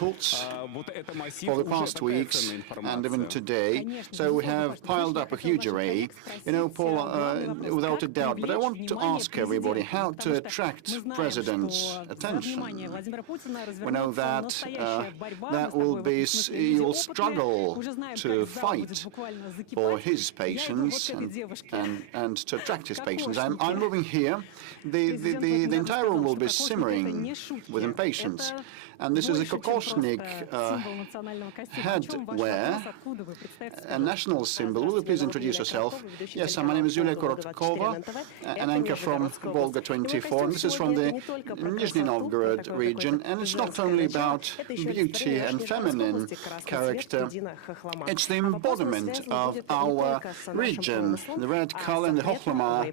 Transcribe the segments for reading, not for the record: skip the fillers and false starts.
inputs for the past weeks and even today. So we have piled up a huge array. You know, Paul, without a doubt, but I want to ask everybody how to attract President's attention. We know that that will be, you will struggle to fight for his patience and to attract his patience. I'm moving here. The entire room will be simmering with impatience. And this is a kokoshnik headwear, a national symbol. Will you please introduce yourself? Yes, my name is Yulia Korotkova, an anchor from Volga 24, and this is from the Nizhny Novgorod region. And it's not only about beauty and feminine character, it's the embodiment of our region, the red color and the hochlama.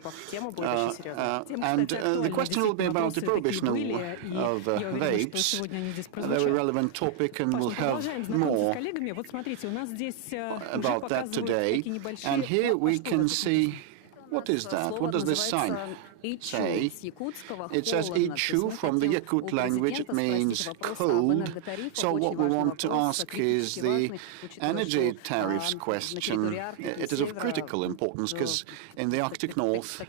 And the question will be about the prohibition of vapes, a very relevant topic, and we'll have more about that today. And here we can see, what is that? What does this sign say? It says Ichu from the Yakut language. It means cold. So what we want to ask is the energy tariffs question. It is of critical importance because in the Arctic North,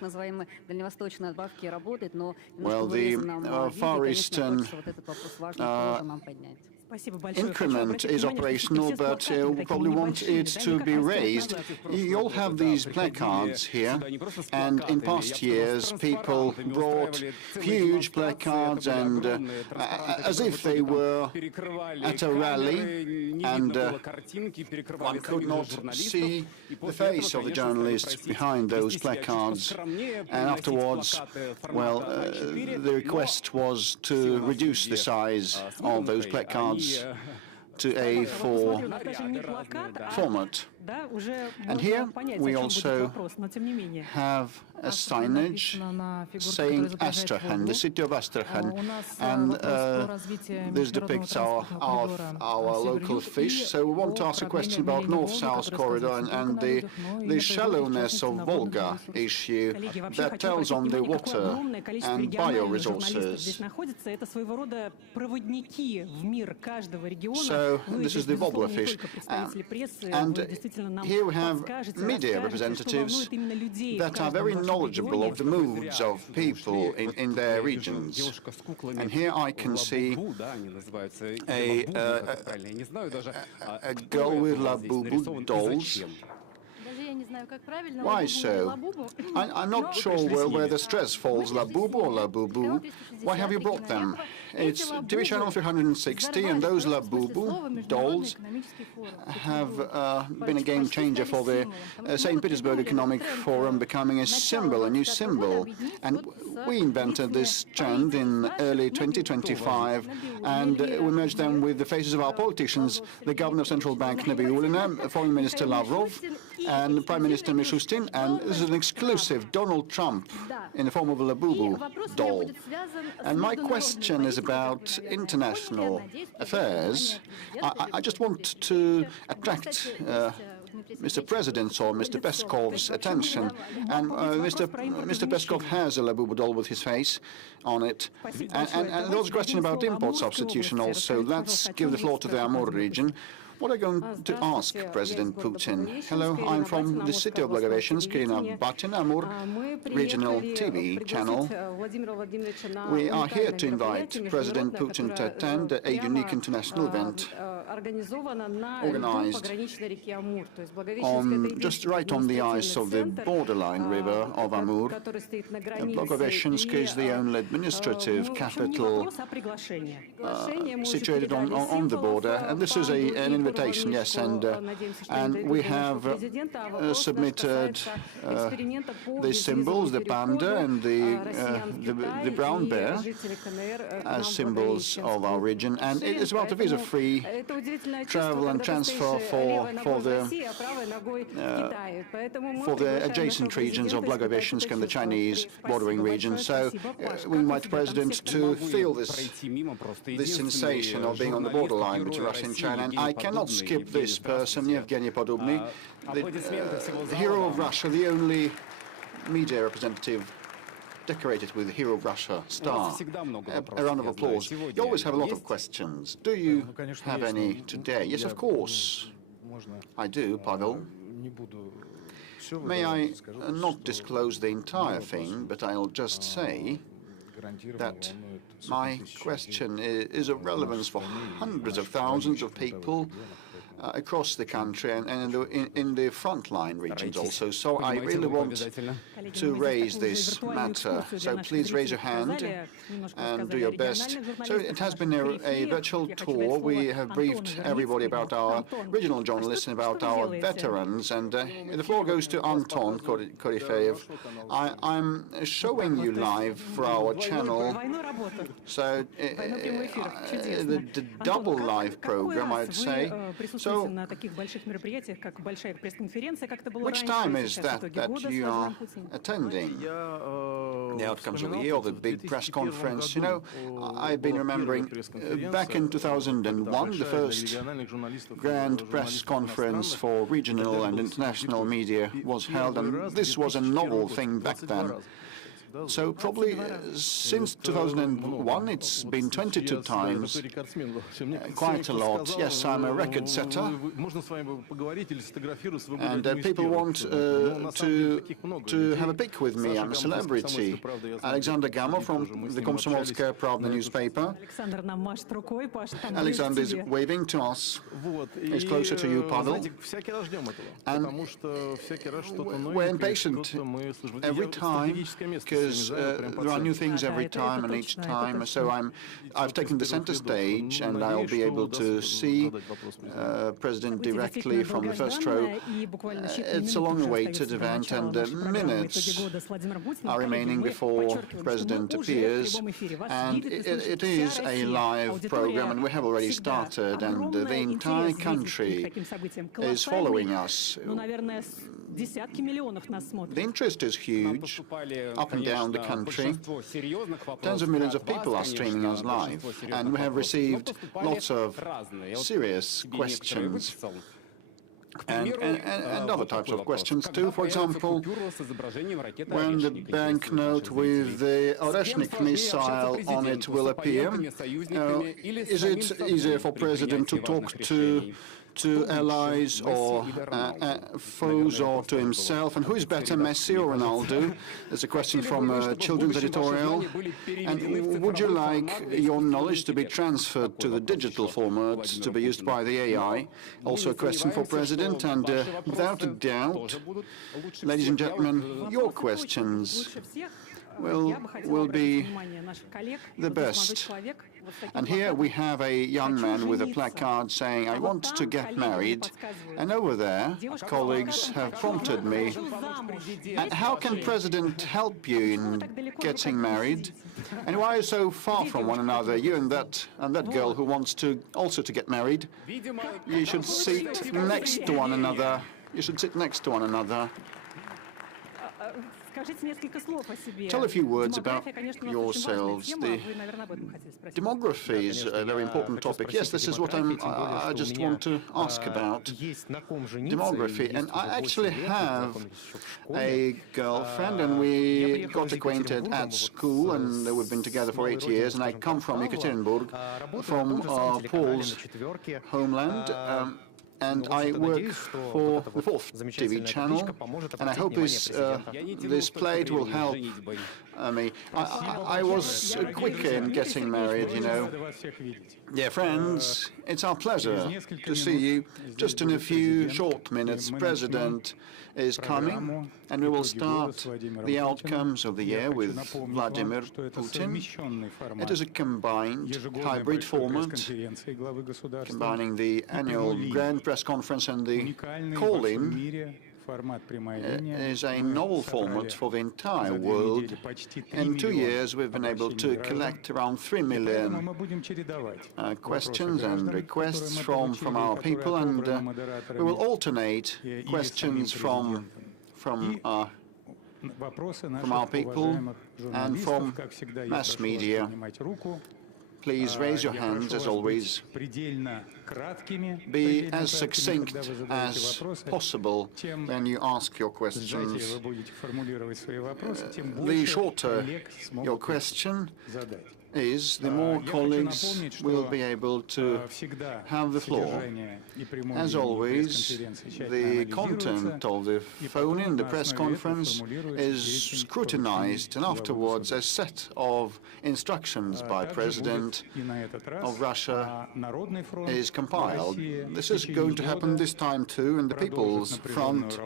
well, the Far Eastern increment is operational, but we probably want it to be raised. You all have these placards here, and in past years people brought huge placards and as if they were at a rally, and one could not see the face of the journalist behind those placards. And afterwards, well, the request was to reduce the size of those placards to A4 format. And here we also have a signage saying Astrakhan, the city of Astrakhan, and this depicts our local fish. So we want to ask a question about North-South corridor and the shallowness of Volga issue that tells on the water and bioresources. So this is the wobbler fish. And here we have media representatives that are very knowledgeable of the moods of people in their regions. And here I can see a girl with Labubu dolls. Why so? I'm not sure where the stress falls, Labubu or Labubu. Why have you brought them? It's TV channel 360, and those Labubu dolls have been a game changer for the St. Petersburg Economic Forum, becoming a symbol, a new symbol. And we invented this trend in early 2025, and we merged them with the faces of our politicians, the Governor of Central Bank Nabiullina, Foreign Minister Lavrov, and Prime Minister Mishustin, and this is an exclusive Donald Trump in the form of a Labubu doll. And my question is about international affairs. I just want to attract Mr. President's or Mr. Peskov's attention. And Mr. Peskov has a Labubu doll with his face on it. And there was a question about import substitution also. Let's give the floor to the Amur region. What are you going to ask President Putin? Hello, I'm from the city of Blagoveshchensk in Batin, Amur regional TV channel. We are here to invite President Putin to attend a unique international event organized just right on the ice of the borderline river of Amur. Blagoveshchensk is the only administrative capital situated on the border, and this is an invitation, yes, and we have submitted the symbols, the panda and the brown bear, as symbols of our region, and it is about a visa-free travel and transfer for the adjacent regions of Blagoveshchensk and the Chinese bordering region. So we invite the President to feel this sensation of being on the borderline between Russia and China. And I cannot skip this person, Yevgeny Podobny, the hero of Russia, the only media representative decorated with the Hero of Russia star. A round of applause. You always have a lot of questions. Do you have any today? Yes, of course. I do, Pavel. May I not disclose the entire thing, but I'll just say that my question is of relevance for hundreds of thousands of people across the country and in the frontline regions also. So I really want to raise this matter. So please raise your hand and do your best. So it has been a virtual tour. We have briefed everybody about our regional journalists and about our veterans. And the floor goes to Anton Korifeev. I'm showing you live for our channel. So the double live program, I'd say. So, which time is that you are attending? The outcomes of the year, or the big press conference? You know, I've been remembering back in 2001, the first grand press conference for regional and international media was held, and this was a novel thing back then. So probably since 2001, it's been 22 times, quite a lot. Yes, I'm a record setter, and people want to have a pic with me. I'm a celebrity. Alexander Gamov from the Komsomolskaya Pravda newspaper. Alexander is waving to us. He's closer to you, Pavel. And we're impatient every time, because there are new things every time and each time. So I've taken the center stage, and I'll be able to see President directly from the first row. It's a long-awaited event, and minutes are remaining before President appears. And it is a live program, and we have already started, and the entire country is following us. The interest is huge, up and down the country. Tens of millions of people are streaming us live, and we have received lots of serious questions. And other types of questions too. For example, when the banknote with the Oreshnik missile on it will appear, is it easier for President to talk to allies or foes, or to himself? And who is better, Messi or Ronaldo? There's a question from Children's Editorial. And would you like your knowledge to be transferred to the digital format to be used by the AI? Also a question for President, and without a doubt, ladies and gentlemen, your questions will be the best. And here we have a young man with a placard saying, "I want to get married." And over there, colleagues have prompted me, "And how can President help you in getting married? And why are you so far from one another, you and that girl who wants to also to get married? You should sit next to one another. You should sit next to one another." Tell a few words about yourselves. The demography is a very important topic. Yes, this is what I just want to ask about. Demography. And I actually have a girlfriend, and we got acquainted at school, and we've been together for 8 years. And I come from Ekaterinburg, from Paul's homeland. And I work for the 4th TV channel, and I hope this plate will help me. I was quick in getting married, you know. Dear friends, it's our pleasure to see you. Just in a few short minutes, President is coming, and we will start the outcomes of the year with Vladimir Putin. It is a combined hybrid format, combining the annual Grand Press Conference and the call-in. Is a novel format for the entire world. In 2 years, we've been able to collect around 3 million questions and requests from our people, and we will alternate questions from our people and from mass media. please raise your hands as always. Be as succinct as possible when you ask your questions. The shorter your question is, the more colleagues will be able to have the floor. As always, the content of the phone-in, the press conference, is scrutinized, and afterwards a set of instructions by President of Russia is compiled. This is going to happen this time too, and the People's Front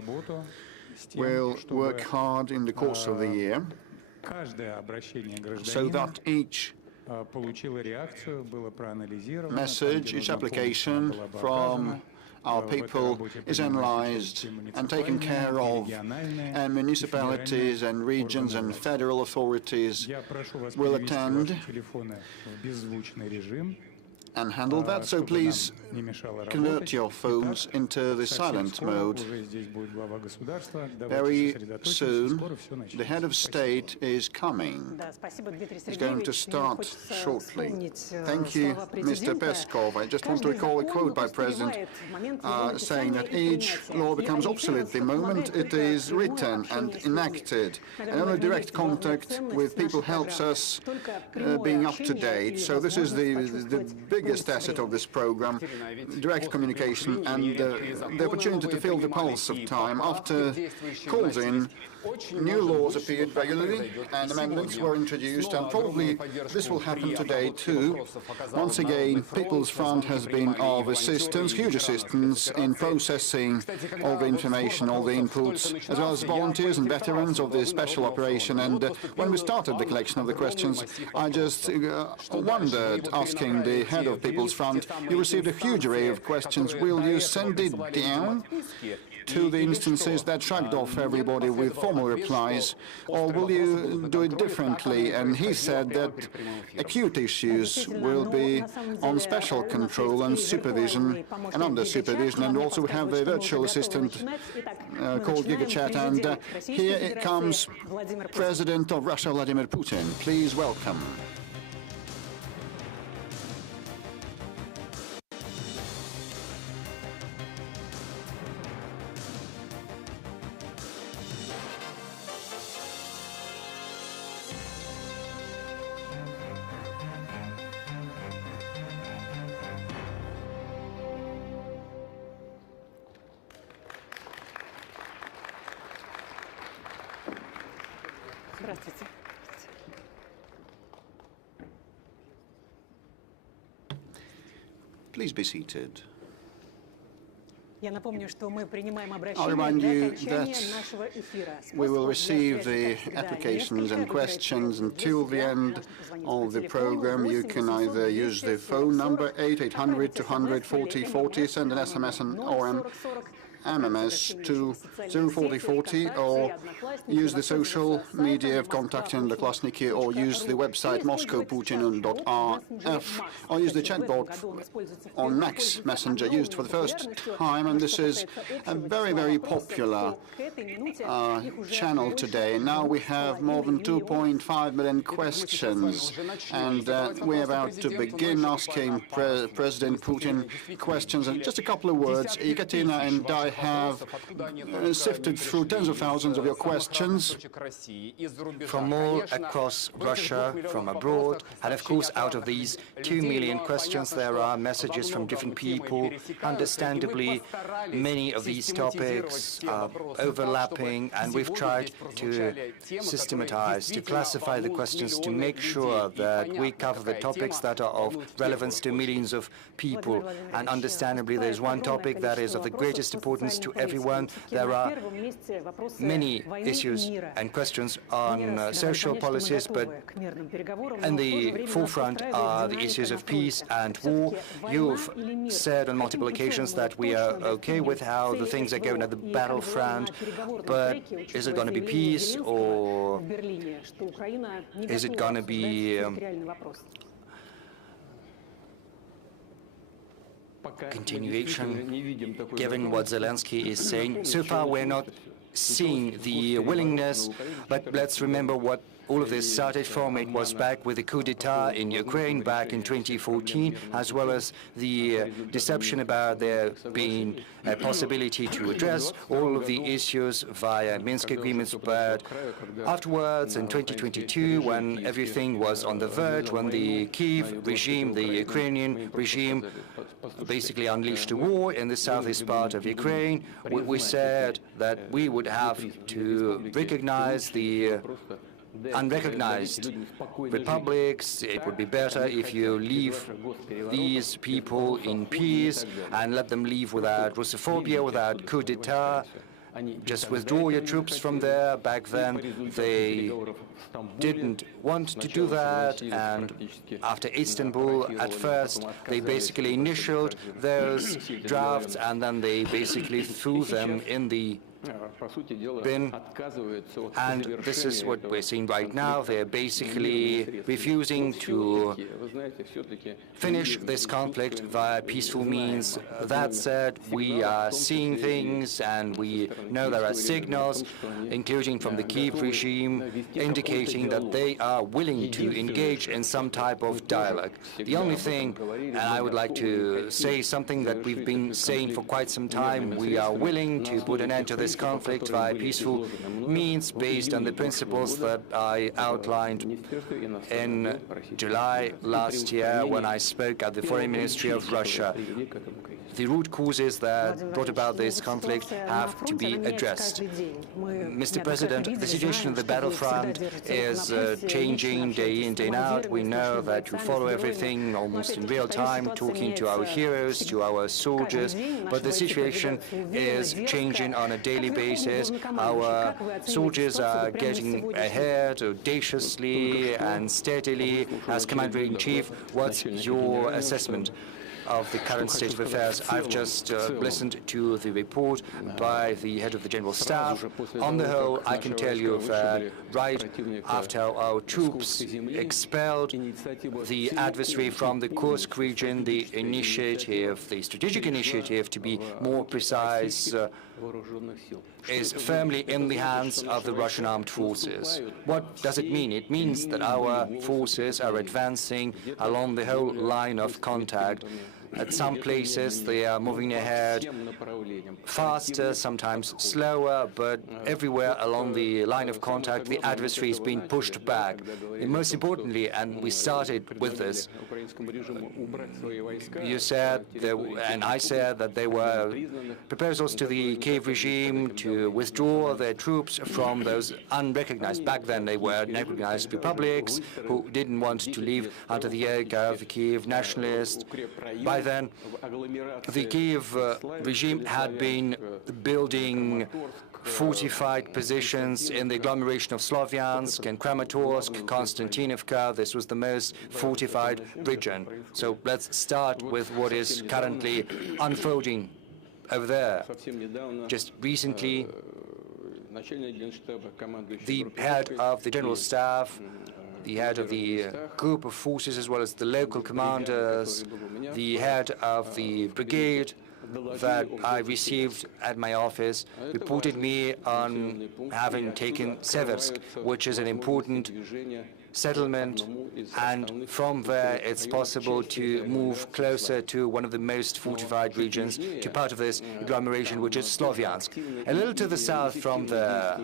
will work hard in the course of the year so that each message, each application from our people is analyzed and taken care of, and municipalities and regions and federal authorities will attend and handle that. So please convert your phones into the silent mode. Very soon, the head of state is coming. He's going to start shortly. Thank you, Mr. Peskov. I just want to recall a quote by President saying that each law becomes obsolete the moment it is written and enacted. And only direct contact with people helps us being up to date. So this is the biggest asset of this program, direct communication and the opportunity to feel the pulse of time. After calls in, new laws appeared regularly and amendments were introduced, and probably this will happen today too. Once again, People's Front has been of assistance, huge assistance in processing all the information, all the inputs, as well as volunteers and veterans of the special operation. And when we started the collection of the questions, I just wondered, asking the head of People's Front, you received a huge array of questions. Will you send it down to the instances that shrugged off everybody with formal replies, or will you do it differently? And he said that acute issues will be on special control and supervision and under supervision, and also have a virtual assistant called GigaChat. And here it comes President of Russia, Vladimir Putin. Please welcome. Please be seated. I'll remind you that we will receive the applications and questions until the end of the program. You can either use the phone number 8800 200 40 40, send an SMS or an MMS to 04040, or use the social media of contact in Odnoklassniki, or use the website moscowputin.rf, or use the chatbot on Max Messenger, used for the first time. And this is a very, very popular channel today. Now we have more than 2.5 million questions, and we're about to begin asking President Putin questions. And just a couple of words, Ekaterina and I have sifted through tens of thousands of your questions from all across Russia, from abroad, and of course out of these 2 million questions there are messages from different people. Understandably, many of these topics are overlapping, and we've tried to systematize, to classify the questions, to make sure that we cover the topics that are of relevance to millions of people. And understandably, there's one topic that is of the greatest importance to everyone. There are many issues and questions on social policies, but in the forefront are the issues of peace and war. You've said on multiple occasions that we are okay with how the things are going at the battlefront, but is it going to be peace, or is it going to be continuation, given what Zelensky is saying? So far, we're not seeing the willingness, but let's remember what all of this started from. It was back with the coup d'etat in Ukraine back in 2014, as well as the deception about there being a possibility to address all of the issues via Minsk agreements. But afterwards, in 2022, when everything was on the verge, when the Kiev regime, the Ukrainian regime, basically unleashed a war in the southeast part of Ukraine, we said that we would have to recognize the unrecognized republics. It would be better if you leave these people in peace and let them leave without Russophobia, without coup d'etat. Just withdraw your troops from there. Back then, they didn't want to do that, and after Istanbul, at first, they basically initialed those drafts, and then they basically threw them in the bin, and this is what we're seeing right now. They're basically refusing to finish this conflict via peaceful means. That said, we are seeing things, and we know there are signals, including from the Kiev regime, indicating that they are willing to engage in some type of dialogue. The only thing, and I would like to say something that we've been saying for quite some time, we are willing to put an end to this conflict by peaceful means based on the principles that I outlined in July last year when I spoke at the Foreign Ministry of Russia. The root causes that brought about this conflict have to be addressed. Mr. President, the situation on the battlefront is changing day in, day out. We know that you follow everything almost in real time, talking to our heroes, to our soldiers, but the situation is changing on a daily basis. Our soldiers are getting ahead audaciously and steadily. As Commander-in-Chief, what's your assessment of the current state of affairs? I've just listened to the report by the head of the General Staff. On the whole, I can tell you that right after our troops expelled the adversary from the Kursk region, the initiative, the strategic initiative, to be more precise, is firmly in the hands of the Russian armed forces. What does it mean? It means that our forces are advancing along the whole line of contact. At some places, they are moving ahead faster, sometimes slower, but everywhere along the line of contact, the adversary is being pushed back. And most importantly, and we started with this, you said, and I said, that there were proposals to the Kiev regime to withdraw their troops from those unrecognized, back then they were unrecognized republics, who didn't want to leave under the yoke of the Kiev nationalists. By then, the Kiev regime had been building fortified positions in the agglomeration of Slavyansk and Kramatorsk, Konstantinovka. This was the most fortified region. So let's start with what is currently unfolding over there. Just recently, the head of the General Staff, the head of the group of forces, as well as the local commanders, the head of the brigade that I received at my office, reported me on having taken Seversk, which is an important settlement, and from there it's possible to move closer to one of the most fortified regions, to part of this agglomeration, which is Slavyansk. A little to the south from there,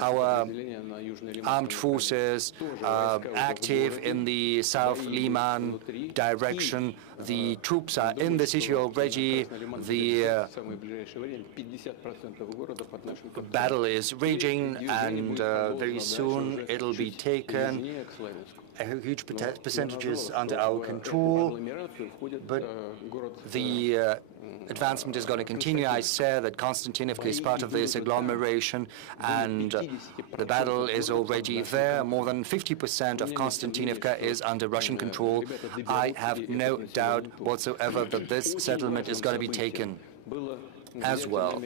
our armed forces are active in the South Liman direction. The troops are in the city already. The battle is raging, and very soon it'll be taken. A huge percentage is under our control, but the advancement is going to continue. I said that Konstantinovka is part of this agglomeration, and the battle is already there. More than 50% of Konstantinovka is under Russian control. I have no doubt whatsoever that this settlement is going to be taken as well.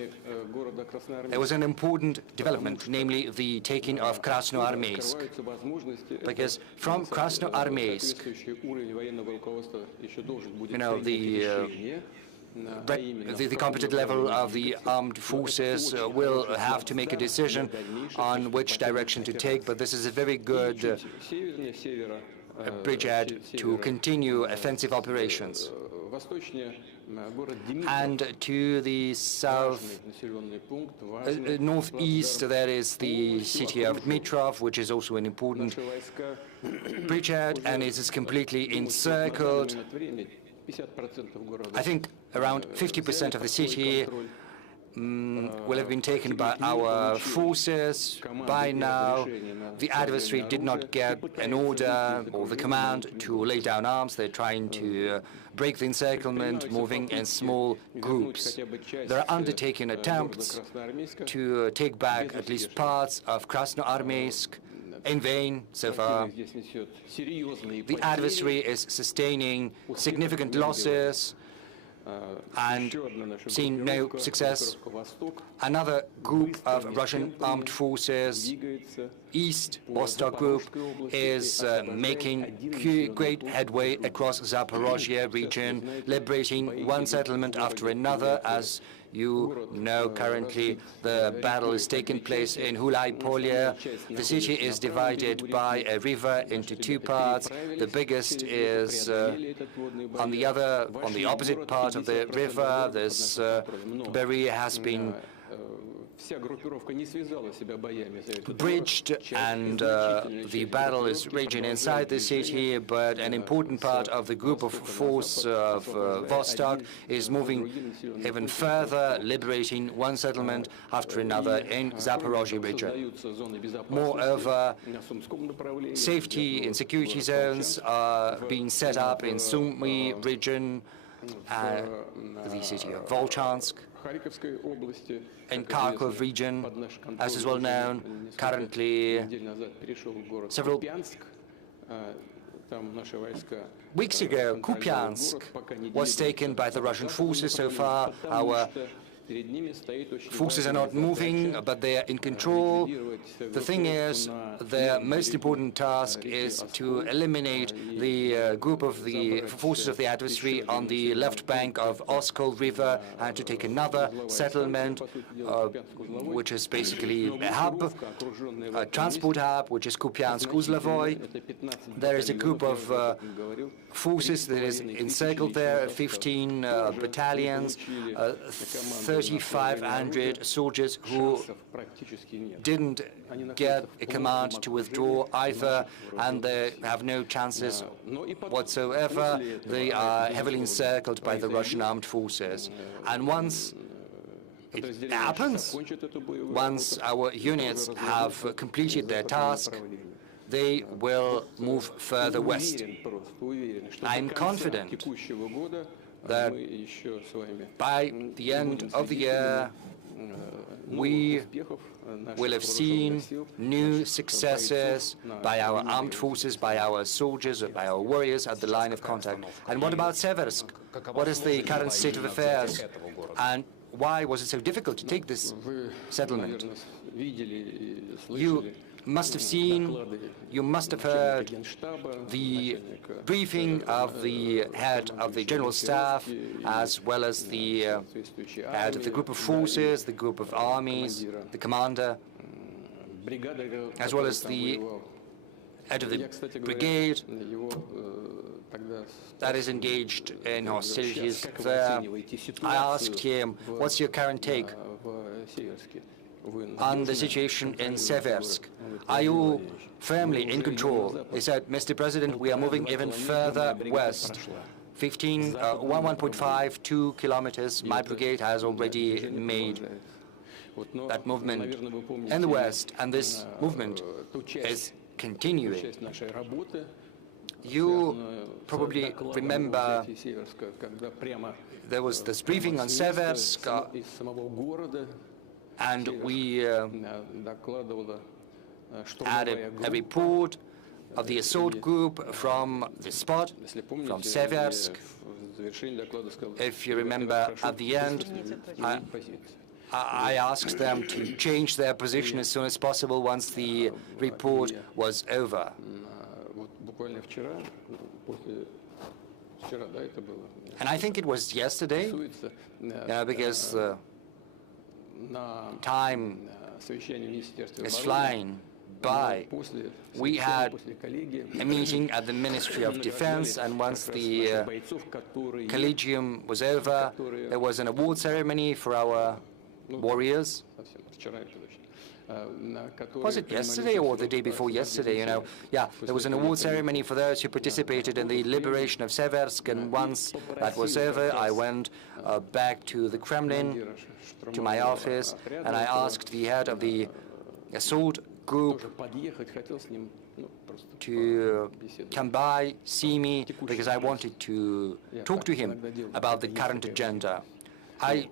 There was an important development, namely the taking of Krasnoarmeysk, because from Krasnoarmeysk, the the competent level of the armed forces will have to make a decision on which direction to take, but this is a very good bridgehead to continue offensive operations. And to the south, northeast, there is the city of Dmitrov, which is also an important bridgehead, and it is completely encircled. I think around 50% of the city will have been taken by our forces. By now, the adversary did not get an order or the command to lay down arms. They're trying to break the encirclement, moving in small groups. They're undertaking attempts to take back at least parts of Krasnoarmeysk. In vain, so far. The adversary is sustaining significant losses and seeing no success. Another group of Russian armed forces, East Vostok Group, is making great headway across Zaporozhye region, liberating one settlement after another. As you know, currently the battle is taking place in Hulai-Polye. The city is divided by a river into two parts. The biggest is on the opposite part of the river. This barrier has been bridged, and the battle is raging inside the city, but an important part of the group of force of Vostok is moving even further, liberating one settlement after another in Zaporozhye region. Moreover, safety and security zones are being set up in Sumy region, the city of Volchansk. In Kharkov region, as is well known, currently several weeks ago, Kupiansk was taken by the Russian forces. So far, our forces are not moving, but they are in control. The thing is, their most important task is to eliminate the group of the forces of the adversary on the left bank of Oskol River and to take another settlement, which is basically a hub, a transport hub, which is Kupiansk-Uzlovoy. There is a group of forces that is encircled there, 15 battalions, 3,500 soldiers who didn't get a command to withdraw either, and they have no chances whatsoever. They are heavily encircled by the Russian armed forces. And once it happens, once our units have completed their task, they will move further west. I'm confident that by the end of the year, we will have seen new successes by our armed forces, by our soldiers, by our warriors at the line of contact. And what about Seversk? What is the current state of affairs? And why was it so difficult to take this settlement? You must have seen, you must have heard the briefing of the head of the general staff, as well as the head of the group of forces, the group of armies, the commander, as well as the head of the brigade that is engaged in hostilities there. I asked him, what's your current take on the situation in Seversk? Are you firmly in control? He said, Mr. President, we are moving even further west. 1.5, 2 kilometers, my brigade has already made that movement in the west, and this movement is continuing. You probably remember there was this briefing on Seversk, and we had a report of the assault group from the spot, from Seversk. If you remember, at the end, I asked them to change their position as soon as possible once the report was over. And I think it was yesterday, because time is flying by. We had a meeting at the Ministry of Defense, and once the collegium was over, there was an award ceremony for our warriors. Was it yesterday or the day before yesterday, Yeah, there was an award ceremony for those who participated in the liberation of Seversk, and once that was over, I went back to the Kremlin, to my office, and I asked the head of the assault group to come by, see me, because I wanted to talk to him about the current agenda. I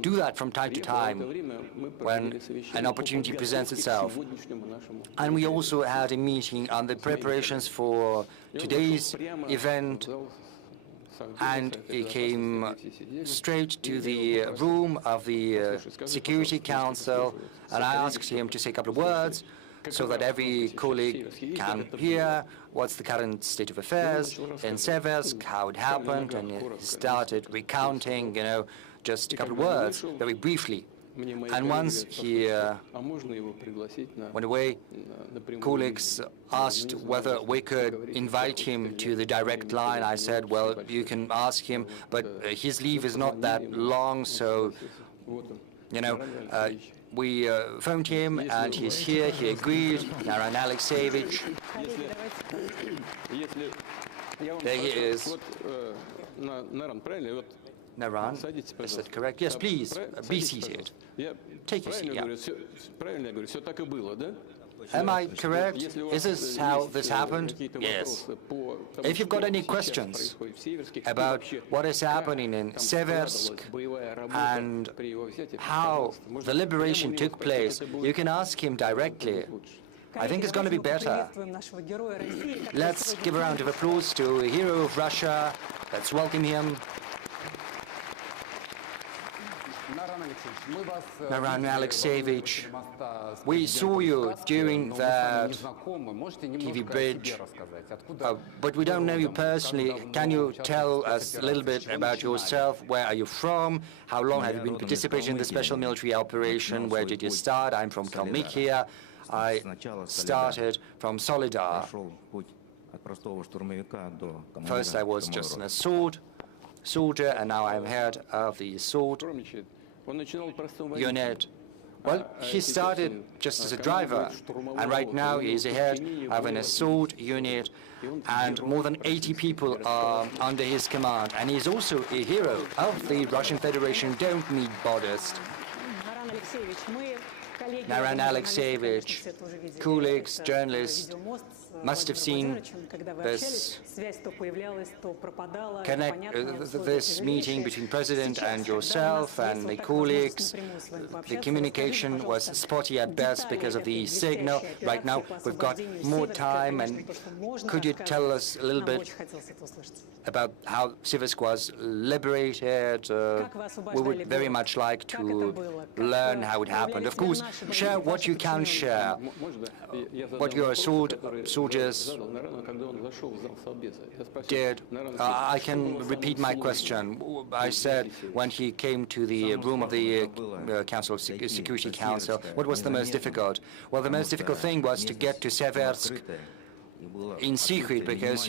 do that from time to time when an opportunity presents itself. And we also had a meeting on the preparations for today's event, and he came straight to the room of the Security Council, and I asked him to say a couple of words so that every colleague can hear what's the current state of affairs in Seversk, how it happened, and he started recounting, just a couple of words, very briefly. And once he went away, colleagues asked whether we could invite him to the direct line. I said, well, you can ask him, but his leave is not that long, so, we phoned him, and he's here. He agreed. Naran Alexeyevich. There he is. Naran, is that correct? Yes, please, be seated. Take your seat, yeah. Am I correct? Is this how this happened? Yes. If you've got any questions about what is happening in Seversk and how the liberation took place, you can ask him directly. I think it's going to be better. Let's give a round of applause to a hero of Russia. Let's welcome him. Naran Alexeyevich, we saw you during that TV bridge, but we don't know you personally. Can you tell us a little bit about yourself? Where are you from? How long have you been participating in the special military operation? Where did you start? I'm from Kalmykia. I started from Solidar. First I was just an assault soldier, and now I'm head of the assault unit. Well, he started just as a driver, and right now he's a head of an assault unit, and more than 80 people are under his command, and he's also a hero of the Russian Federation. Don't need modest. Naran Alexeyevich, colleagues, journalists, must have seen this this meeting between President and yourself and the colleagues. The communication was spotty at best because of the signal. Right now we've got more time, and could you tell us a little bit about how Seversk was liberated? We would very much like to learn how it happened. Of course, share what you can share, what your soldiers did. I can repeat my question. I said when he came to the room of the Security Council, what was the most difficult? Well, the most difficult thing was to get to Seversk in secret, because,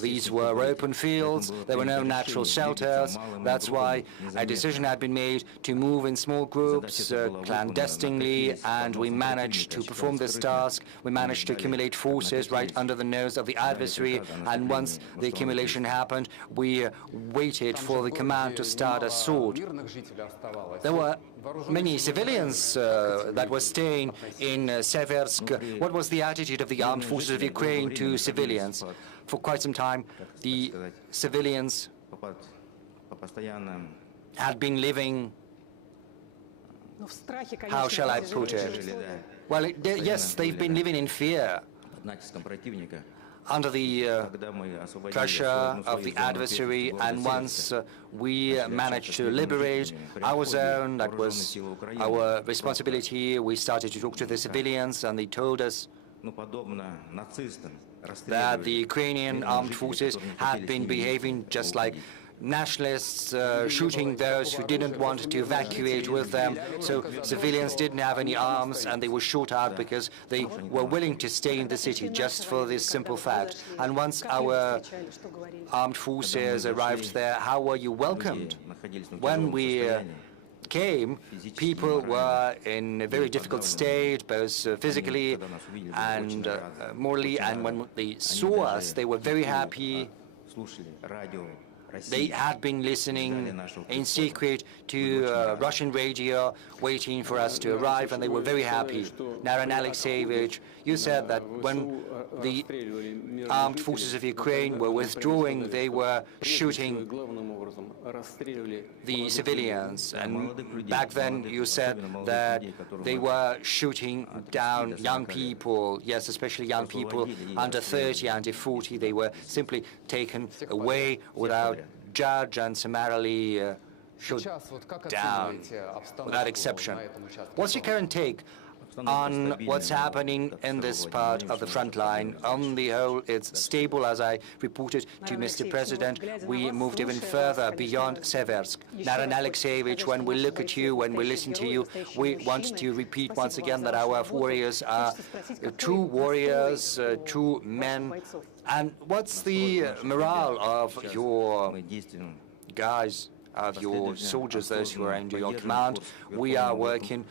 these were open fields, there were no natural shelters. That's why a decision had been made to move in small groups, clandestinely, and we managed to perform this task. We managed to accumulate forces right under the nose of the adversary, and once the accumulation happened, we waited for the command to start assault. There were many civilians that were staying in Seversk. What was the attitude of the armed forces of Ukraine to civilians? For quite some time, the civilians had been living, how shall I put it? Well, yes, they've been living in fear, under the pressure of the adversary, and once we managed to liberate our zone, that was our responsibility. We started to talk to the civilians, and they told us that the Ukrainian armed forces had been behaving just like nationalists, shooting those who didn't want to evacuate with them. So civilians didn't have any arms and they were shot at because they were willing to stay in the city just for this simple fact. And once our armed forces arrived there, how were you welcomed? When we came, people were in a very difficult state, both physically and morally, and when they saw us, they were very happy. They had been listening in secret to Russian radio, waiting for us to arrive, and they were very happy. Naran Alexeyevich, you said that when the armed forces of Ukraine were withdrawing, they were shooting the civilians. And back then you said that they were shooting down young people, yes, especially young people under 30, under 40. They were simply taken away without judge and summarily shot down without exception. What's your current take on what's happening in this part of the front line? On the whole, it's stable, as I reported to Mr. President. We moved even further beyond Seversk. Naran Alexeyevich, when we look at you, when we listen to you, we want to repeat once again that our warriors are true warriors, true men. And what's the morale of your guys, of your soldiers, those who are under your command? We are working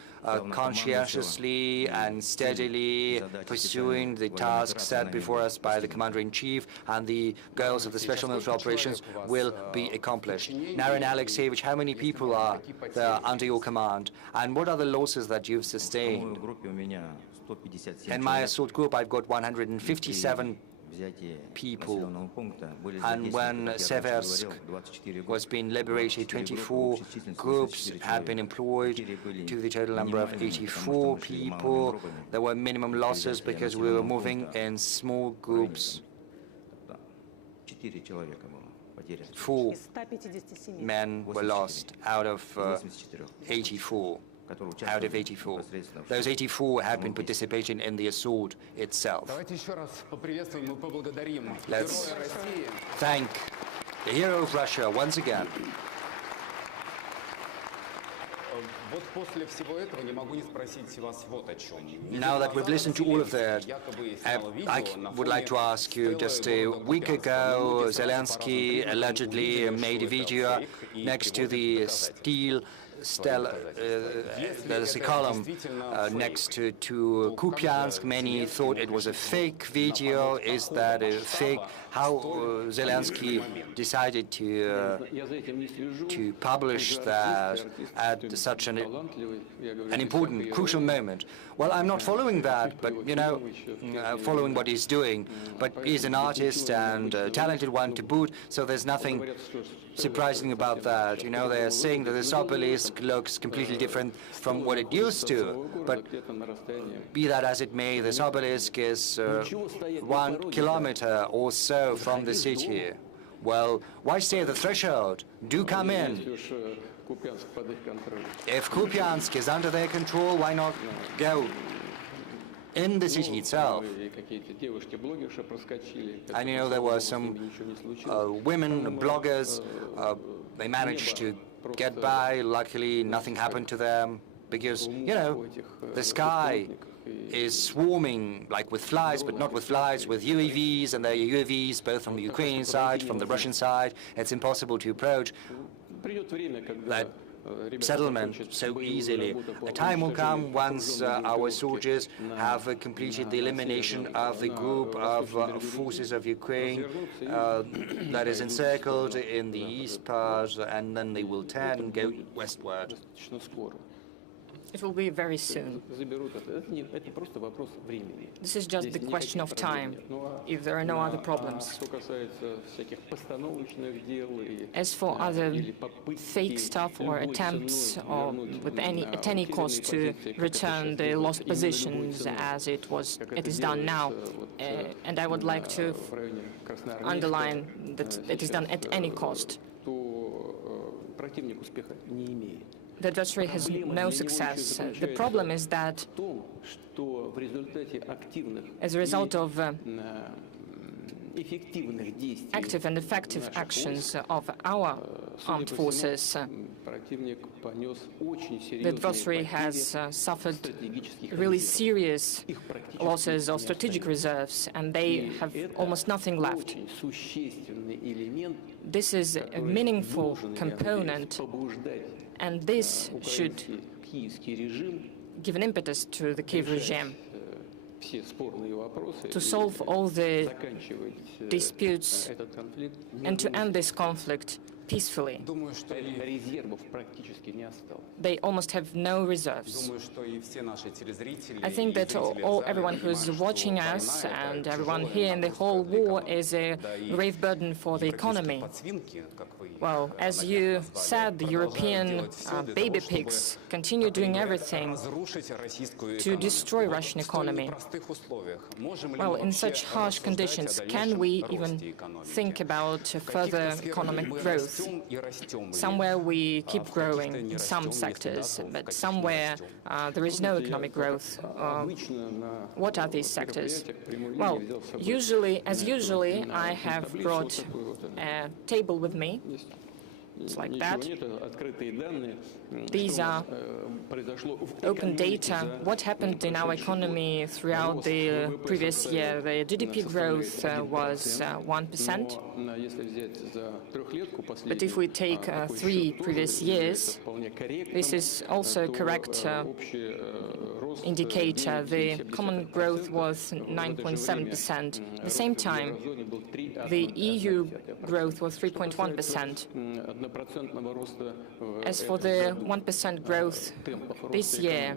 conscientiously and steadily, pursuing the tasks set before us by the Commander-in-Chief, and the goals of the Special Military Operations will be accomplished. Naran Alexeyevich, how many people are there under your command, and what are the losses that you've sustained? In my assault group, I've got 157 people, and when Seversk was being liberated, 24 groups had been employed to the total number of 84 people. There were minimum losses because we were moving in small groups. 4 men were lost out of 84. Those 84 had been participating in the assault itself. Let's thank the hero of Russia once again. Now that we've listened to all of that, I would like to ask you, just a week ago, Zelensky allegedly made a video next to the there's a column next to Kupiansk. Many thought it was a fake video. Is that a fake? How Zelensky decided to publish that at such an important, crucial moment? Well, I'm not following that, but, you know, following what he's doing. But he's an artist and a talented one to boot, so there's nothing surprising about that. You know, they're saying that this obelisk looks completely different from what it used to, but be that as it may, this obelisk is 1 kilometer or so from the city. Well, why stay at the threshold? Do come in. If Kupiansk is under their control, why not go in the city itself? And you know, there were some women bloggers. They managed to get by. Luckily, nothing happened to them because, you know, the sky is swarming like with flies, but not with flies, with UAVs, and there are UAVs both from the Ukrainian side, from the Russian side. It's impossible to approach that settlement so easily. A time will come once our soldiers have completed the elimination of the group of forces of Ukraine that is encircled in the east part, and then they will turn and go westward. It will be very soon. This is just the question of time, if there are no other problems. As for other fake stuff or attempts or at any cost to return the lost positions as it is done now, and I would like to underline that it is done at any cost. The adversary has no success. The problem is that as a result of active and effective actions of our armed forces. The adversary has suffered really serious losses of strategic reserves, and they have almost nothing left. This is a meaningful component, and this should give an impetus to the Kiev regime to solve all the disputes and to end this conflict peacefully. They almost have no reserves. I think that everyone who's watching us and everyone here in the whole war is a grave burden for the economy. Well, as you said, the European baby pigs continue doing everything to destroy Russian economy. Well, in such harsh conditions, can we even think about further economic growth? Somewhere we keep growing in some sectors, but somewhere there is no economic growth. What are these sectors? Well, as usually, I have brought a table with me. It's like that. These are open data. What happened in our economy throughout the previous year? The GDP growth was 1%. But if we take 3 previous years, this is also a correct indicator. The common growth was 9.7%. At the same time, the EU growth was 3.1%. As for the 1% growth this year,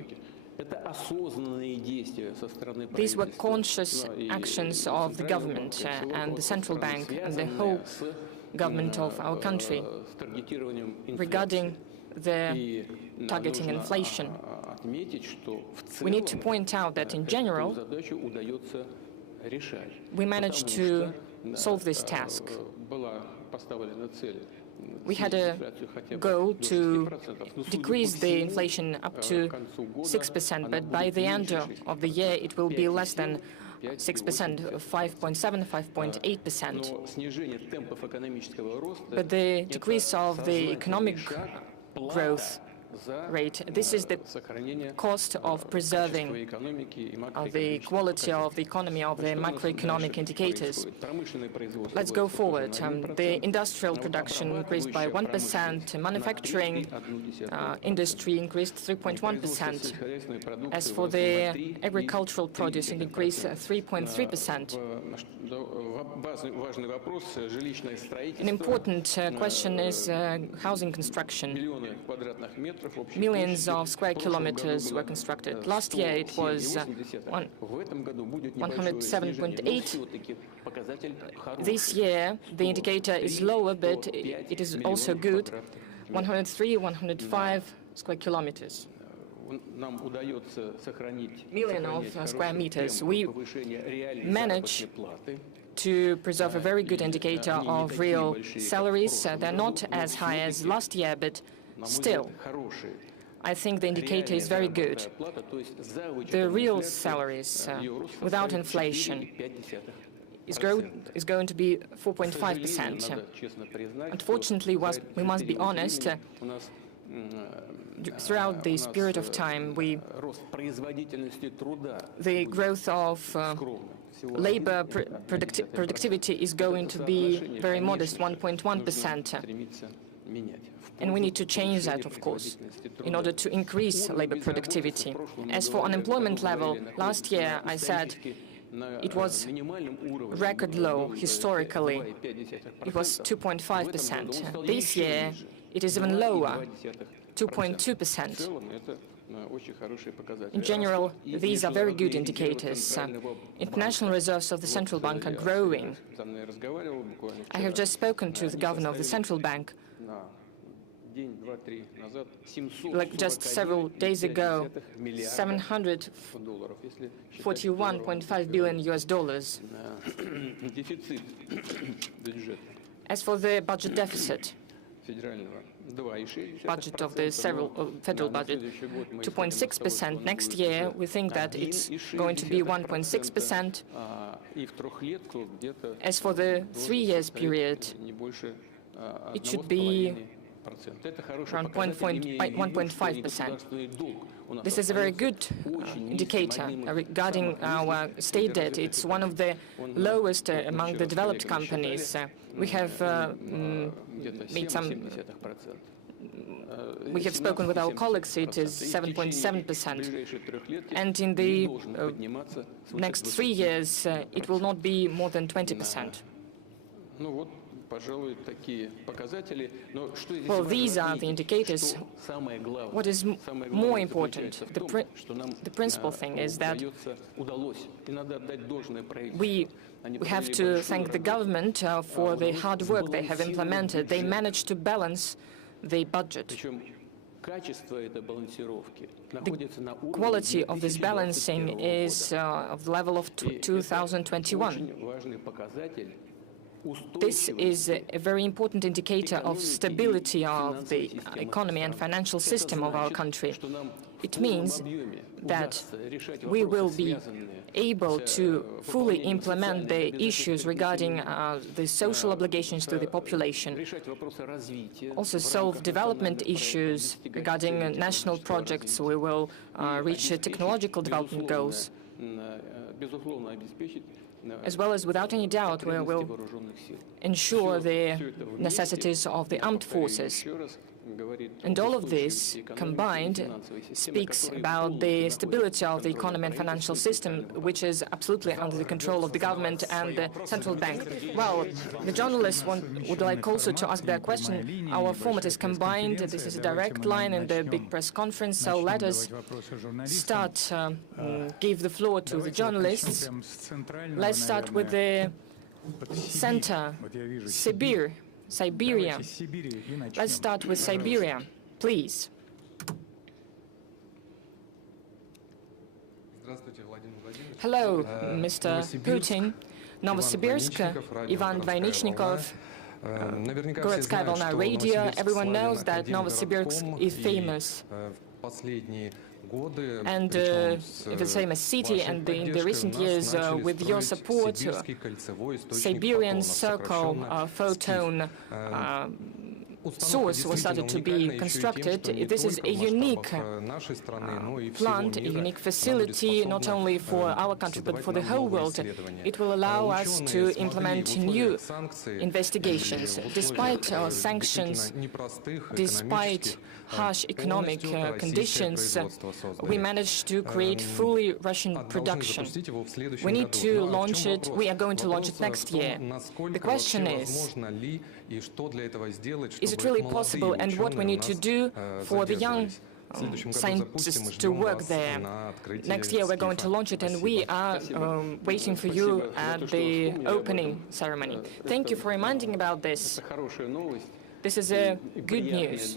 these were conscious actions of the government and the central bank and the whole government of our country regarding the targeting inflation. We need to point out that in general, we managed to solve this task. We had a goal to decrease the inflation up to 6%, but by the end of the year it will be less than 6%, 5.7, 5.8%. But the decrease of the economic growth rate, this is the cost of preserving the quality of the economy, of the macroeconomic indicators. Let's go forward. The industrial production increased by 1%, manufacturing industry increased 3.1%. As for the agricultural produce, it increased 3.3%. An important question is housing construction. Millions of square kilometers were constructed. Last year it was 107.8. This year the indicator is lower, but it is also good. 103, 105 square kilometers. Million of square meters. We manage to preserve a very good indicator of real salaries. They're not as high as last year, but still, I think the indicator is very good. The real salaries, without inflation, is going to be 4.5%. Unfortunately, we must be honest, throughout this period of time, the growth of labor productivity is going to be very modest, 1.1%. And we need to change that, of course, in order to increase labor productivity. As for unemployment level, last year I said it was record low historically. It was 2.5%. This year it is even lower, 2.2%. In general, these are very good indicators. International reserves of the central bank are growing. I have just spoken to the governor of the central bank. Like just several days ago, $741.5 billion US dollars. As for the budget deficit, budget of the federal budget, 2.6%. Next year, we think that it's going to be 1.6%. As for the 3 years period, it should be around 1.5%. This is a very good indicator regarding our state debt. It's one of the lowest among the developed companies. We have we have spoken with our colleagues, it is 7.7%. And in the next 3 years, it will not be more than 20%. Well, these are the indicators. What is more important, the principal thing is that we have to thank the government for the hard work they have implemented. They managed to balance the budget. The quality of this balancing is of the level of 2021. This is a very important indicator of stability of the economy and financial system of our country. It means that we will be able to fully implement the issues regarding the social obligations to the population, also solve development issues regarding national projects. We will reach technological development goals, as well as, without any doubt, we will ensure the necessities of the armed forces. And all of this combined speaks about the stability of the economy and financial system, which is absolutely under the control of the government and the central bank. Well, the journalists would like also to ask their question. Our format is combined. This is a direct line in the big press conference, so let us start, give the floor to the journalists. Let's start with the center, Siberia. Let's start with Siberia, please. Hello, Mr. Putin. Novosibirsk, Ivan Dvainichnikov, Gorодская Volna Radio. Everyone knows that Novosibirsk is famous. And the famous city, and in the recent years, with your support, Siberian Circle photon source was started to be constructed. This is a unique plant, a unique facility, not only for our country, but for the whole world. It will allow us to implement new investigations. Despite sanctions, despite harsh economic conditions, we managed to create fully Russian production. We need to launch it. We are going to launch it next year. The question is it really possible, and what we need to do for the young scientists to work there? Next year we're going to launch it, and we are waiting for you at the opening ceremony. Thank you for reminding about this. This is a good news,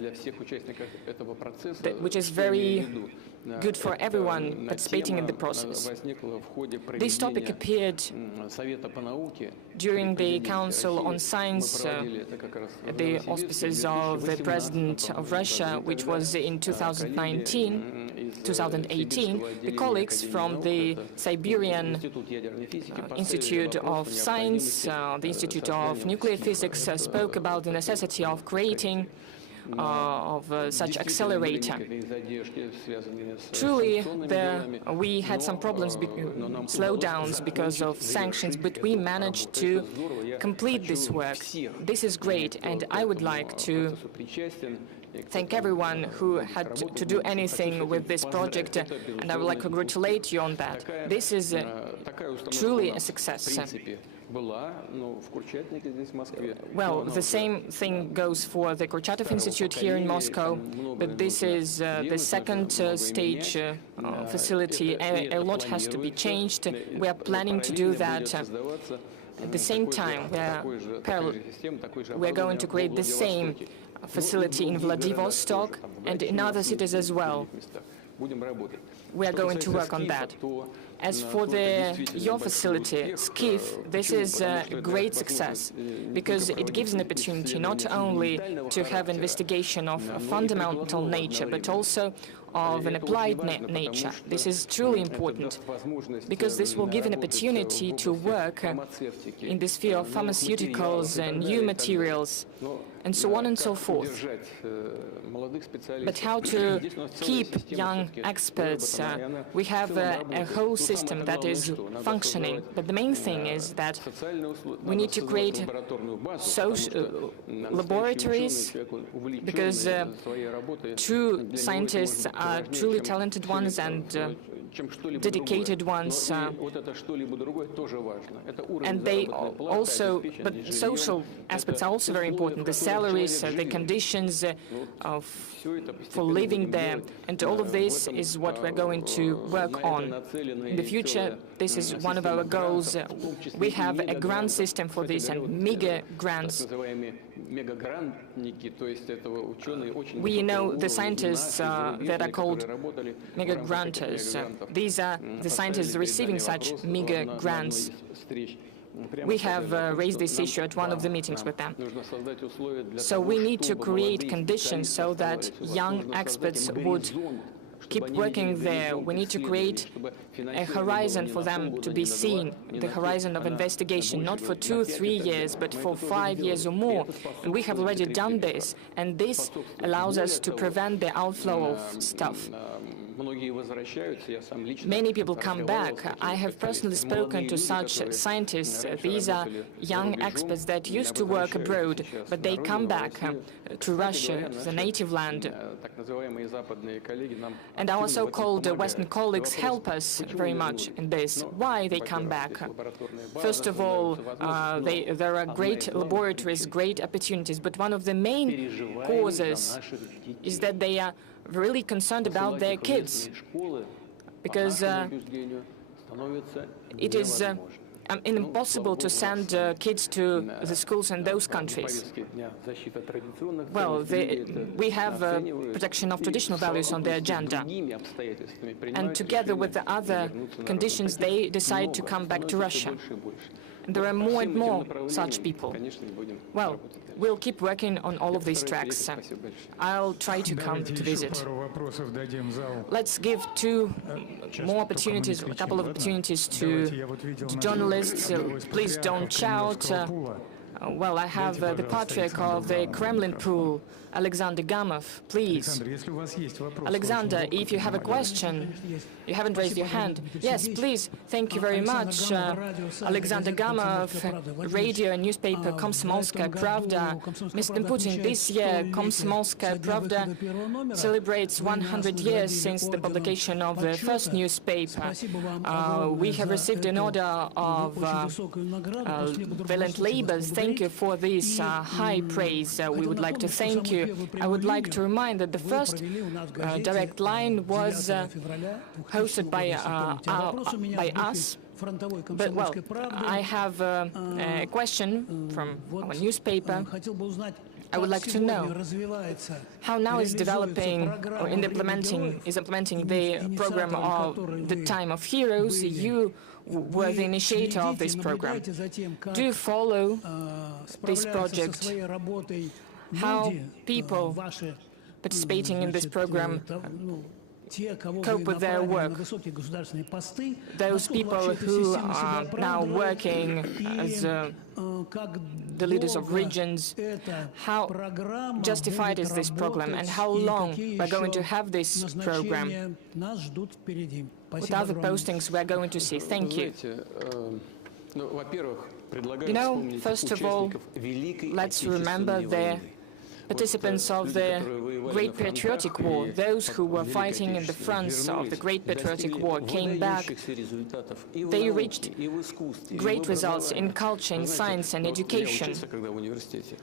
which is very good for everyone participating in the process. This topic appeared during the Council on Science at the auspices of the President of Russia, which was in 2018. The colleagues from the Siberian Institute of Science, the Institute of Nuclear Physics, spoke about the necessity of creating such accelerator. Truly, we had some problems, slowdowns because of sanctions, but we managed to complete this work. This is great, and I would like to thank everyone who had to do anything with this project, and I would like to congratulate you on that. This is truly a success. Well, the same thing goes for the Kurchatov Institute here in Moscow, but this is the second stage facility. A lot has to be changed. We are planning to do that. At the same time, we are going to create the same facility in Vladivostok and in other cities as well. We are going to work on that. As for your facility, SCIF, this is a great success because it gives an opportunity not only to have investigation of a fundamental nature, but also of an applied nature. This is truly important because this will give an opportunity to work in the sphere of pharmaceuticals and new materials and so on and so forth. But how to keep young experts? We have a whole system that is functioning, but the main thing is that we need to create laboratories because true scientists are truly talented ones and dedicated ones, and they also, but social aspects are also very important. The salaries, the conditions for living there, and all of this is what we're going to work on. In the future, this is one of our goals. We have a grant system for this and mega grants. We know the scientists that are called mega granters. These are the scientists receiving such mega grants. We have raised this issue at one of the meetings with them. So we need to create conditions so that young experts would keep working there. We need to create a horizon for them to be seen, the horizon of investigation, not for 2 or 3 years, but for 5 years or more. And we have already done this, and this allows us to prevent the outflow of stuff. Many people come back. I have personally spoken to such scientists. These are young experts that used to work abroad, but they come back to Russia, the native land. And our so-called Western colleagues help us very much in this. Why they come back? First of all, there are great laboratories, great opportunities, but one of the main causes is that they are really concerned about their kids, because it is impossible to send kids to the schools in those countries. Well, we have protection of traditional values on the agenda, and together with the other conditions, they decide to come back to Russia. And there are more and more such people. Well, we'll keep working on all of these tracks. I'll try to come to visit. Let's give two more opportunities, a couple of opportunities to journalists. Please don't shout. Well, I have the patriarch of the Kremlin pool, Alexander Gamov, please. Alexander, if you have a question, you haven't raised your hand. Yes, please. Thank you very much. Alexander Gamov, radio and newspaper Komsomolskaya Pravda. Mr. Putin, this year Komsomolskaya Pravda celebrates 100 years since the publication of the first newspaper. We have received an order of valiant labors. Thank you for this high praise. We would like to thank you. I would like to remind that the first direct line was hosted by us. But, well, I have a question from our newspaper. I would like to know how now is developing or implementing the program of the Time of Heroes. You were the initiator of this program. Do you follow this project? How people participating in this program cope with their work? Those people who are now working as the leaders of regions, how justified is this program and how long we're going to have this program? What other postings we're going to see? Thank you. You know, first of all, let's remember the participants of the Great Patriotic War. Those who were fighting in the fronts of the Great Patriotic War came back. They reached great results in culture, in science and education.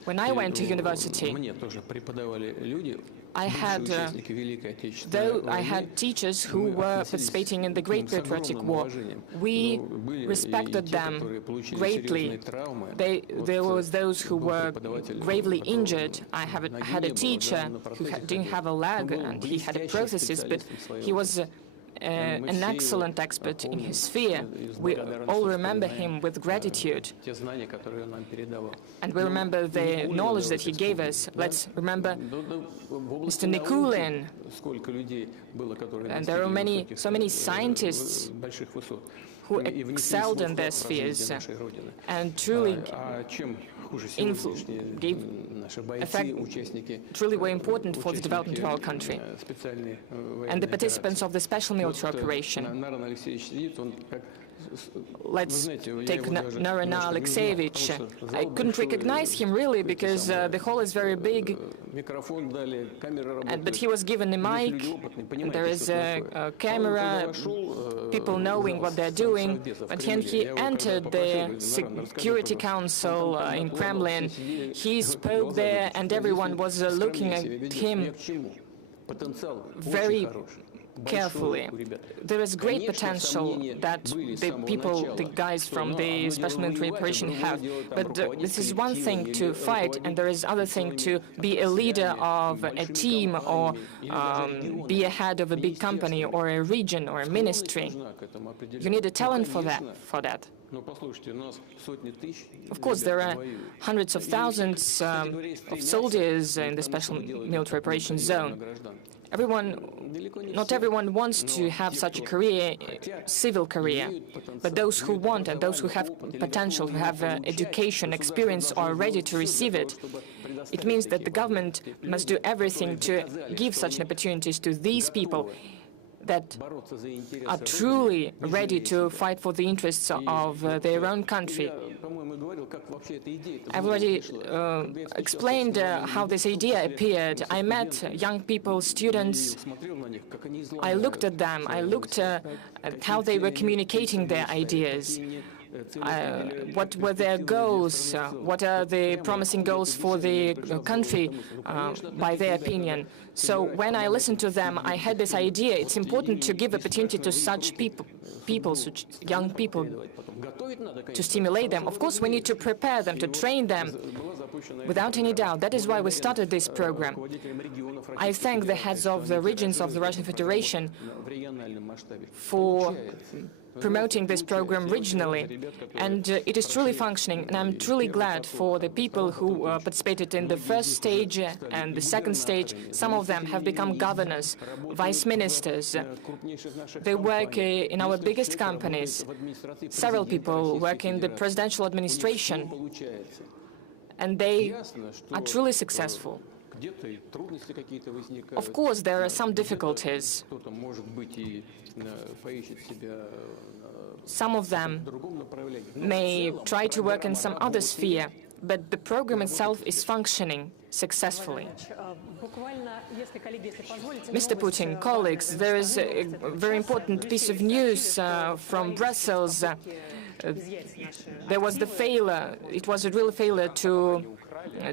When I went to university, I had teachers who were participating in the Great Patriotic War. We respected them greatly. There was those who were gravely injured. I had a teacher who didn't have a leg and he had a prosthesis, but he was an excellent expert in his sphere. We all remember him with gratitude. And we remember the knowledge that he gave us. Let's remember Mr. Nikulin. And there are so many scientists who excelled in their spheres and truly truly were important for the development of our country. And the participants of the special military operation. Let's take Narana Alexeyevich. I couldn't recognize him really because the hall is very big, but he was given a mic, and there is a camera, people knowing what they're doing. But when he entered the Security Council in Kremlin, he spoke there, and everyone was looking at him very carefully. There is great potential that the guys from the special military operation have, but this is one thing to fight, and there is other thing to be a leader of a team or be a head of a big company or a region or a ministry. You need a talent for that. Of course, there are hundreds of thousands of soldiers in the special military operations zone. Not everyone wants to have such a career, civil career, but those who want and those who have potential, who have education, experience, are ready to receive it. It means that the government must do everything to give such opportunities to these people that are truly ready to fight for the interests of their own country. I've already explained how this idea appeared. I met young people, students. I looked at them. I looked at how they were communicating their ideas. What were their goals? What are the promising goals for the country, by their opinion? So when I listened to them, I had this idea. It's important to give opportunity to such such young people, to stimulate them. Of course, we need to prepare them, to train them, without any doubt. That is why we started this program. I thank the heads of the regions of the Russian Federation for promoting this program regionally, and it is truly functioning, and I'm truly glad for the people who participated in the first stage and the second stage. Some of them have become governors, vice ministers. They work in our biggest companies. Several people work in the presidential administration, and they are truly successful. Of course, there are some difficulties. Some of them may try to work in some other sphere, but the program itself is functioning successfully. Mr. Putin, colleagues, there is a very important piece of news from Brussels. There was the failure. It was a real failure to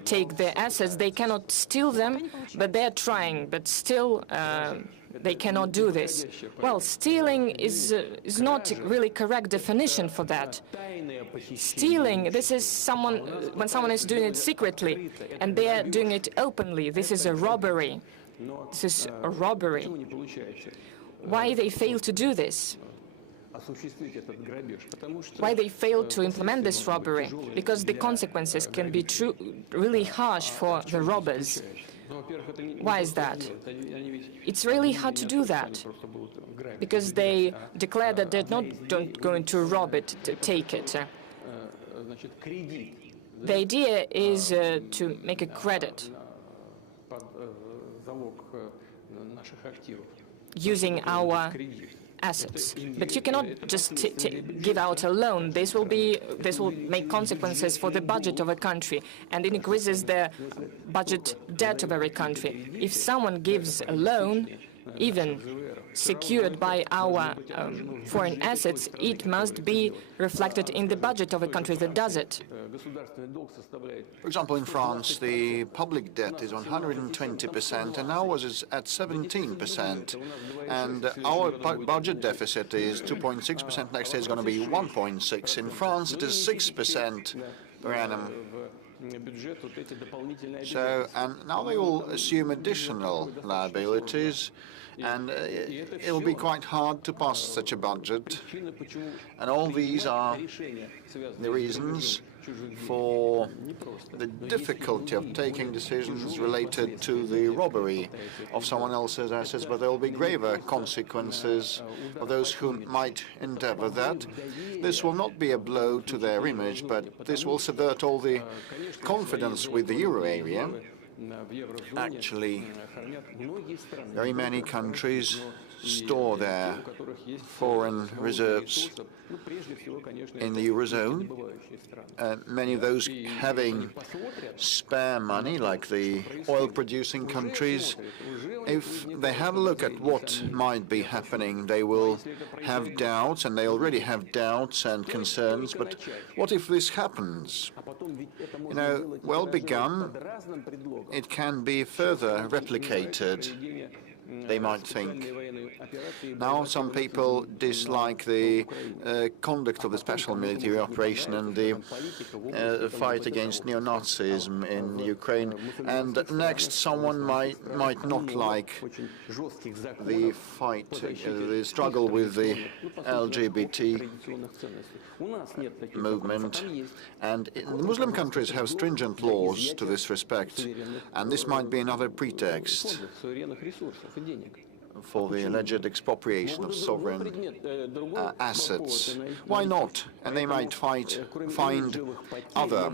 take their assets. They cannot steal them, but they're trying. But still, they cannot do this. Well, stealing is not really correct definition for that. Stealing, this is when someone is doing it secretly, and they are doing it openly. This is a robbery. This is a robbery. Why they fail to do this? Why they fail to implement this robbery? Because the consequences can be really harsh for the robbers. Why is that? It's really hard to do that, because they declare that they're not going to rob it, to take it. The idea is to make a credit using our assets. But you cannot just give out a loan. This will make consequences for the budget of a country, and it increases the budget debt of every country. If someone gives a loan, even secured by our foreign assets, it must be reflected in the budget of a country that does it. For example, in France, the public debt is 120%, and ours is at 17%. And our budget deficit is 2.6%. Next year is going to be 1.6%. In France, it is 6% per annum. So, and now they will assume additional liabilities, and it will be quite hard to pass such a budget. And all these are the reasons for the difficulty of taking decisions related to the robbery of someone else's assets, but there will be graver consequences for those who might endeavor that. This will not be a blow to their image, but this will subvert all the confidence with the euro area. Actually, very many countries store their foreign reserves in the Eurozone. Many of those having spare money, like the oil-producing countries, if they have a look at what might be happening, they will have doubts, and they already have doubts and concerns. But what if this happens? You know, well begun, it can be further replicated, they might think. Now some people dislike the conduct of the special military operation and the fight against neo-Nazism in Ukraine, and next someone might not like the fight, the struggle with the LGBT movement. And the Muslim countries have stringent laws to this respect, and this might be another pretext for the alleged expropriation of sovereign assets. Why not? And they might find other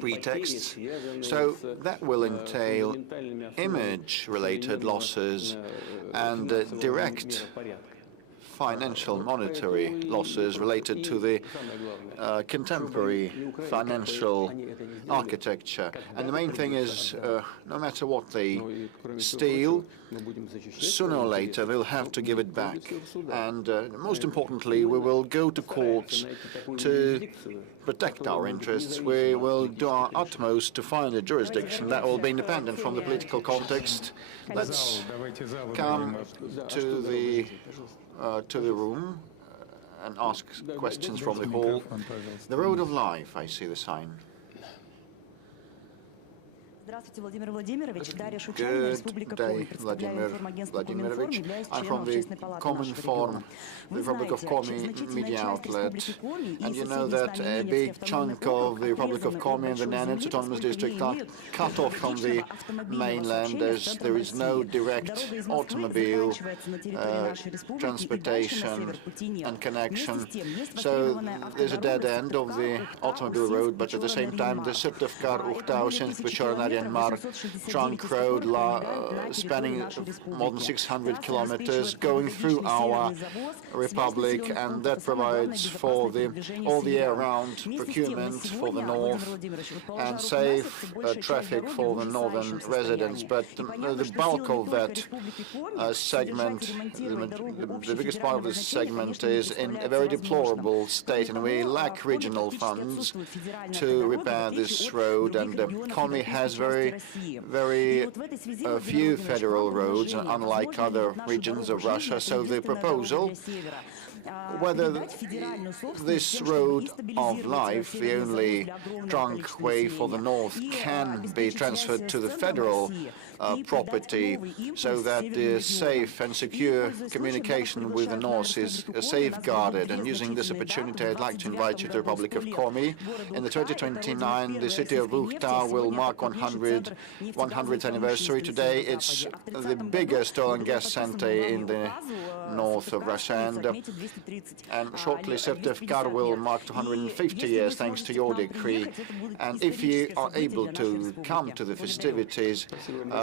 pretexts. So that will entail image-related losses and direct financial monetary losses related to the contemporary financial architecture. And the main thing is, no matter what they steal, sooner or later they'll have to give it back. And most importantly, we will go to courts to protect our interests. We will do our utmost to find a jurisdiction that will be independent from the political context. Let's come to the room and ask questions from the hall. The road of life, I see the sign. Good day, Vladimir Vladimirovich. I'm from the Cominform, the Republic of Komi media outlet. And you know that a big chunk of the Republic of Komi and the Nenets Autonomous District are cut off from the mainland, as there is no direct automobile transportation and connection. So there's a dead end of the automobile road, but at the same time the Srpska-Uchtau-Shensk-Pechornari trunk road spanning more than 600 kilometers going through our republic, and that provides for all the year-round procurement for the north and safe traffic for the northern residents. But the bulk of that segment, the biggest part of this segment is in a very deplorable state, and we lack regional funds to repair this road. And Komi has very few federal roads, unlike other regions of Russia. So the proposal, whether this road of life, the only trunk way for the north, can be transferred to the federal property, so that the safe and secure communication with the north is safeguarded. And using this opportunity, I'd like to invite you to the Republic of Komi. In the 2029, the city of Uchtau will mark 100th anniversary. Today, it's the biggest oil and gas center in the north of Russia, and shortly Syktyvkar will mark 250 years thanks to your decree. And if you are able to come to the festivities,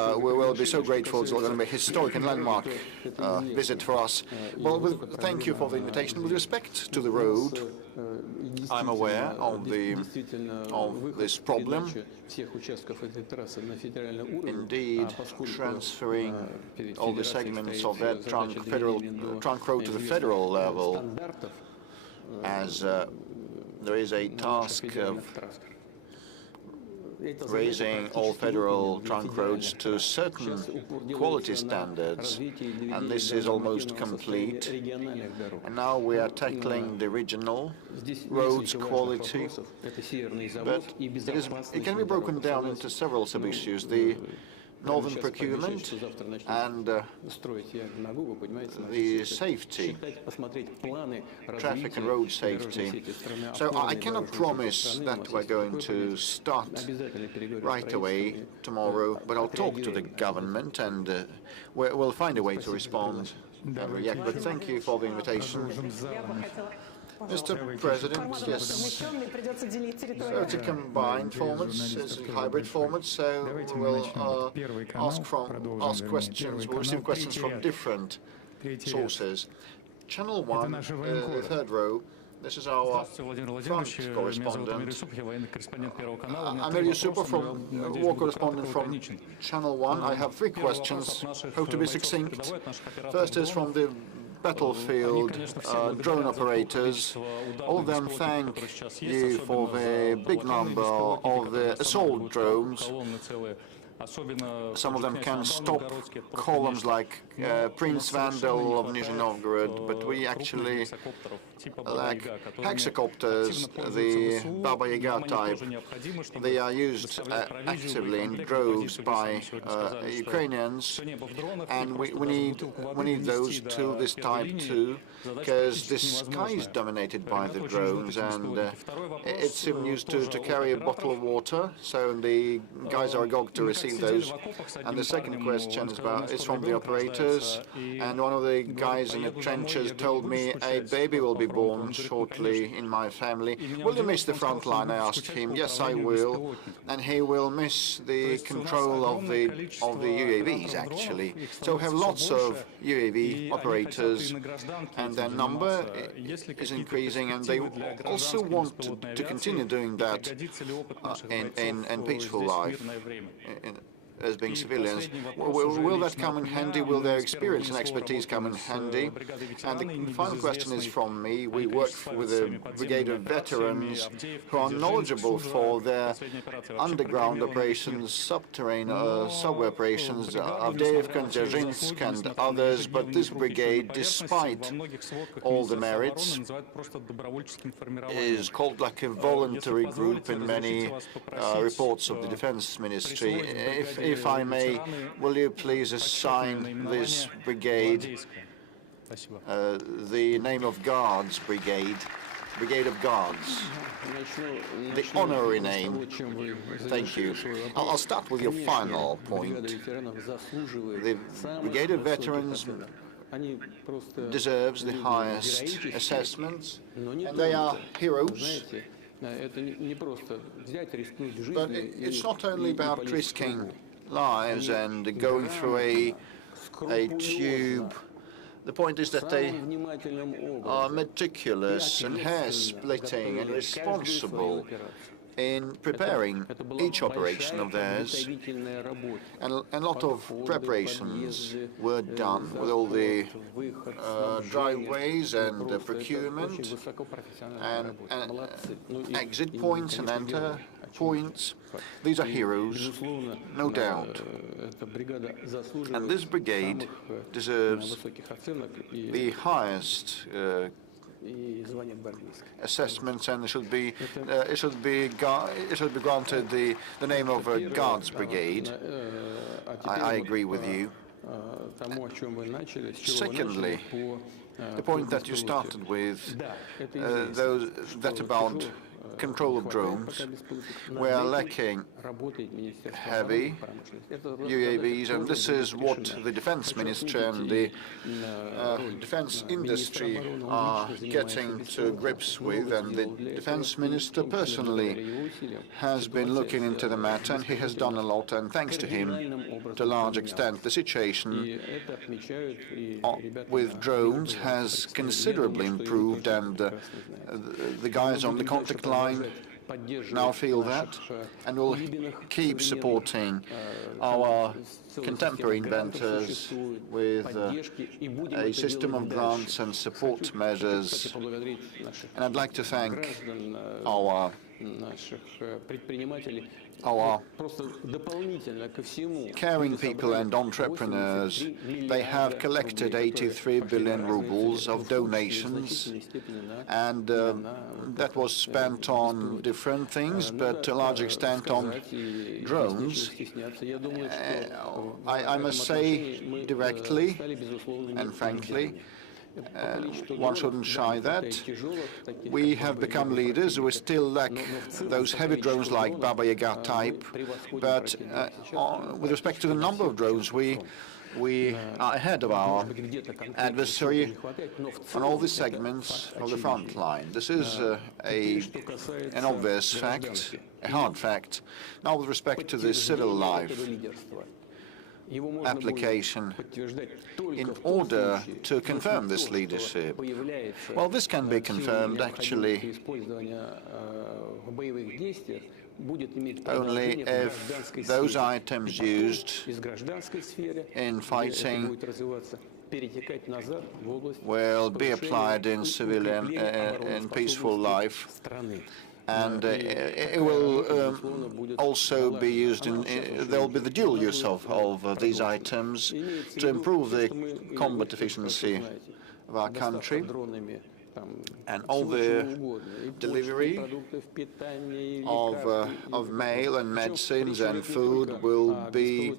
we will be so grateful. It's going to be a historic and landmark visit for us. Well, thank you for the invitation. With respect to the road, I'm aware of this problem. Indeed, transferring all the segments of that trunk road to the federal level, as there is a task of raising all federal trunk roads to certain quality standards, and this is almost complete. And now we are tackling the regional roads quality, but it can be broken down into several sub-issues. The northern procurement and the safety, traffic and road safety. So I cannot promise that we're going to start right away tomorrow, but I'll talk to the government and we'll find a way to respond and react. But thank you for the invitation. Mr. President, yes. So it's a combined format, it's a hybrid format, so we'll ask questions, we'll receive questions from different sources. Channel 1, the third row, this is our front correspondent. Amir Yusupov, war correspondent from Channel 1. I have 3 questions, hope to be succinct. First is from the battlefield drone operators. All of them thank you for the big number of the assault drones. Some of them can stop columns like Prince Vandal of Nizhny Novgorod, but we actually lack hexacopters, the Baba Yaga type. They are used actively in droves by Ukrainians, and we need those too, this type too, because the sky is dominated by the drones, and it's even used to carry a bottle of water, so the guys are agog to receive those. And the second question is from the operators, and one of the guys in the trenches told me a baby will be born shortly in my family. Will you miss the front line? I asked him. Yes, I will, and he will miss the control of the UAVs actually. So we have lots of UAV operators, and their number is increasing, and they also want to continue doing that in peaceful life. As being civilians. Will that come in handy? Will their experience and expertise come in handy? And the final question is from me. We work with a brigade of veterans who are knowledgeable for their underground operations, subterranean subway operations, Avdiivka, Dzержinsk and others, but this brigade, despite all the merits, is called like a voluntary group in many reports of the Defense Ministry. If I may, will you please assign this brigade the name of Guards Brigade, Brigade of Guards, the honorary name? Thank you. I'll start with your final point. The Brigade of Veterans deserves the highest assessments, and they are heroes. But it's not only about risking lives and going through a tube. The point is that they are meticulous and hair-splitting and responsible in preparing each operation of theirs, and a lot of preparations were done with all the driveways and procurement and exit points and enter points. These are heroes, no doubt. And this brigade deserves the highest assessments, and it should be granted the name of a Guards Brigade. I agree with you. Secondly, the point that you started with, that about control of drones, we are lacking heavy UAVs, and this is what the Defense Ministry and the defense industry are getting to grips with, and the Defense Minister personally has been looking into the matter, and he has done a lot, and thanks to him, to a large extent, the situation with drones has considerably improved, and the guys on the contact line now feel that, and will keep supporting our contemporary inventors with a system of grants and support measures. And I'd like to thank our our caring people and entrepreneurs, they have collected 83 billion rubles of donations, and that was spent on different things, but to a large extent on drones. I must say directly and frankly, one shouldn't shy that. We have become leaders. We still lack those heavy drones like Baba Yaga type, but with respect to the number of drones, we are ahead of our adversary on all the segments of the front line. This is an obvious fact, a hard fact. Now, with respect to the civil life application, in order to confirm this leadership, well, this can be confirmed actually only if those items used in fighting will be applied in civilian, in peaceful life, and it will also be used in, there will be the dual use of these items to improve the combat efficiency of our country, and all the delivery of mail and medicines and food will be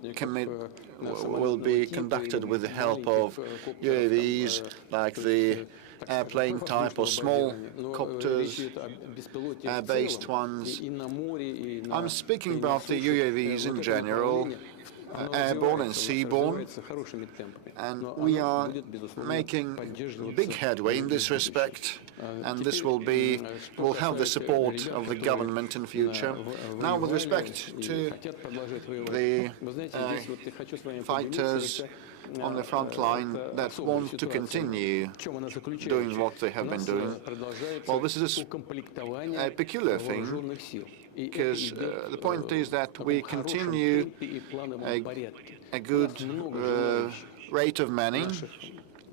conducted with the help of UAVs like the airplane type or small copters, air-based ones. I'm speaking about the UAVs in general, airborne and seaborne, and we are making big headway in this respect, and this will have the support of the government in future. Now, with respect to the fighters on the front line that want to continue doing what they have been doing, well, this is a peculiar thing, because the point is that we continue a good rate of manning,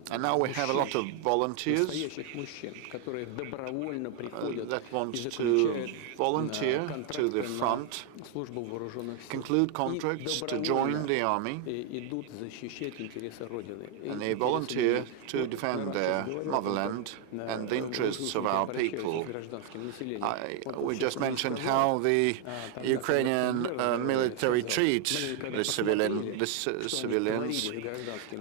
and now we have a lot of volunteers that want to volunteer to the front, conclude contracts to join the army, and they volunteer to defend their motherland and the interests of our people. We just mentioned how the Ukrainian military treat the civilians,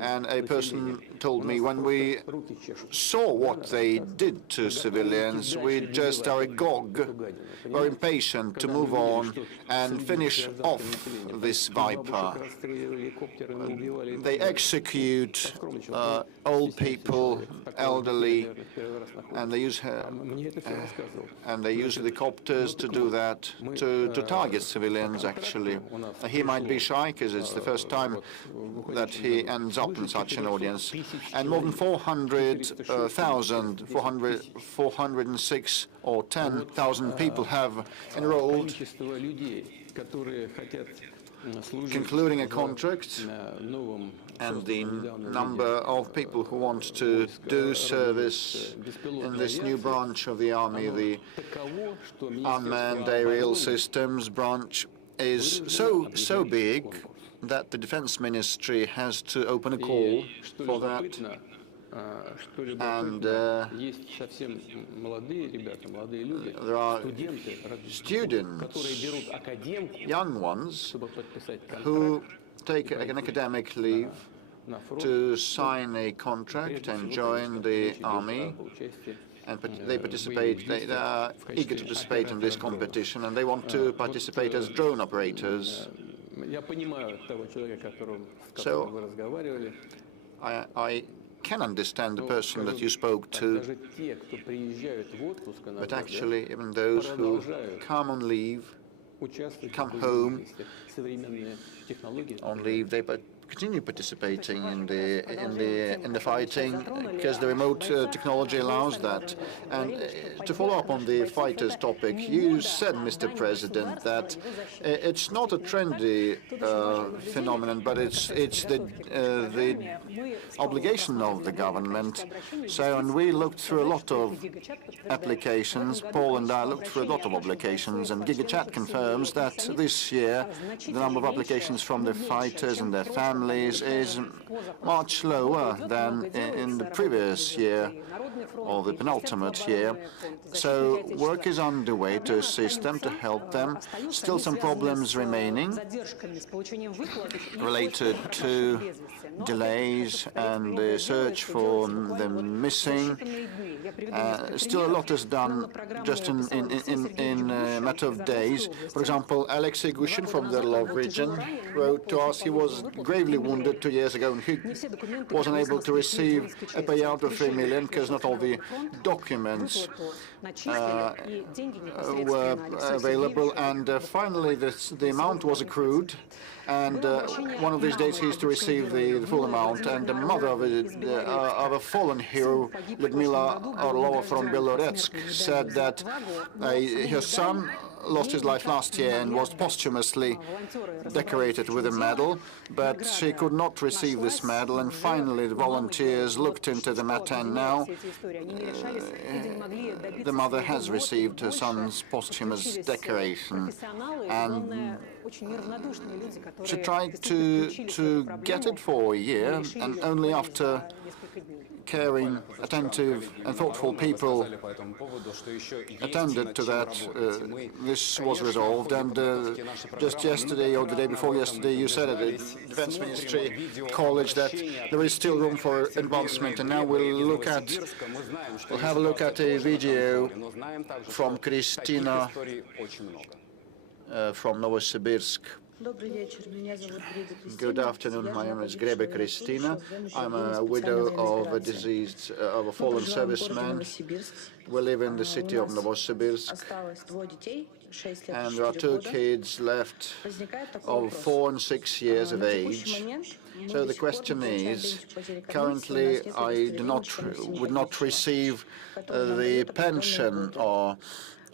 and a person told me, when we saw what they did to civilians, we just are agog, very impatient to move on and finish off this viper. They execute old people, elderly, and they use helicopters to do that, to target civilians, actually. He might be shy because it's the first time that he ends up in such an audience. And more than 406 or 10,000 people have enrolled, concluding a contract, and the number of people who want to do service in this new branch of the army, the unmanned aerial systems branch, is so big that the Defense Ministry has to open a call for that. And there are students, young ones, who take an academic leave to sign a contract and join the army, and they participate. They are eager to participate in this competition, and they want to participate as drone operators. So I can understand the person that you spoke to, but actually even those who come on leave, come home on leave, they continue participating in the fighting because the remote technology allows that. And to follow up on the fighters topic, you said, Mr. President, that it's not a trendy phenomenon, but it's the obligation of the government. So, and we looked through a lot of applications. Paul and I looked through a lot of applications, and GigaChat confirms that this year the number of applications from the fighters and their families is much lower than in the previous year or the penultimate year. So work is underway to assist them, to help them. Still some problems remaining related to delays and the search for the missing. Still a lot is done just in a matter of days. For example, Alexei Gushin from the Lov region wrote to us he was gravely wounded 2 years ago and he wasn't able to receive a payout of 3 million because not all the documents were available, and finally the amount was accrued, and one of these days he's to receive the full amount. And the mother of a fallen hero, Lyudmila Orlova from Beloretsk, said that her son lost his life last year and was posthumously decorated with a medal, but she could not receive this medal, and finally the volunteers looked into the matter, and now the mother has received her son's posthumous decoration. And she tried to get it for a year, and only after caring, attentive and thoughtful people attended to that, this was resolved. And just yesterday or the day before yesterday, you said at the Defense Ministry College that there is still room for advancement. And now we'll have a look at a video from Kristina from Novosibirsk. Good afternoon, my name is Grebe Kristina. I'm a widow of a fallen serviceman. We live in the city of Novosibirsk, and there are 2 kids left of 4 and 6 years of age. So the question is, currently I would not receive the pension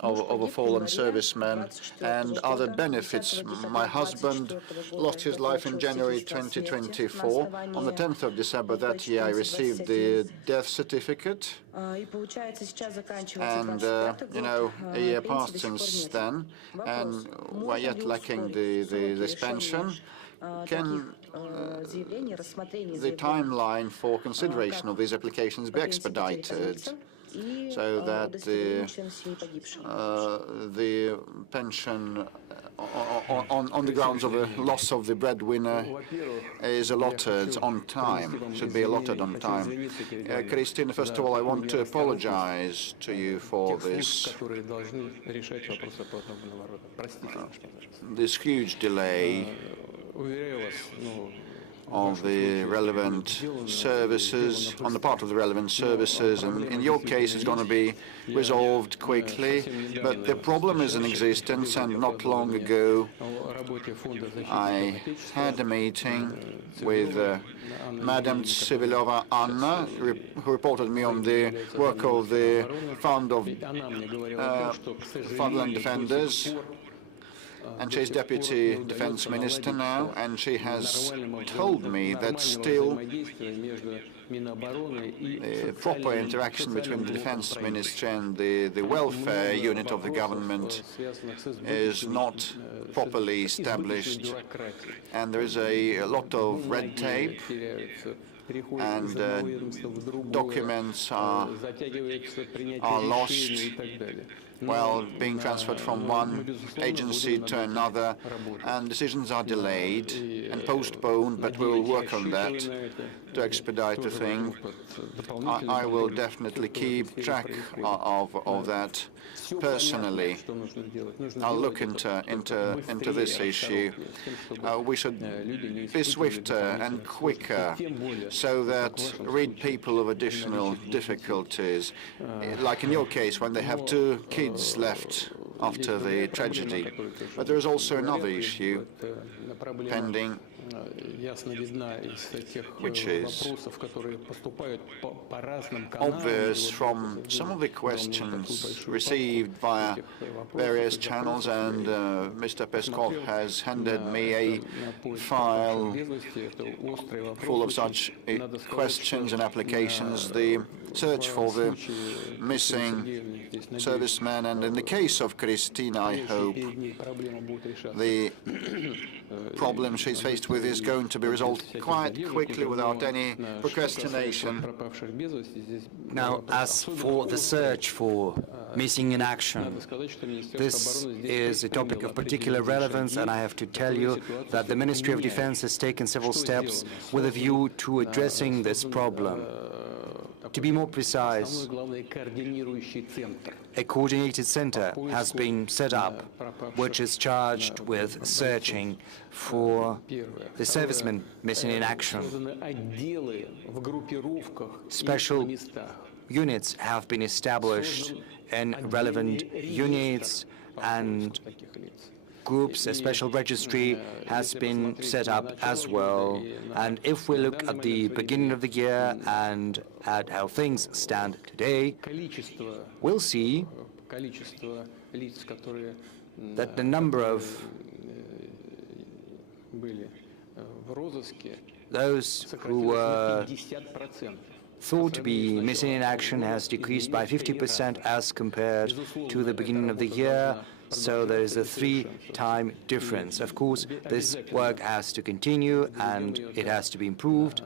of a fallen serviceman and other benefits. My husband lost his life in January 2024. On the 10th of December that year, I received the death certificate. And, a year passed since then, and we're yet lacking this pension. Can the timeline for consideration of these applications be expedited, so that the pension on the grounds of a loss of the breadwinner is allotted on time, should be allotted on time? Christina, first of all, I want to apologize to you for this huge delay of the relevant services, on the part of the relevant services, and in your case it's going to be resolved quickly. But the problem is in existence, and not long ago I had a meeting with Madam Sivilova Anna, who reported me on the work of the Fund of Fatherland Defenders. And she's Deputy Defense Minister now, and she has told me that still the proper interaction between the Defense Ministry and the welfare unit of the government is not properly established, and there is a lot of red tape, and documents are lost while being transferred from one agency to another, and decisions are delayed and postponed, but we will work on that to expedite the thing. I will definitely keep track of that personally. I'll look into this issue. We should be swifter and quicker so that rid people of additional difficulties, like in your case when they have 2 kids left after the tragedy. But there is also another issue pending, which is obvious from some of the questions received via various channels, and Mr. Peskov has handed me a file full of such questions and applications. The search for the missing serviceman, and in the case of Christina, I hope the problem she's faced with is going to be resolved quite quickly without any procrastination. Now, as for the search for missing in action, this is a topic of particular relevance, and I have to tell you that the Ministry of Defense has taken several steps with a view to addressing this problem. To be more precise, a coordinated center has been set up, which is charged with searching for the servicemen missing in action. Special units have been established in relevant units, and groups, a special registry has been set up as well. And if we look at the beginning of the year and at how things stand today, we'll see that the number of those who were thought to be missing in action has decreased by 50% as compared to the beginning of the year. So there is a 3-time difference. Of course, this work has to continue and it has to be improved.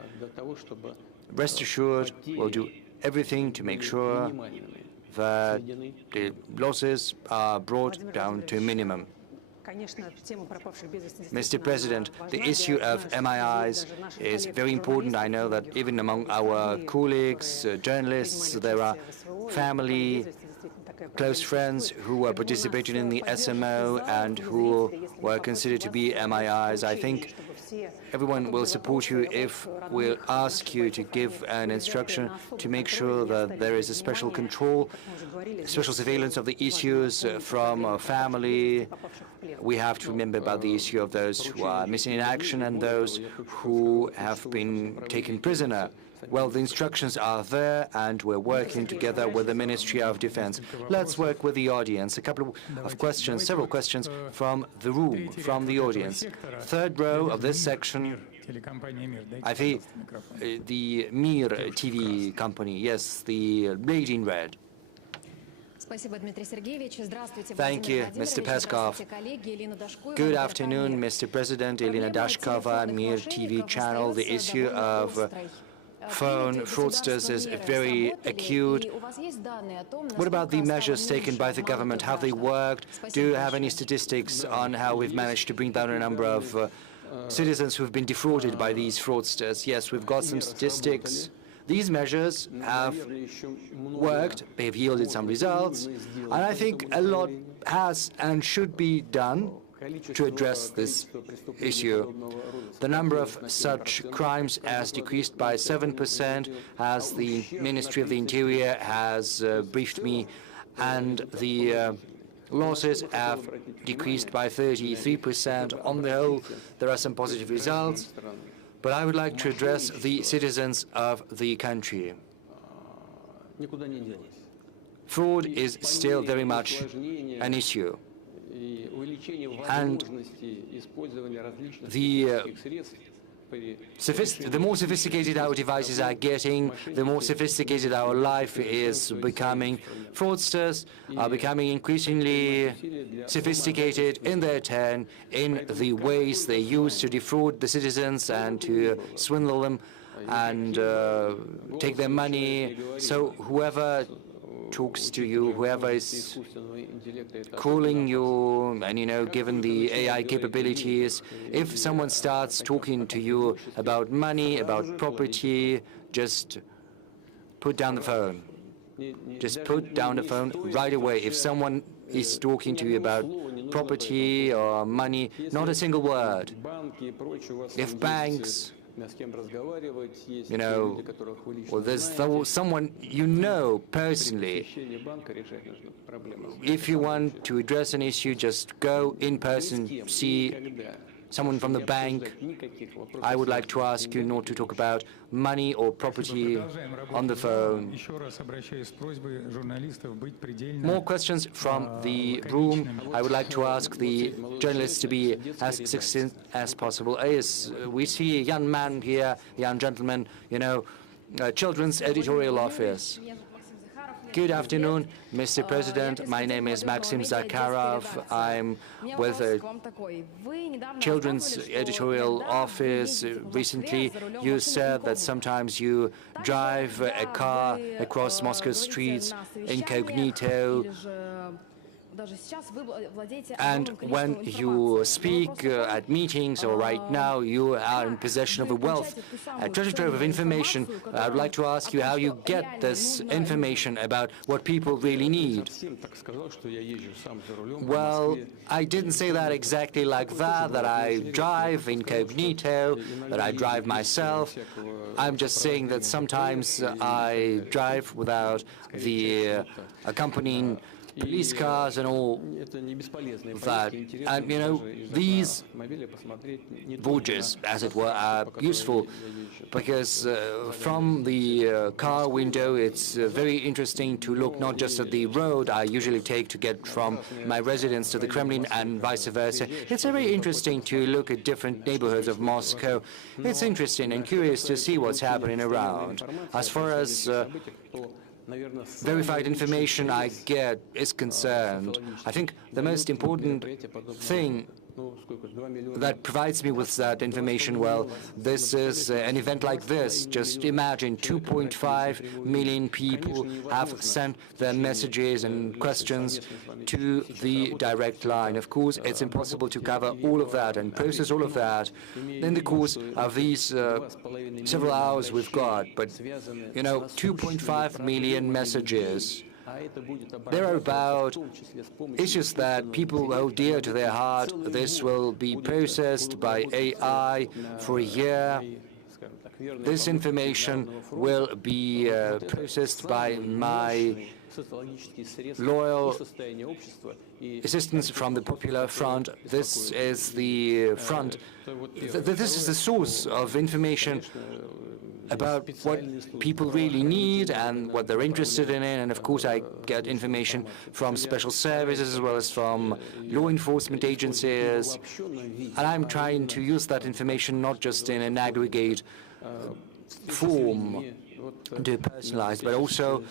Rest assured, we'll do everything to make sure that the losses are brought down to a minimum. Mr. President, the issue of MIIs is very important. I know that even among our colleagues, journalists, there are family, close friends who were participating in the SMO and who were considered to be MIIs. I think everyone will support you if we'll ask you to give an instruction to make sure that there is a special control, special surveillance of the issues from family. We have to remember about the issue of those who are missing in action and those who have been taken prisoner. Well, the instructions are there, and we're working together with the Ministry of Defense. Let's work with the audience. A couple of questions, several questions from the room, from the audience. Third row of this section, I think the Mir TV company. Yes, the lady in red. Thank you, Mr. Peskov. Good afternoon, Mr. President. Elena Dashkova, Mir TV channel. The issue of phone fraudsters is very acute. What about the measures taken by the government? Have they worked? Do you have any statistics on how we've managed to bring down a number of citizens who've been defrauded by these fraudsters? Yes, we've got some statistics. These measures have worked, they've yielded some results, and I think a lot has and should be done to address this issue. The number of such crimes has decreased by 7%, as the Ministry of the Interior has briefed me, and the losses have decreased by 33%. On the whole, there are some positive results, but I would like to address the citizens of the country. Fraud is still very much an issue. And the more sophisticated our devices are getting, the more sophisticated our life is becoming. Fraudsters are becoming increasingly sophisticated in their turn in the ways they use to defraud the citizens and to swindle them and take their money. So whoever talks to you, whoever is calling you, and given the AI capabilities, if someone starts talking to you about money, about property, just put down the phone. Just put down the phone right away. If someone is talking to you about property or money, not a single word. If banks, or there's someone personally, if you want to address an issue, just go in person, see someone from the bank, I would like to ask you not to talk about money or property on the phone. More questions from the room. I would like to ask the journalists to be as succinct as possible. Yes, we see a young man here, a young gentleman, Children's Editorial Office. Good afternoon, Mr. President. My name is Maxim Zakharov. I'm with the Children's Editorial Office. Recently, you said that sometimes you drive a car across Moscow streets incognito, and when you speak at meetings or right now, you are in possession of a wealth, a treasure trove of information. I would like to ask you how you get this information about what people really need. Well, I didn't say that exactly like that I drive incognito, that I drive myself. I'm just saying that sometimes I drive without the accompanying police cars and all that. And, these voyages, as it were, are useful because from the car window, it's very interesting to look not just at the road I usually take to get from my residence to the Kremlin and vice versa. It's very interesting to look at different neighborhoods of Moscow. It's interesting and curious to see what's happening around. As far as verified information I get is concerned, I think the most important thing that provides me with that information, well, this is an event like this. Just imagine 2.5 million people have sent their messages and questions to the direct line. Of course, it's impossible to cover all of that and process all of that in the course of these several hours we've got. But, 2.5 million messages. They're about issues that people hold dear to their heart. This will be processed by AI for a year. This information will be processed by my loyal assistance from the Popular Front. This is the front. This is the source of information about what people really need and what they're interested in. And of course, I get information from special services as well as from law enforcement agencies. And I'm trying to use that information not just in an aggregate form to personalize, but also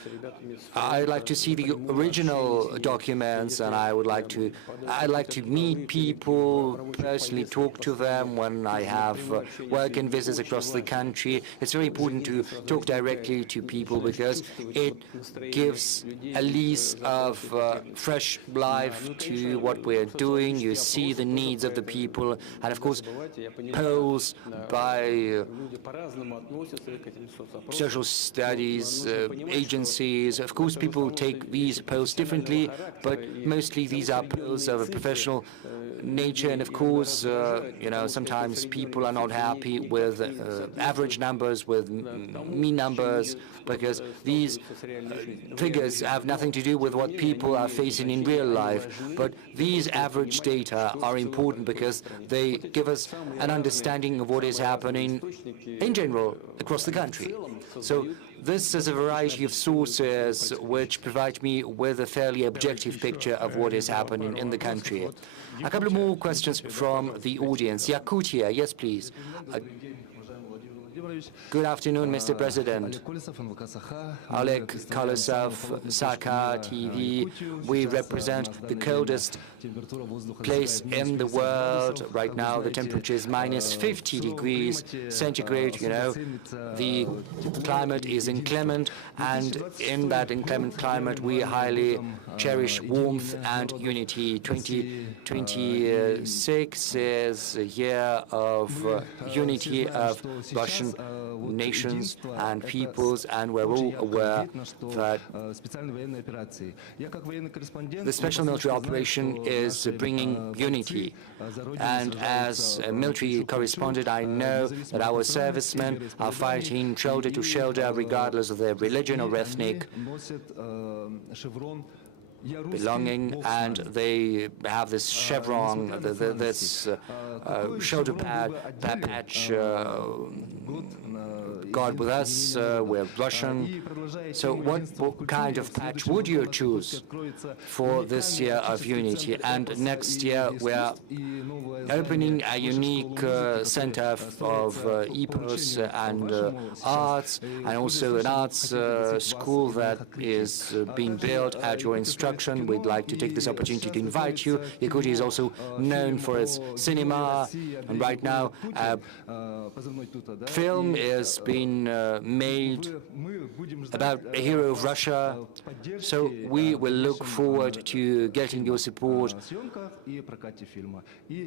I'd like to see the original documents, and I'd like to meet people, personally talk to them when I have work and visits across the country. It's very important to talk directly to people because it gives a lease of fresh life to what we're doing. You see the needs of the people, and of course polls by social studies agencies. Of course, people take these polls differently, but mostly these are polls of a professional nature. And of course, sometimes people are not happy with average numbers, with mean numbers, because these figures have nothing to do with what people are facing in real life. But these average data are important because they give us an understanding of what is happening in general across the country. So this is a variety of sources which provide me with a fairly objective picture of what is happening in the country. A couple of more questions from the audience. Yakutia, yes, please. Good afternoon, Mr. President. Oleg Kolosov, Sakha TV. We represent the coldest place in the world. Right now, the temperature is minus 50 degrees centigrade. The climate is inclement, and in that inclement climate, we highly cherish warmth and unity. 2026 is a year of unity of Russian nations and peoples, and we're all aware that the special military operation is bringing unity. And as a military correspondent, I know that our servicemen are fighting shoulder to shoulder regardless of their religion or ethnic belonging, and they have this chevron, this shoulder patch, God with us, we're Russian. So what kind of patch would you choose for this year of unity? And next year we are opening a unique center of epos and arts, and also an arts school that is being built at your instruction. We'd like to take this opportunity to invite you. Yakutia is also known for its cinema, and right now a film is being made about a hero of Russia. So we will look forward to getting your support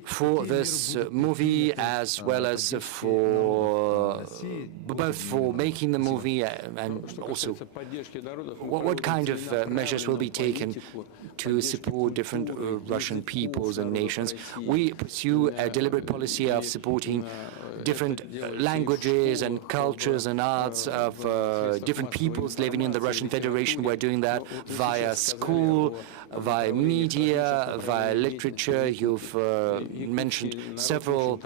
for this movie, as well as for both for making the movie and also what kind of measures will be taken to support different Russian peoples and nations. We pursue a deliberate policy of supporting different languages and cultures and arts of different peoples living in the Russian Federation. We're doing that via school, via media, via literature. You've mentioned several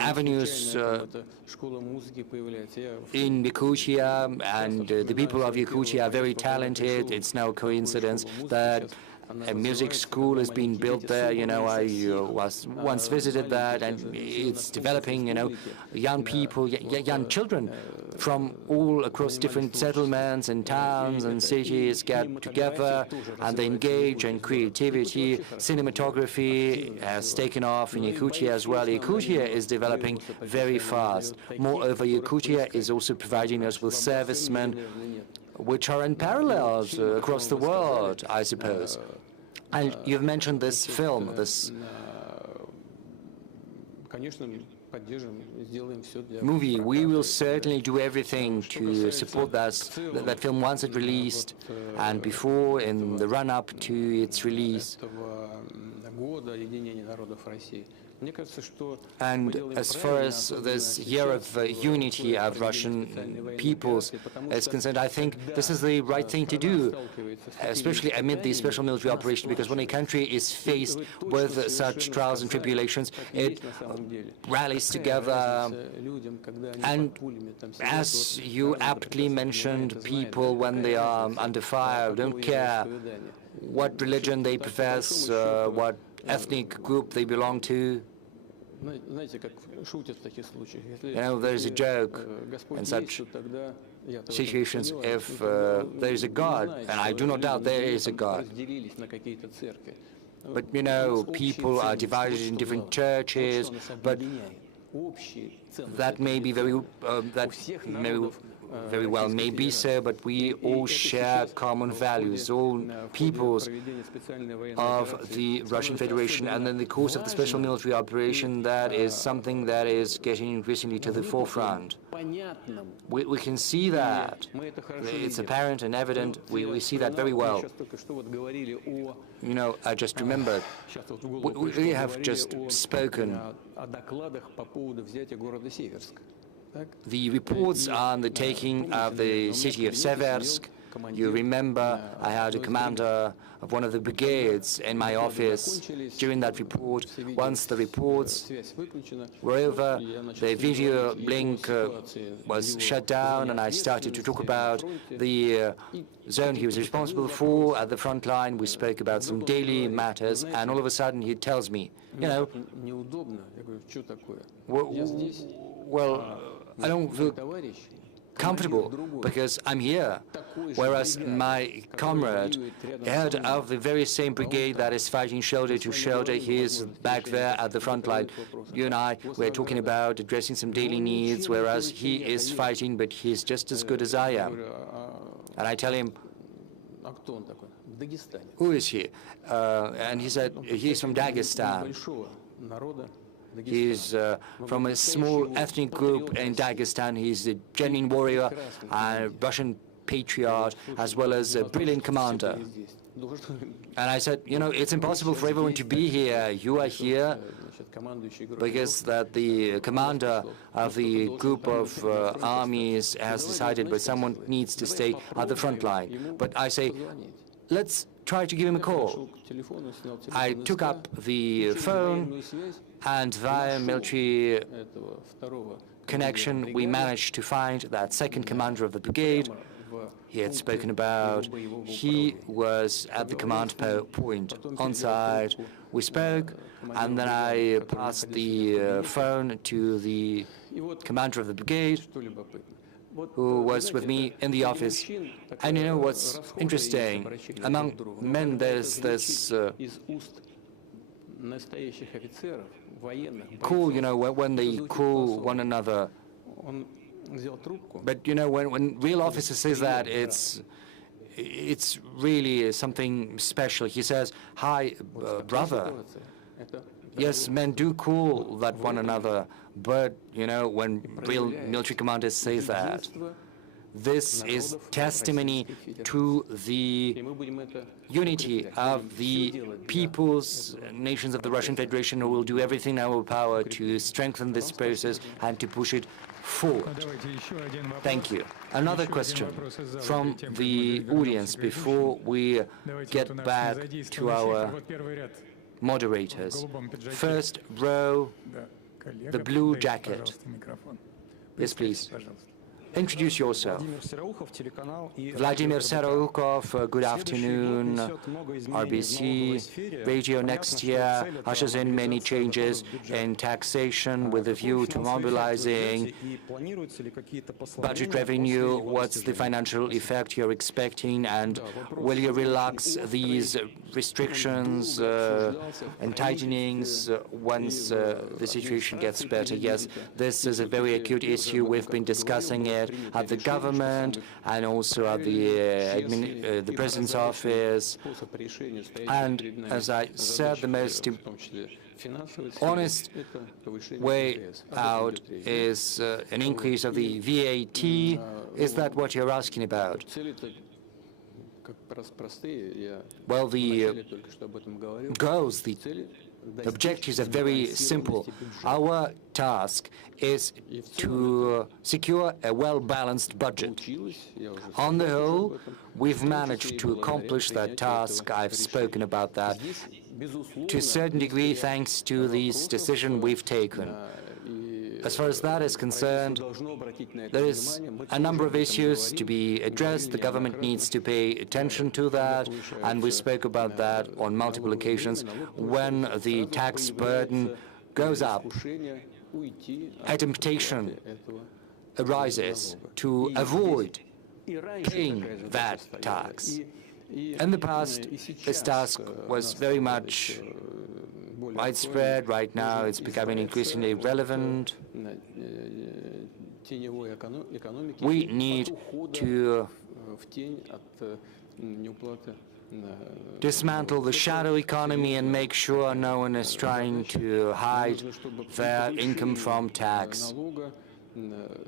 avenues in Yakutia, and the people of Yakutia are very talented. It's no coincidence that a music school has been built there. You know, I once visited that, and it's developing, you know, young people, young children from all across different settlements and towns and cities get together, and they engage in creativity. Cinematography has taken off in Yakutia as well. Yakutia is developing very fast. Moreover, Yakutia is also providing us with servicemen which are unparalleled across the world, I suppose. And you've mentioned this film, this movie. We will certainly do everything to support that film once it's released, and before, in the run-up to its release. And as far as this year of unity of Russian peoples is concerned, I think this is the right thing to do, especially amid the special military operation, because when a country is faced with such trials and tribulations, it rallies together. And as you aptly mentioned, people, when they are under fire, don't care what religion they profess, what ethnic group they belong to. You know, there's a joke in such situations. If there is a God, and I do not doubt there is a God, but you know, people are divided in different churches, but that may be very very well may be so, but we all share common values, all peoples of the Russian Federation. And in the course of the special military operation, that is something that is getting increasingly to the forefront. We can see that. It's apparent and evident. We see that very well. You know, I just remembered, we have just spoken the reports on the taking of the city of Seversk. You remember I had a commander of one of the brigades in my office during that report. Once the reports were over, the video link was shut down, and I started to talk about the zone he was responsible for at the front line. We spoke about some daily matters, and all of a sudden he tells me, you know, well, I don't feel comfortable because I'm here, whereas my comrade, head of the very same brigade that is fighting shoulder to shoulder, he is back there at the front line. You and I, we're talking about addressing some daily needs, whereas he is fighting, but he's just as good as I am. And I tell him, who is he? And he said, he's from Dagestan. He's from a small ethnic group in Dagestan. He's a genuine warrior, a Russian patriot, as well as a brilliant commander. And I said, you know, it's impossible for everyone to be here. You are here because that the commander of the group of armies has decided, but someone needs to stay at the front line. But I say, let's try to give him a call. I took up the phone, and via military connection, we managed to find that second commander of the brigade he had spoken about. He was at the command point on site. We spoke, and then I passed the phone to the commander of the brigade, who was with me in the office. And you know what's interesting? Among men, there's this call, you know, when they call one another. But you know, when real officer says that, it's really something special. He says, "Hi, brother." Yes, men do call that one another, but you know, when real military commanders say that, this is testimony to the unity of the peoples, nations of the Russian Federation, who will do everything in our power to strengthen this process and to push it forward. Thank you. Another question from the audience before we get back to our moderators. First row, the blue jacket. Yes, please. Introduce yourself. Vladimir Seroukov, good afternoon. RBC Radio next year ushers in many changes in taxation with a view to mobilizing budget revenue. What's the financial effect you're expecting, and will you relax these restrictions and tightenings once the situation gets better? Yes, this is a very acute issue. We've been discussing it at the government and also at the president's office. And as I said, the most honest way out is an increase of the VAT. Is that what you're asking about? Well, the goals, the objectives are very simple. Our task is to secure a well-balanced budget. On the whole, we've managed to accomplish that task. I've spoken about that to a certain degree thanks to this decision we've taken. As far as that is concerned, there is a number of issues to be addressed. The government needs to pay attention to that, and we spoke about that on multiple occasions. When the tax burden goes up, a temptation arises to avoid paying that tax. In the past, this task was very much widespread. Right now, it's becoming increasingly relevant. We need to dismantle the shadow economy and make sure no one is trying to hide their income from tax.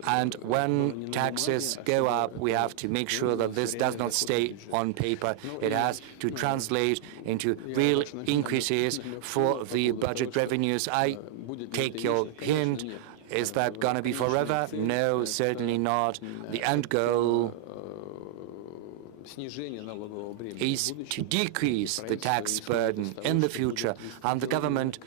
And when taxes go up, we have to make sure that this does not stay on paper. It has to translate into real increases for the budget revenues. I take your hint. Is that going to be forever? No, certainly not. The end goal is to decrease the tax burden in the future, and the government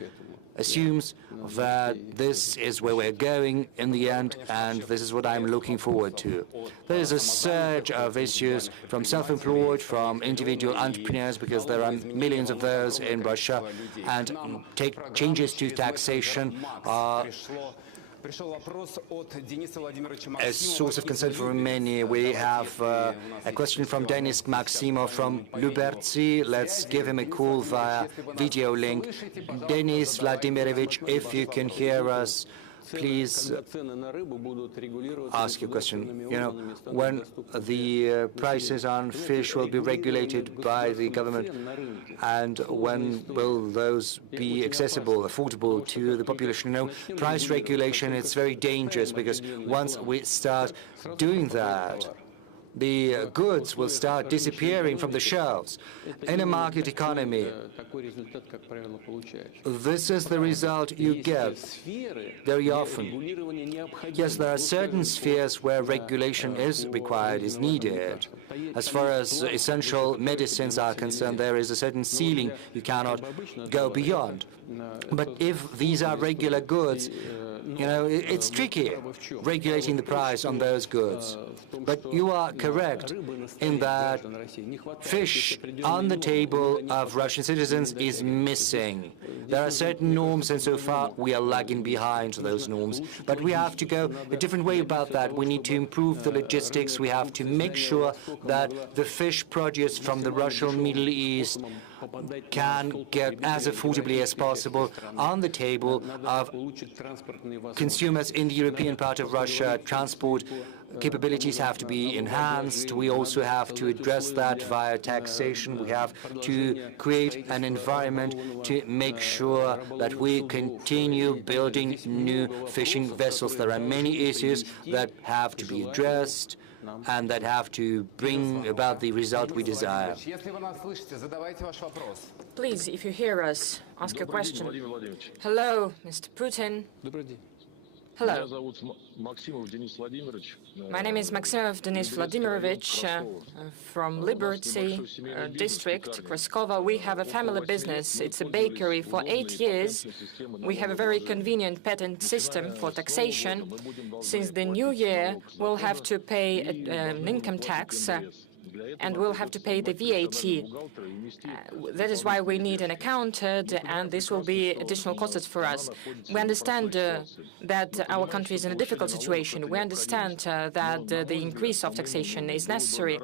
assumes that this is where we're going in the end, and this is what I'm looking forward to. There is a surge of issues from self-employed, from individual entrepreneurs, because there are millions of those in Russia, and changes to taxation are a source of concern for many. We have a question from Denis Maximov from Lubertsy. Let's give him a call via video link. Denis Vladimirovich, if you can hear us, please ask your question. You know, when the prices on fish will be regulated by the government, and when will those be accessible, affordable to the population? You know, price regulation, it's very dangerous, because once we start doing that, the goods will start disappearing from the shelves. In a market economy, this is the result you get very often. Yes, there are certain spheres where regulation is required, is needed. As far as essential medicines are concerned, there is a certain ceiling you cannot go beyond. But if these are regular goods, you know, it's tricky regulating the price on those goods. But you are correct in that fish on the table of Russian citizens is missing. There are certain norms, and so far we are lagging behind those norms. But we have to go a different way about that. We need to improve the logistics. We have to make sure that the fish produced from the Russian Middle East can get as affordably as possible on the table of consumers in the European part of Russia. Transport capabilities have to be enhanced. We also have to address that via taxation. We have to create an environment to make sure that we continue building new fishing vessels. There are many issues that have to be addressed and that have to bring about the result we desire. Please, if you hear us, ask a question. Hello, Mr. Putin. Hello. My name is Maximov Denis Vladimirovich from Liberty District, Kraskova. We have a family business. It's a bakery. For 8 years, we have a very convenient patent system for taxation. Since the new year, we'll have to pay an income tax and we'll have to pay the VAT. That is why we need an accountant, and this will be additional costs for us. We understand that our country is in a difficult situation. We understand that the increase of taxation is necessary,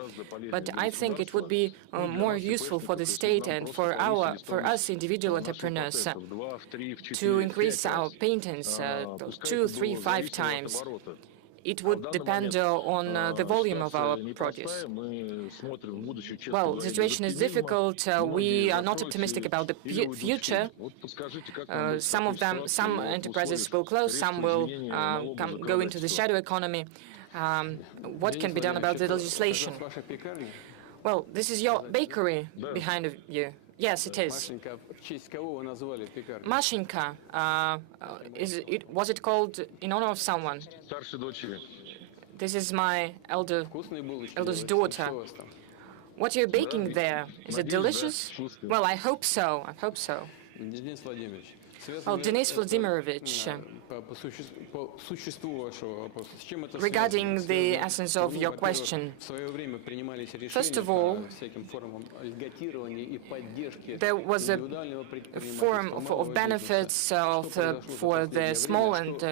but I think it would be more useful for the state and for us individual entrepreneurs to increase our patents 2, 3, 5 times. It would depend on the volume of our produce. Well, the situation is difficult. We are not optimistic about the future. Some enterprises will close, some will go into the shadow economy. What can be done about the legislation? Well, this is your bakery behind you. Yes, it is. Mashinka, was it called in honor of someone? This is my eldest daughter. What are you baking there? Is it delicious? Well, I hope so. I hope so. Well, Denis Vladimirovich, regarding the essence of your question, first of all, there was a form of benefits for the small and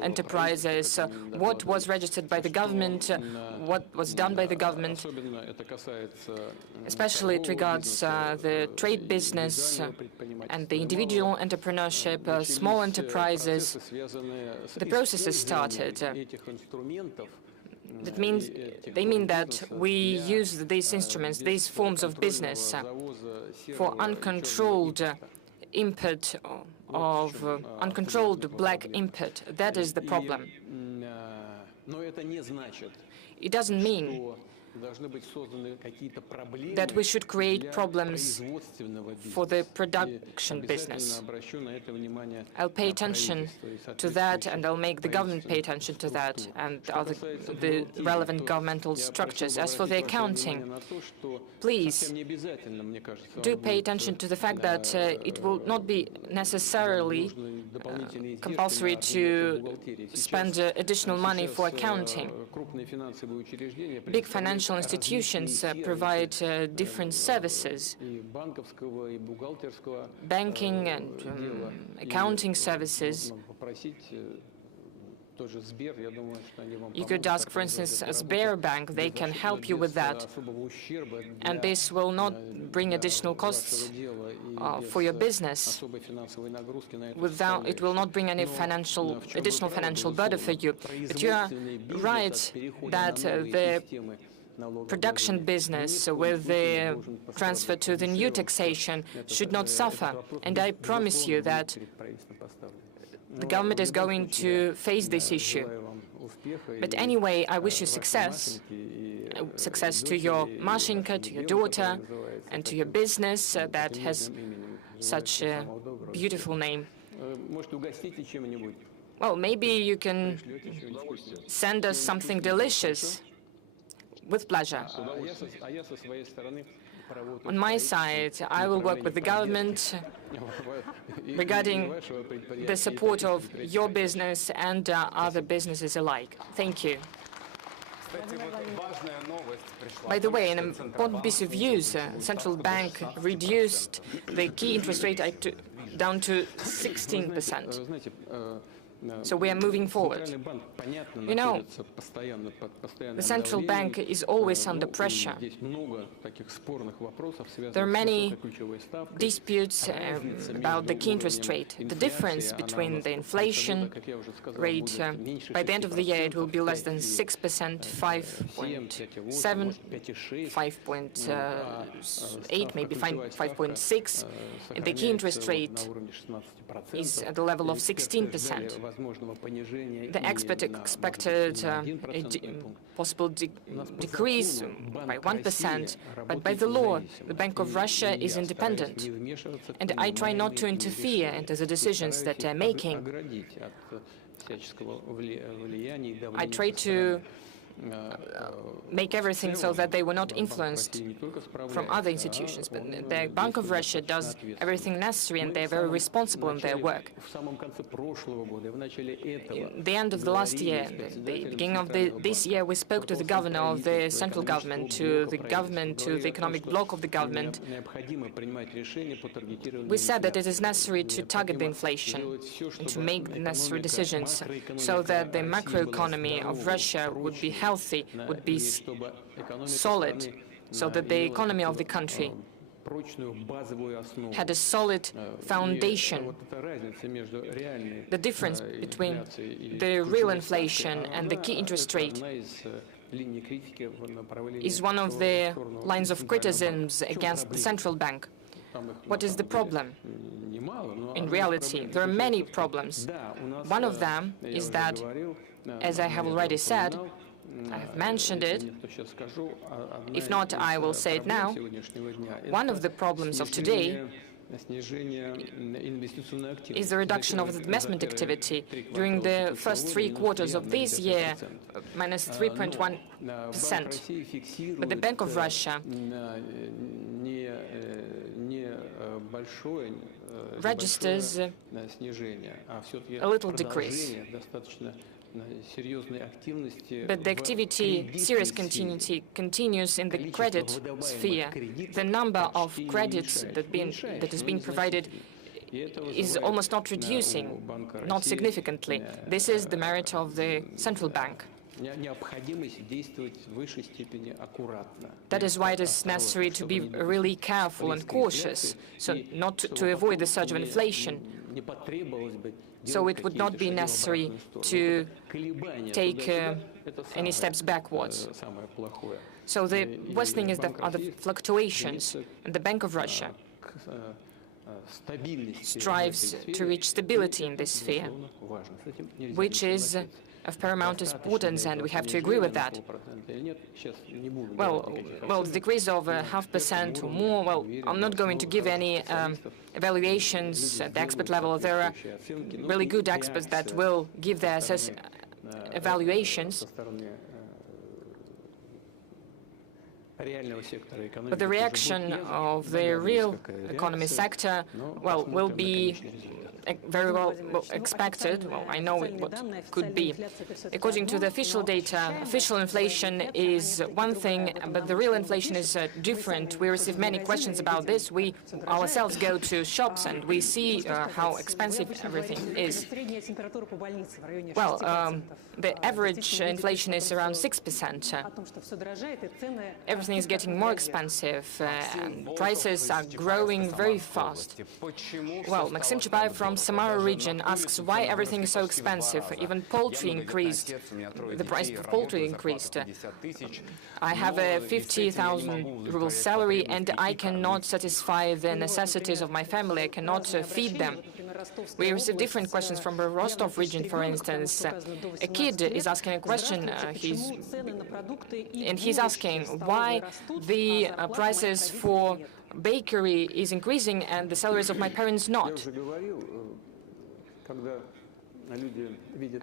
enterprises, what was registered by the government, what was done by the government, especially it regards the trade business and the individual entrepreneurship, small enterprises. The process has started. That means they mean that we use these instruments, these forms of business for uncontrolled input of uncontrolled black input. That is the problem. It doesn't mean that we should create problems for the production business. I'll pay attention to that, and I'll make the government pay attention to that, and the relevant governmental structures. As for the accounting, please do pay attention to the fact that it will not be necessarily compulsory to spend additional money for accounting. Big financial institutions provide different services, banking and accounting services. You could ask, for instance, a Sberbank. They can help you with that, and this will not bring additional costs for your business. It will not bring any additional financial burden for you. But you are right that the production business with the transfer to the new taxation should not suffer. And I promise you that the government is going to face this issue. But anyway, I wish you success, success to your Mashinka, to your daughter, and to your business that has such a beautiful name. Well, maybe you can send us something delicious. With pleasure. On my side, I will work with the government regarding the support of your business and other businesses alike. Thank you. By the way, an important piece of news, the central bank reduced the key interest rate down to 16%. So we are moving forward. You know, the central bank is always under pressure. There are many disputes about the key interest rate. The difference between the inflation rate, by the end of the year, it will be less than 6%, 5.7, 5.8, maybe 5.6. And the key interest rate is at the level of 16%. The expert expected a possible decrease by 1%, but by the law, the Bank of Russia is independent. And I try not to interfere into the decisions that they're making. I try to make everything so that they were not influenced from other institutions. But the Bank of Russia does everything necessary, and they're very responsible in their work. At the end of the last year, the beginning of this year, we spoke to the governor of the central government, to the economic bloc of the government. We said that it is necessary to target the inflation and to make the necessary decisions so that the macroeconomy of Russia would be healthy, would be solid, so that the economy of the country had a solid foundation. The difference between the real inflation and the key interest rate is one of the lines of criticisms against the central bank. What is the problem? In reality, there are many problems. One of them is that, as I have already said, I have mentioned it. If not, I will say it now. One of the problems of today is the reduction of the investment activity. During the first 3 quarters of this year, minus 3.1%. But the Bank of Russia registers a little decrease. But the activity, serious continuity, continues in the credit sphere. The number of credits that is being provided is almost not reducing, not significantly. This is the merit of the central bank. That is why it is necessary to be really careful and cautious, so not to avoid the surge of inflation. So it would not be necessary to take any steps backwards. So the worst thing are the fluctuations, and the Bank of Russia strives to reach stability in this sphere, which is of paramount importance, and we have to agree with that. Well, the decrease of 0.5% or more, well, I'm not going to give any evaluations at the expert level. There are really good experts that will give their evaluations. But the reaction of the real economy sector, well, will be very well expected. Well, I know what could be. According to the official data, official inflation is one thing, but the real inflation is different. We receive many questions about this. We ourselves go to shops and we see how expensive everything is. Well, the average inflation is around 6%. Everything is getting more expensive and prices are growing very fast. Well, Maxim Chubayev from Samara region asks why everything is so expensive. Even poultry increased. The price of poultry increased. I have a 50,000 ruble salary and I cannot satisfy the necessities of my family. I cannot feed them. We receive different questions from the Rostov region, for instance. A kid is asking a question, and he's asking why the prices for bakery is increasing and the salaries of my parents not.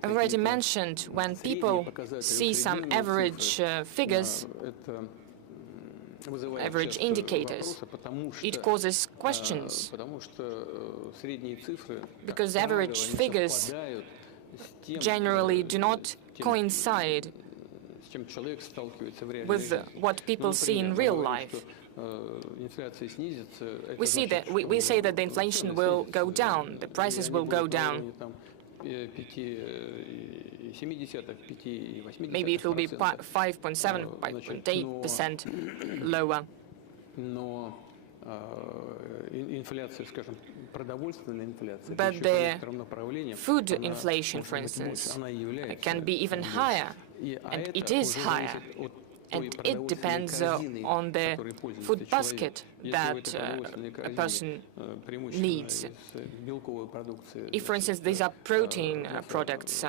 I already mentioned, when people see some average figures, average indicators, it causes questions, because average figures generally do not coincide with what people see in real life. We say that the inflation will go down, the prices will go down. Maybe it will be 5.7, 5.8% lower. But the food inflation, for instance, can be even higher, and it is higher. And it depends on the food basket that a person needs. If, for instance, these are protein products,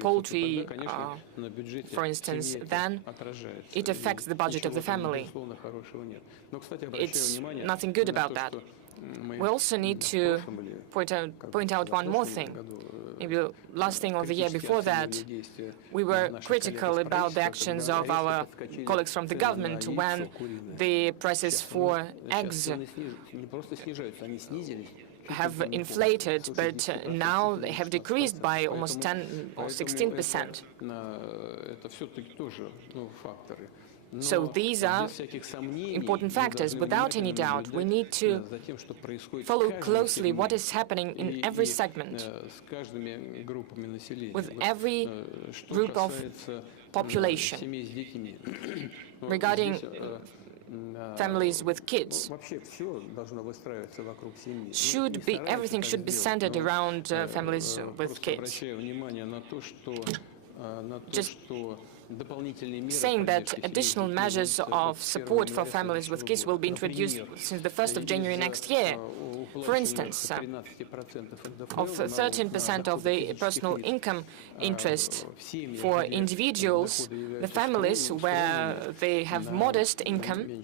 poultry, for instance, then it affects the budget of the family. It's nothing good about that. We also need to point out one more thing. Maybe last thing or the year before that, we were critical about the actions of our colleagues from the government when the prices for eggs have inflated, but now they have decreased by almost 10 or 16%. So these are important factors. Without any doubt, we need to follow closely what is happening in every segment, with every group of population. Regarding families with kids, everything should be centered around families with kids. Just saying that additional measures of support for families with kids will be introduced since the 1st of January next year. For instance, of 13% of the personal income interest for individuals, the families where they have modest income,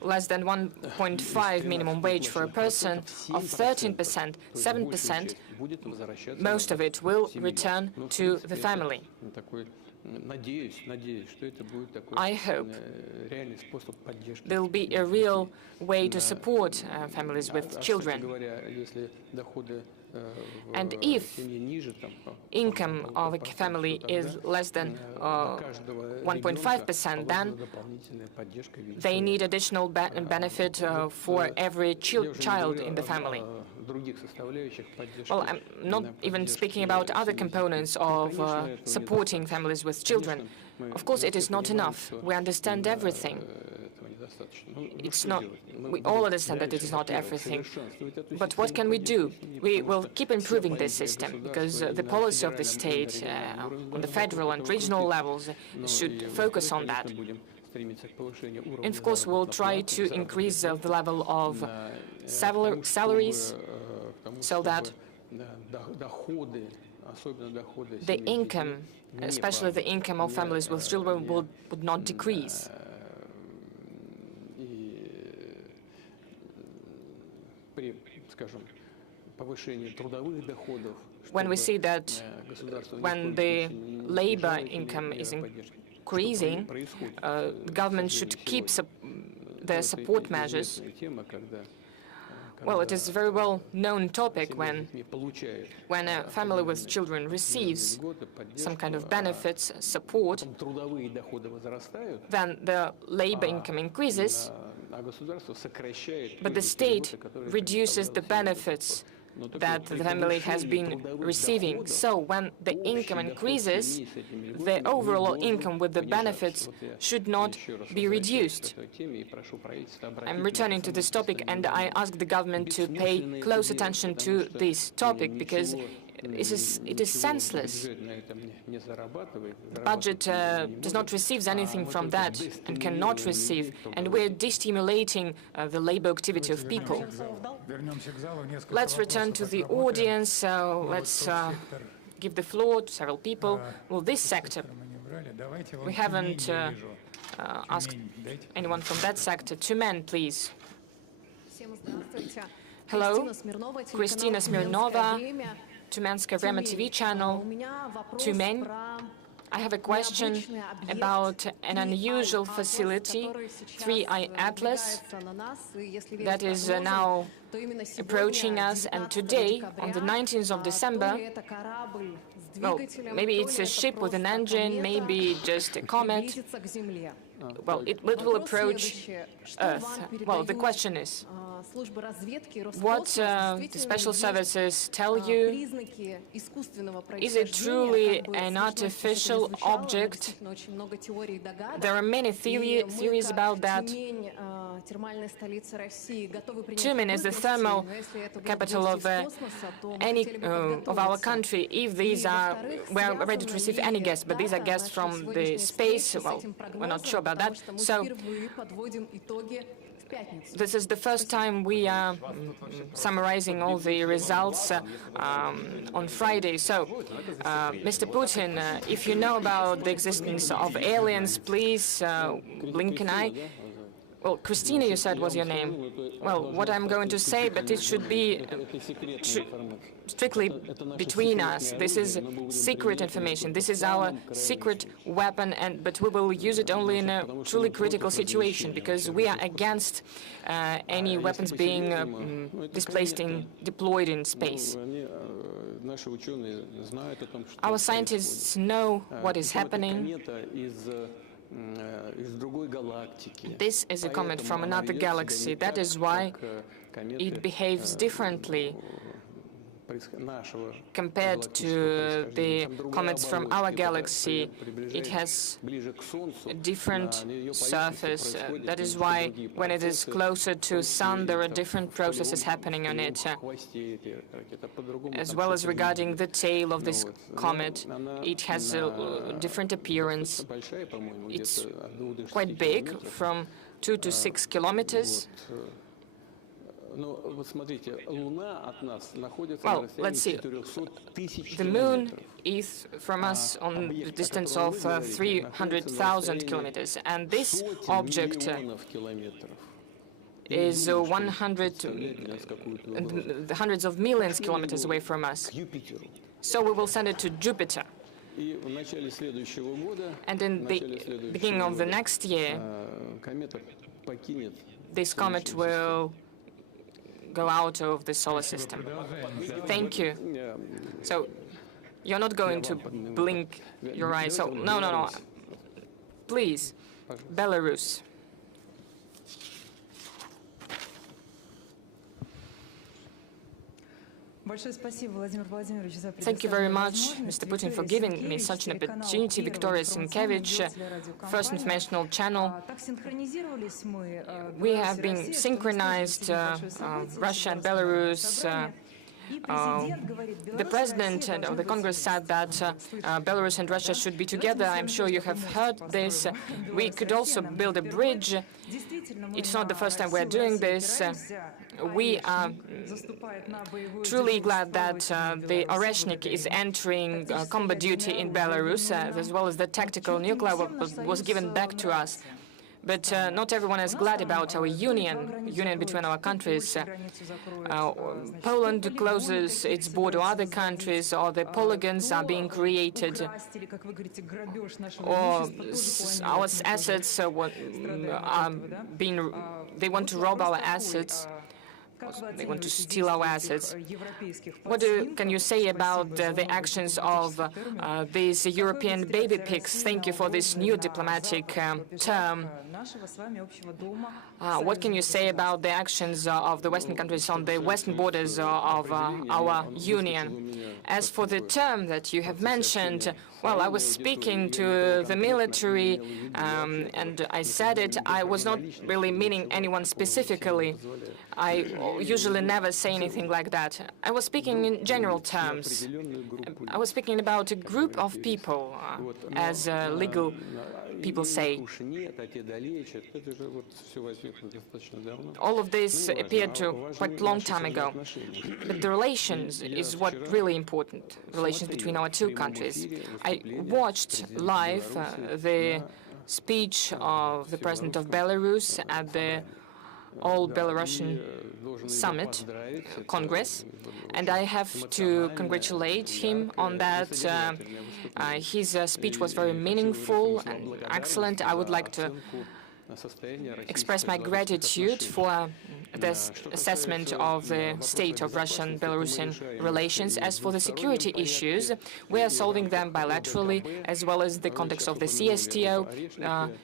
less than 1.5 minimum wage for a person, of 13%, 7%, most of it will return to the family. I hope there will be a real way to support families with children. And if income of a family is less than 1.5%, then they need additional benefit for every child in the family. Well, I'm not even speaking about other components of supporting families with children. Of course, it is not enough. We understand everything. It's not. We all understand that it is not everything. But what can we do? We will keep improving this system, because the policy of the state on the federal and regional levels should focus on that. And of course, we'll try to increase the level of salaries so that the income, especially the income of families with children, would not decrease. When we see that when the labor income is increasing, the government should keep their support measures. Well, it is a very well-known topic when a family with children receives some kind of benefits, support, then the labor income increases, but the state reduces the benefits that the family has been receiving. So when the income increases, the overall income with the benefits should not be reduced. I'm returning to this topic, and I ask the government to pay close attention to this topic, because it is senseless. The budget does not receive anything from that and cannot receive, and we're destimulating the labor activity of people. Let's return to the audience. Let's give the floor to several people. Well, this sector, we haven't asked anyone from that sector. Two men, please. Hello, Kristina Smirnova, Tumenska Vremya TV channel. Two men. I have a question about an unusual facility, 3i Atlas, that is now approaching us, and today, on the 19th of December, well, maybe it's a ship with an engine, maybe just a comet. Well, it will approach Earth. Well, the question is, what the special services tell you? Is it truly an artificial object? There are many theories about that. Tumen is the thermal capital of of our country. If these we're ready to receive any guests, but these are guests from the space. Well, we're not sure about that. So this is the first time we are summarizing all the results on Friday. So, Mr. Putin, if you know about the existence of aliens, please blink an eye. Well, Christina, you said was your name. Well, what I'm going to say, but it should be strictly between us. This is secret information. This is our secret weapon, but we will use it only in a truly critical situation, because we are against any weapons being deployed in space. Our scientists know what is happening. This is a comet from another galaxy. That is why it behaves differently compared to the comets from our galaxy. It has a different surface. That is why when it is closer to Sun, there are different processes happening on it. As well as regarding the tail of this comet, it has a different appearance. It's quite big, from 2 to 6 kilometers. Well, let's see. The moon is from us on the distance of 300,000 kilometers, and this object is hundreds of millions kilometers away from us. So we will send it to Jupiter. And in the beginning of the next year, this comet will go out of the solar system. Thank you. So you're not going to blink your eyes. So no. Please, Belarus. Thank you very much, Mr. Putin, for giving me such an opportunity. Victoria Sienkiewicz, First Informational Channel. We have been synchronized, Russia and Belarus. The President of the Congress said that Belarus and Russia should be together. I'm sure you have heard this. We could also build a bridge. It's not the first time we're doing this. We are truly glad that the Oreshnik is entering combat duty in Belarus, as well as the tactical nuclear was given back to us. But not everyone is glad about our union between our countries. Poland closes its border to other countries, or the polygons are being created, or our assets they want to rob our assets. They want to steal our assets. What can you say about the actions of these European baby pigs? Thank you for this new diplomatic term. What can you say about the actions of the Western countries on the western borders of our union? As for the term that you have mentioned, well, I was speaking to the military and I said it. I was not really meaning anyone specifically. I usually never say anything like that. I was speaking in general terms. I was speaking about a group of people, as legal people say. All of this appeared to quite a long time ago. But the relations is what really important, relations between our two countries. I watched live the speech of the President of Belarus at the All Belarusian Summit, Congress, and I have to congratulate him on that. His speech was very meaningful and excellent. I would like to express my gratitude for this assessment of the state of Russian-Belarusian relations. As for the security issues, we are solving them bilaterally, as well as the context of the CSTO.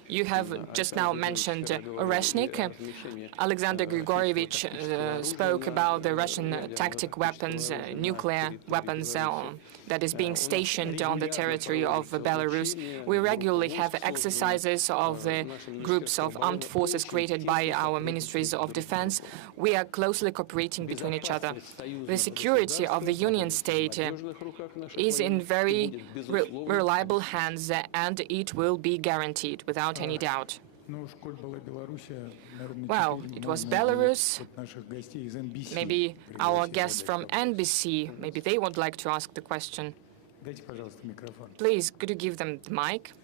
You have just now mentioned Oreshnik. Alexander Grigorievich spoke about the Russian tactic weapons, nuclear weapons that is being stationed on the territory of Belarus. We regularly have exercises of the groups of armed forces created by our ministries of defense. We are closely cooperating between each other. The security of the Union State is in very reliable hands, and it will be guaranteed without any doubt. Well, it was Belarus. Maybe our guests from NBC, maybe they would like to ask the question. Please, could you give them the mic?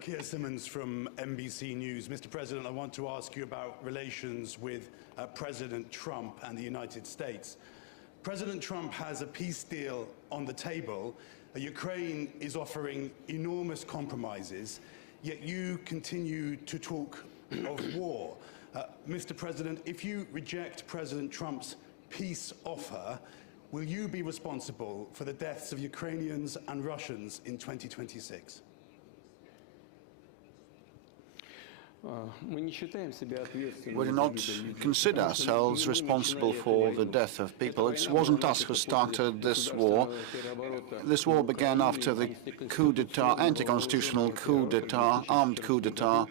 Keir Simmons from NBC News. Mr. President, I want to ask you about relations with President Trump and the United States. President Trump has a peace deal on the table. Ukraine is offering enormous compromises, yet you continue to talk of war. Mr. President, if you reject President Trump's peace offer, will you be responsible for the deaths of Ukrainians and Russians in 2026? We do not consider ourselves responsible for the death of people. It wasn't us who started this war. This war began after the coup d'etat, anti-constitutional coup d'etat, armed coup d'etat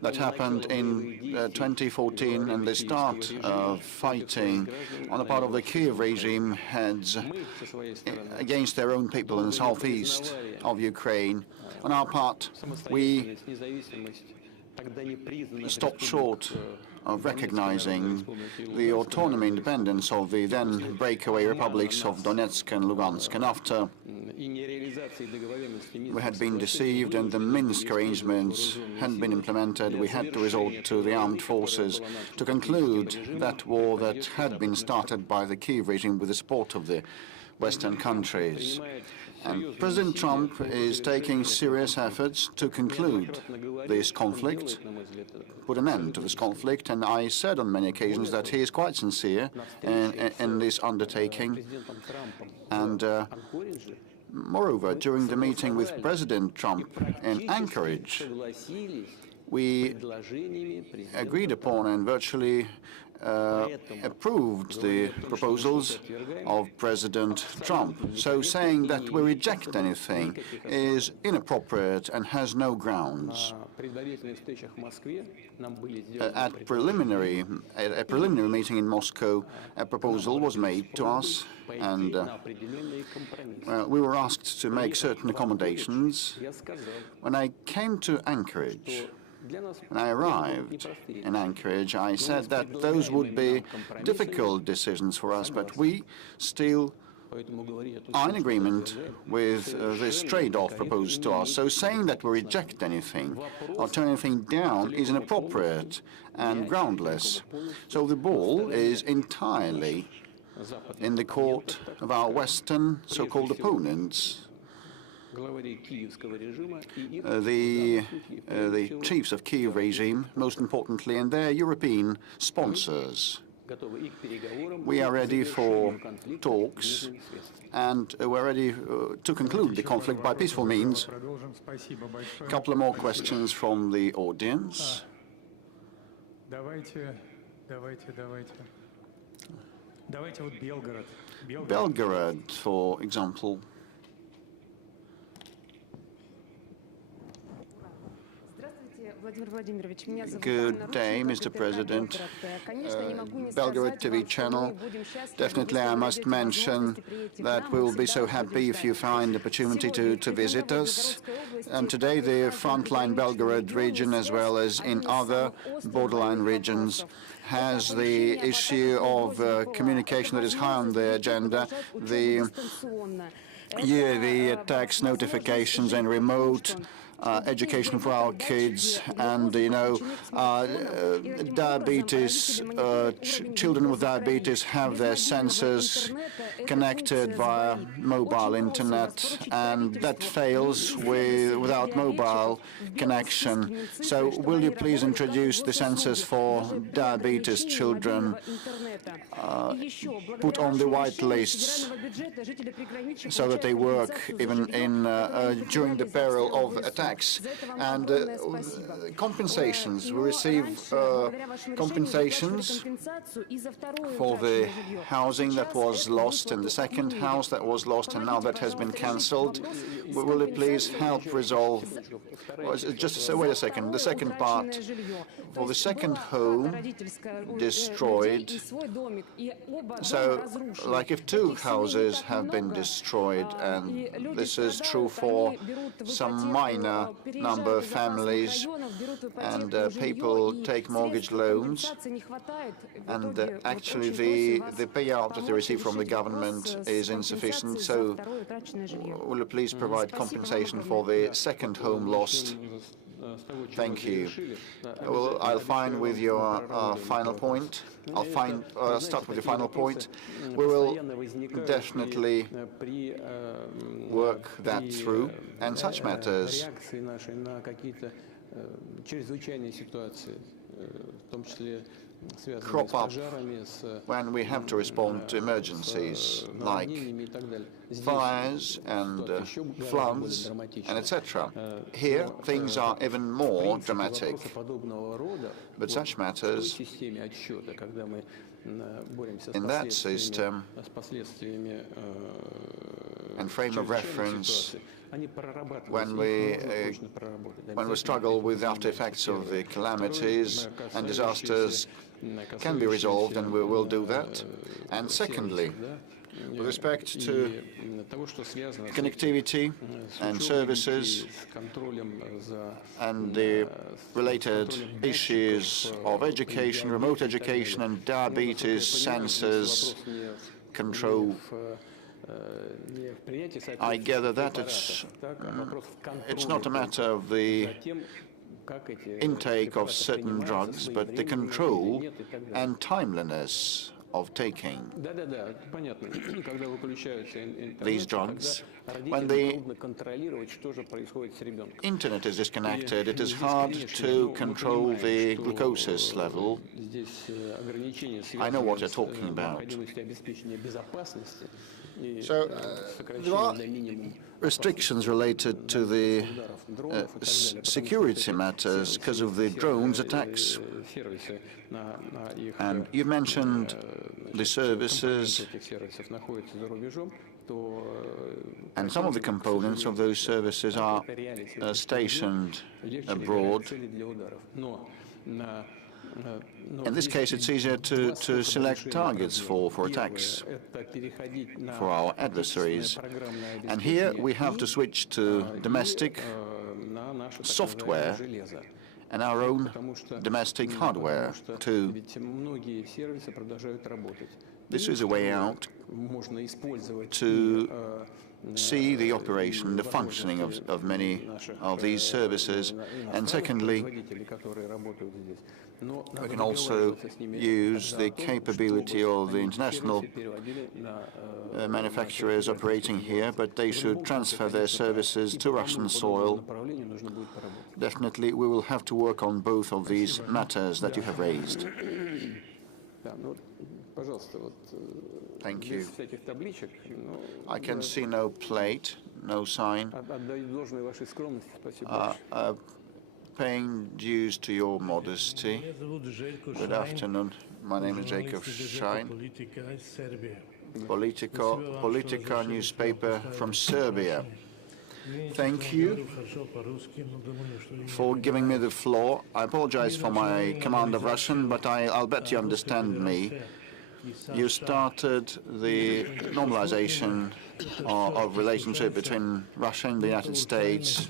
that happened in 2014, and the start of fighting on the part of the Kiev regime heads against their own people in the southeast of Ukraine. On our part, we stopped short of recognizing the autonomy and independence of the then breakaway republics of Donetsk and Lugansk. And after we had been deceived and the Minsk arrangements hadn't been implemented, we had to resort to the armed forces to conclude that war that had been started by the Kiev regime with the support of the Western countries. And President Trump is taking serious efforts to conclude this conflict, put an end to this conflict, and I said on many occasions that he is quite sincere in this undertaking. And moreover, during the meeting with President Trump in Anchorage, we agreed upon and virtually approved the proposals of President Trump. So saying that we reject anything is inappropriate and has no grounds. At a preliminary meeting in Moscow, a proposal was made to us, and we were asked to make certain accommodations. When I came to Anchorage, when I arrived in Anchorage, I said that those would be difficult decisions for us, but we still are in agreement with this trade-off proposed to us. So saying that we reject anything or turn anything down is inappropriate and groundless. So the ball is entirely in the court of our Western so-called opponents, the chiefs of Kiev regime, most importantly, and their European sponsors. We are ready for talks, and we're ready to conclude the conflict by peaceful means. A couple of more questions from the audience. Belgorod, for example. Good day, Mr. President. Belgorod TV channel. Definitely I must mention that we will be so happy if you find the opportunity to visit us. And today the frontline Belgorod region, as well as in other borderline regions, has the issue of communication that is high on the agenda. The tax notifications and remote education for our kids, and diabetes. Children with diabetes have their sensors connected via mobile internet, and that fails without mobile connection. So will you please introduce the sensors for diabetes children, put on the white lists so that they work even during the peril of attacks? And compensations. We receive compensations for the housing that was lost and the second house that was lost, and now that has been cancelled. Will you please help resolve? Just wait a second. The second part, for the second home destroyed. So, like if two houses have been destroyed, and this is true for some minor number of families, and people take mortgage loans, and actually the payout that they receive from the government is insufficient. So will you please provide compensation for the second home lost? Thank you. Well, I'll find with your final point. I'll start with your final point. We will definitely work that through, and such matters crop up when we have to respond to emergencies like fires and floods and etc. Here things are even more dramatic, but such matters in that system and frame of reference, when we struggle with the after effects of the calamities and disasters, can be resolved, and we will do that. And secondly, with respect to connectivity and services and the related issues of education, remote education and diabetes sensors control, I gather that it's not a matter of the intake of certain drugs, but the control and timeliness of taking these drugs. When the internet is disconnected, it is hard to control the glucose level. I know what you're talking about. So there are restrictions related to the security matters because of the drones attacks. And you mentioned the services, and some of the components of those services are stationed abroad. In this case, it's easier to select targets for attacks for our adversaries. And here we have to switch to domestic software and our own domestic hardware too. This is a way out to see the operation, the functioning of many of these services. And secondly, we can also use the capability of the international manufacturers operating here, but they should transfer their services to Russian soil. Definitely, we will have to work on both of these matters that you have raised. Thank you. I can see no plate, no sign. Paying dues to your modesty. Good afternoon. My name is Jacob Shine. Politica newspaper from Serbia. Thank you for giving me the floor. I apologize for my command of Russian, but I'll bet you understand me. You started the normalization of relationship between Russia and the United States,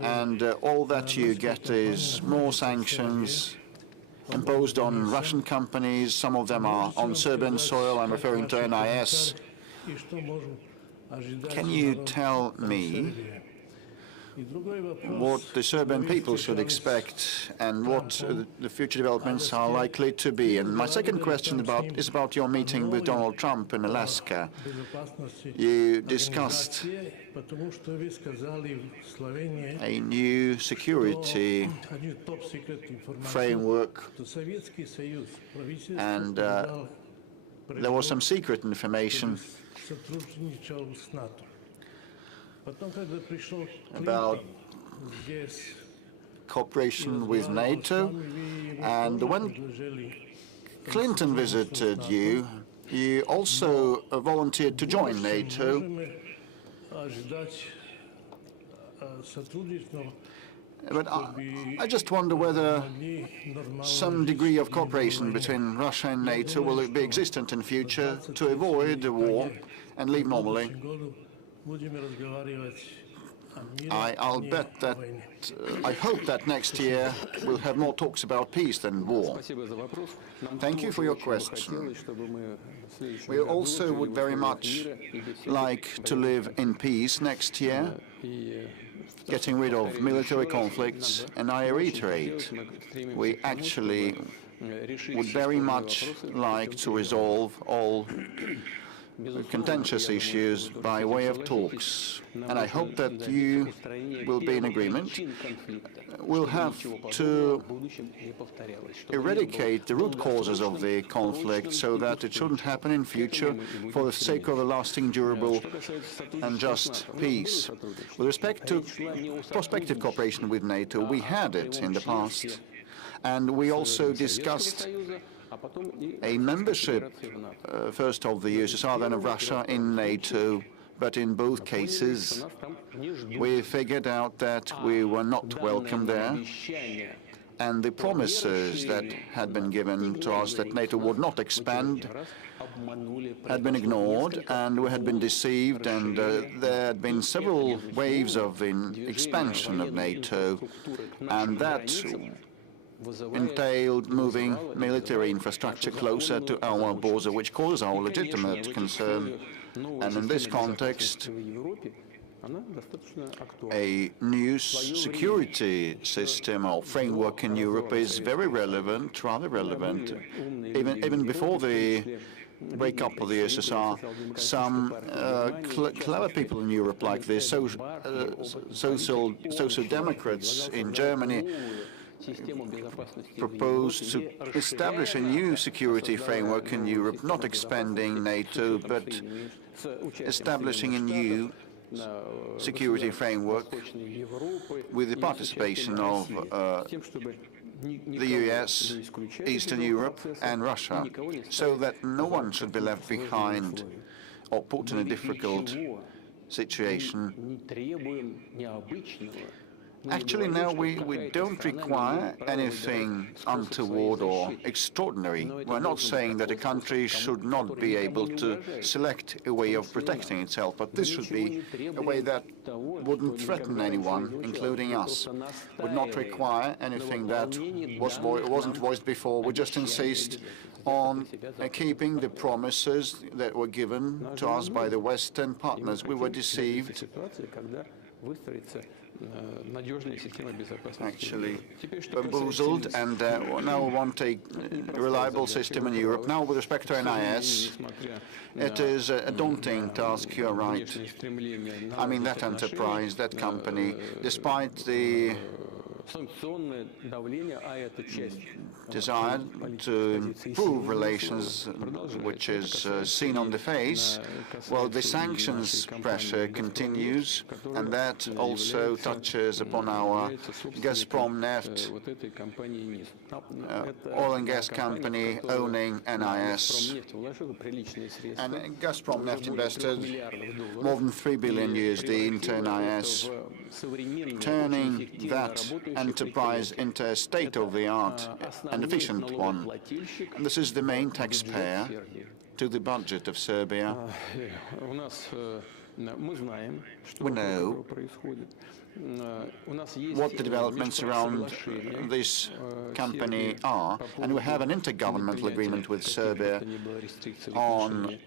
and all that you get is more sanctions imposed on Russian companies. Some of them are on Serbian soil. I'm referring to NIS. Can you tell me what the Serbian people should expect and what the future developments are likely to be? And my second question is about your meeting with Donald Trump in Alaska. You discussed a new security framework, and there was some secret information about cooperation with NATO, and when Clinton visited you, you also volunteered to join NATO. But I just wonder whether some degree of cooperation between Russia and NATO will be existent in future to avoid a war and live normally. I'll bet that, I hope that next year we'll have more talks about peace than war. Thank you for your question. We also would very much like to live in peace next year, getting rid of military conflicts, and I reiterate, we actually would very much like to resolve all contentious issues by way of talks, and I hope that you will be in agreement. We'll have to eradicate the root causes of the conflict so that it shouldn't happen in future for the sake of a lasting, durable and just peace. With respect to prospective cooperation with NATO, we had it in the past, and we also discussed a membership, first of the USSR, then of Russia, in NATO, but in both cases we figured out that we were not welcome there, and the promises that had been given to us that NATO would not expand had been ignored, and we had been deceived, and there had been several waves of expansion of NATO, and that entailed moving military infrastructure closer to our border, which causes our legitimate concern. And in this context, a new security system or framework in Europe is very relevant, rather relevant. Even before the breakup of the USSR, some clever people in Europe like the social democrats in Germany proposed to establish a new security framework in Europe, not expanding NATO, but establishing a new security framework with the participation of the US, Eastern Europe and Russia, so that no one should be left behind or put in a difficult situation. Actually, now we don't require anything untoward or extraordinary. We're not saying that a country should not be able to select a way of protecting itself, but this should be a way that wouldn't threaten anyone, including us. Would not require anything that wasn't voiced before. We just insist on keeping the promises that were given to us by the Western partners. We were deceived, actually bamboozled, and now we want a reliable system in Europe. Now, with respect to NIS, it is a daunting task, you're right. I mean, that enterprise, that company, despite the desire to improve relations, which is seen on the face, well, the sanctions pressure continues, and that also touches upon our Gazprom Neft, oil and gas company owning NIS. And Gazprom Neft invested more than $3 billion into NIS, turning that enterprise into a state-of-the-art and efficient one. And this is the main taxpayer to the budget of Serbia. We know what the developments around this company are, and we have an intergovernmental agreement with Serbia on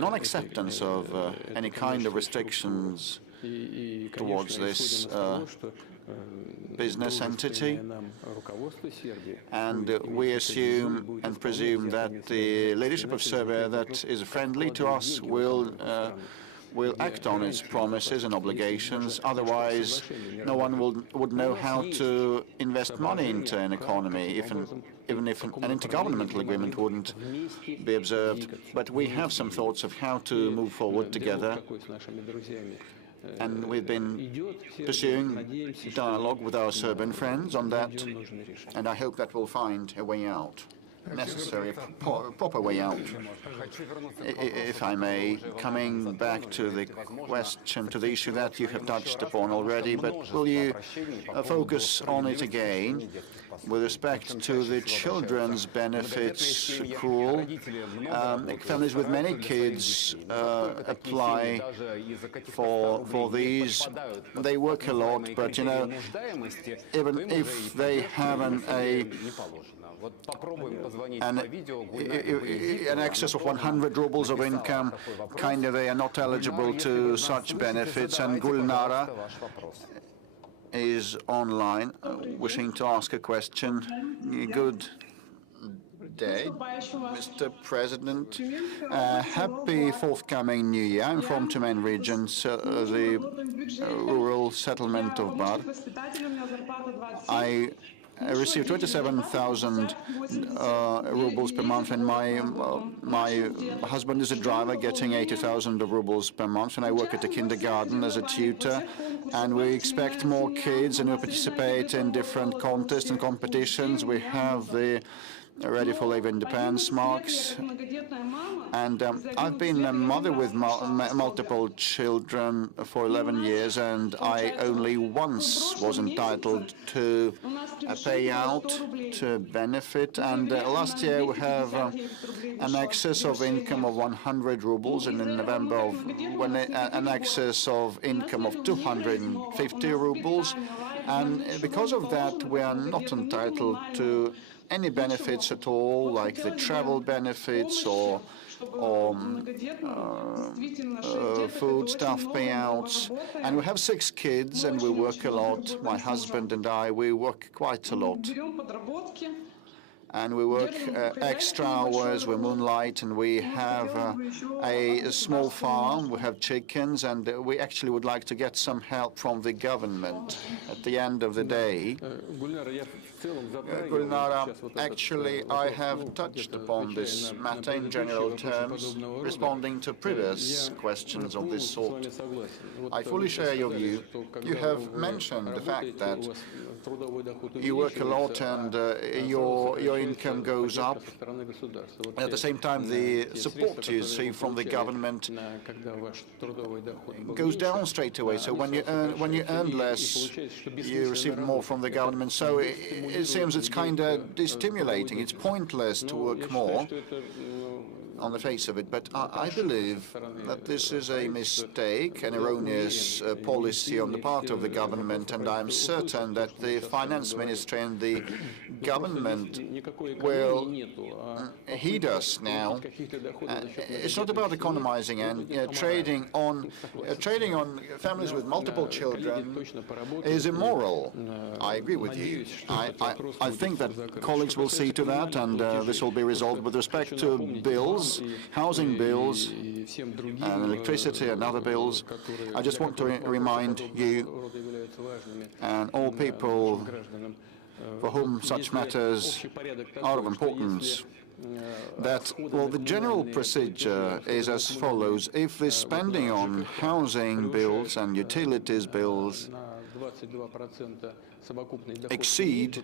non-acceptance of any kind of restrictions towards this business entity, and we assume and presume that the leadership of Serbia that is friendly to us will act on its promises and obligations. Otherwise, no one would know how to invest money into an economy, even if an intergovernmental agreement wouldn't be observed. But we have some thoughts of how to move forward together. And we've been pursuing dialogue with our Serbian friends on that, and I hope that we'll find a way out, necessary, proper way out. If I may, coming back to the question, to the issue that you have touched upon already, but will you focus on it again with respect to the children's benefits accrual? Families with many kids apply for these. They work a lot, but even if they have an excess of 100 rubles of income, they are not eligible to such benefits. And Gulnara is online, wishing to ask a question. Good day, Mr. President. Happy forthcoming New Year. I'm from Tumen region, the rural settlement of Bar. I received 27,000 rubles per month, and my husband is a driver getting 80,000 rubles per month, and I work at a kindergarten as a tutor, and we expect more kids, and we participate in different contests and competitions. We have the Ready for Labor Independence marks, and I've been a mother with multiple children for 11 years, and I only once was entitled to a payout, to benefit, and last year we have an excess of income of 100 rubles, and in November an excess of income of 250 rubles, and because of that we are not entitled to any benefits at all, like the travel benefits or food stuff payouts. And we have 6 kids, and we work a lot. My husband and I, we work quite a lot. And we work extra hours, we moonlight, and we have a small farm, we have chickens, and we actually would like to get some help from the government at the end of the day. Gulnara, actually, I have touched upon this matter in general terms, responding to previous questions of this sort. I fully share your view. You have mentioned the fact that you work a lot and your income goes up. At the same time, the support you receive from the government goes down straight away. So when you earn less, you receive more from the government. So it seems it's kind of destimulating. It's pointless to work more on the face of it, but I believe that this is a mistake, an erroneous policy on the part of the government, and I'm certain that the finance ministry and the government will heed us now. It's not about economizing and trading on families with multiple children is immoral. I agree with you. I think that colleagues will see to that, and this will be resolved with respect to bills, housing bills, and electricity and other bills. I just want to remind you and all people for whom such matters are of importance, that, well, the general procedure is as follows. If the spending on housing bills and utilities bills exceed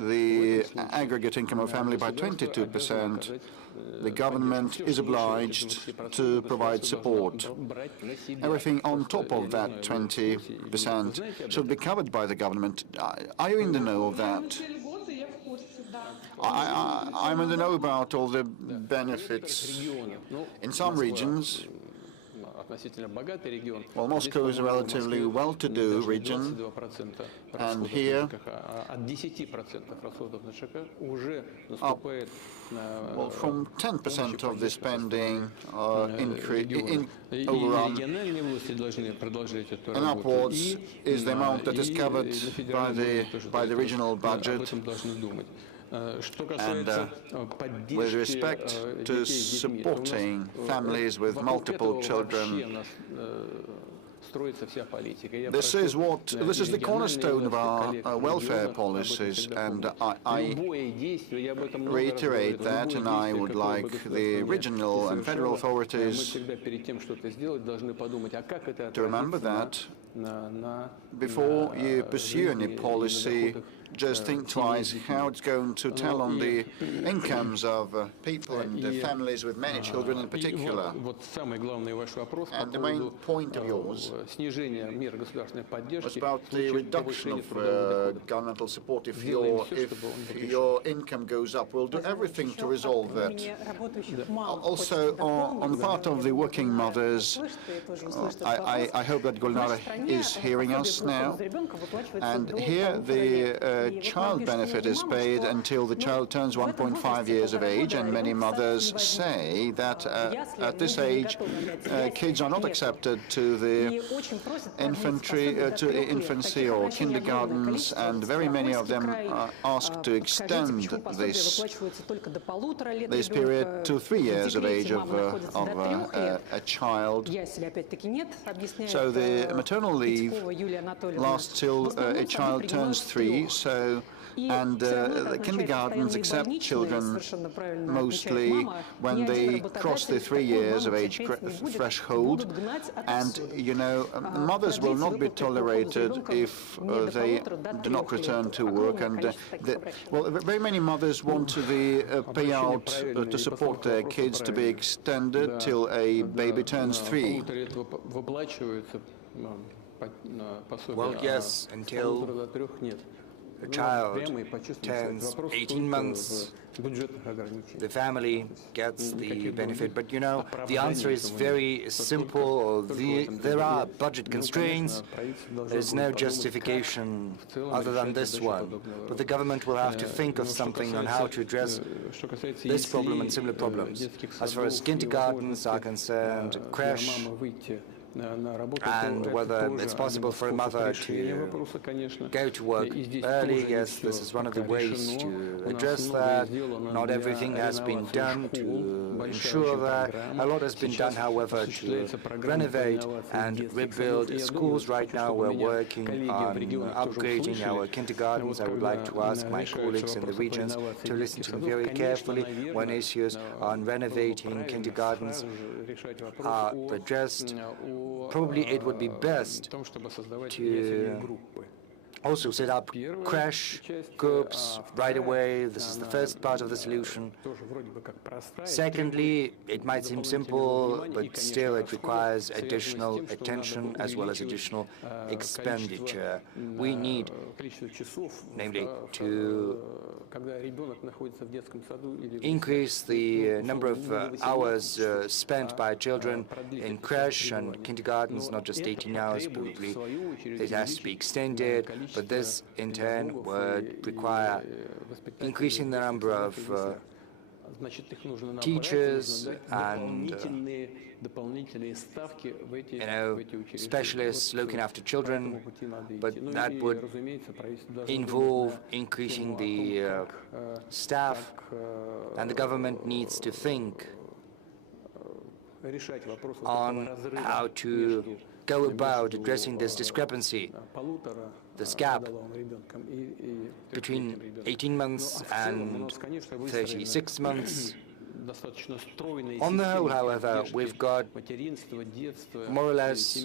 the aggregate income of family by 22%, the government is obliged to provide support. Everything on top of that 20% should be covered by the government. Are you in the know of that? I'm in the know about all the benefits. In some regions, well, Moscow is a relatively well-to-do region, and here, well, from 10% of the spending overrun and upwards is the amount that is covered by the regional budget. And with respect to supporting families with multiple children, this is the cornerstone of our welfare policies, and I reiterate that, and I would like the regional and federal authorities to remember that before you pursue any policy. Just think twice how it's going to tell on the incomes of people and families with many children in particular. And the main point of yours was about the reduction of governmental support. If your income goes up, we'll do everything to resolve that. Also, on the part of the working mothers, I hope that Gulnara is hearing us now. And here the child benefit is paid until the child turns 1.5 years of age, and many mothers say that at this age kids are not accepted to the infancy or kindergartens, and very many of them are asked to extend this period to 3 years of age of a child. So the maternal leave lasts till a child turns 3. And the kindergartens accept children mostly when they cross the 3 years of age threshold. And, you know, mothers will not be tolerated if they do not return to work. And, well, very many mothers want the payout to support their kids to be extended till a baby turns 3. Well, yes, until a child turns 18 months, the family gets the benefit. But, you know, the answer is very simple. There are budget constraints. There's no justification other than this one. But the government will have to think of something on how to address this problem and similar problems. As far as kindergartens are concerned, creche, and whether it's possible for a mother to go to work early. Yes, this is one of the ways to address that. Not everything has been done to ensure that. A lot has been done, however, to renovate and rebuild schools. Right now we're working on upgrading our kindergartens. I would like to ask my colleagues in the regions to listen to me very carefully when issues on renovating kindergartens are addressed. Probably it would be best to also set up crash groups right away. This is the first part of the solution. Secondly, it might seem simple, but still it requires additional attention as well as additional expenditure. We need, namely, to increase the number of hours spent by children in creche and kindergartens, not just 18 hours, probably it has to be extended, but this in turn would require increasing the number of teachers and specialists looking after children, but that would involve increasing the staff, and the government needs to think on how to go about addressing this discrepancy, this gap between 18 months and 36 months. On the whole, however, we've got more or less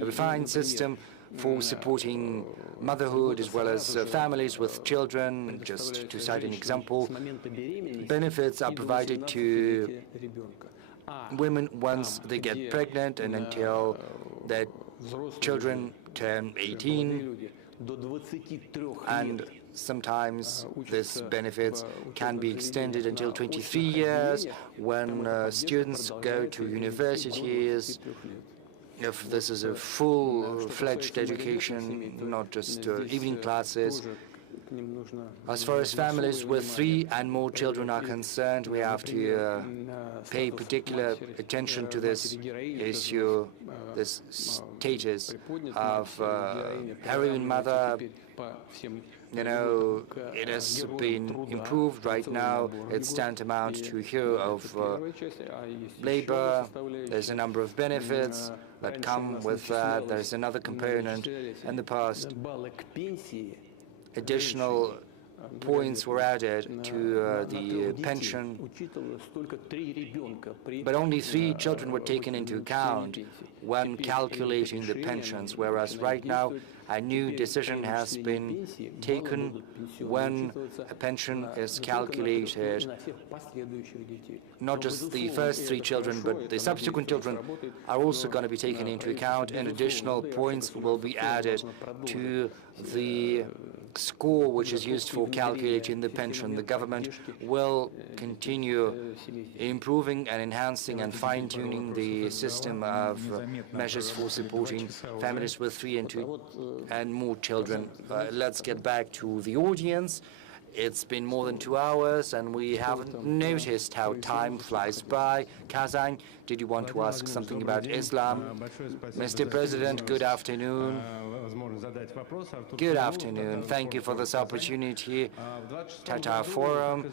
a refined system for supporting motherhood as well as families with children. Just to cite an example, benefits are provided to women once they get pregnant and until their children turn 18, and sometimes this benefits can be extended until 23 years when students go to universities, if this is a full-fledged education, not just evening classes. As far as families with 3 and more children are concerned, we have to pay particular attention to this issue, this status of heroine mother. You know, it has been improved right now. It's tantamount to a year of labor. There's a number of benefits that come with that. There's another component. In the past, additional points were added to the pension, but only 3 children were taken into account when calculating the pensions, whereas right now a new decision has been taken when a pension is calculated. Not just the first 3 children, but the subsequent children are also going to be taken into account, and additional points will be added to the score which is used for calculating the pension. The government will continue improving and enhancing and fine-tuning the system of measures for supporting families with 3 and 2 and more children. Let's get back to the audience. It's been more than 2 hours and we haven't noticed how time flies by. Kazan, did you want to ask something about Islam? Mr. President, good afternoon. Good afternoon. Thank you for this opportunity. Tatar Forum,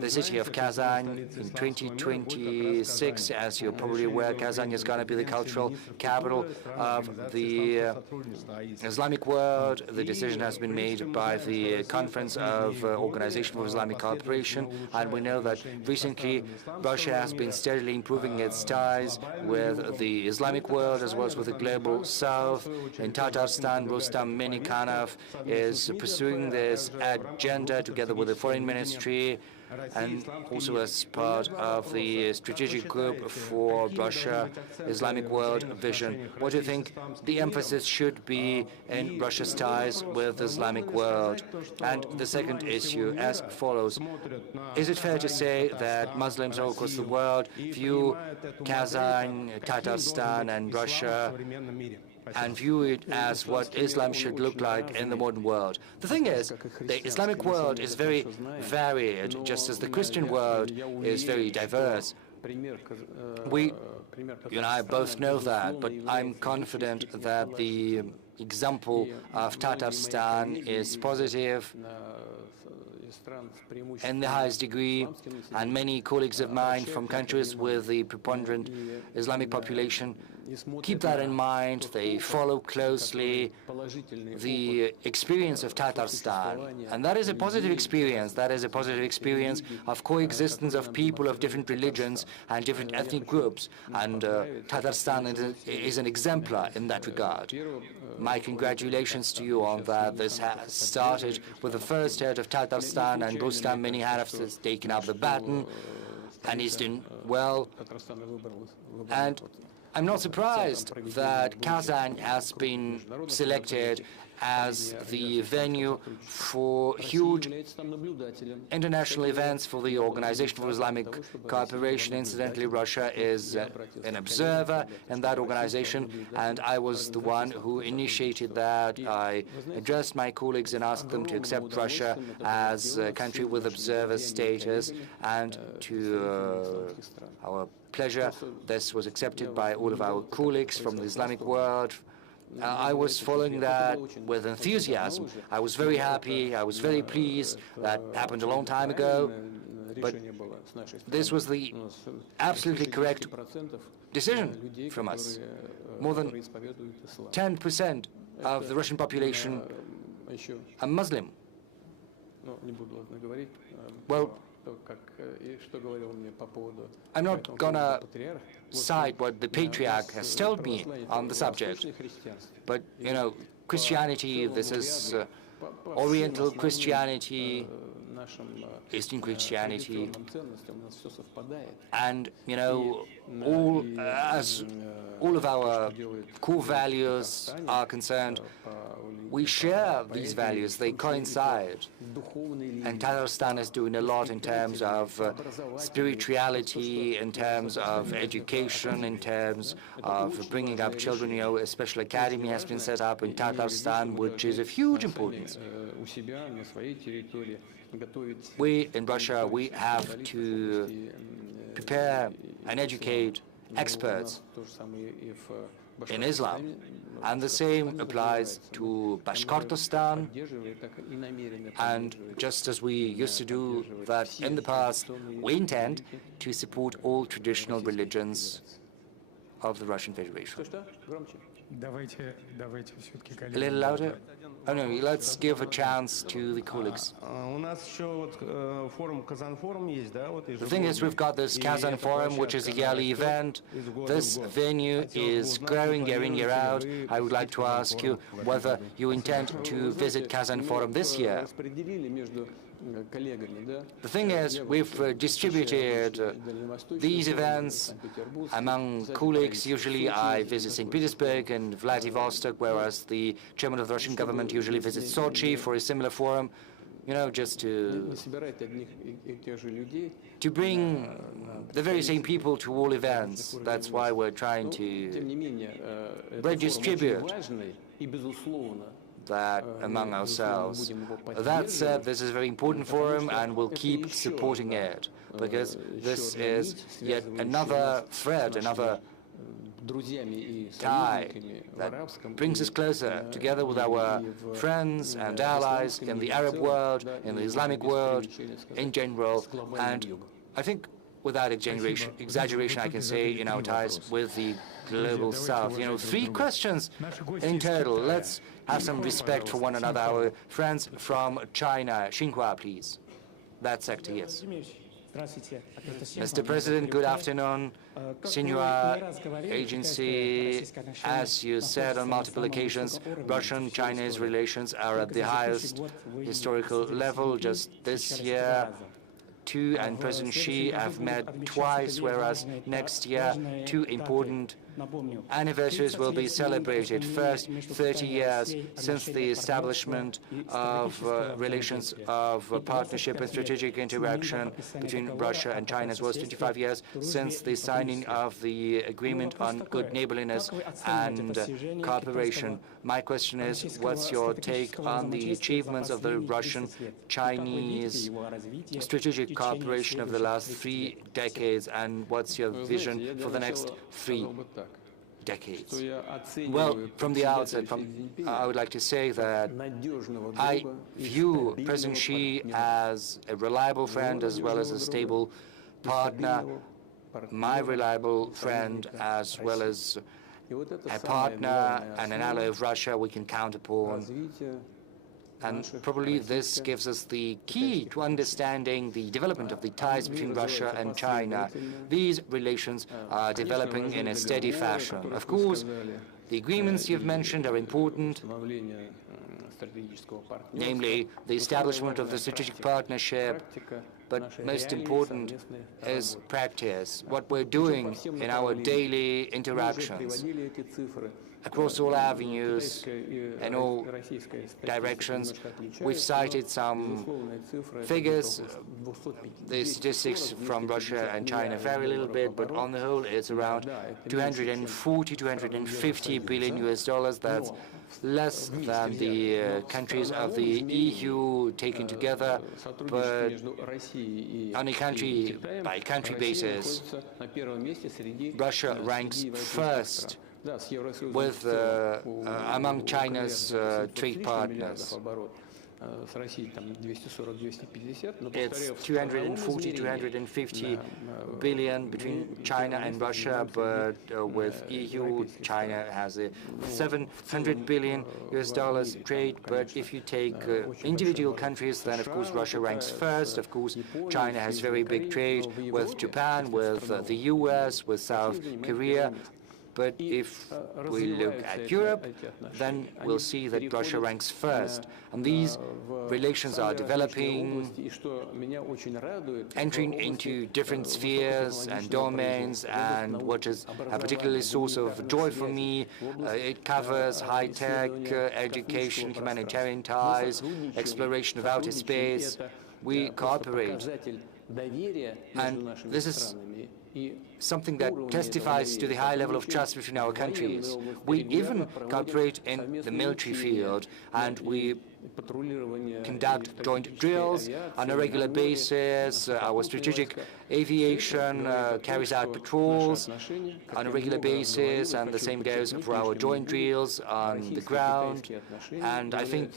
the city of Kazan, in 2026, as you're probably aware, Kazan is going to be the cultural capital of the Islamic world. The decision has been made by the Conference of Organization for Islamic Cooperation, and we know that recently Russia has been steadily improving its ties with the Islamic world as well as with the global south. In Tatarstan, Rustam Minikhanov is pursuing this agenda together with the foreign ministry and also as part of the strategic group for Russia Islamic world vision. What do you think the emphasis should be in Russia's ties with the Islamic world? And the second issue as follows. Is it fair to say that Muslims all across the world view Kazan, Tatarstan and Russia and view it as what Islam should look like in the modern world? The thing is, the Islamic world is very varied, just as the Christian world is very diverse. We, you and I both know that, but I'm confident that the example of Tatarstan is positive in the highest degree, and many colleagues of mine from countries with the preponderant Islamic population keep that in mind. They follow closely the experience of Tatarstan, and that is a positive experience. That is a positive experience of coexistence of people of different religions and different ethnic groups, and Tatarstan is an exemplar in that regard. My congratulations to you on that. This has started with the first head of Tatarstan, and Rustam Minikhanov has taken up the baton, and he's doing well. And I'm not surprised that Kazan has been selected as the venue for huge international events for the Organization for Islamic Cooperation. Incidentally, Russia is an observer in that organization, and I was the one who initiated that. I addressed my colleagues and asked them to accept Russia as a country with observer status, and to our pleasure, this was accepted by all of our colleagues from the Islamic world. I was following that with enthusiasm. I was very happy. I was very pleased. That happened a long time ago. But this was the absolutely correct decision from us. More than 10% of the Russian population are Muslim. Well, I'm not gonna cite what the Patriarch has told me on the subject, but, you know, Christianity, this is Oriental Christianity, Eastern Christianity, and, you know, as all of our core values are concerned, we share these values, they coincide. And Tatarstan is doing a lot in terms of spirituality, in terms of education, in terms of bringing up children. You know, a special academy has been set up in Tatarstan, which is of huge importance. We in Russia, we have to prepare and educate experts in Islam, and the same applies to Bashkortostan. And just as we used to do that in the past, we intend to support all traditional religions of the Russian Federation. A little louder? Oh no, let's give a chance to the colleagues. The thing is, we've got this Kazan Forum, which is a yearly event. This venue is growing year in, year out. I would like to ask you whether you intend to visit Kazan Forum this year. The thing is, we've distributed these events among colleagues. Usually I visit St. Petersburg and Vladivostok, whereas the chairman of the Russian government usually visits Sochi for a similar forum, you know, just to bring the very same people to all events. That's why we're trying to redistribute that among ourselves. That said, this is a very important forum and we'll keep supporting it, because this is yet another thread, another tie that brings us closer together with our friends and allies in the Arab world, in the Islamic world in general, and I think without exaggeration I can say in our ties with the global south. You know, 3 questions in total. Let's have some respect for one another. Our friends from China, Xinhua, please. That sector, yes. Mr. President, good afternoon. Xinhua Agency, as you said on multiple occasions, Russian-Chinese relations are at the highest historical level. Just this year, Tu and President Xi have met twice, whereas next year 2 important anniversaries will be celebrated. First, 30 years since the establishment of relations of partnership and strategic interaction between Russia and China, as well as 25 years since the signing of the agreement on good neighborliness and cooperation. My question is, what's your take on the achievements of the Russian-Chinese strategic cooperation of the last 3 decades, and what's your vision for the next 3 decades? Well, from the outset, I would like to say that I view President Xi as a reliable friend as well as a stable partner, my reliable friend as well as a partner and an ally of Russia we can count upon. And probably this gives us the key to understanding the development of the ties between Russia and China. These relations are developing in a steady fashion. Of course, the agreements you've mentioned are important, namely the establishment of the strategic partnership, but most important is practice, what we're doing in our daily interactions. Across all avenues and all directions, we've cited some figures. The statistics from Russia and China vary a little bit, but on the whole, it's around 240, 250 billion US dollars. That's less than the countries of the EU taken together, but on a country-by-country basis, Russia ranks first with among China's trade partners. It's 240, 250 billion between China and Russia, but with EU, China has a $700 billion trade. But if you take individual countries, then of course Russia ranks first. Of course, China has very big trade with Japan, with the US, with South Korea. But if we look at Europe, then we'll see that Russia ranks first. And these relations are developing, entering into different spheres and domains, and what is a particular source of joy for me, it covers high-tech, education, humanitarian ties, exploration of outer space. We cooperate. And this is something that testifies to the high level of trust between our countries. We even cooperate in the military field, and we conduct joint drills on a regular basis. Our strategic aviation carries out patrols on a regular basis, and the same goes for our joint drills on the ground. And I think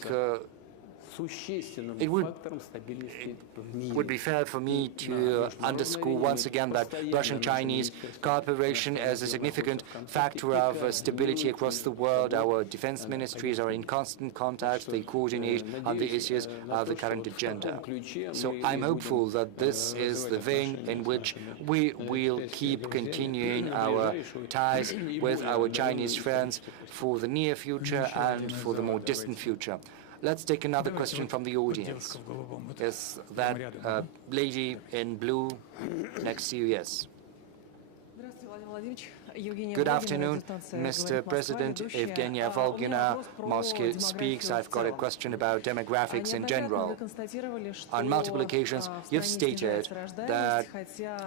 it would be fair for me to underscore once again that Russian-Chinese cooperation is a significant factor of stability across the world. Our defense ministries are in constant contact. They coordinate on the issues of the current agenda. So I'm hopeful that this is the vein in which we will keep continuing our ties with our Chinese friends for the near future and for the more distant future. Let's take another question from the audience. Is that lady in blue next to you? Yes. Good afternoon, Mr. President. Evgenia Volgina, Moscow speaks. I've got a question about demographics in general. On multiple occasions, you've stated that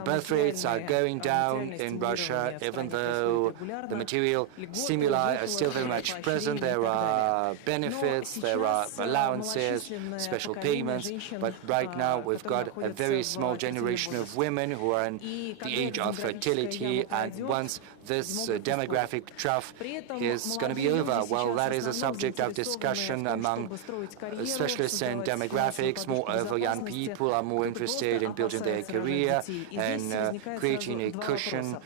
birth rates are going down in Russia, even though the material stimuli are still very much present. There are benefits, there are allowances, special payments, but right now we've got a very small generation of women who are in the age of fertility, and once this demographic trough is going to be over. Well, that is a subject of discussion among specialists in demographics. Moreover, young people are more interested in building their career and creating a cushion.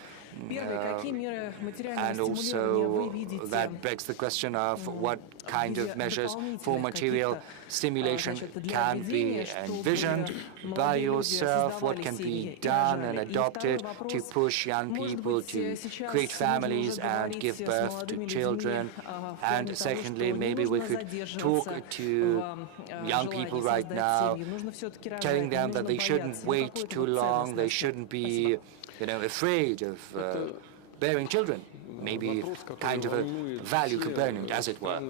And also that begs the question of what kind of measures for material stimulation can be envisioned by yourself, what can be done and adopted to push young people to create families and give birth to children. And secondly, maybe we could talk to young people right now, telling them that they shouldn't wait too long, they shouldn't be afraid of bearing children, maybe kind of a value component, as it were.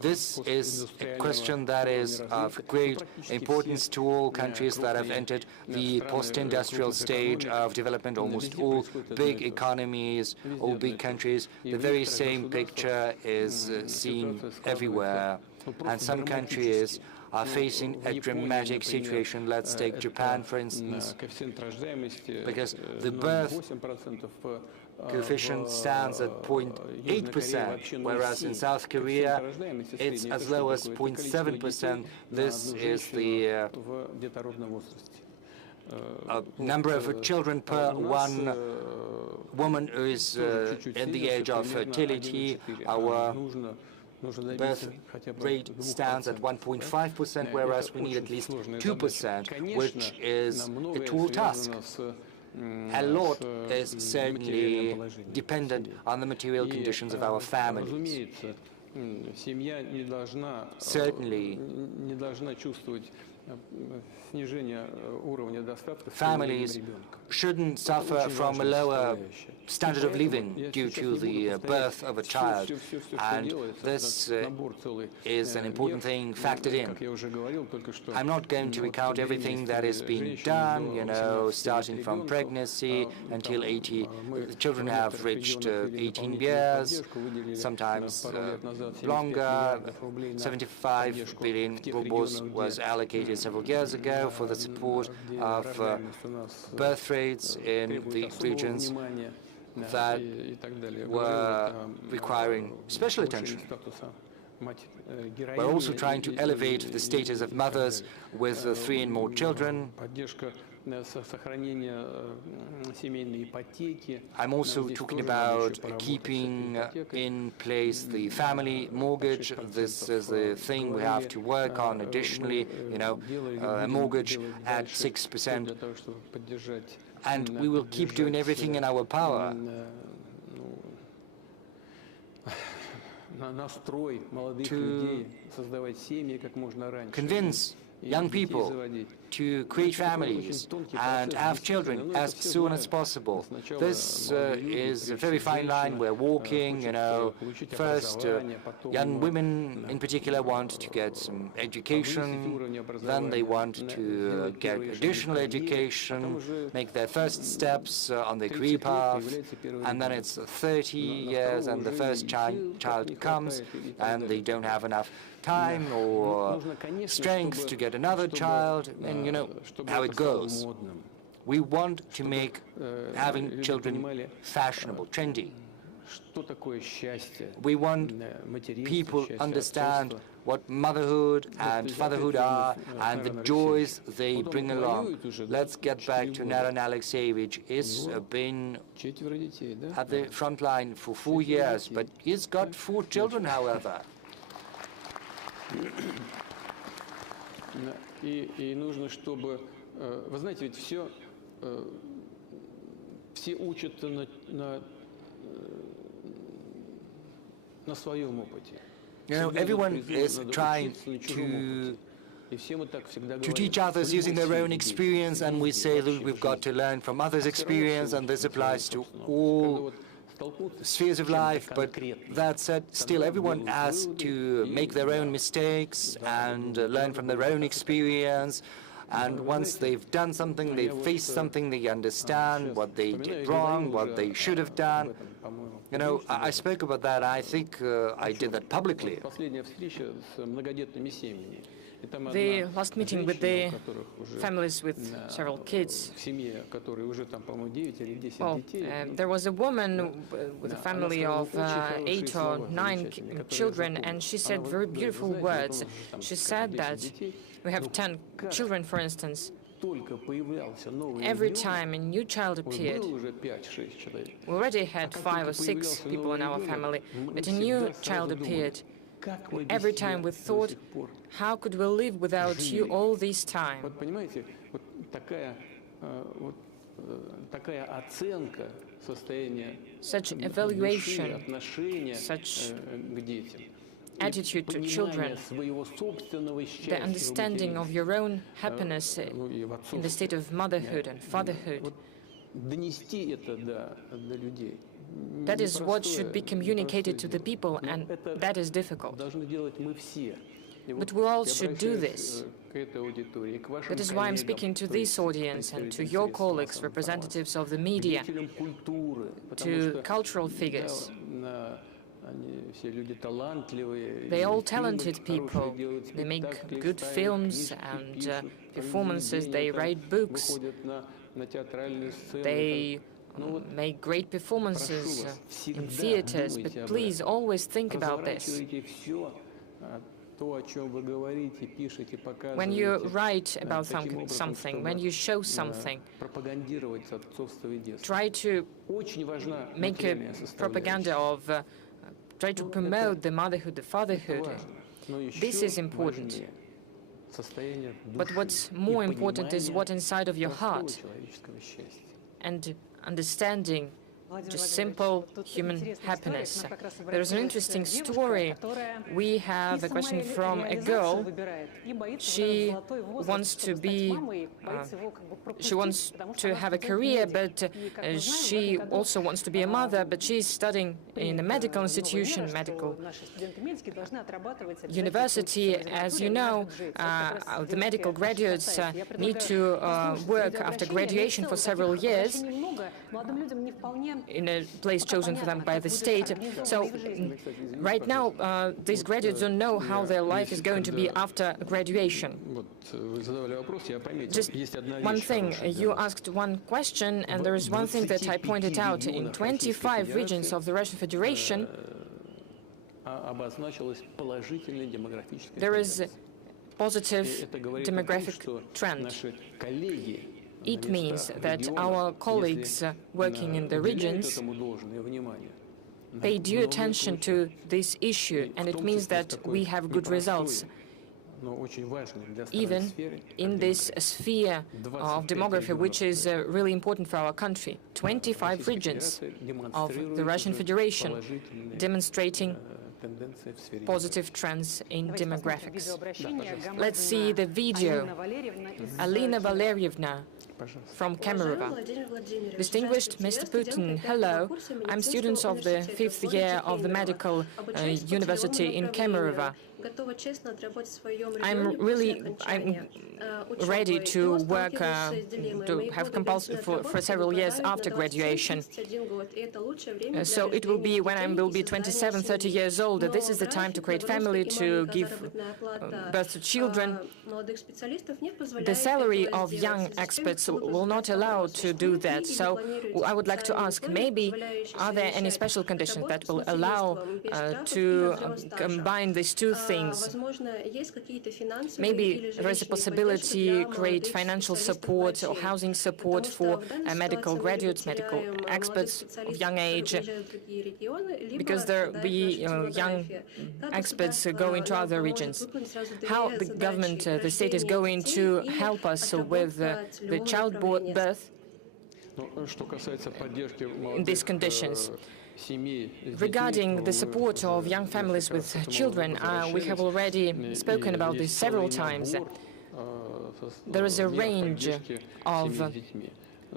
This is a question that is of great importance to all countries that have entered the post-industrial stage of development. Almost all big economies, all big countries, the very same picture is seen everywhere. And some countries are facing a dramatic situation. Let's take Japan, for instance, because the birth coefficient stands at 0.8%, whereas in South Korea it's as low as 0.7%. This is the number of children per one woman who is in the age of fertility. Our birth rate stands at 1.5%, whereas we need at least 2%, which is a tall task. A lot is certainly dependent on the material conditions of our families. Certainly, families shouldn't suffer from a lower standard of living due to the birth of a child, and this is an important thing factored in. I'm not going to recount everything that is being done, starting from pregnancy until children have reached 18 years, sometimes longer. 75 billion rubles was allocated several years ago for the support of birth rates in the regions that were requiring special attention. We're also trying to elevate the status of mothers with 3 and more children. I'm also talking about keeping in place the family mortgage. This is the thing we have to work on additionally, a mortgage at 6%. And we will keep doing everything in our power to convince young people to create families and have children as soon as possible. This is a very fine line we're walking, First, young women in particular want to get some education, then they want to get additional education, make their first steps on their career path, and then it's 30 years and the first child comes and they don't have enough time or strength to get another child, and you know how it goes. We want to make having children fashionable, trendy. We want people to understand what motherhood and fatherhood are and the joys they bring along. Let's get back to Naran Alexeyevich. He's been at the front line for 4 years, but he's got 4 children, however. И нужно, чтобы, вы знаете, ведь все учатся на своем опыте. Everyone is trying to teach others using their own experience, and we say that we've got to learn from others' experience, and this applies to all spheres of life. But that said, still everyone has to make their own mistakes and learn from their own experience. And once they've done something, they've faced something, they understand what they did wrong, what they should have done. You know, I spoke about that. I think I did that publicly. The last meeting with the families with several kids. Well, there was a woman with a family of 8 or 9 children, and she said very beautiful words. She said that we have 10 children, for instance. Every time a new child appeared, we already had 5 or 6 people in our family, but a new child appeared. Every time we thought, how could we live without you all this time? Such evaluation, such attitude to children, the understanding of your own happiness in the state of motherhood and fatherhood. That is what should be communicated to the people, and that is difficult. But we all should do this. That is why I'm speaking to this audience and to your colleagues, representatives of the media, to cultural figures. They're all talented people. They make good films and performances. They write books. They make great performances in theaters, but please always think about this. When you write about something, when you show something, try to make a propaganda of, try to promote the motherhood, the fatherhood. This is important. But what's more important is what inside of your heart, and understanding just simple human happiness. There is an interesting story. We have a question from a girl. She wants to have a career, but she also wants to be a mother, but she's studying in a medical institution, medical university. As you know, the medical graduates need to work after graduation for several years in a place chosen for them by the state. So right now, these graduates don't know how their life is going to be after graduation. Just one thing, you asked one question, and there is one thing that I pointed out. In 25 regions of the Russian Federation, обозначилась положительная демографическая there is тенденция. a positive Это говорит о том, demographic что trend. наши коллеги на It means местах, that регионах, our colleagues если, working in the уделяют regions этому должное внимание, pay due attention to this issue, and it means that we have good results. но очень важной для страны Even сфере, in this sphere of demography, which is really important for our country. 25 regions of the Russian Federation demonstrating тенденция в сфере positive trends in demographics. Let's see the video. Alina Valerievna from Kemerovo. Distinguished Mr. Putin, hello. I'm student of the 5th year of the medical university in Kemerovo. I'm ready to work to have compulsory for several years after graduation. So it will be when I will be 27, 30 years old. This is the time to create family, to give birth to children. The salary of young experts will not allow to do that. So I would like to ask, maybe are there any special conditions that will allow to combine these two things? Maybe there is a possibility to create financial support or housing support for medical graduates, medical experts of young age, because there will be young experts going to other regions. How the government, the state is going to help us with the childbirth in these conditions. Regarding the support of young families with children, we have already spoken about this several times. There is a range of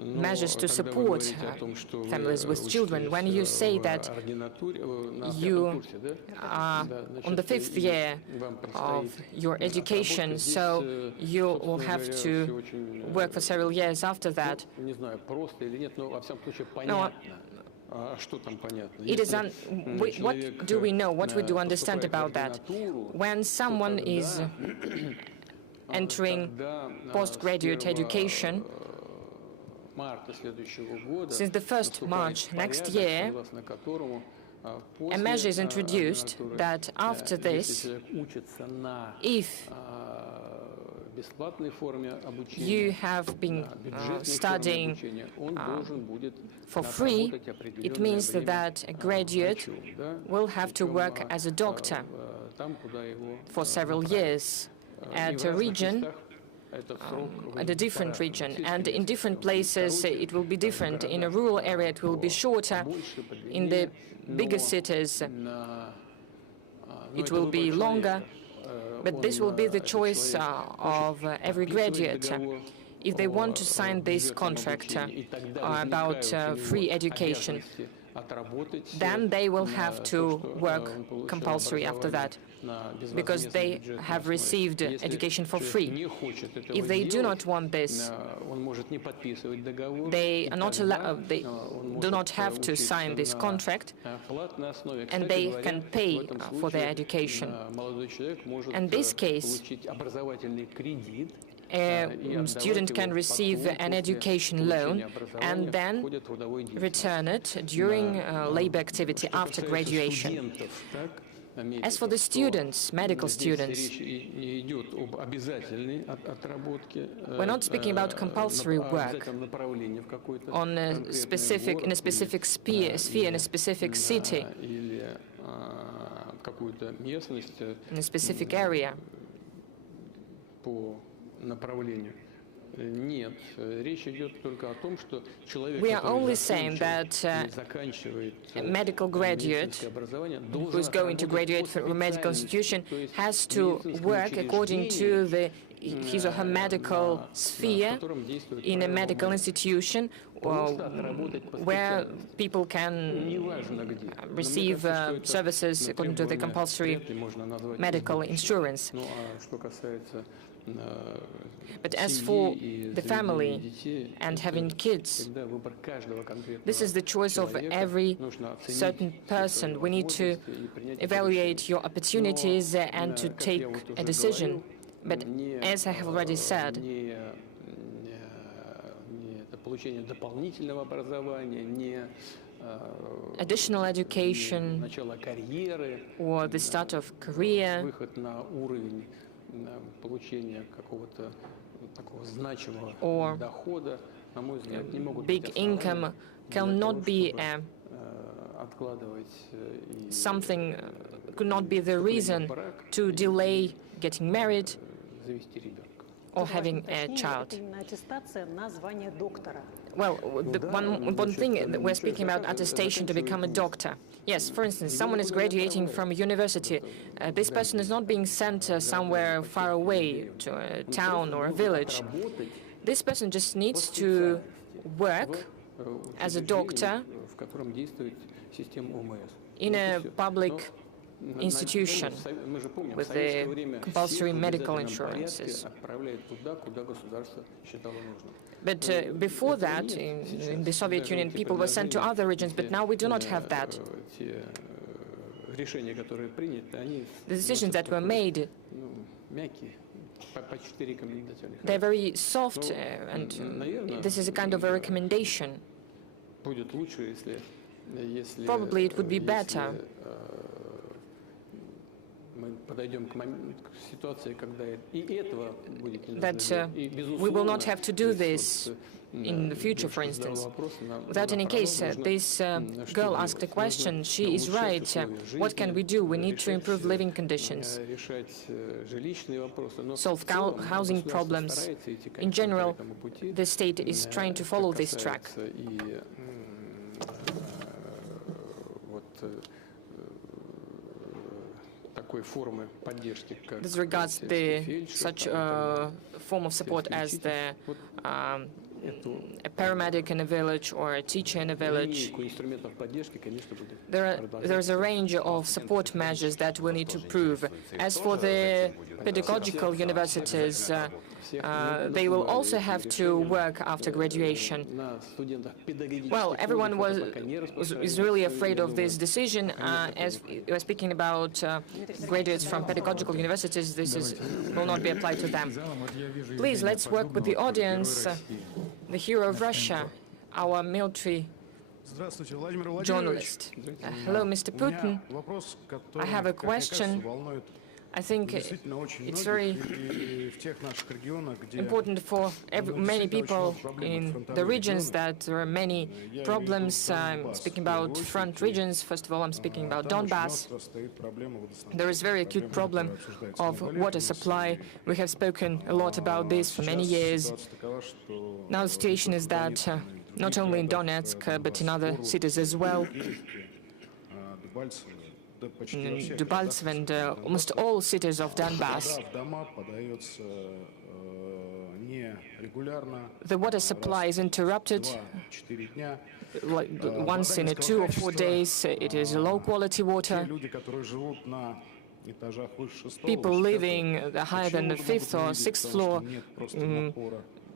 measures to support families with children. When you say that you are on the 5th year of your education, so you will have to work for several years after that. No, it is what do we know, what we do understand about that? When someone is entering postgraduate education, since the 1st March next year, a measure is introduced that after this, if you have been studying for free, it means that a graduate will have to work as a doctor for several years at a region, at a different region, and in different places it will be different. In a rural area it will be shorter, in the bigger cities it will be longer, but this will be the choice of every graduate. If they want to sign this contract about free education, then they will have to work compulsory after that, because they have received education for free. If they do not want this, they are not allowed, they do not have to sign this contract, and they can pay for their education. In this case, a student can receive an education loan and then return it during labor activity after graduation. As for the students, medical students, we're not speaking about compulsory work on in a specific sphere, in a specific city, in a specific area. We are only saying that a medical graduate who is going to graduate from a medical institution has to work according to his or her medical sphere in a medical institution where people can receive services according to the compulsory medical insurance. But as for the family and having kids, this is the choice of every certain person. We need to evaluate your opportunities and to take a decision. But as I have already said, additional education начало карьеры, or the start of career выход на уровень получения какого-то такого значимого or дохода, на мой взгляд, не могут быть big income cannot be откладывать и something, could not be the reason to delay getting married завести ребенка. or having a child. Именно аттестация на звание доктора. Well, the one important thing, we're speaking about attestation to become a doctor. Yes, for instance, someone is graduating from a university. This person is not being sent somewhere far away to a town or a village. This person just needs to work as a doctor В котором действует система ОМС. in a public institution Мы же помним, в with советское the время compulsory всех в medical обязательном insurances. порядке отправляют туда, куда государство считало нужным. But before that, in the Soviet Union, people were sent to other regions, but now we do not have that. Те решения, которые приняты, они The decisions that were made, мягкие, почти рекомендательные. they're very soft, and this is a kind of a recommendation. Будет лучше, если Probably it would be better мы подойдем к ситуации, когда и этого будет не that нужно. И, we will not безусловно, have to do this in the future, for instance. Without any case, this girl asked a question. She is right. What can we do? We need to improve living conditions, solve housing problems. In general, the state is trying to follow this track. This regards such form of support as a paramedic in a village or a teacher in a village. There is a range of support measures that we need to prove. As for the pedagogical universities, they will also have to work after graduation. Well, everyone is really afraid of this decision. As we are speaking about graduates from pedagogical universities, will not be applied to them. Please, let's work with the audience. The hero of Russia, our military journalist. Hello, Mr. Putin. I have a question. I think it's very important for many people in the regions that there are many problems. I'm speaking about front regions. First of all, I'm speaking about Donbass. There is a very acute problem of water supply. We have spoken a lot about this for many years. Now the situation is that not only in Donetsk, but in other cities as well, in Debaltseve and almost all cities of Donbass, the water supply is interrupted. Once in 2 or 4 days, it is low quality water. People living higher than the 5th or 6th floor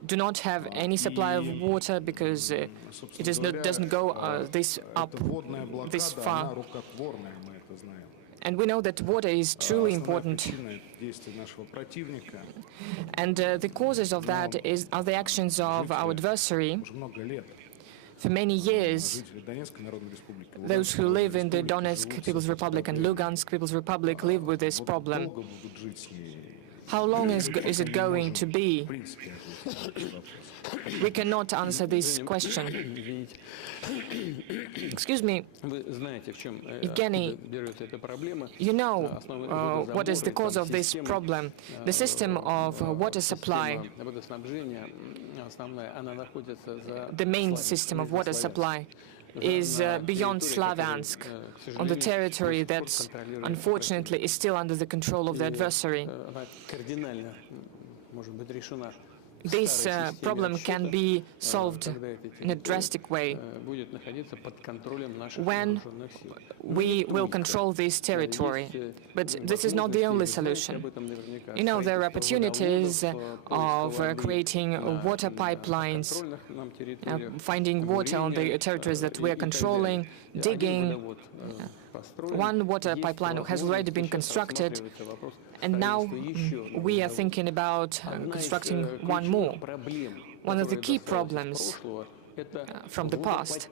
do not have any supply of water because it doesn't go this far. And we know that water is truly important. And the causes of that are the actions of our adversary. For many years, those who live in the Donetsk People's Republic and Lugansk People's Republic live with this problem. How long is it going to be? We cannot answer this question. Excuse me, Evgeny, you know what is the cause of this problem. The system of water supply, the main system of water supply, is beyond Slavyansk, on the territory that, unfortunately, is still under the control of the adversary. This problem can be solved in a drastic way when we will control this territory. But this is not the only solution. You know, there are opportunities of creating water pipelines, finding water on the territories that we are controlling, digging. One water pipeline has already been constructed, and now we are thinking about constructing one more. One of the key problems from the past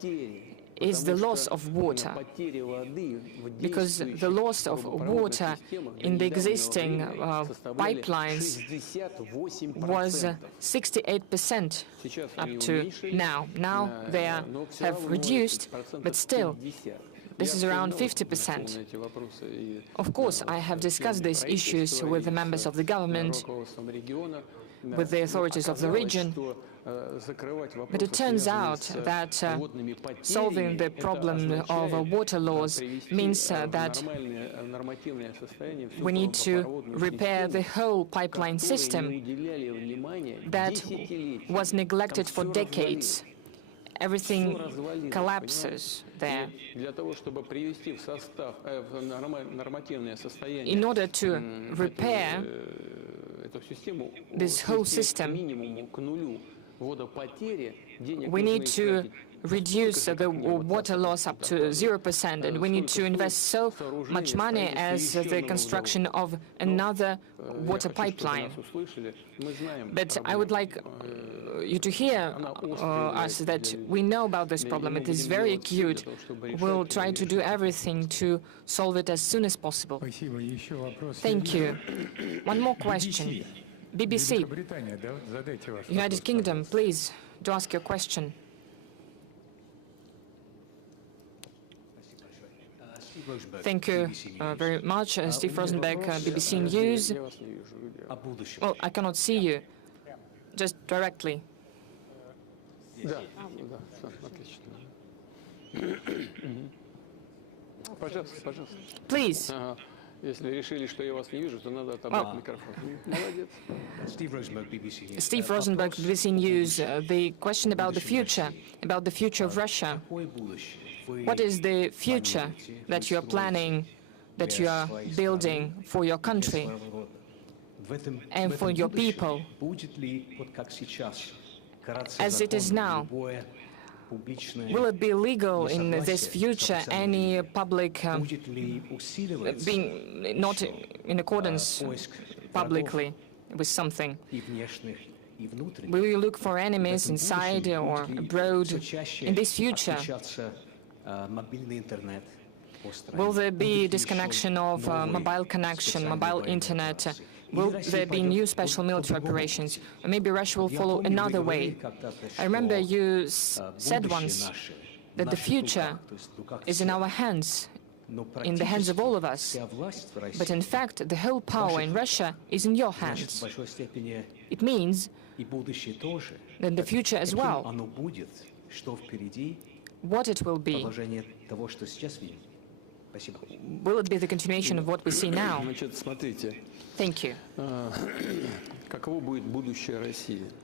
is the loss of water, because the loss of water in the existing pipelines was 68% up to now. Now they have reduced, but still, this is around 50%. Of course, I have discussed these issues with the members of the government, with the authorities of the region, but it turns out that solving the problem of water loss means that we need to repair the whole pipeline system that was neglected for decades. Everything collapses there. In order to repair this whole system, we need to reduce the water loss up to 0%, and we need to invest so much money as the construction of another water pipeline. But I would like you to hear us that we know about this problem. It is very acute. We'll try to do everything to solve it as soon as possible. Thank you. One more question. BBC, United Kingdom, please, to ask your question. Thank you very much. Steve Rosenberg, BBC News. Well, I cannot see you. Just directly. Please. Steve Rosenberg, BBC News. The question about the future of Russia. What is the future that you are planning, that you are building for your country and for your people? As it is now, will it be legal in this future, any public being not in accordance publicly with something? Will you look for enemies inside or abroad in this future? Will there be disconnection of mobile connection, mobile internet? Will there be new special military operations? Or maybe Russia will follow another way? I remember you said once that the future is in our hands, in the hands of all of us. But in fact, the whole power in Russia is in your hands. It means that the future as well, what it will be. Will it be the continuation of what we see now? Thank you.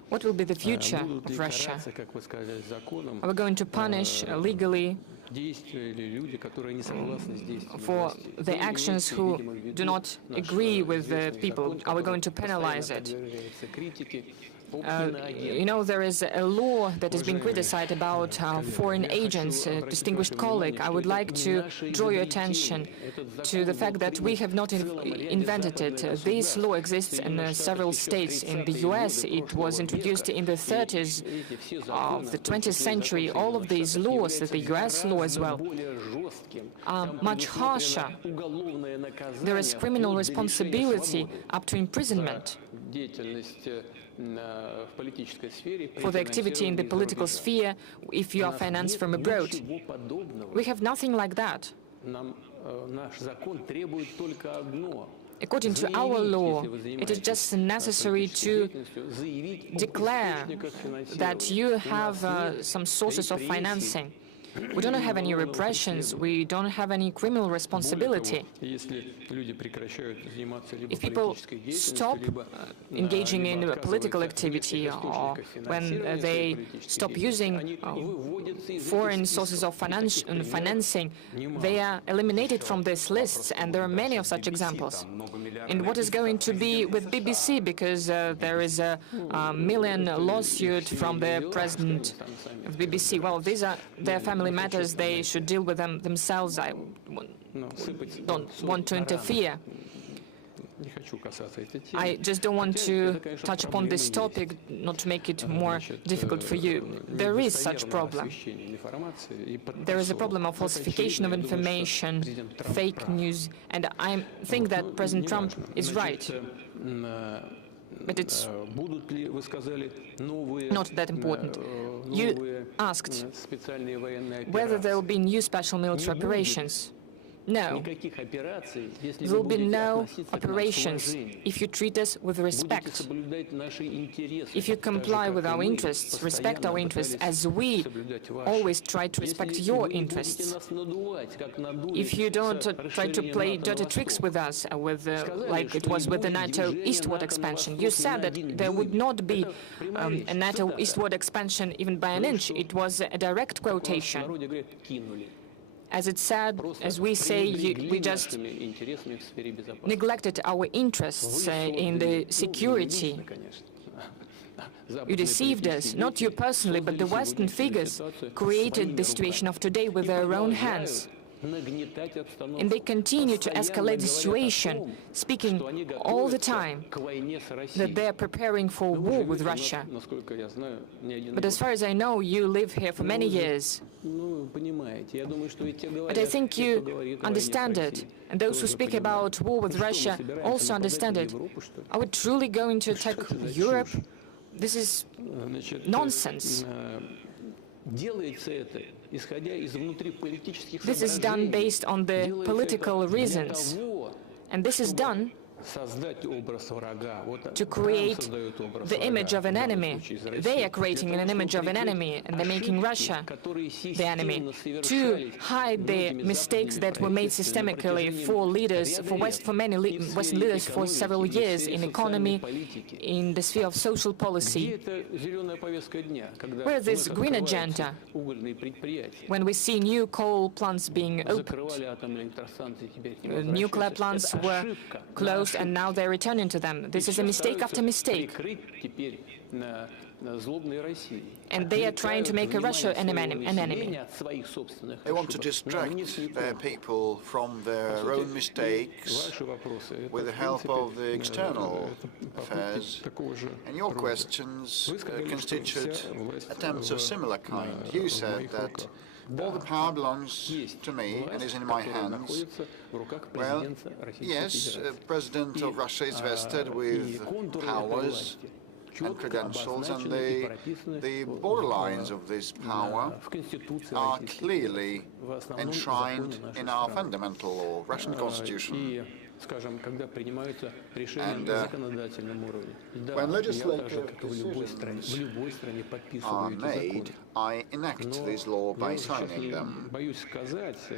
What will be the future of Russia? Are we going to punish legally for the actions who do not agree with the people? Are we going to penalize it? You know, there is a law that has been criticized about foreign agents. Distinguished colleague, I would like to draw your attention to the fact that we have not invented it. This law exists in several states. In the US, it was introduced in the 30s of the 20th century. All of these laws, the US law as well, are much harsher. There is criminal responsibility up to imprisonment for the activity in the political sphere if you are financed from abroad. We have nothing like that. According to our law, it is just necessary to declare that you have some sources of financing. We don't have any repressions, we don't have any criminal responsibility. If people stop engaging in political activity or when they stop using foreign sources of financing, they are eliminated from these lists, and there are many of such examples. And what is going to be with BBC, because there is a million lawsuit from the president of BBC. Well, these are their family matters. They should deal with them themselves. I don't want to interfere. I just don't want to touch upon this topic, not to make it more difficult for you. There is such problem. There is a problem of falsification of information, fake news, and I think that President Trump is right. But it's not that important. You asked whether there will be new special military operations. No. There will be no operations if you treat us with respect. If you comply with our interests, respect our interests, as we always try to respect your interests. If you don't try to play dirty tricks with us, like it was with the NATO eastward expansion. You said that there would not be a NATO eastward expansion even by an inch. It was a direct quotation. As it said, as we say, we just neglected our interests in the security. You deceived us, not you personally, but the Western figures created the situation of today with their own hands. And they continue to escalate the situation, speaking all the time that they are preparing for war with Russia. But as far as I know, you live here for many years. But I think you understand it, and those who speak about war with Russia also understand it. Are we truly going to attack Europe? This is nonsense. This is done based on the political reasons, and this is done to create the image of an enemy. They are creating an image of an enemy, and they're making Russia the enemy to hide the mistakes that were made systemically for leaders, for many Western leaders for several years in economy, in the sphere of social policy. Where is this green agenda? When we see new coal plants being opened, nuclear plants were closed, and now they're returning to them. This is a mistake after mistake. And they are trying to make Russia an enemy. They want to distract their people from their own mistakes with the help of the external affairs. And your questions constitute attempts of similar kind. You said that all the power belongs to me and is in my hands. Well, yes, President of Russia is vested with powers and credentials, and the borderlines of this power are clearly enshrined in our fundamental law, Russian Constitution. And when legislative decisions are made, I enact this law by signing them,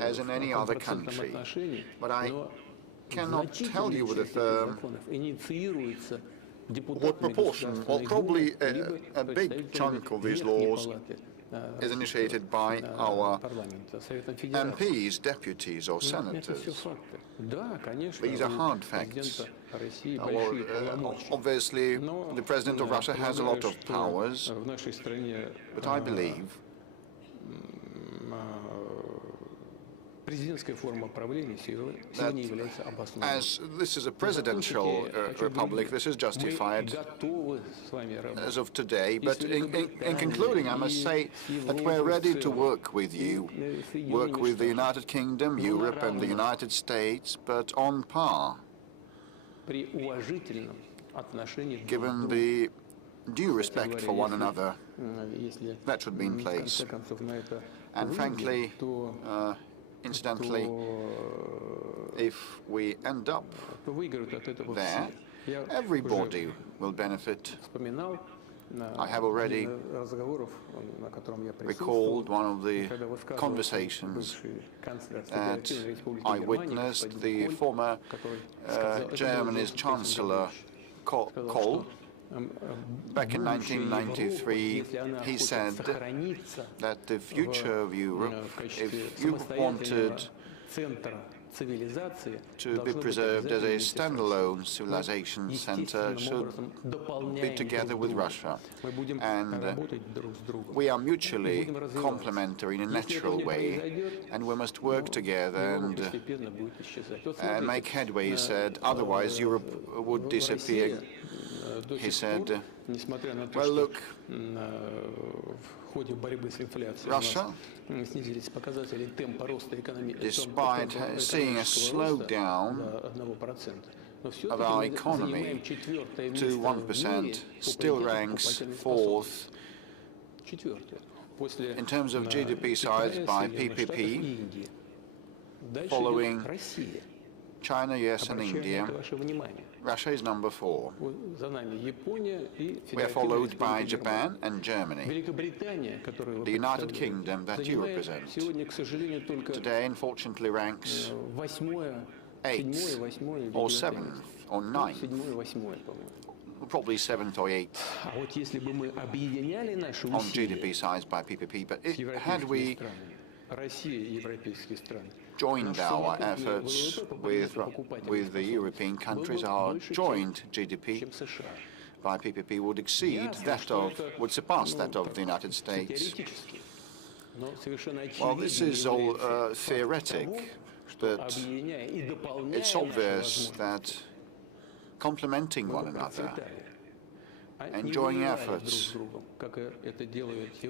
as in any other country. But I cannot tell you with a firm what proportion. Well, probably a big chunk of these laws is initiated by our MPs, deputies or senators. These are hard facts. Obviously, the President of Russia has a lot of powers, but I believe that as this is a presidential republic, this is justified as of today. But in concluding, I must say that we're ready to work with you, work with the United Kingdom, Europe and the United States, but on par, given the due respect for one another that should be in place. And frankly, incidentally, if we end up there, everybody will benefit. I have already recalled one of the conversations that I witnessed. The former Germany's Chancellor Kohl, back in 1993, he said that the future of Europe, if you wanted to be preserved as a standalone civilization center should be together with Russia. And we are mutually complementary in a natural way, and we must work together and make headway, he said, otherwise Europe would disappear. He said, well, look, Russia, despite seeing a slowdown of our economy to 1%, still ranks fourth in terms of GDP size by PPP, following China, US and India. Russia is number 4. We are followed by Japan and Germany, the United Kingdom that you represent. Today, unfortunately, ranks 8th or 7th or 9th, probably 7th or 8th on GDP size by PPP. But had we joined our efforts with the European countries, our joint GDP by PPP would surpass that of the United States. Well, this is all theoretic, but it's obvious that complementing one another and joining efforts,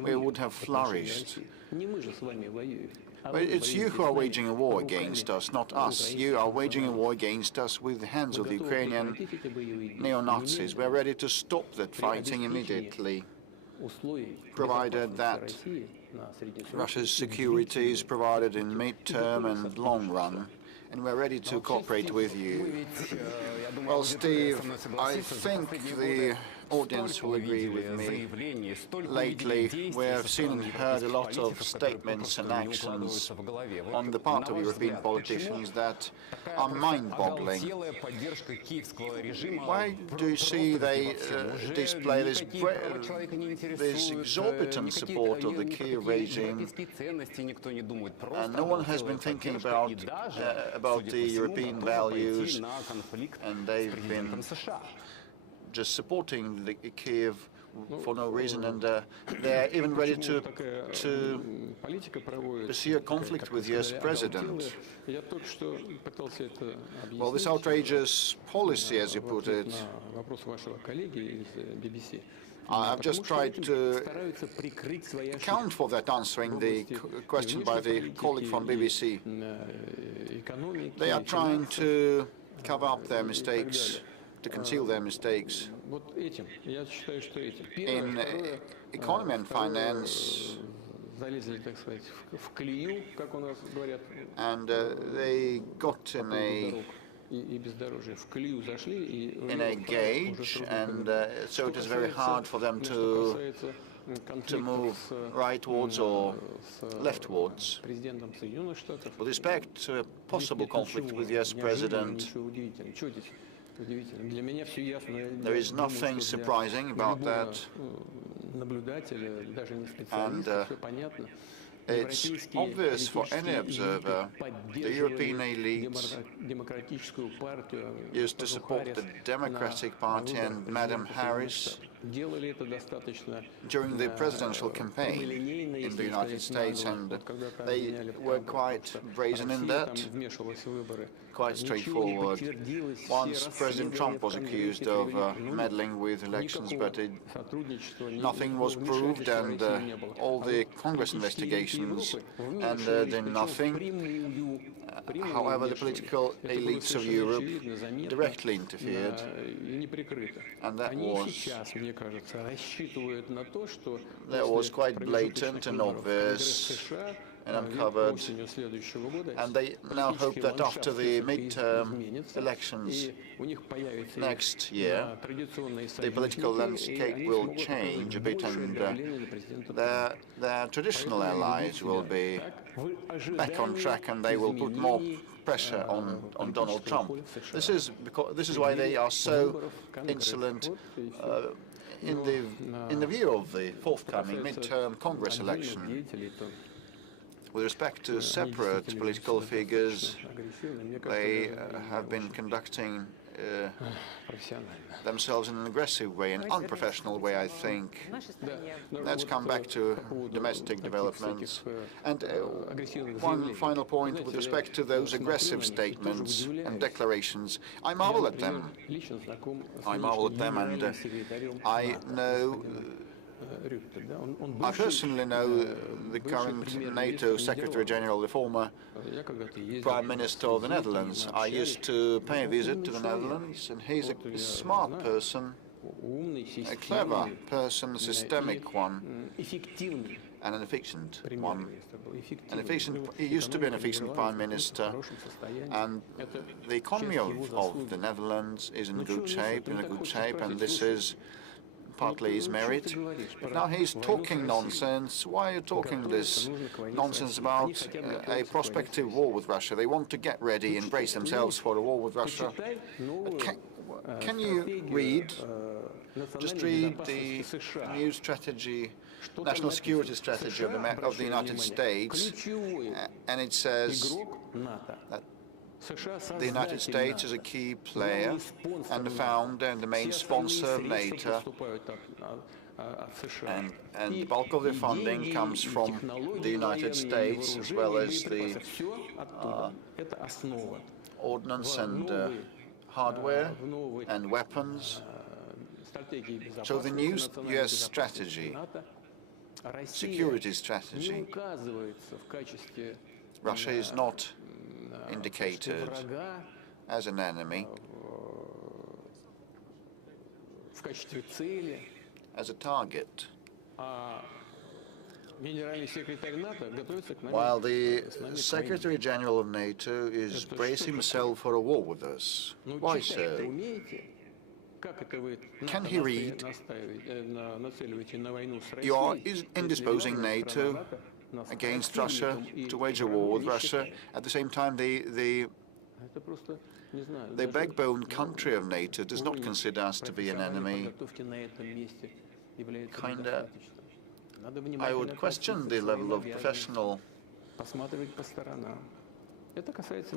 we would have flourished. But it's you who are waging a war against us, not us. You are waging a war against us with the hands of the Ukrainian neo-Nazis. We're ready to stop that fighting immediately, provided that Russia's security is provided in mid-term and long run, and we're ready to cooperate with you. Well, Steve, I think the audience will agree with me. Lately, we have seen and heard a lot of statements and actions on the part of European politicians that are mind-boggling. Why do you see they display this exorbitant support of the Kiev regime, and no one has been thinking about the European values, and they've been just supporting the Kiev for no reason, and they're even ready to pursue a conflict with the US president. Well, this outrageous policy, as you put it, I've just tried to account for that, answering the question by the colleague from BBC. They are trying to cover up their mistakes, to conceal their mistakes. In economy and finance, and they got in a gauge, and so it is very hard for them to move rightwards or leftwards. With respect to a possible conflict with the US president, there is nothing surprising about that, and it's obvious for any observer. The European elites used to support the Democratic Party and Madam Harris during the presidential campaign in the United States, and they were quite brazen in that, quite straightforward. Once President Trump was accused of meddling with elections, but nothing was proved, and all the Congress investigations ended in nothing. However, the political elites of Europe directly interfered, and that was quite blatant and obvious and uncovered, and they now hope that after the midterm elections next year, the political landscape will change a bit, and their traditional allies will be back on track, and they will put more pressure on Donald Trump. This is why they are so insolent in the view of the forthcoming midterm Congress election. With respect to separate political figures, they have been conducting themselves in an aggressive way, an unprofessional way, I think. Let's come back to domestic developments. And one final point with respect to those aggressive statements and declarations. I marvel at them. And I personally know the current NATO Secretary General, the former Prime Minister of the Netherlands. I used to pay a visit to the Netherlands, and he's a smart person, a clever person, a systemic one, and an efficient one. He used to be an efficient Prime Minister, and the economy of the Netherlands is in good shape, and this is partly his merit. But now he's talking nonsense. Why are you talking this nonsense about a prospective war with Russia? They want to get ready and brace themselves for a war with Russia. Can you read, just read the new strategy, national security strategy of the United States, and it says that the United States is a key player and the founder and the main sponsor of NATO, and the bulk of the funding comes from the United States, as well as the ordnance and hardware and weapons. So the new US strategy, security strategy, Russia is not indicated as an enemy, as a target, while the Secretary General of NATO is bracing himself for a war with us. Why so? Can he read? You are indisposing NATO against Russia, to wage a war with Russia. At the same time, the backbone country of NATO does not consider us to be an enemy. I would question the level of professional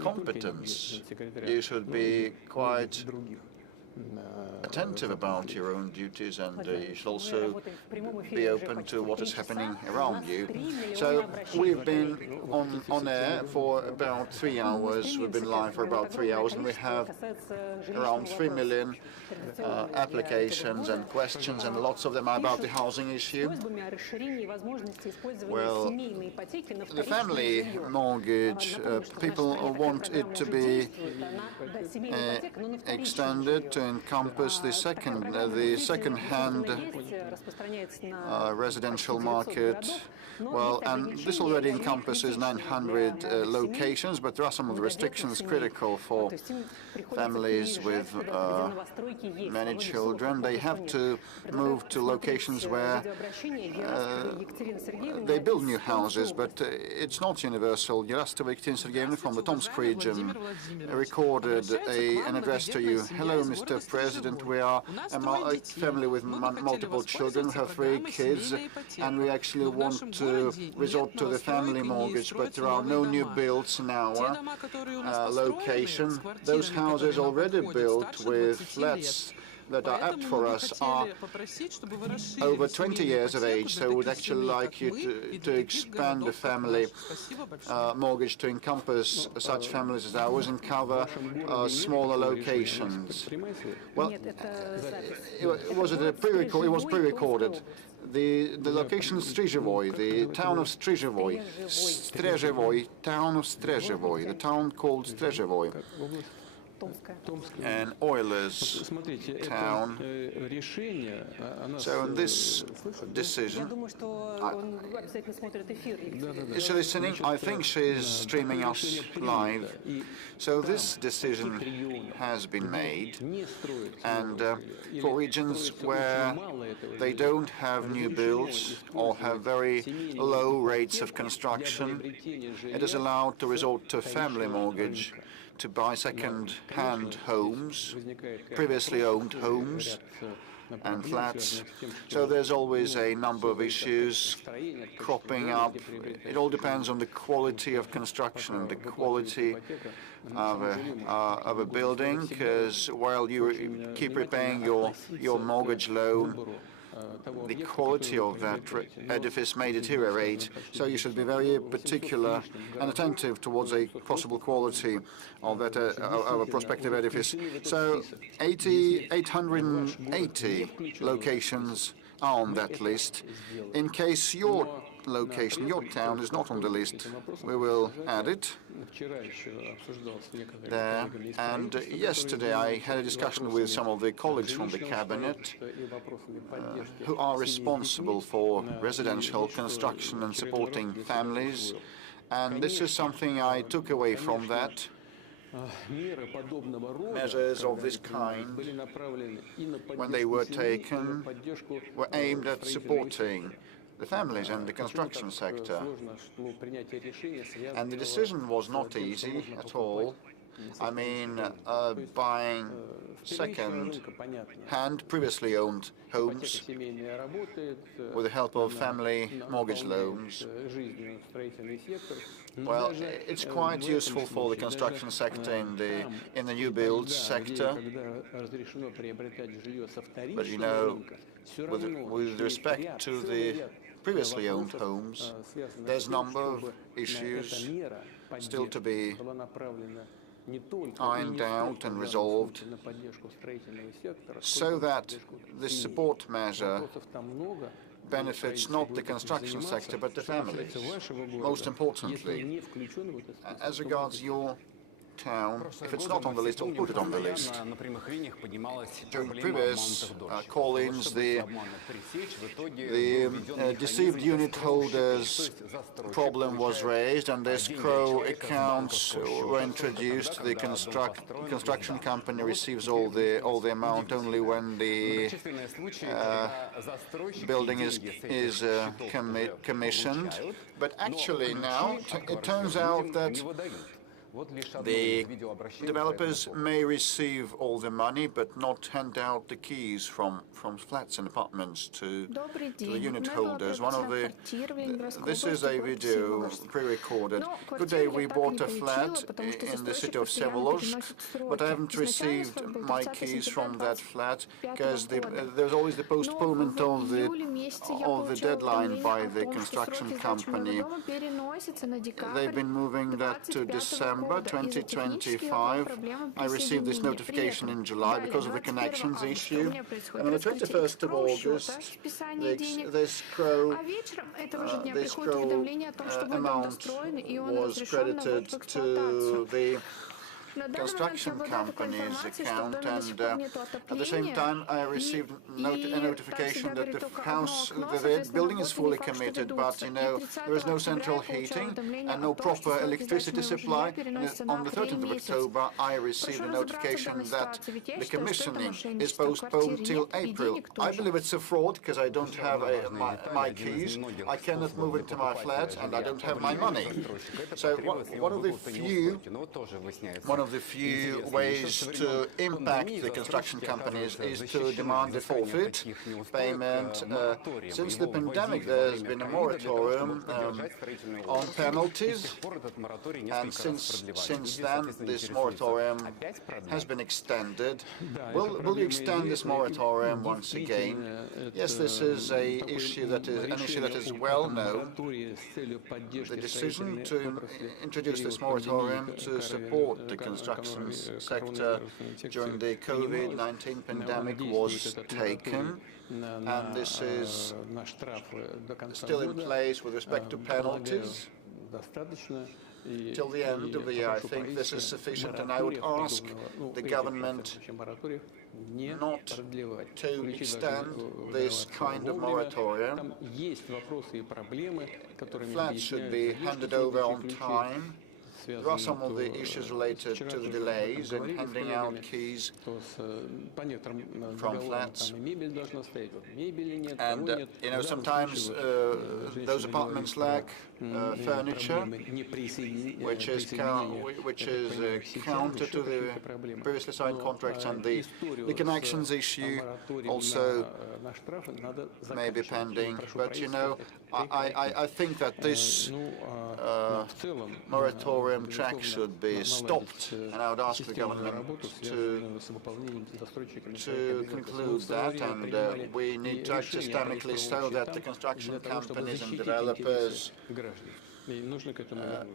competence. You should be quite attentive about your own duties, and you should also be open to what is happening around you. So we've been on air for about 3 hours. We've been live for about 3 hours, and we have around 3 million applications and questions, and lots of them are about the housing issue. Well, the family mortgage, people want it to be extended to encompass the second-hand residential market. Well, and this already encompasses 900 locations, but there are some of the restrictions critical for families with many children. They have to move to locations where they build new houses, but it's not universal. Yarostova Ekатерина Sergeyevna from the Tomsk region recorded an address to you. Hello, Mr. President. We are a family with multiple children. We have 3 kids, and we actually want to resort to the family mortgage, but there are no new builds in our location. Those houses already built with flats that are apt for us are over 20 years of age, so we would actually like you to expand the family mortgage to encompass such families as ours and cover smaller locations. Well, it was pre-recorded. The location is Strzyżewo, the town of Strzyżewo, the town called Strzyżewo, an oilers town. So in this decision, is she listening? I think she is streaming us live. So this decision has been made, and for regions where they don't have new builds or have very low rates of construction, it is allowed to resort to family mortgage to buy second-hand homes, previously owned homes and flats. So there's always a number of issues cropping up. It all depends on the quality of construction and the quality of a building, because while you keep repaying your mortgage loan, the quality of that edifice may deteriorate, so you should be very particular and attentive towards a possible quality of that of a prospective edifice. So 880 locations are on that list. In case your location, your town, is not on the list, we will add it there. And yesterday I had a discussion with some of the colleagues from the cabinet who are responsible for residential construction and supporting families, and this is something I took away from that. Measures of this kind, when they were taken, were aimed at supporting the families and the construction sector. And the decision was not easy at all. I mean, buying second-hand, previously owned homes with the help of family mortgage loans. Well, it's quite useful for the construction sector in the new build sector. But you know, with respect to the previously owned homes, there's a number of issues still to be ironed out and resolved, so that this support measure benefits not the construction sector but the families. Most importantly, as regards your town, if it's not on the list, I'll put it on the list. During previous call-ins, the deceived unit holders problem was raised, and escrow accounts were introduced. The construction company receives all the amount only when the building is commissioned. But actually now it turns out that the developers may receive all the money but not hand out the keys from flats and apartments to the unit holders. This is a video pre-recorded. Good day, we bought a flat in the city of Vsevolozhsk, but I haven't received my keys from that flat because there's always the postponement of the deadline by the construction company. They've been moving that to December 2025. I received this notification in July because of the connections issue. And on the 21st of August, the escrow amount was credited to the construction company's account, and at the same time I received a notification that the building is fully committed, but you know, there is no central heating and no proper electricity supply. On the 13th of October I received a notification that the commissioning is postponed till April. I believe it's a fraud because I don't have my keys, I cannot move into my flat, and I don't have my money. So one of the few ways to impact the construction companies is to demand a forfeit payment. Since the pandemic, there has been a moratorium on penalties, and since then, this moratorium has been extended. Will you extend this moratorium once again? Yes, this is an issue that is well known. The decision to introduce this moratorium to support the construction sector during the COVID-19 pandemic was taken, and this is still in place with respect to penalties till the end of the year. I think this is sufficient, and I would ask the government not to extend this kind of moratorium. Flats should be handed over on time, There are some of the issues related to the delays in handing out keys from flats. And, you know, sometimes those apartments lack furniture, which is counter to the previously signed contracts, and the connections issue also may be pending. But, you know, I think that this moratorium track should be stopped, and I would ask the government to conclude that, and we need to act systemically so that the construction companies and developers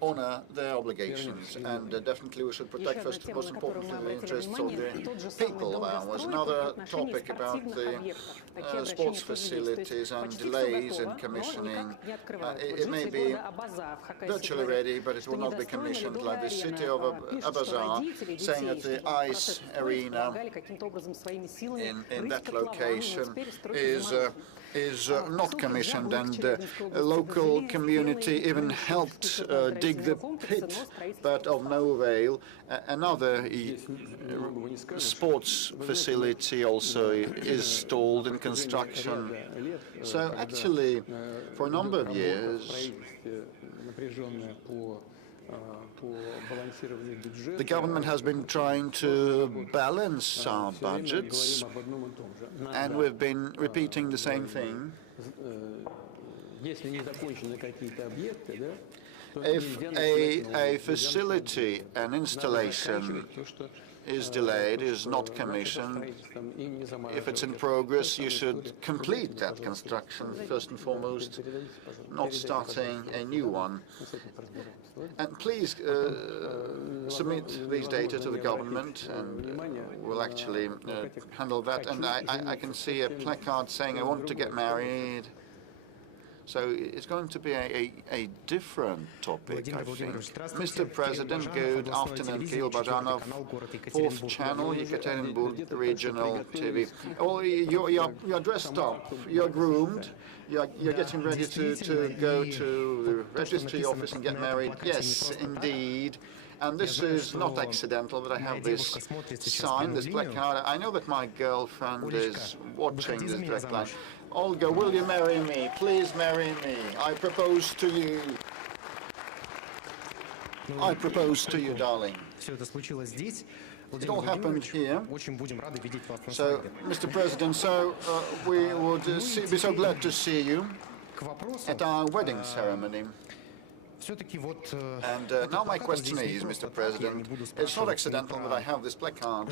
honor their obligations, and definitely we should protect first and most importantly the interests of the people. There was another topic about the sports facilities and delays in commissioning. It may be virtually ready, but it will not be commissioned, like the city of Abazar saying that the ice arena in that location is not commissioned, and the local community even helped dig the pit, but of no avail. Another sports facility also is stalled in construction. So actually, for a number of years, the government has been trying to balance our budgets, and we've been repeating the same thing. If a facility, an installation is delayed, is not commissioned, if it's in progress, you should complete that construction first and foremost, not starting a new one. And please submit these data to the government, and we'll actually handle that. And I can see a placard saying, "I want to get married." So it's going to be a different topic, I think. Mr. President, good afternoon. Kirill Bajanov, 4th channel, Yekaterinburg Regional TV. Oh, you're dressed up, you're groomed, you're getting ready to go to the registry office and get married. Yes, indeed. And this is not accidental that I have this sign, this placard. I know that my girlfriend is watching this direct line. Olga, will you marry me? Please marry me. I propose to you. I propose to you, darling. It all happened here. So, Mr. President, we would be so glad to see you at our wedding ceremony. And now my question is, Mr. President, it's not accidental that I have this placard,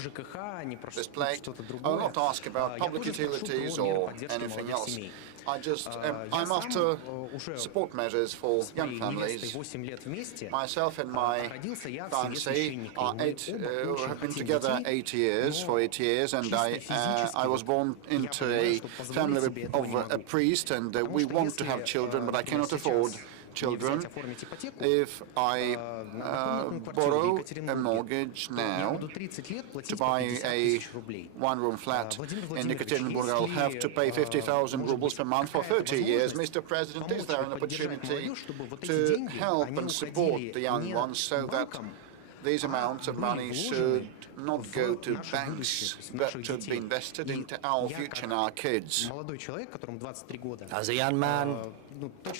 this plate. I will not ask about public utilities or anything else. I'm after support measures for young families. Myself and my fiancée have been together 8 years, and I was born into a family of a priest, and we want to have children, but I cannot afford children. If I borrow a mortgage now to buy a one-room flat in Yekaterinburg, I'll have to pay 50,000 rubles per month for 30 years. Mr. President, is there an opportunity to help and support the young ones so that these amounts of money should not go to banks, but to be invested into our future and our kids? As a young man,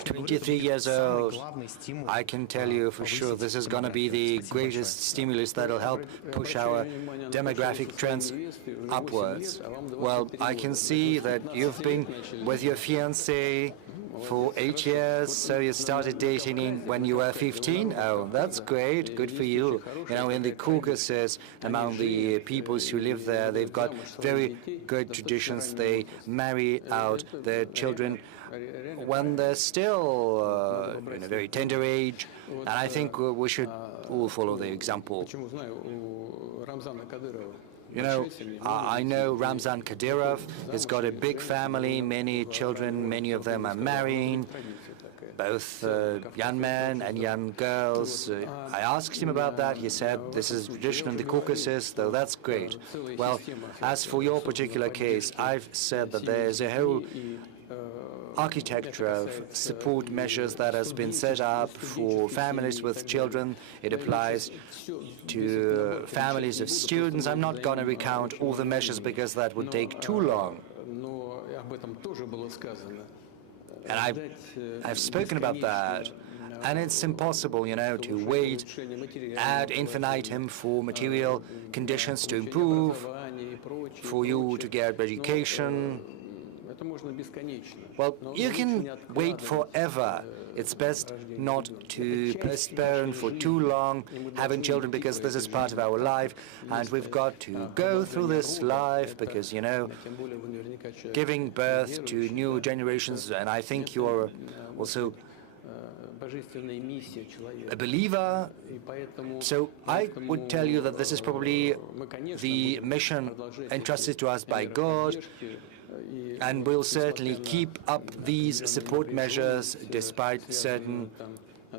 23 years old, I can tell you for sure this is going to be the greatest stimulus that will help push our demographic trends upwards. Well, I can see that you've been with your fiancé for 8 years, so you started dating when you were 15? Oh, that's great, good for you. You know, in the Caucasus, among the peoples who live there, they've got very good traditions. They marry out their children when they're still in a very tender age, and I think we should all follow their example. You know, I know Ramzan Kadyrov has got a big family, many children, many of them are marrying, both young men and young girls. I asked him about that. He said this is tradition in the Caucasus, though that's great. Well, as for your particular case, I've said that there's a whole architecture of support measures that has been set up for families with children. It applies to families of students. I'm not going to recount all the measures because that would take too long. And I've spoken about that. And it's impossible, you know, to wait ad infinitum for material conditions to improve, for you to get education. Well, you can wait forever. It's best not to postpone for too long having children, because this is part of our life, and we've got to go through this life because, you know, giving birth to new generations, and I think you're also a believer, so I would tell you that this is probably the mission entrusted to us by God, and we'll certainly keep up these support measures despite certain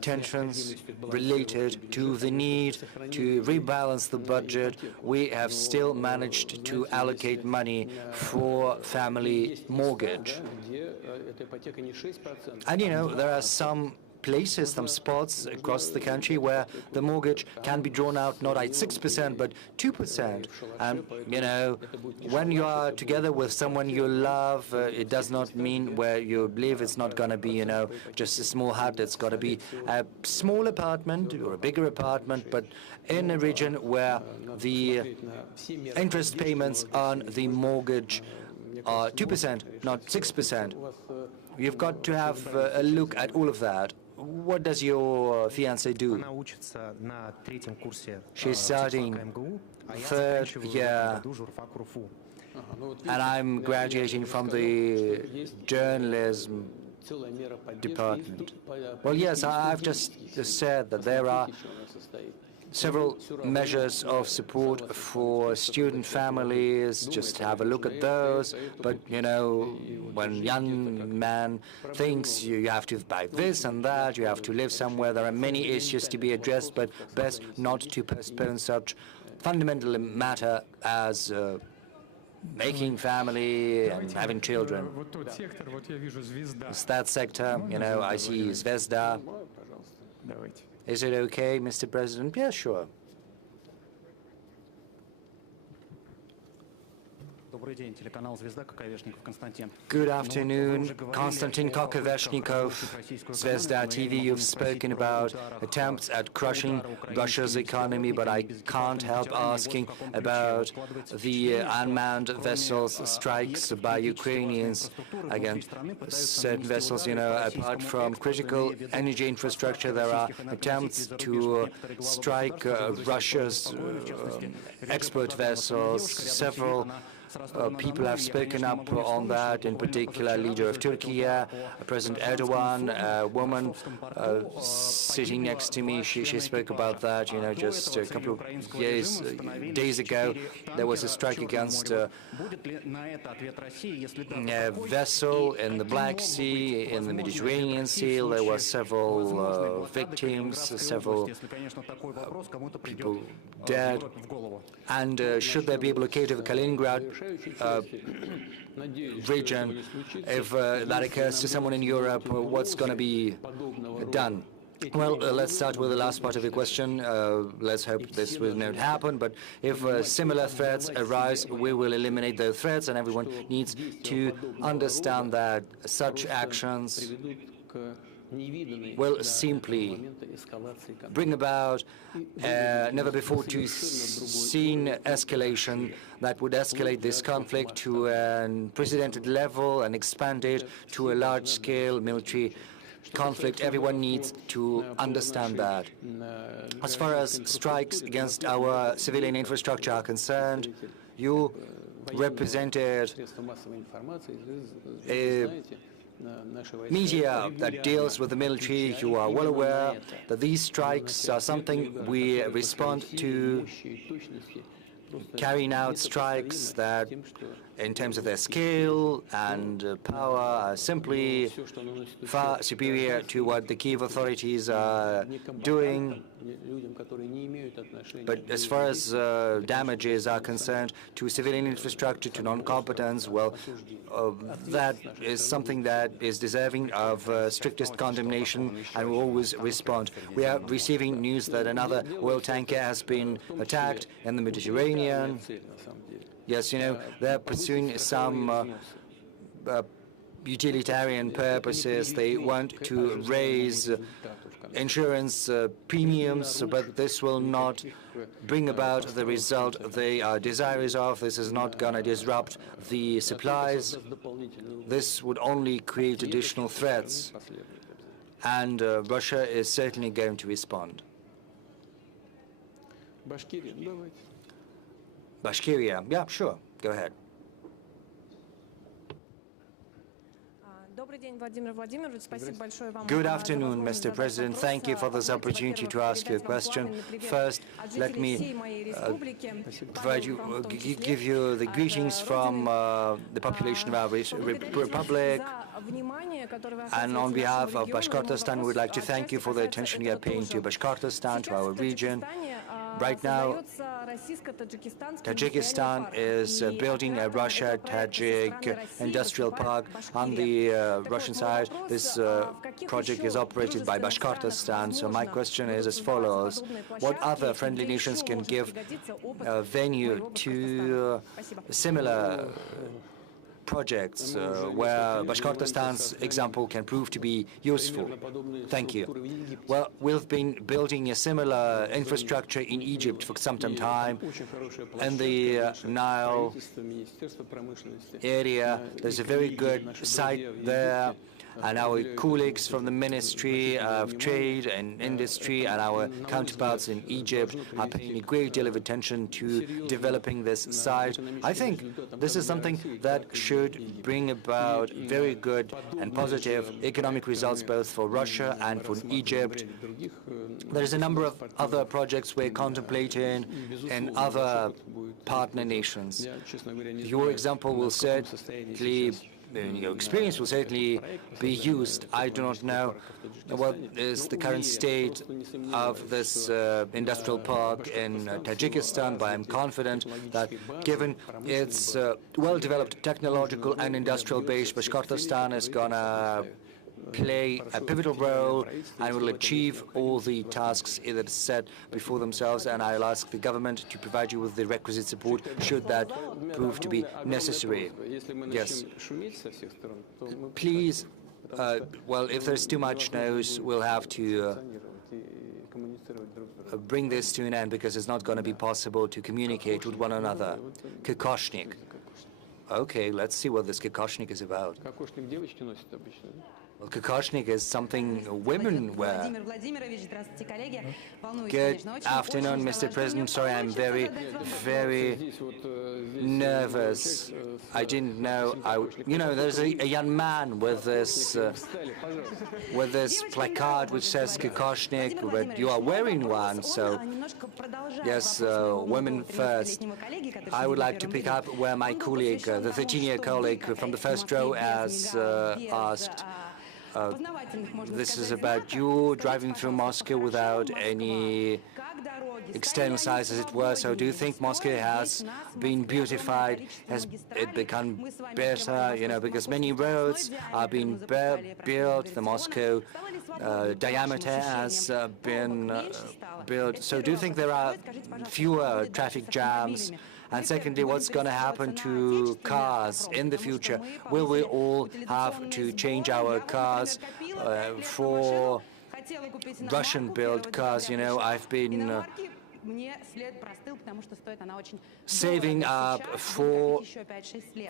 tensions related to the need to rebalance the budget. We have still managed to allocate money for family mortgage. And you know, there are some places, some spots across the country where the mortgage can be drawn out not at 6% but 2%. And you know, when you are together with someone you love, it does not mean where you live. It's not going to be, you know, just a small hut. It's got to be a small apartment or a bigger apartment, but in a region where the interest payments on the mortgage are 2%, not 6%. You've got to have a look at all of that. What does your fiancée do? She's studying third year, and I'm graduating from the journalism department. Well, yes, I've just said that there are several measures of support for student families. Just have a look at those. But, you know, when young man thinks you have to buy this and that, you have to live somewhere, there are many issues to be addressed, but best not to postpone such fundamental matter as making family and having children. It's that sector, you know, I see Zvezda. Is it okay, Mr. President? Yeah, sure. Good afternoon, Konstantin Kokoveshnikov, Zvezda TV. You've spoken about attempts at crushing Russia's economy, but I can't help asking about the unmanned vessels strikes by Ukrainians against certain vessels. You know, apart from critical energy infrastructure, there are attempts to strike Russia's export vessels. Several people have spoken up on that, in particular leader of Turkey, President Erdogan, a woman sitting next to me, she spoke about that, you know, just a couple of days ago. There was a strike against a vessel in the Black Sea, in the Mediterranean Sea. There were several victims, several people dead. And should there be a blockade of the Kaliningrad region, if that occurs to someone in Europe, what's going to be done? Well, let's start with the last part of your question. Let's hope this will not happen, but if similar threats arise, we will eliminate those threats, and everyone needs to understand that such actions will simply bring about never before seen escalation that would escalate this conflict to an unprecedented level and expand it to a large-scale military conflict. Everyone needs to understand that. As far as strikes against our civilian infrastructure are concerned, you represented a media that deals with the military. You are well aware that these strikes are something we respond to carrying out strikes that, in terms of their scale and power, are simply far superior to what the Kiev authorities are doing. But as far as damages are concerned to civilian infrastructure, to non-competence, well, that is something that is deserving of strictest condemnation, and will always respond. We are receiving news that another oil tanker has been attacked in the Mediterranean. Yes, you know, they're pursuing some utilitarian purposes. They want to raise insurance premiums, but this will not bring about the result they are desirous of. This is not going to disrupt the supplies. This would only create additional threats, and Russia is certainly going to respond. Bashkiria, yeah, sure, go ahead. Good afternoon, Mr. President. Thank you for this opportunity to ask you a question. First, let me give you the greetings from the population of our republic. And on behalf of Bashkortostan, we would like to thank you for the attention you are paying to Bashkortostan, to our region. Right now, Tajikistan is building a Russia-Tajik industrial park on the Russian side. This project is operated by Bashkortostan. So my question is as follows. What other friendly nations can give a venue to similar projects where Bashkortostan's example can prove to be useful? Thank you. Well, we've been building a similar infrastructure in Egypt for some time. In the Nile area, there's a very good site there. And our colleagues from the Ministry of Trade and Industry and our counterparts in Egypt are paying a great deal of attention to developing this site. I think this is something that should bring about very good and positive economic results both for Russia and for Egypt. There's a number of other projects we're contemplating in other partner nations. Your example will certainly your experience will certainly be used. I do not know what is the current state of this industrial park in Tajikistan, but I'm confident that given its well-developed technological and industrial base, Bashkortostan is going to play a pivotal role and will achieve all the tasks that are set before themselves, and I'll ask the government to provide you with the requisite support should that prove to be necessary. Yes. Please, well, if there's too much noise, we'll have to bring this to an end because it's not going to be possible to communicate with one another. Kokoshnik. Okay, let's see what this kokoshnik is about. Well, kokoshnik is something women wear. Good afternoon, Mr. President. Sorry, I'm very, very nervous. I didn't know. You know, there's a young man with this placard which says kokoshnik, but you are wearing one. So, yes, women first. I would like to pick up where my colleague, the 13-year colleague from the first row, has asked. This is about you driving through Moscow without any external size, as it were. So do you think Moscow has been beautified? Has it become better? You know, because many roads are being built. The Moscow diameter has been built. So do you think there are fewer traffic jams? And secondly, what's going to happen to cars in the future? Will we all have to change our cars for Russian-built cars? You know, I've been saving up for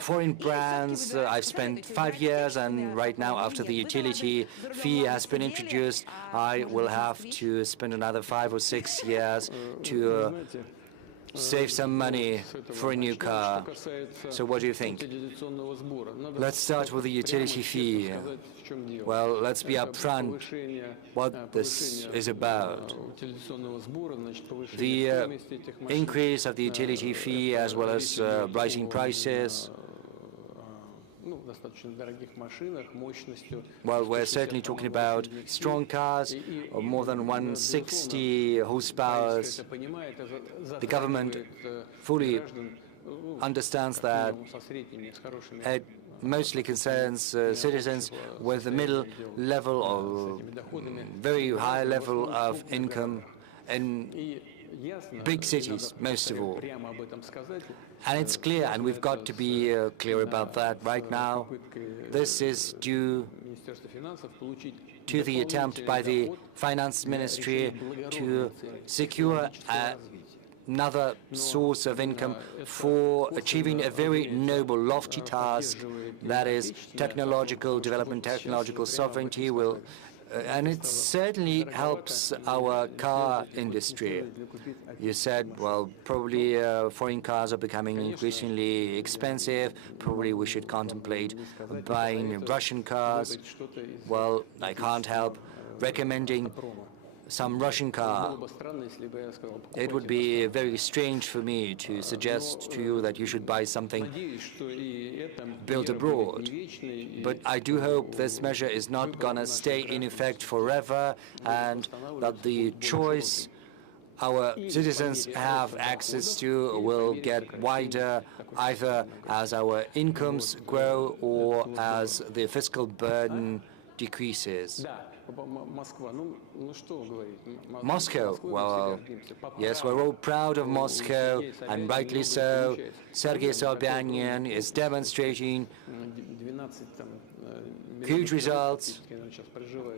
foreign brands. I've spent 5 years, and right now, after the utility fee has been introduced, I will have to spend another 5 or 6 years to save some money for a new car. So what do you think? Let's start with the utility fee. Well, let's be upfront what this is about. The increase of the utility fee as well as rising prices. Well, we're certainly talking about strong cars of more than 160 horsepower. The government fully understands that it mostly concerns citizens with a middle level or very high level of income in big cities, most of all. And it's clear, and we've got to be clear about that right now. This is due to the attempt by the Finance Ministry to secure another source of income for achieving a very noble, lofty task, that is technological development, technological sovereignty and it certainly helps our car industry. You said, well, probably foreign cars are becoming increasingly expensive. Probably we should contemplate buying Russian cars. Well, I can't help recommending some Russian car. It would be very strange for me to suggest to you that you should buy something built abroad. But I do hope this measure is not going to stay in effect forever and that the choice our citizens have access to will get wider, either as our incomes grow or as the fiscal burden decreases. Moscow, well, yes, we're all proud of Moscow, and rightly so. Sergei Sobyanin is demonstrating huge results.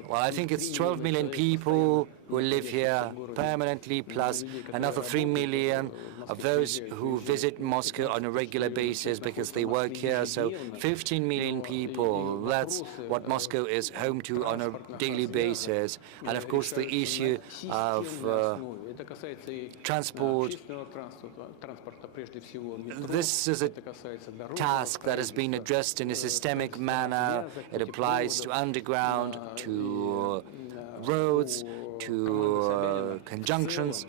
Well, I think it's 12 million people who live here permanently, plus another 3 million of those who visit Moscow on a regular basis because they work here. So 15 million people, that's what Moscow is home to on a daily basis. And of course the issue of transport, this is a task that has been addressed in a systemic manner. It applies to underground, to roads, to conjunctions.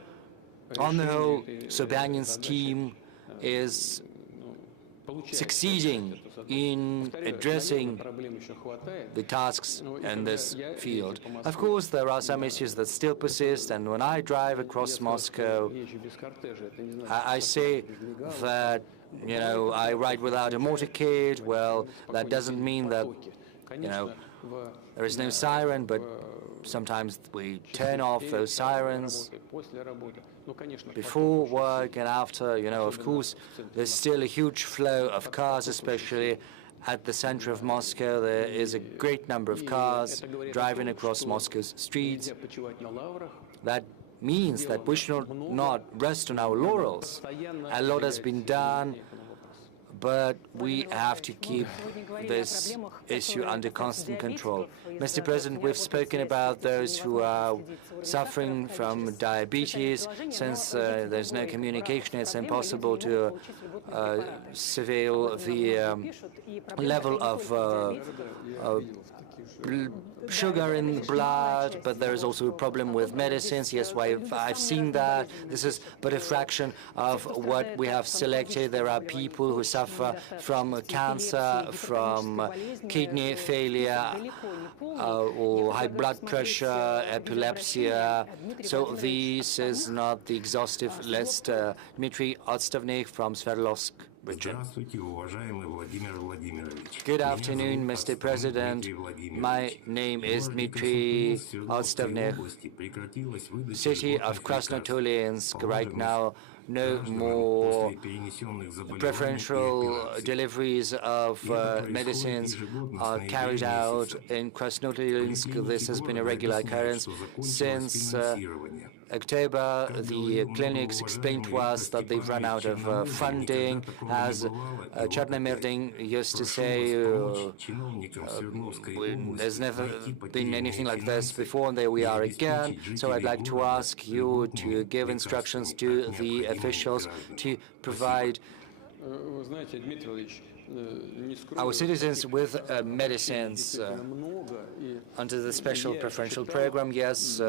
On the whole, Sobyanin's team is succeeding in addressing the tasks in this field. Of course, there are some issues that still persist, and when I drive across Moscow, I say that, you know, I ride without a motorcade. Well, that doesn't mean that, you know, there is no siren, but sometimes we turn off those sirens before work and after. You know, of course, there's still a huge flow of cars, especially at the center of Moscow. There is a great number of cars driving across Moscow's streets. That means that we should not rest on our laurels. A lot has been done, but we have to keep this issue under constant control. Mr. President, we've spoken about those who are suffering from diabetes. Since there's no communication, it's impossible to surveil the level of sugar in the blood, but there is also a problem with medicines. Yes, I've seen that. This is but a fraction of what we have selected. There are people who suffer from cancer, from kidney failure, or high blood pressure, epilepsy. So this is not the exhaustive list. Dmitry Otstovnik from Sverdlovsk region. Good afternoon, Mr. President. My name is Dmitry Otstovnik. The city of Krasnotolinsk right now, no more preferential deliveries of medicines are carried out in Krasnotolinsk. This has been a regular occurrence since October, the clinics explained to us that they've run out of funding. As Chadna Merding used to say, there's never been anything like this before, and there we are again. So I'd like to ask you to give instructions to the officials to provide our citizens with medicines under the special preferential program. Yes,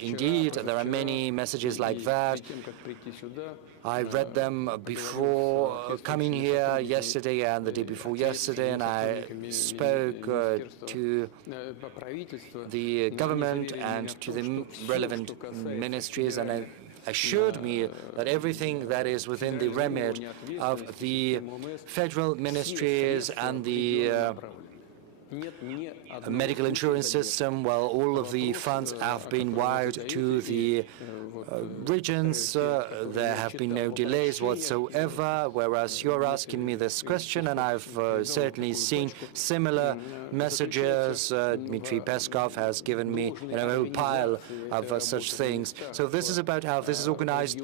indeed, there are many messages like that. I read them before coming here yesterday and the day before yesterday, and I spoke to the government and to the relevant ministries, and I assured me that everything that is within the remit of the federal ministries and the medical insurance system, well, all of the funds have been wired to the regions. There have been no delays whatsoever, whereas you're asking me this question, and I've certainly seen similar messages. Dmitry Peskov has given me a whole pile of such things. So this is about how this is organized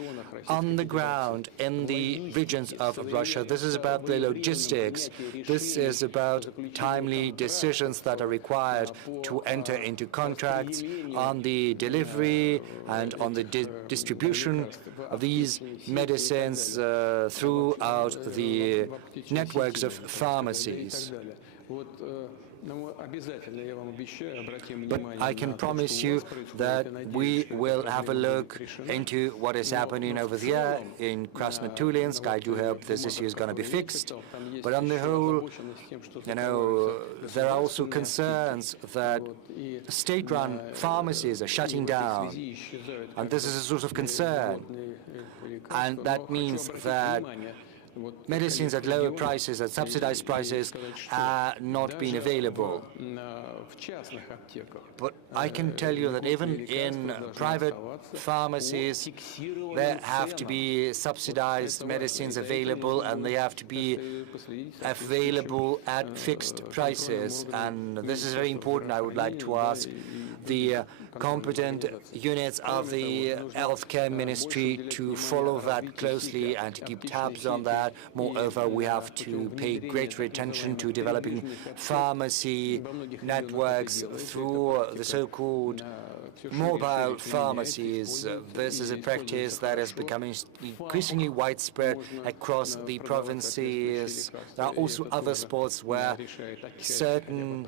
on the ground in the regions of Russia. This is about the logistics. This is about timely decisions that are required to enter into contracts on the delivery and on the distribution of these medicines throughout the networks of pharmacies. But I can promise you that we will have a look into what is happening over there in Krasnotulinsk. I do hope this issue is going to be fixed. But on the whole, there are also concerns that state-run pharmacies are shutting down. And this is a source of concern. And that means that medicines at lower prices, at subsidized prices, are not being available. But I can tell you that even in private pharmacies, there have to be subsidized medicines available, and they have to be available at fixed prices. And this is very important. I would like to ask the competent units of the healthcare ministry to follow that closely and to keep tabs on that. Moreover, we have to pay greater attention to developing pharmacy networks through the so-called mobile pharmacies. This is a practice that is becoming increasingly widespread across the provinces. There are also other spots where certain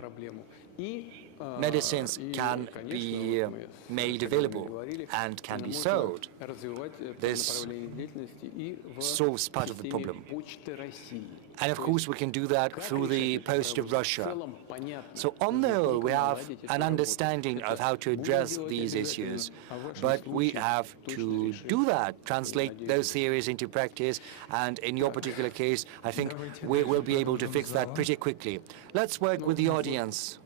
medicines can be made available and can be sold. This solves part of the problem. And of course we can do that through the Post of Russia. So on the whole, we have an understanding of how to address these issues, but we have to do that, translate those theories into practice, and in your particular case, I think we will be able to fix that pretty quickly. Let's work with the audience.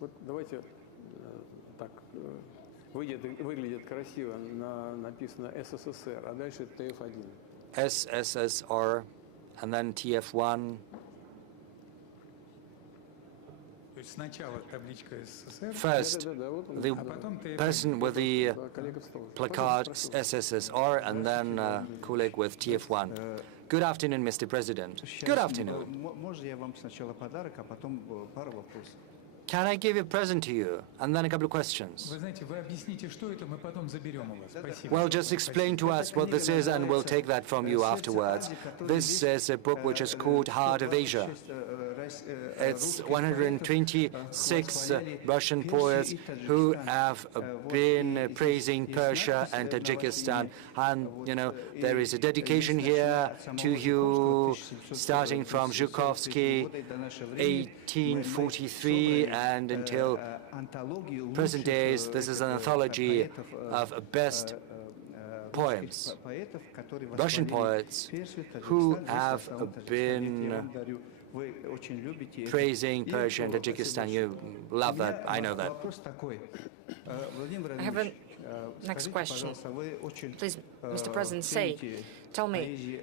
Вот давайте так, выглядит красиво, написано СССР, а дальше ТФ1. SSSR, and then TF1. First, the person with the placard SSSR, and then colleague with TF1. Good afternoon, Mr. President. Good afternoon. Can I give a present to you? And then a couple of questions. Well, just explain to us what this is, and we'll take that from you afterwards. This is a book which is called Heart of Asia. It's 126 Russian poets who have been praising Persia and Tajikistan. And, there is a dedication here to you, starting from Zhukovsky, 1843, and until present days. This is an anthology of best poems, Russian poets who have been praising Persia and Tajikistan. You love that, I know that. I have a next question. Please, Mr. President, tell me,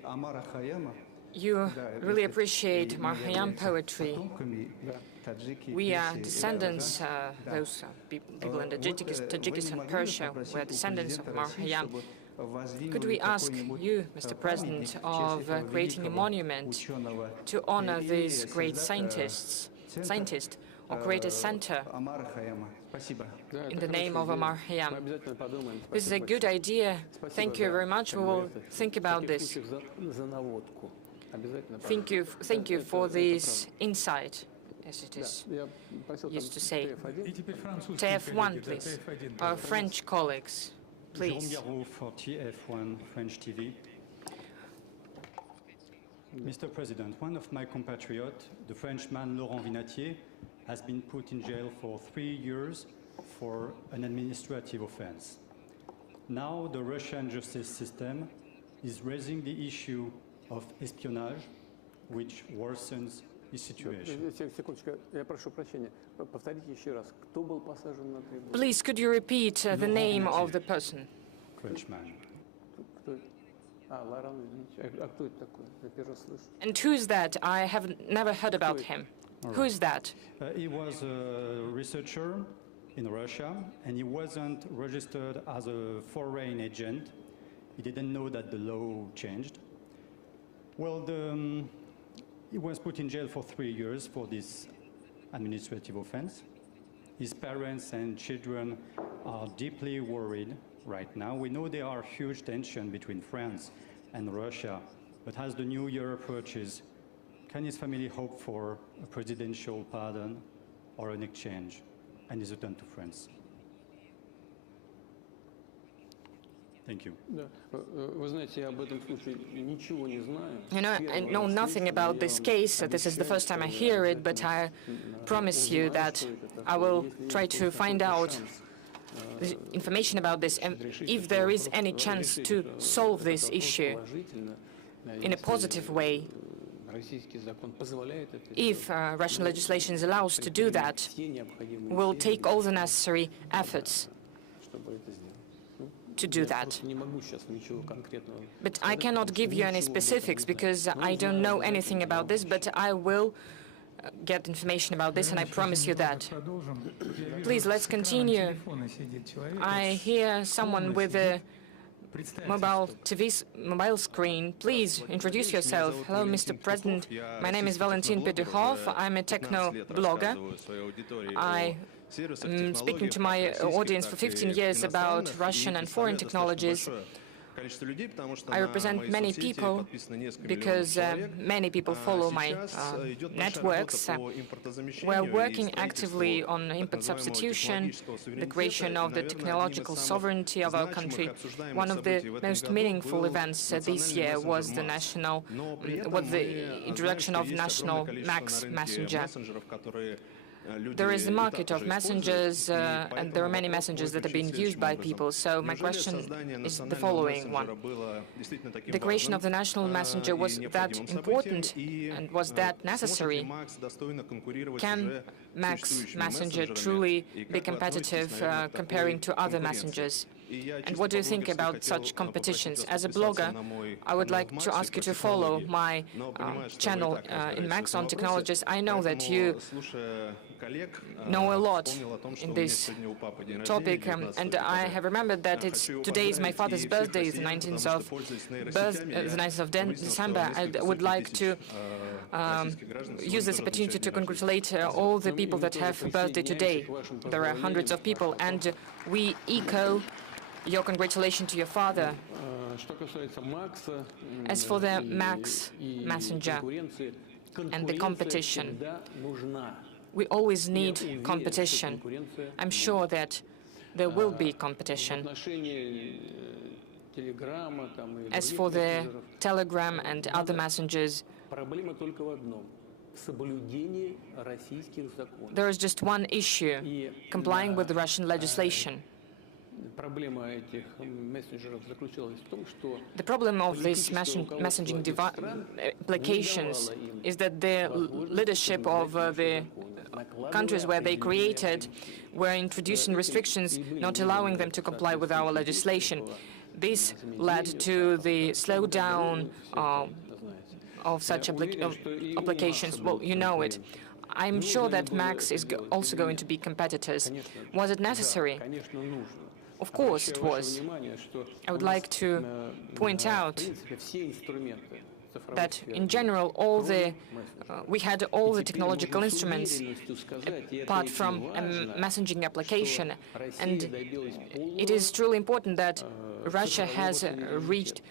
You really appreciate Marhayan poetry. We are descendants, those people in Tajikistan, Persia, were descendants of Marhayan. Could we ask you, Mr. President, of creating a monument to honor these great scientists, or create a center in the name of Amar Khayyam? This is a good idea. Thank you very much. We will think about this. Thank you for this insight, as it is used to say. TF1, please. Our French colleagues, please. For TF1 French TV. Mr. President, one of my compatriots, the Frenchman Laurent Vinatier, has been put in jail for 3 years for an administrative offense. Now the Russian justice system is raising the issue of espionage, which worsens the situation. Please, could you repeat the name of the person? Frenchman. And who's that? I have never heard about him. Who is that? He was a researcher in Russia, and he wasn't registered as a foreign agent. He didn't know that the law changed. Well, he was put in jail for 3 years for this administrative offense. His parents and children are deeply worried right now. We know there are huge tension between France and Russia, but as the new year approaches, can his family hope for a presidential pardon or an exchange and his return to France? Thank you. You know, I know nothing about this case. This is the first time I hear it, but I promise you that I will try to find out the information about this, and if there is any chance to solve this issue in a positive way. If Russian legislation allows to do that, we'll take all the necessary efforts to do that. But I cannot give you any specifics because I don't know anything about this, but I will get information about this, and I promise you that. Please, let's continue. I hear someone with a mobile screen. Please introduce yourself. Hello, Mr. President. My name is Valentin Petukhov. I'm a techno blogger. I am speaking to my audience for 15 years about Russian and foreign technologies. I represent many people because many people follow my networks. We're working actively on import substitution, the creation of the technological sovereignty of our country. One of the most meaningful events this year was the introduction of national Max messenger. There is a market of messengers, and there are many messengers that are being used by people. So my question is the following one. The creation of the national messenger, was that important and was that necessary? Can Max messenger truly be competitive comparing to other messengers? And what do you think about such competitions? As a blogger, I would like to ask you to follow my channel in Max on Technologies. I know that you know a lot in this topic, and I have remembered that today is my father's birthday, the 19th of December. I would like to use this opportunity to congratulate all the people that have birthday today. There are hundreds of people, and we echo your congratulations to your father. As for the Max messenger and the competition, we always need competition. I'm sure that there will be competition. As for the Telegram and other messengers, there is just one issue: complying with the Russian legislation. The problem of these messaging applications is that the leadership of the countries where they created were introducing restrictions, not allowing them to comply with our legislation. This led to the slowdown of such applications. Well, you know it. I'm sure that Max is also going to be competitors. Was it necessary? Of course it was. I would like to point out that in general we had all the technological instruments apart from a messaging application, and it is truly important that Russia has reached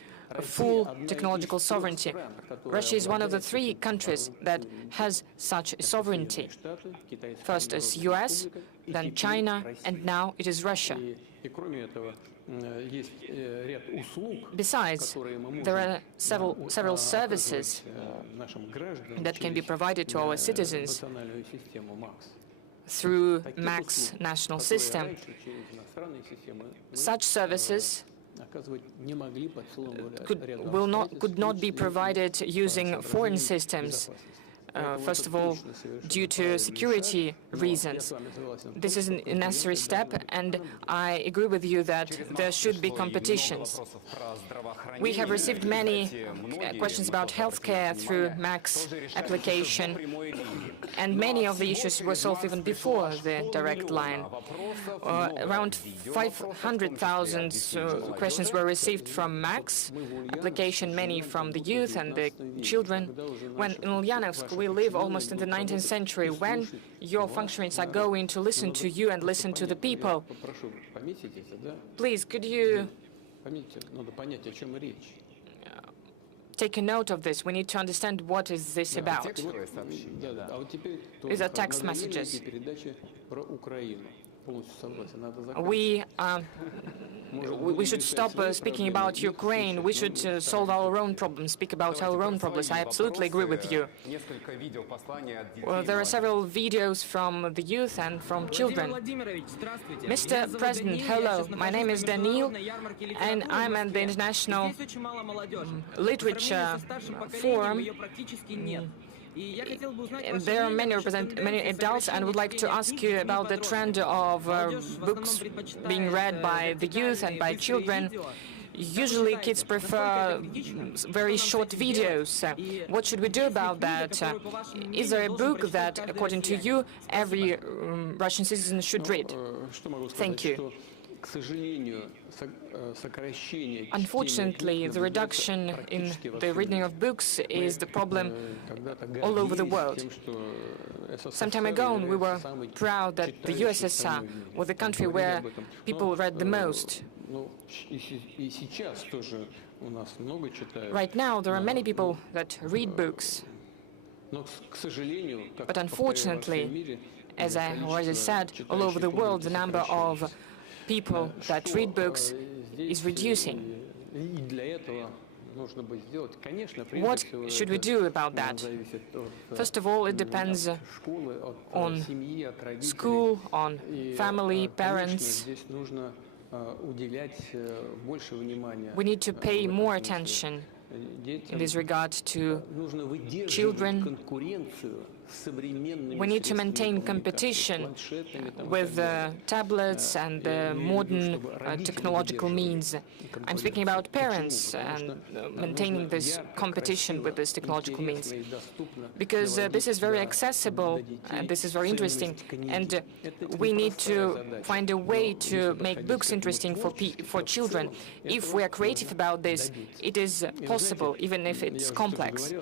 full technological sovereignty. Russia is one of the 3 countries that has such sovereignty. First is US, then China, and now it is Russia. Besides, there are several services that can be provided to our citizens through Max national system. Such services could not be provided using foreign systems. First of all, due to security reasons. This is a necessary step, and I agree with you that there should be competitions. We have received many questions about healthcare through Max application, and many of the issues were solved even before the direct line. Around 500,000 questions were received from Max application, many from the youth and the children. When in Ulyanovsk we live almost in the 19th century, when your functionaries are going to listen to you and listen to the people, please, could you take a note of this? We need to understand what is this about. These are text messages. We should stop speaking about Ukraine. We should solve our own problems, speak about our own problems. I absolutely agree with you. Well, there are several videos from the youth and from children. Mr. President, hello. My name is Daniil, and I'm at the International Literature Forum. There are many adults, and would like to ask you about the trend of books being read by the youth and by children. Usually kids prefer very short videos. What should we do about that? Is there a book that, according to you, every Russian citizen should read? Thank you. Unfortunately, the reduction in the reading of books is the problem all over the world. Some time ago, we were proud that the USSR was the country where people read the most. Right now, there are many people that read books. But unfortunately, as I already said, all over the world, the number of people that read books is reducing. What should we do about that? First of all, it depends on school, on family, parents. We need to pay more attention in this regard to children. We need to maintain competition with tablets and modern technological means. I'm speaking about parents and maintaining this competition with this technological means, because this is very accessible and this is very interesting, and we need to find a way to make books interesting for children. If we are creative about this, it is possible, even if it's complex.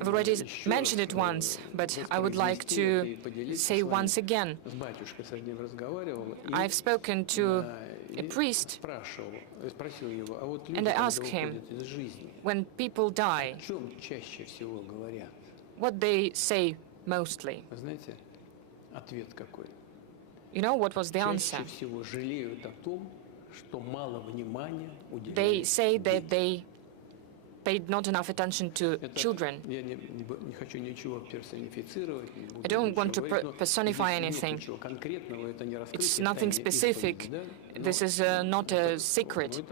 I've already mentioned it once, but I would like to say once again. I've spoken to a priest, and I asked him, when people die, what they say mostly. You know what was the answer? They say that they paid not enough attention to children. I don't want to personify anything. It's nothing specific. This is not a secret.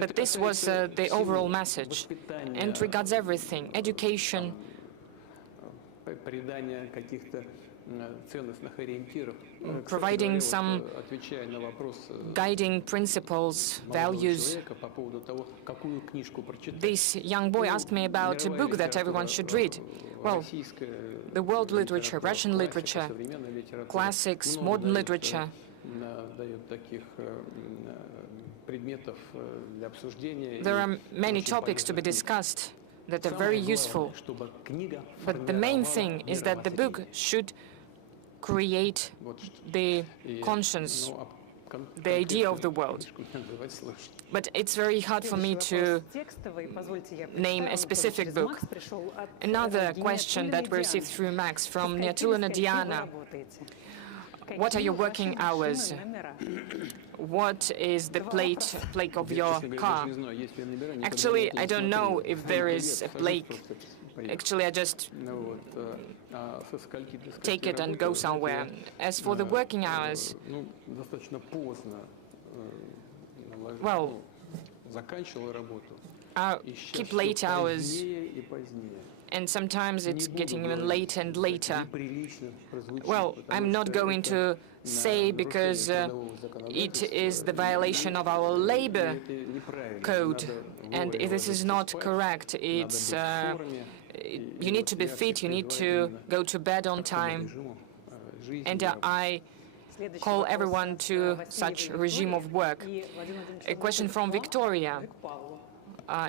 But this was the overall message, and regards everything: education, providing some guiding principles, values. This young boy asked me about a book that everyone should read. Well, the world literature, Russian literature, classics, modern literature. There are many topics to be discussed that are very useful. But the main thing is that the book should create the conscience, the idea of the world. But it's very hard for me to name a specific book. Another question that we received through Max from Niatulina Diana. What are your working hours? What is the plate of your car? Actually, I don't know if there is a plate. Actually, I just take it and go somewhere. As for the working hours, well, I keep late hours, and sometimes it's getting even later and later. Well, I'm not going to say because it is the violation of our labor code, and if this is not correct, it's you need to be fit, you need to go to bed on time, and I call everyone to such a regime of work. A question from Victoria.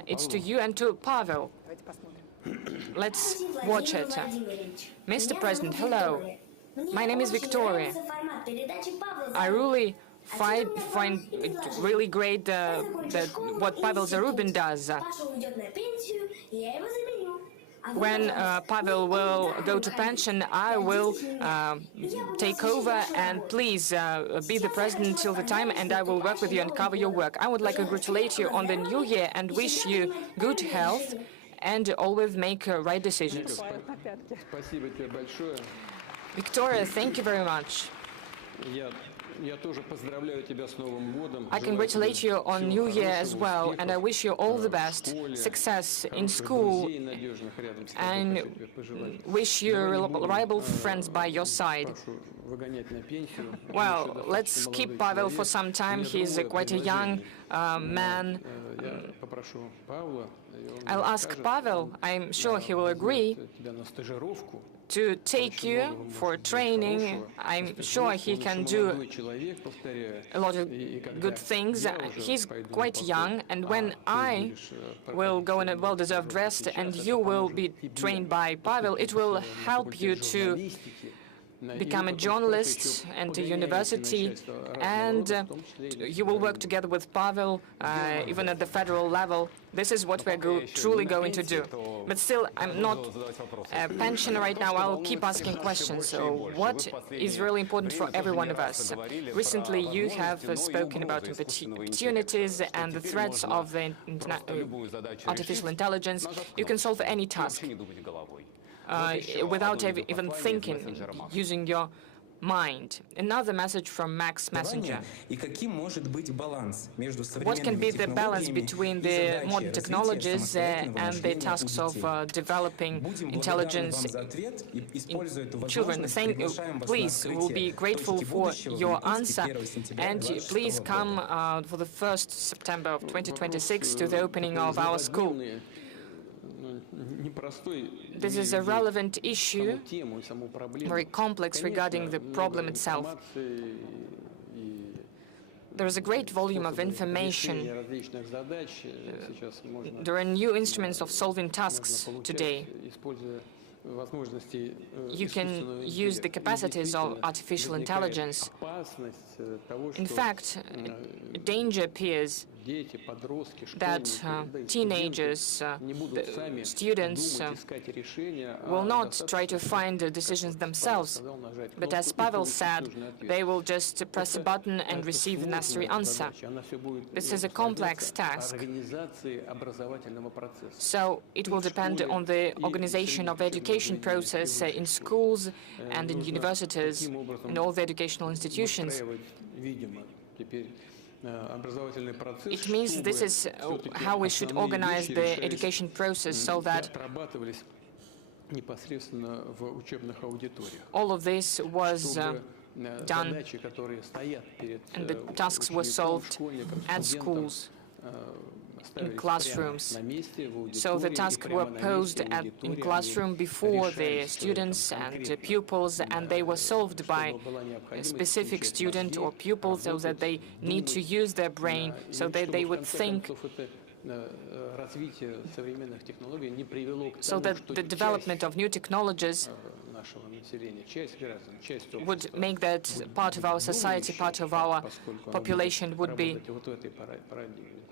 It's to you and to Pavel. Let's watch it. Mr. President, hello. My name is Victoria. I really find it really great that what Pavel Zarubin does. When Pavel will go to pension, I will take over, and please be the president till the time, and I will work with you and cover your work. I would like to congratulate you on the new year and wish you good health and always make right decisions. Victoria, thank you very much. I congratulate you on New Year as well, and I wish you all the best, success in school, and wish you reliable friends by your side. Well, let's keep Pavel for some time. He's quite a young man. I'll ask Pavel, I'm sure he will agree, to take you for training. I'm sure he can do a lot of good things. He's quite young, and when I will go in a well-deserved rest and you will be trained by Pavel, it will help you to become a journalist and a university, and you will work together with Pavel, even at the federal level. This is what we're truly going to do. But still, I'm not a pensioner right now. I'll keep asking questions. So what is really important for every one of us? Recently, you have spoken about opportunities and the threats of the artificial intelligence. You can solve any task without even thinking, using your mind. Another message from Max Messenger. What can be the balance between the modern technologies and the tasks of developing intelligence in children? Please, we'll be grateful for your answer, and please come for the 1st September of 2026 to the opening of our school. This is a relevant issue, very complex regarding the problem itself. There is a great volume of information. There are new instruments of solving tasks today. You can use the capacities of artificial intelligence. In fact, a danger appears that teenagers, students will not try to find the decisions themselves, but as Pavel said, they will just press a button and receive the necessary answer. This is a complex task, so it will depend on the organization of the education process in schools and in universities, in all the educational institutions. It means this is how we should organize the education process, so that непосредственно в учебных аудиториях. All of this was done, Задачи, которые стоят перед and the tasks were solved at schools, in classrooms. So the tasks were posed in classroom before the students and pupils, and they were solved by a specific student or pupil, so that they need to use their brain, so that they would think, so that the development of new technologies would make that part of our society, part of our population would be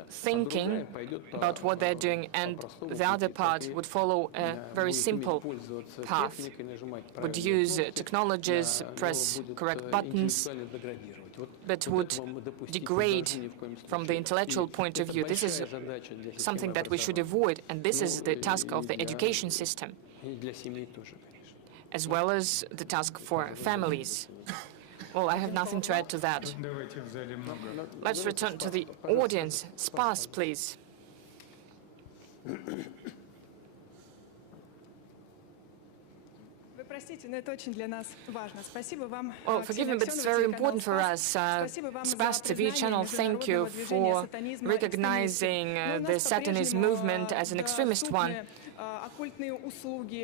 thinking about what they're doing, and the other part would follow a very simple path, would use technologies, press correct buttons, but would degrade from the intellectual point of view. This is something that we should avoid, and this is the task of the education system, as well as the task for families. Well, I have nothing to add to that. Let's return to the audience. Spas, please. Oh, forgive me, but it's very important for us. Spas TV channel, thank you for recognizing the Satanist movement as an extremist one.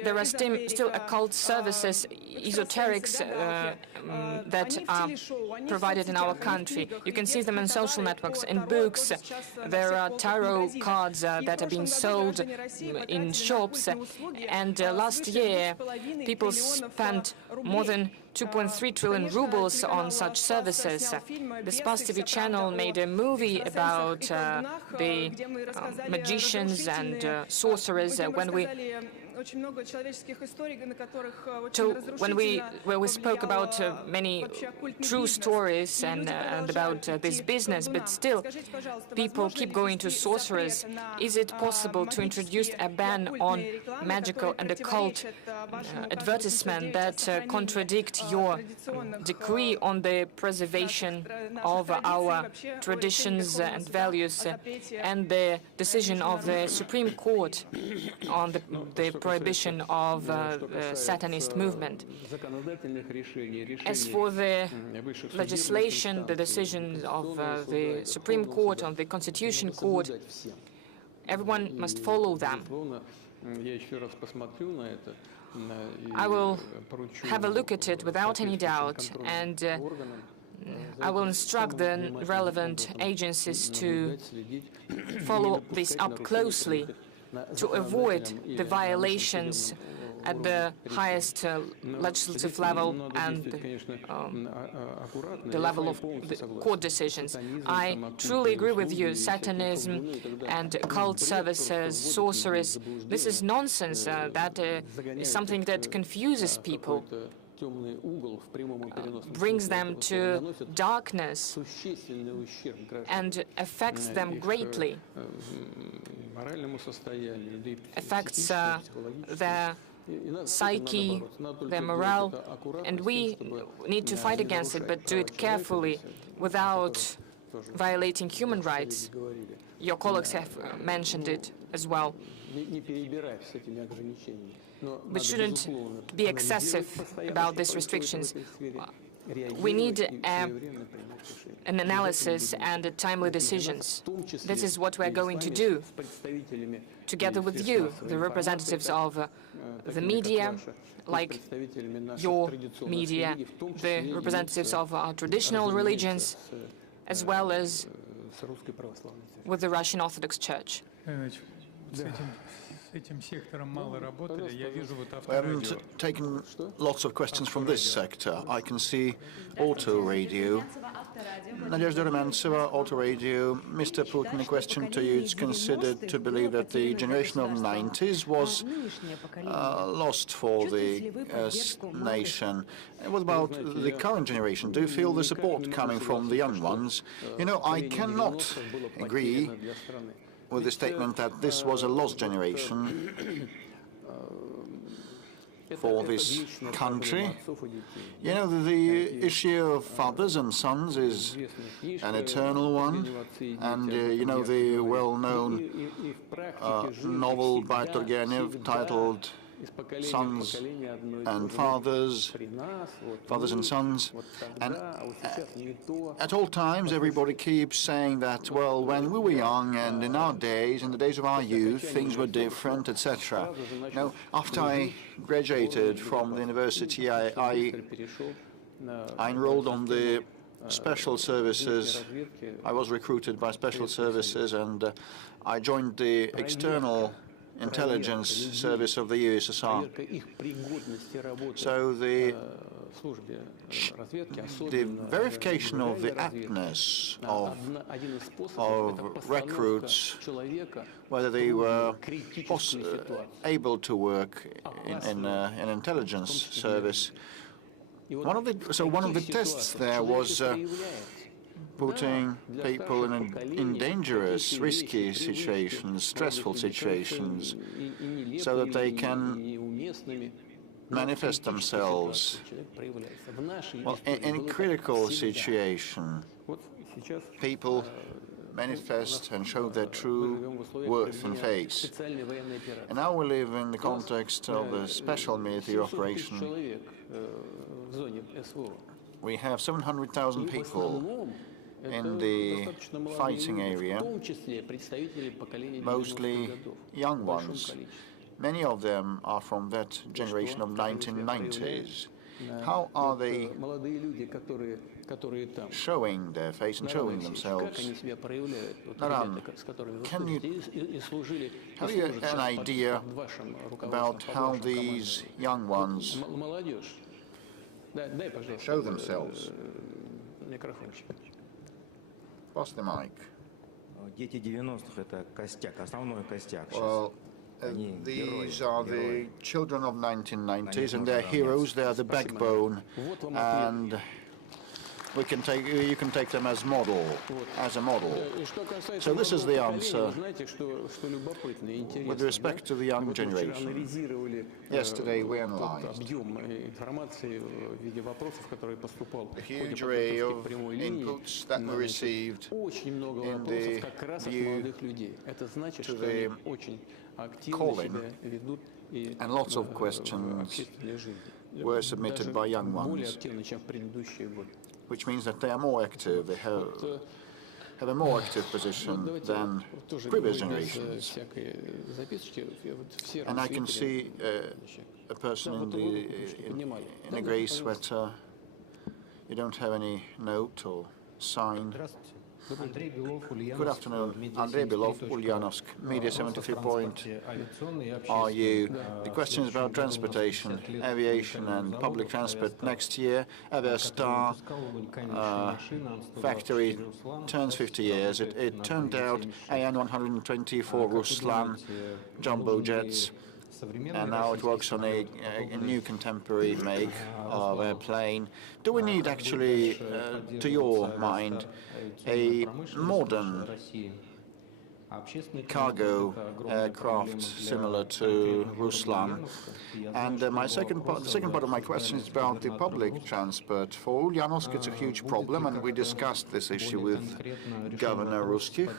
There are still occult services, esoterics that are provided in our country. You can see them in social networks, in books. There are tarot cards that are being sold in shops. And last year, people spent more than 2.3 trillion rubles on such services. The Spas TV channel made a movie about the magicians and sorcerers where we spoke about many true stories and about this business, but still people keep going to sorcerers. Is it possible to introduce a ban on magical and occult advertisement that contradict your decree on the preservation of our traditions and values and the decision of the Supreme Court on the prohibition of the Satanist movement? As for the legislation, the decisions of the Supreme Court, on the Constitution Court, everyone must follow them. I will have a look at it without any doubt, and I will instruct the relevant agencies to follow this up closely, to avoid the violations at the highest legislative level and the level of the court decisions. I truly agree with you. Satanism and occult services, sorceries, this is nonsense. That is something that confuses people, brings them to darkness and affects them greatly, affects their psyche, their morale, and we need to fight against it, but do it carefully, without violating human rights. Your colleagues have mentioned it as well. We shouldn't be excessive about these restrictions. We need an analysis and timely decisions. This is what we're going to do, together with you, the representatives of the media, like your media, the representatives of our traditional religions, as well as with the Russian Orthodox Church. We haven't taken lots of questions from this sector. I can see Auto Radio. Nadezhda Romantseva, Auto Radio. Mr. Putin, a question to you. It's considered to believe that the generation of 90s was lost for the nation. And what about the current generation? Do you feel the support coming from the young ones? You know, I cannot agree with the statement that this was a lost generation for this country. You know, the issue of fathers and sons is an eternal one, and you know, the well-known novel by Turgenev titled sons and fathers, fathers and sons, and at all times everybody keeps saying that, well, when we were young and in our days, in the days of our youth, things were different, etc. Now, after I graduated from the university, I enrolled on the special services. I was recruited by special services, and I joined the external intelligence service of the USSR. So the verification of the aptness of recruits, whether they were able to work in an intelligence service. One of the tests there was putting people in dangerous, risky situations, stressful situations, so that they can manifest themselves. Well, in a critical situation, people manifest and show their true worth and face. And now we live in the context of a special military operation. We have 700,000 people in the fighting area, mostly young ones. Many of them are from that generation of 1990s. How are they showing their face and showing themselves? Naran, have you an idea about how these young ones show themselves? Pass the mic. Дети 90-х — это костяк, основной костяк. Well, these are the children of 1990s, and they're heroes. They are the backbone, and you can take them as a model. So this is the answer with respect to the young generation. Yesterday we analyzed the huge array of inputs that were received in the view to the calling, and lots of questions were submitted by young ones, which means that they are more active, they have a more active position than previous generations. And I can see a person in a grey sweater. You don't have any note or sign. Good afternoon, Andrei Belov, Ulyanovsk, Media 73.RU. The question is about transportation, aviation and public transport. Next year, Aviastar factory turns 50 years. It turned out AN-120 for Ruslan jumbo jets, and now it works on a new contemporary make of airplane. Do we need actually, to your mind, a modern cargo aircraft similar to Ruslan? And the second part of my question is about the public transport. For Ulyanovsk, it's a huge problem, and we discussed this issue with Governor Ruskich.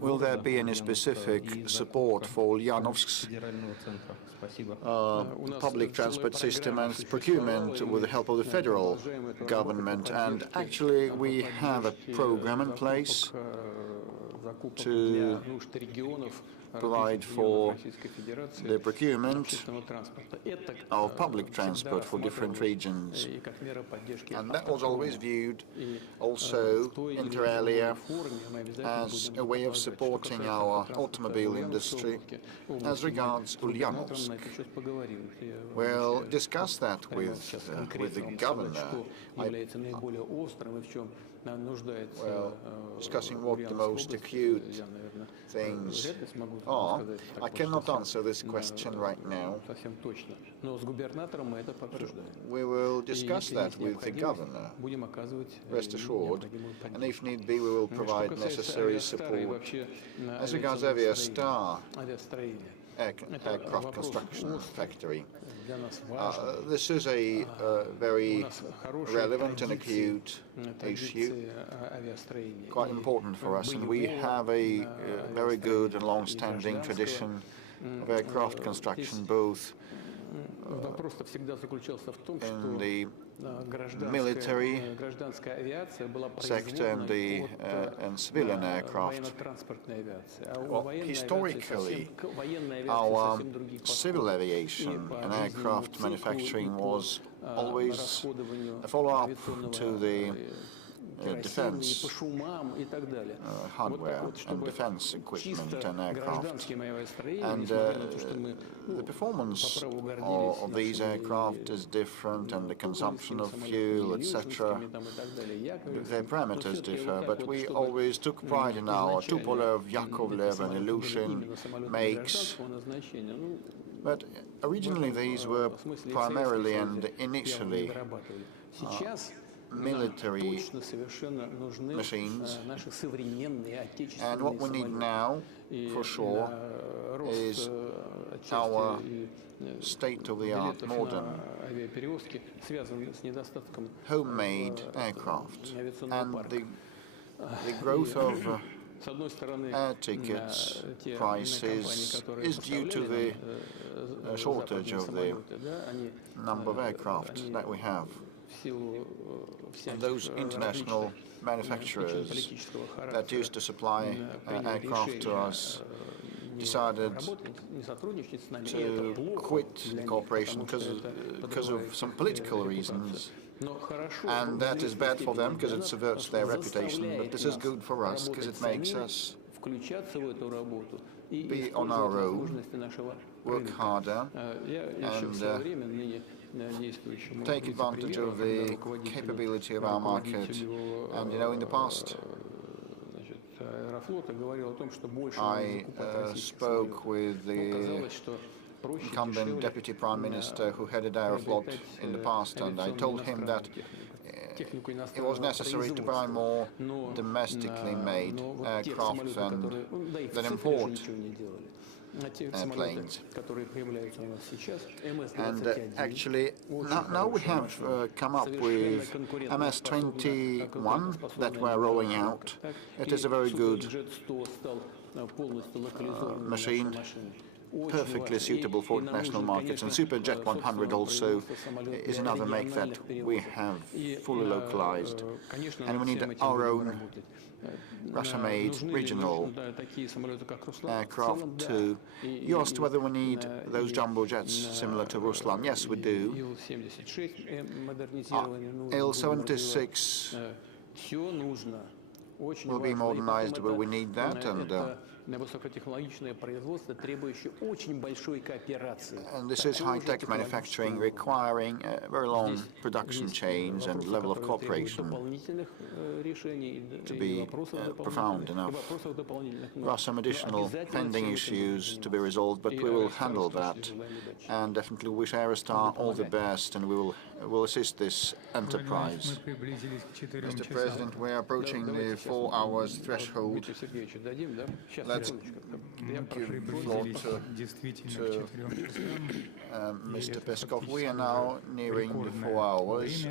Will there be any specific support for Ulyanovsk's public transport system and procurement with the help of the federal government? And actually, we have a program in place to provide for the procurement of public transport for different regions. And that was always viewed also inter alia as a way of supporting our automobile industry. As regards Ulyanovsk, we'll discuss that with the governor. Well, discussing what the most acute things are. I cannot answer this question right now. We will discuss that with the governor, rest assured, and if need be, we will provide necessary support. As regards Aviastar aircraft construction factory, this is a very relevant and acute issue, quite important for us, and we have a very good and long-standing tradition of aircraft construction, both Вопрос-то всегда заключался в том, in что the military sector and civilian aircraft. Well, historically, our civil aviation and aircraft manufacturing was always a follow-up to the defense hardware and defense equipment and aircraft. And the performance of these aircraft is different, and the consumption of fuel, etc. Their parameters differ, but we always took pride in our Tupolev, Yakovlev and Ilyushin makes. But originally these were primarily and initially military machines, and what we need now, for sure, is our state-of-the-art modern homemade aircraft, and the growth of air tickets prices is due to the shortage of the number of aircraft that we have. And those international manufacturers that used to supply aircraft to us decided to quit the cooperation because of some political reasons. And that is bad for them because it subverts their reputation, but this is good for us because it makes us be on our own, work harder, and take advantage of the capability of our market. And in the past, I spoke with the incumbent deputy prime minister who headed Aeroflot in the past, and I told him that it was necessary to buy more domestically made aircraft than import airplanes. And actually, now we have come up with MS-21 that we're rolling out. It is a very good machine, perfectly suitable for international markets, and Superjet 100 also is another make that we have fully localized, and we need our own Russia-made regional aircraft too. You asked whether we need those jumbo jets similar to Ruslan. Yes, we do. Il-76 will be modernized where we need that, and this is high-tech manufacturing requiring very long production chains and level of cooperation to be profound enough. There are some additional pending issues to be resolved, but we will handle that, and definitely wish Aerostar all the best, and we will assist this enterprise. Mr. President, we are approaching the 4 hours threshold. Let's give the floor to Mr. Peskov. We are now nearing the 4 hours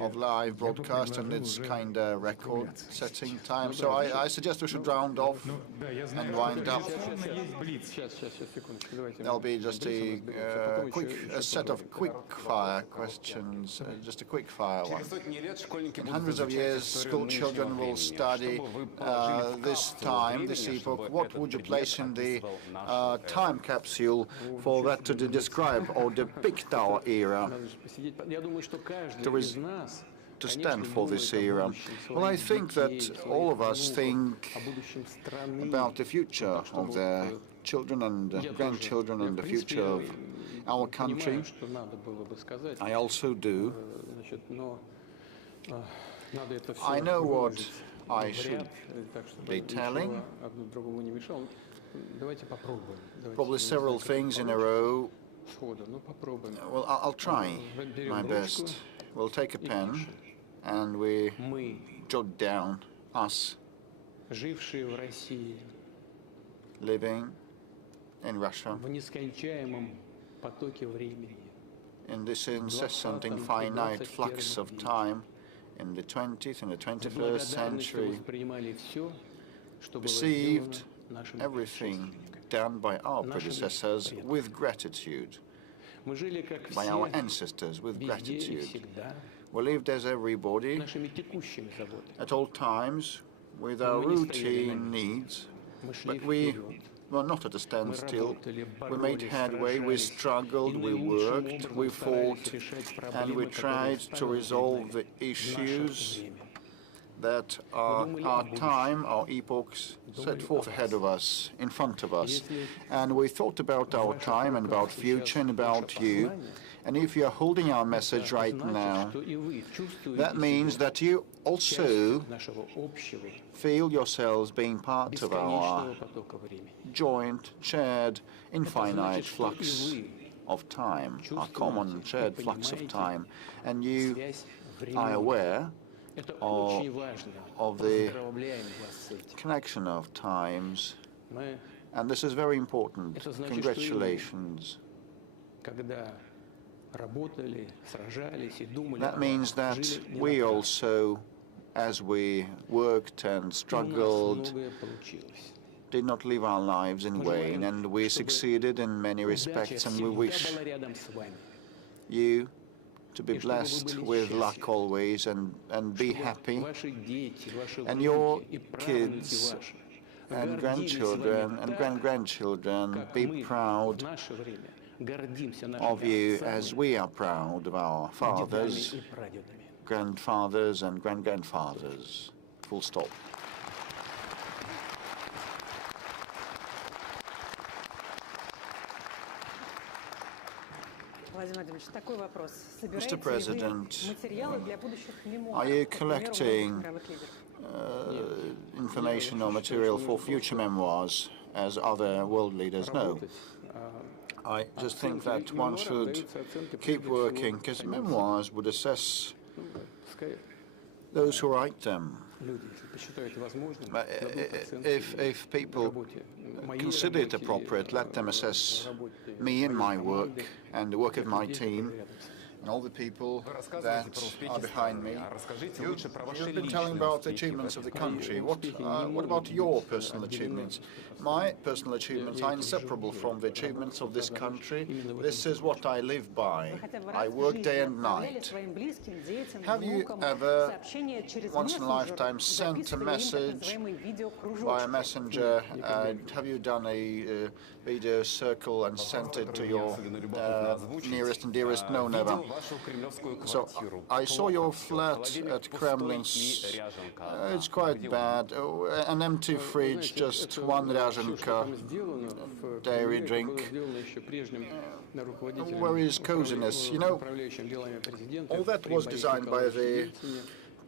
of live broadcast, and it's kind of record-setting time. So I suggest we should round off and wind up. There'll be just a set of quick-fire questions, just a quick-fire one. In hundreds of years, school children will study this time, this epoch. What would you place in the time capsule for that to describe or depict our era? To stand for this era? Well, I think that all of us think about the future of their children and grandchildren and the future of our country. I also do. I know what I should be telling. Probably several things in a row. Well, I'll try my best. We'll take a pen and we jot down us living in Russia in this incessant, infinite flux of time in the 20th and the 21st century, received everything done by our predecessors with gratitude, by our ancestors with gratitude. We lived as everybody at all times with our routine needs, but we were not at a standstill. We made headway, we struggled, we worked, we fought, and we tried to resolve the issues that our time, our epochs set forth ahead of us, in front of us. And we thought about our time and about future and about you. And if you are holding our message right now, that means that you also feel yourselves being part of our joint, shared, infinite flux of time, our common shared flux of time. And you are aware of the connection of times, and this is very important. Congratulations. That means that we also, as we worked and struggled, did not live our lives in vain, and we succeeded in many respects, and we wish you to be blessed with luck always and be happy, and your kids and grandchildren and grand-grandchildren be proud of you as we are proud of our fathers, grandfathers and grand-grandfathers. Full stop. Mr. President, are you collecting information or material for future memoirs, as other world leaders know? I just think that one should keep working, because memoirs would assess those who write them. If people consider it appropriate, let them assess me and my work and the work of my team and all the people that are behind me. You've been telling about the achievements of the country. What about your personal achievements? My personal achievements are inseparable from the achievements of this country. This is what I live by. I work day and night. Have you ever, once in a lifetime, sent a message by a messenger? Have you done a video circle and sent it to your nearest and dearest? No, never. So I saw your flat at Kremlin's. It's quite bad. An empty fridge, just one Razhenka dairy drink. Where is coziness? You know, all that was designed by the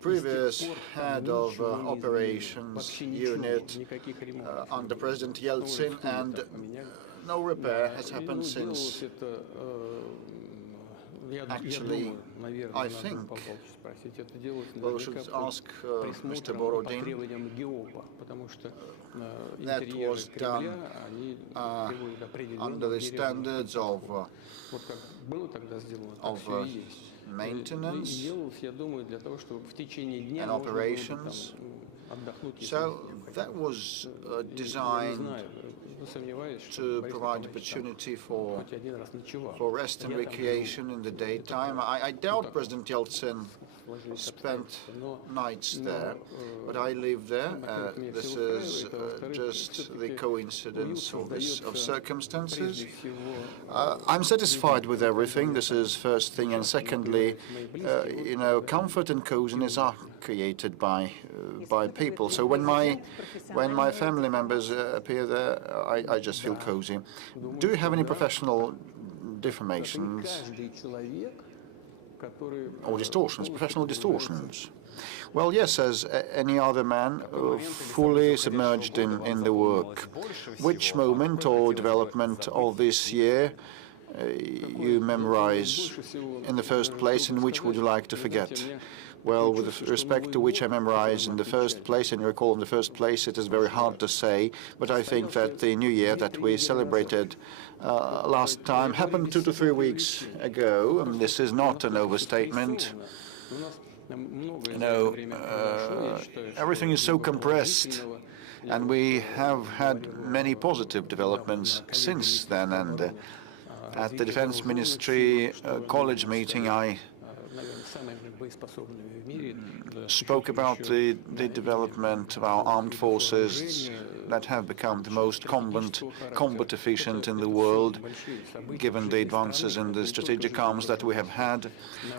previous head of operations unit under President Yeltsin, and no repair has happened since. Actually, I think we should ask Mr. Borodin. That was done under the standards of maintenance and operations. So that was designed to provide opportunity for rest and recreation in the daytime. I doubt President Yeltsin spent nights there, but I live there. This is just the coincidence of circumstances. I'm satisfied with everything. This is first thing, and secondly, you know, comfort and coziness are created by people. So when my family members appear there, I just feel cozy. Do you have any professional deformations or distortions, professional distortions? Well, yes, as any other man, fully submerged in the work. Which moment or development of this year you memorize in the first place, and which would you like to forget? Well, with respect to which I memorize in the first place and recall in the first place, it is very hard to say, but I think that the New Year that we celebrated last time happened 2 to 3 weeks ago, and this is not an overstatement. You know, everything is so compressed. And we have had many positive developments since then. And at the Defense Ministry college meeting, I spoke about the development of our armed forces that have become the most combat efficient in the world, given the advances in the strategic arms that we have had.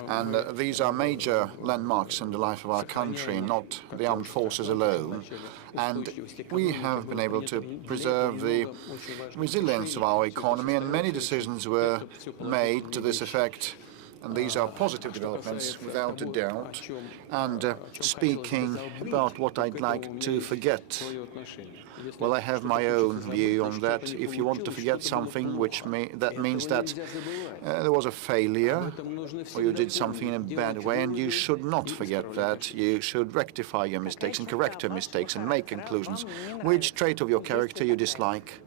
And these are major landmarks in the life of our country, not the armed forces alone. And we have been able to preserve the resilience of our economy, and many decisions were made to this effect. And these are positive developments, without a doubt. And speaking about what I'd like to forget, well, I have my own view on that. If you want to forget something, that means that there was a failure, or you did something in a bad way, and you should not forget that. You should rectify your mistakes and correct your mistakes and make conclusions. Which trait of your character you dislike?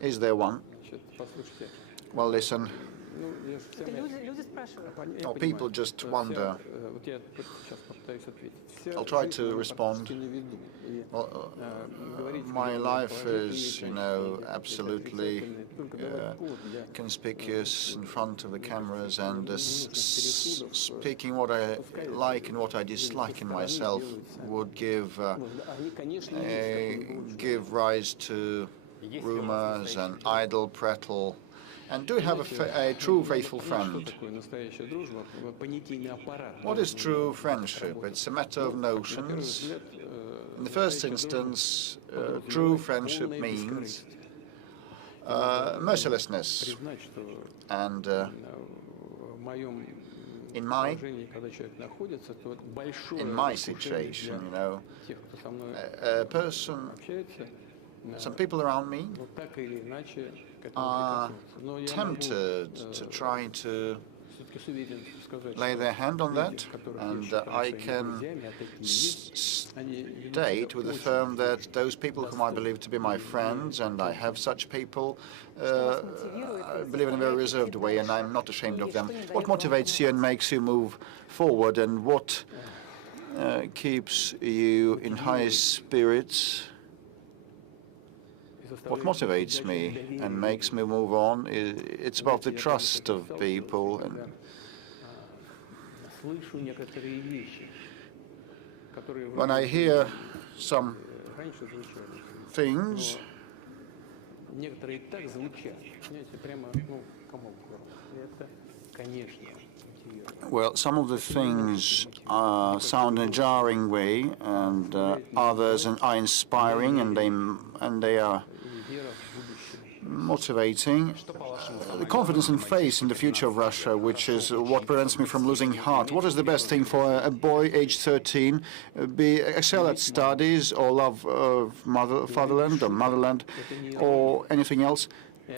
Is there one? Well, listen. Oh, people just wonder. I'll try to respond. Well, my life is, absolutely conspicuous in front of the cameras, and speaking what I like and what I dislike in myself would give rise to rumors and idle prattle. And do you have a true faithful friend? What is true friendship? It's a matter of notions. In the first instance, true friendship means mercilessness. And in my situation, a person, some people around me are tempted to try to lay their hand on that, and I can state with a firm that those people whom I believe to be my friends, and I have such people, I believe in a very reserved way, and I'm not ashamed of them. What motivates you and makes you move forward, and what keeps you in high spirits? What motivates me and makes me move on, it's about the trust of people. And when I hear some things, well, some of the things sound in a jarring way, and others are inspiring, and they are motivating. The confidence and faith in the future of Russia, which is what prevents me from losing heart. What is the best thing for a boy aged 13? Excel at studies, or love fatherland or motherland, or anything else?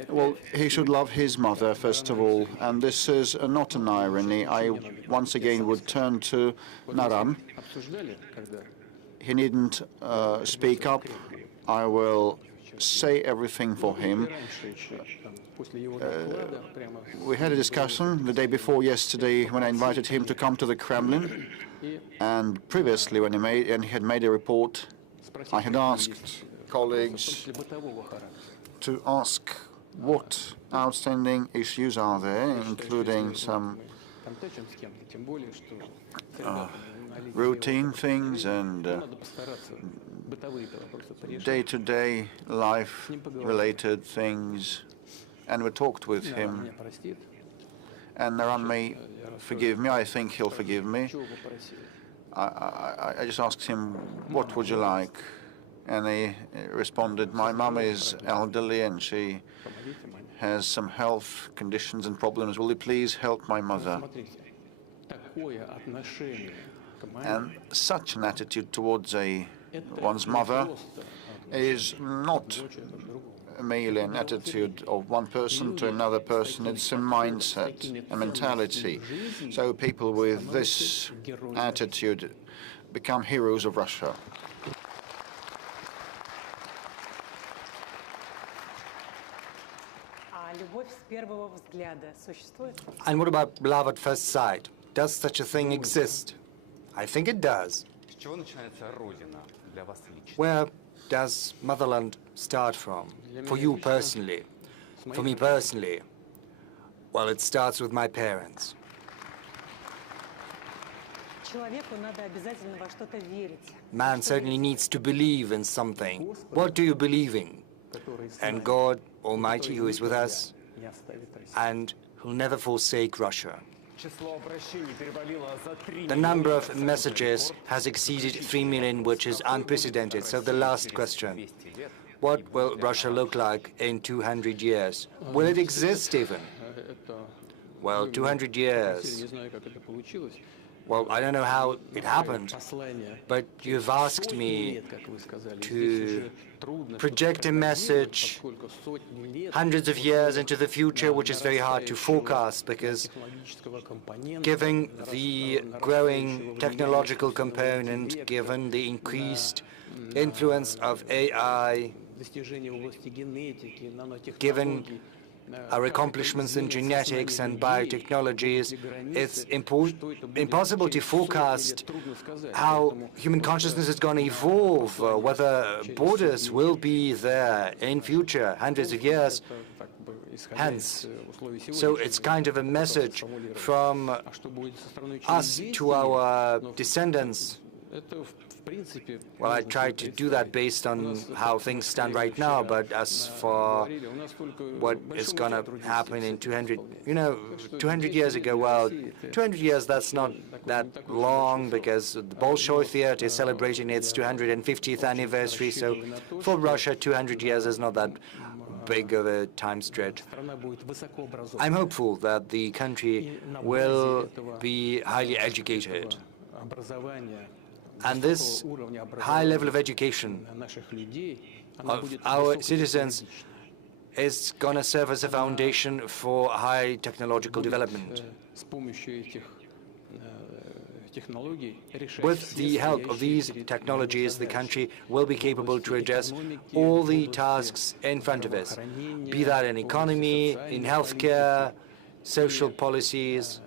Well, he should love his mother, first of all, and this is not an irony. I once again would turn to Naran. He needn't speak up. I will say everything for him. We had a discussion the day before yesterday when I invited him to come to the Kremlin, and previously when he had made a report, I had asked colleagues to ask what outstanding issues are there, including some routine things and day-to-day life-related things, and we talked with him. And Naran may forgive me. I think he'll forgive me. I just asked him, what would you like? And he responded, my mom is elderly and she has some health conditions and problems. Will you please help my mother? And such an attitude towards one's mother is not merely an attitude of one person to another person. It's a mindset, a mentality. So people with this attitude become heroes of Russia. And what about love at first sight? Does such a thing exist? I think it does. Where does motherland start from? For you personally. For me personally, well, it starts with my parents. Человеку надо обязательно во что-то верить. Man certainly needs to believe in something. What do you believe in? And God Almighty, who is with us and who'll never forsake Russia. The number of messages has exceeded 3 million, which is unprecedented. So the last question, what will Russia look like in 200 years? Will it exist even? Well, 200 years. Well, I don't know how it happened, but you've asked me to project a message hundreds of years into the future, which is very hard to forecast because given the growing technological component, given the increased influence of AI, given our accomplishments in genetics and biotechnologies, it's impossible to forecast how human consciousness is going to evolve, whether borders will be there in future, hundreds of years hence. So it's kind of a message from us to our descendants. Well, I tried to do that based on how things stand right now, but as for what is going to happen in 200, 200 years ago, well, 200 years, that's not that long because the Bolshoi Theater is celebrating its 250th anniversary, so for Russia, 200 years is not that big of a time stretch. I'm hopeful that the country will be highly educated. And this high level of education of our citizens is going to serve as a foundation for high technological development. With the help of these technologies, the country will be capable to address all the tasks in front of us, be that in economy, in healthcare, social policies.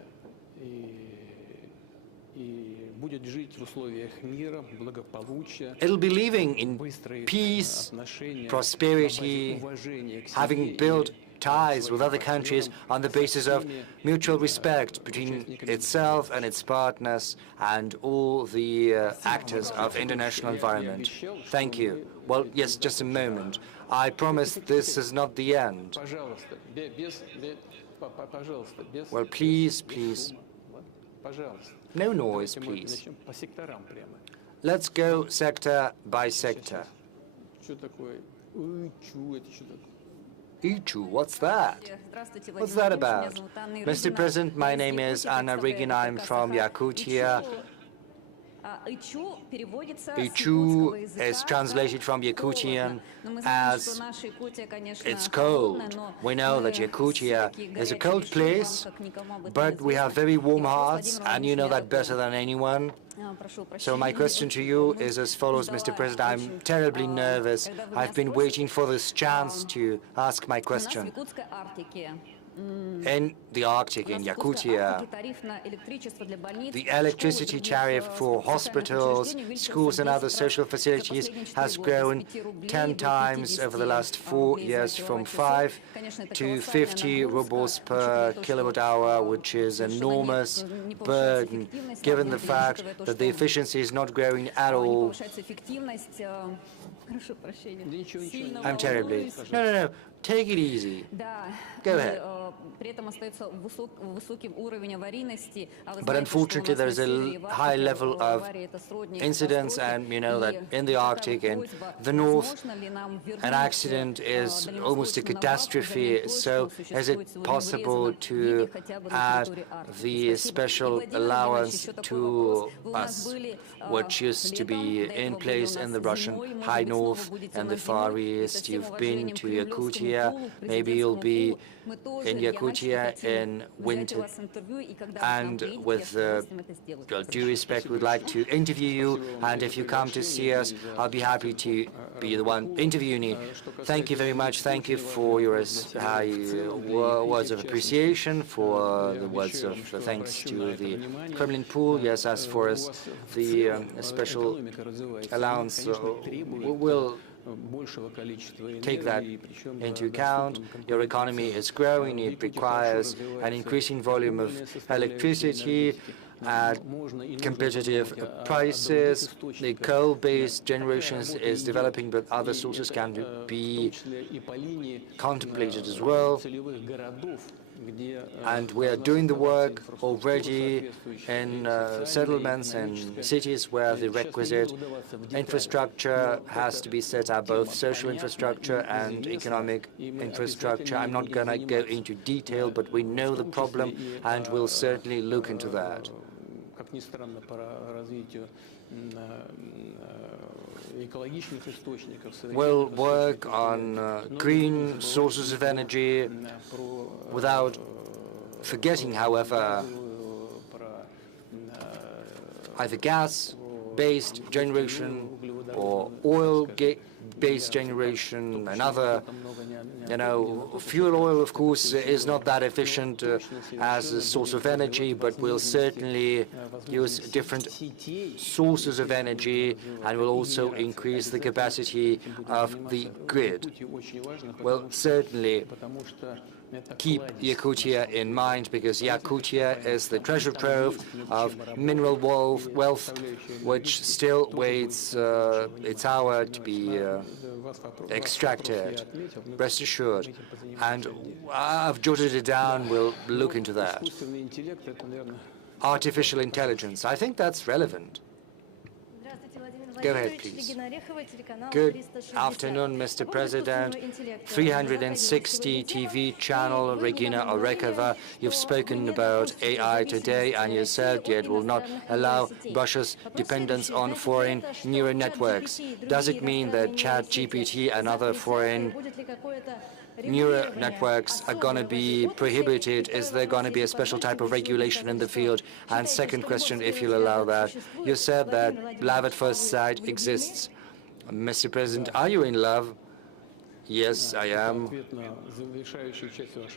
It'll be living in peace, prosperity, having built ties with other countries on the basis of mutual respect between itself and its partners and all the actors of international environment. Thank you. Well, yes, just a moment. I promise this is not the end. Well, please, please. No noise, please. Let's go sector by sector. Ichu, what's that? What's that about? Mr. President, my name is Anna Rigin. I'm from Yakutia. Ichu is translated from Yakutian as it's cold. We know that Yakutia is a cold place, but we have very warm hearts, and you know that better than anyone. So my question to you is as follows, Mr. President. I'm terribly nervous. I've been waiting for this chance to ask my question. In the Arctic, in Yakutia, the electricity tariff for hospitals, schools and other social facilities has grown 10 times over the last 4 years, from 5 to 50 rubles per kilowatt hour, which is an enormous burden, given the fact that the efficiency is not growing at all. I'm terribly... No. Take it easy. Go ahead. But unfortunately, there is a high level of incidents, and you know that in the Arctic and the North, an accident is almost a catastrophe. So is it possible to add the special allowance to us, which used to be in place in the Russian High North and the Far East? You've been to Yakutia. Maybe you'll be in Yakutia in winter, and with due respect, we'd like to interview you, and if you come to see us, I'll be happy to be the one interviewing you. Thank you very much. Thank you for your high words of appreciation, for the words of thanks to the Kremlin pool. Yes, as far as the special allowance, we'll take that into account. Your economy is growing. It requires an increasing volume of electricity at competitive prices. The coal-based generations is developing, but other sources can be contemplated as well. And we are doing the work already in settlements and cities where the requisite infrastructure has to be set up, both social infrastructure and economic infrastructure. I'm not going to go into detail, but we know the problem and we'll certainly look into that. We'll work on green sources of energy without forgetting, however, either gas-based generation or oil-based generation. Another, fuel oil, of course, is not that efficient as a source of energy, but we'll certainly use different sources of energy and will also increase the capacity of the grid. We'll certainly keep Yakutia in mind, because Yakutia is the treasure trove of mineral wealth, which still waits its hour to be extracted. Rest assured. And I've jotted it down. We'll look into that. Artificial intelligence. I think that's relevant. Go ahead, please. Good afternoon, Mr. President. 360 TV channel, Regina Orekova. You've spoken about AI today, and you said it will not allow Russia's dependence on foreign neural networks. Does it mean that ChatGPT and other foreign neural networks are going to be prohibited? Is there going to be a special type of regulation in the field? And second question, if you'll allow that, you said that love at first sight exists. Mr. President, are you in love? Yes, I am.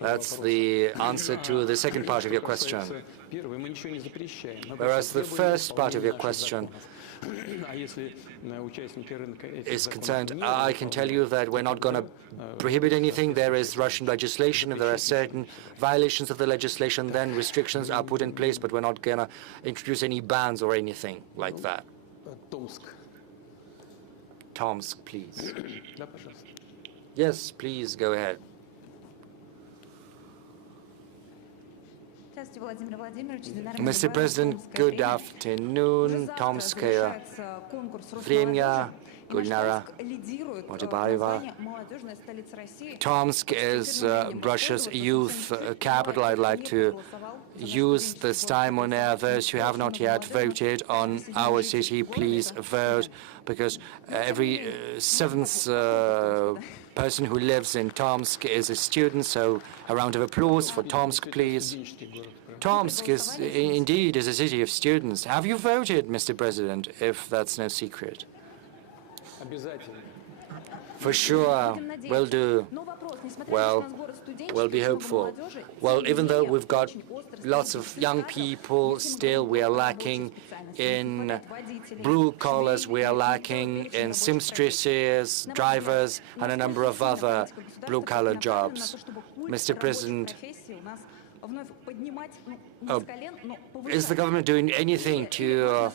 That's the answer to the second part of your question. Whereas the first part of your question is concerned, I can tell you that we're not going to prohibit anything. There is Russian legislation. If there are certain violations of the legislation, then restrictions are put in place, but we're not going to introduce any bans or anything like that. Tomsk, please. Yes, please, go ahead. Mr. President, good afternoon. Tomskaya Vremya, Gulnara Motibayeva. Tomsk is Russia's youth capital. I'd like to use this time on air. Those who have not yet voted on our city, please vote, because every seventh person who lives in Tomsk is a student, so a round of applause for Tomsk, please. Tomsk is indeed a city of students. Have you voted, Mr. President, if that's no secret? For sure, we'll do. Well, we'll be hopeful. Well, even though we've got lots of young people, still we are lacking in blue collars, we are lacking in seamstresses, drivers, and a number of other blue-collar jobs. Mr. President, is the government doing anything to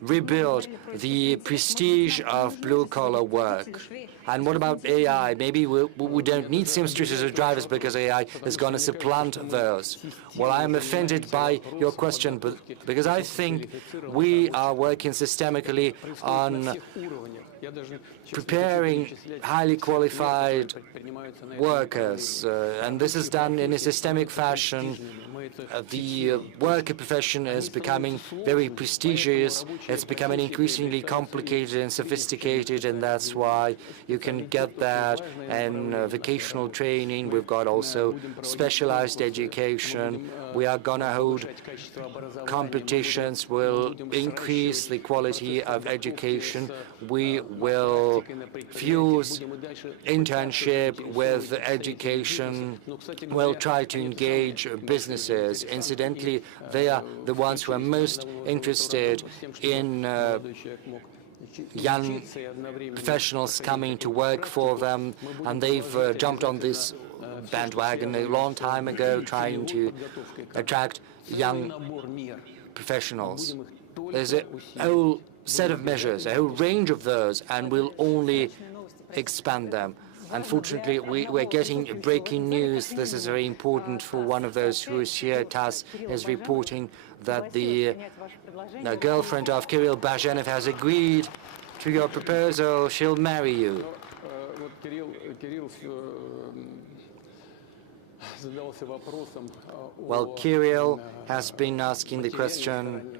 rebuild the prestige of blue-collar work? And what about AI? Maybe we don't need seamstresses or drivers because AI is going to supplant those. Well, I'm offended by your question, but because I think we are working systemically on preparing highly qualified workers, and this is done in a systemic fashion. The the worker profession is becoming very prestigious. It's becoming increasingly complicated and sophisticated, and that's why you can get that in vocational training. We've got also specialized education. We are going to hold competitions, will increase the quality of education. We will fuse internship with education. We'll try to engage businesses. Incidentally, they are the ones who are most interested in young professionals coming to work for them, and they've jumped on this bandwagon a long time ago, trying to attract young professionals. There's a whole set of measures, a whole range of those, and we'll only expand them. Unfortunately, we're getting breaking news. This is very important for one of those who is here. TASS is reporting that the girlfriend of Kirill Bazhenov has agreed to your proposal. She'll marry you. Well, Kirill has been asking the question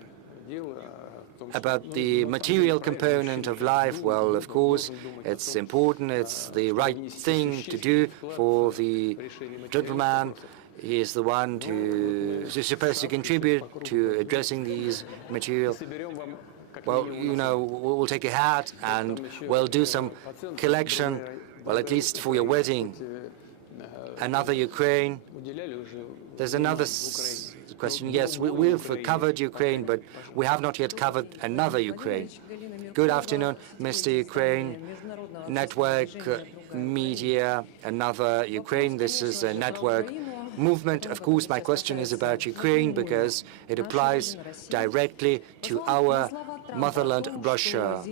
about the material component of life. Well, of course, it's important. It's the right thing to do for the gentleman. He is the one who's supposed to contribute to addressing these material. Well, you know, we'll take a hat and we'll do some collection, well, at least for your wedding. Another Ukraine. There's another question. Yes, we've covered Ukraine, but we have not yet covered another Ukraine. Good afternoon, Mr. Ukraine. Network media, another Ukraine. This is a network movement. Of course, my question is about Ukraine because it applies directly to our motherland, Russia.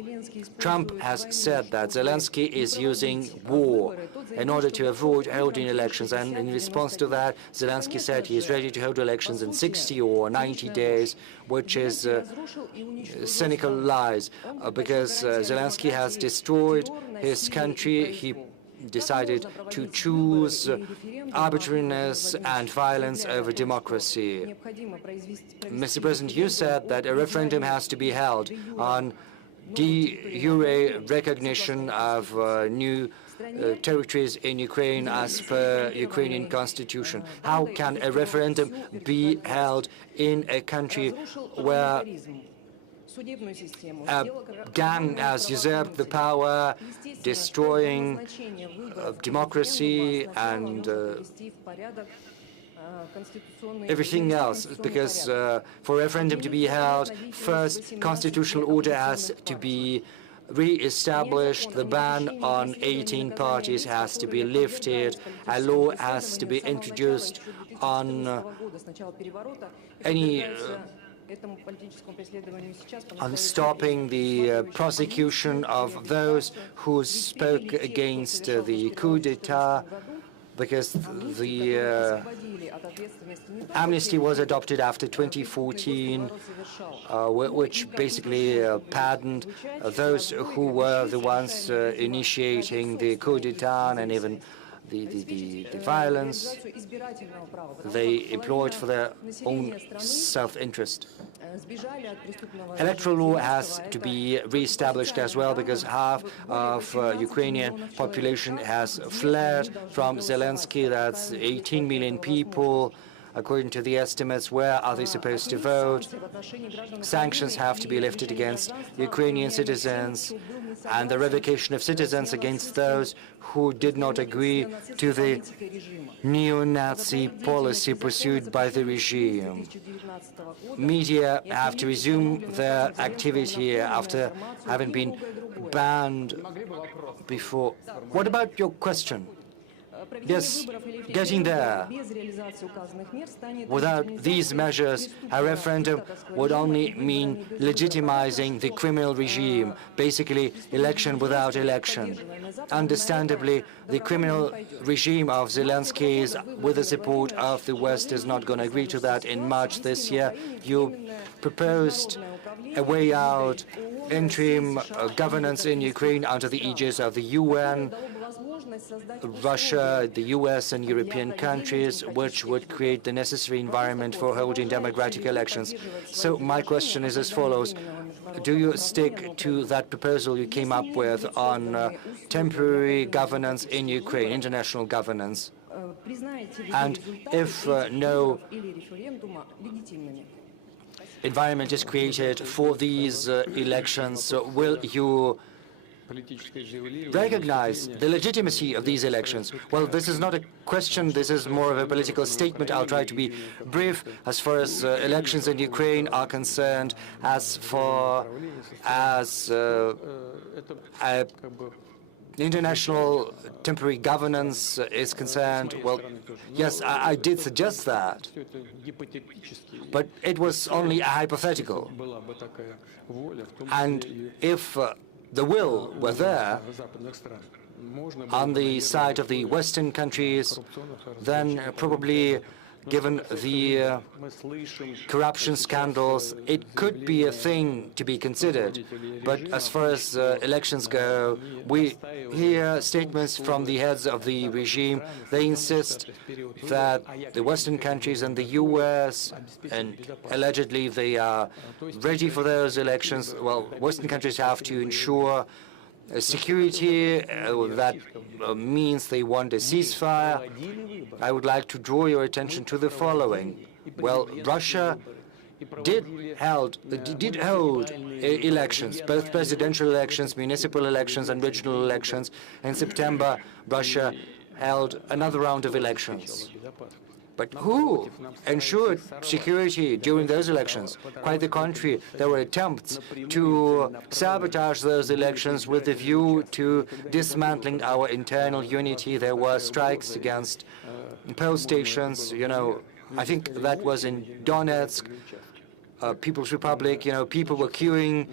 Trump has said that Zelensky is using war in order to avoid holding elections, and in response to that, Zelensky said he is ready to hold elections in 60 or 90 days, which is cynical lies, because Zelensky has destroyed his country. He decided to choose arbitrariness and violence over democracy. Mr. President, you said that a referendum has to be held on de jure recognition of new territories in Ukraine as per Ukrainian constitution. How can a referendum be held in a country where a gang has usurped the power, destroying democracy and everything else? Because for a referendum to be held, first constitutional order has to be re-established, the ban on 18 parties has to be lifted, a law has to be introduced on on stopping the prosecution of those who spoke against the coup d'etat, because the amnesty was adopted after 2014, which basically pardoned those who were the ones initiating the coup d'etat and even the violence they employed for their own self-interest. Electoral law has to be re-established as well, because half of Ukrainian population has fled from Zelensky. That's 18 million people. According to the estimates, where are they supposed to vote? Sanctions have to be lifted against Ukrainian citizens, and the revocation of citizens against those who did not agree to the neo-Nazi policy pursued by the regime. Media have to resume their activity after having been banned before. What about your question? Yes, getting there. Without these measures, a referendum would only mean legitimizing the criminal regime, basically election without election. Understandably, the criminal regime of Zelensky, is, with the support of the West, is not going to agree to that. In March this year, you proposed a way out interim governance in Ukraine under the aegis of the UN, Russia, the US and European countries, which would create the necessary environment for holding democratic elections. So my question is as follows. Do you stick to that proposal you came up with on temporary governance in Ukraine, international governance? And if no environment is created for these elections, will you recognize the legitimacy of these elections? Well, this is not a question, this is more of a political statement. I'll try to be brief. As far as elections in Ukraine are concerned, as far as international temporary governance is concerned, well, yes, I did suggest that, but it was only a hypothetical. And if the will were there on the side of the Western countries, then probably, given the corruption scandals, it could be a thing to be considered. But as far as elections go, we hear statements from the heads of the regime. They insist that the Western countries and the US, and allegedly they are ready for those elections. Well, Western countries have to ensure security. That means they want a ceasefire. I would like to draw your attention to the following. Well, Russia did hold elections, both presidential elections, municipal elections, and regional elections. In September, Russia held another round of elections. But who ensured security during those elections? Quite the contrary, there were attempts to sabotage those elections with a view to dismantling our internal unity. There were strikes against poll stations. You know, I think that was in Donetsk, People's Republic. You know, people were queuing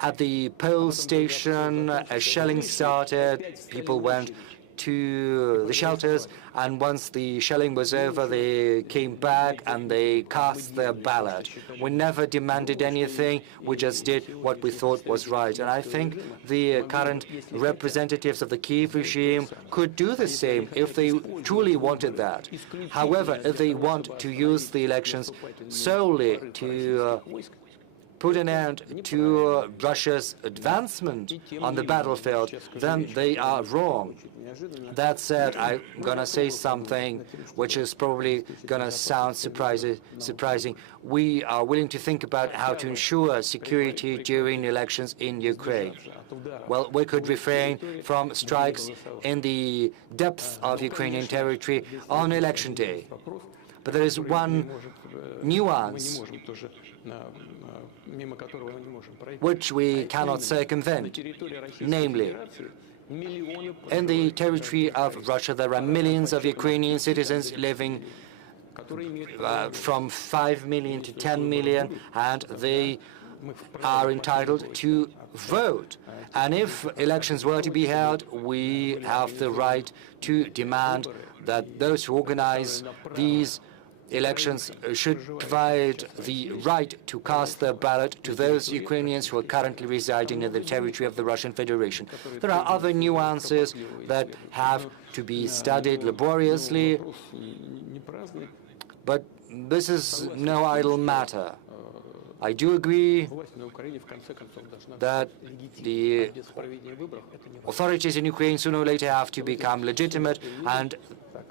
at the poll station. As shelling started, people went to the shelters, and once the shelling was over, they came back and they cast their ballot. We never demanded anything, we just did what we thought was right. And I think the current representatives of the Kiev regime could do the same if they truly wanted that. However, if they want to use the elections solely to put an end to Russia's advancement on the battlefield, then they are wrong. That said, I'm going to say something which is probably going to sound surprising. We are willing to think about how to ensure security during elections in Ukraine. Well, we could refrain from strikes in the depths of Ukrainian territory on election day. But there is one nuance which we cannot circumvent, namely, in the territory of Russia there are millions of Ukrainian citizens living from 5 million to 10 million, and they are entitled to vote. And if elections were to be held, we have the right to demand that those who organize these elections should provide the right to cast their ballot to those Ukrainians who are currently residing in the territory of the Russian Federation. There are other nuances that have to be studied laboriously, but this is no idle matter. I do agree that the authorities in Ukraine sooner or later have to become legitimate, and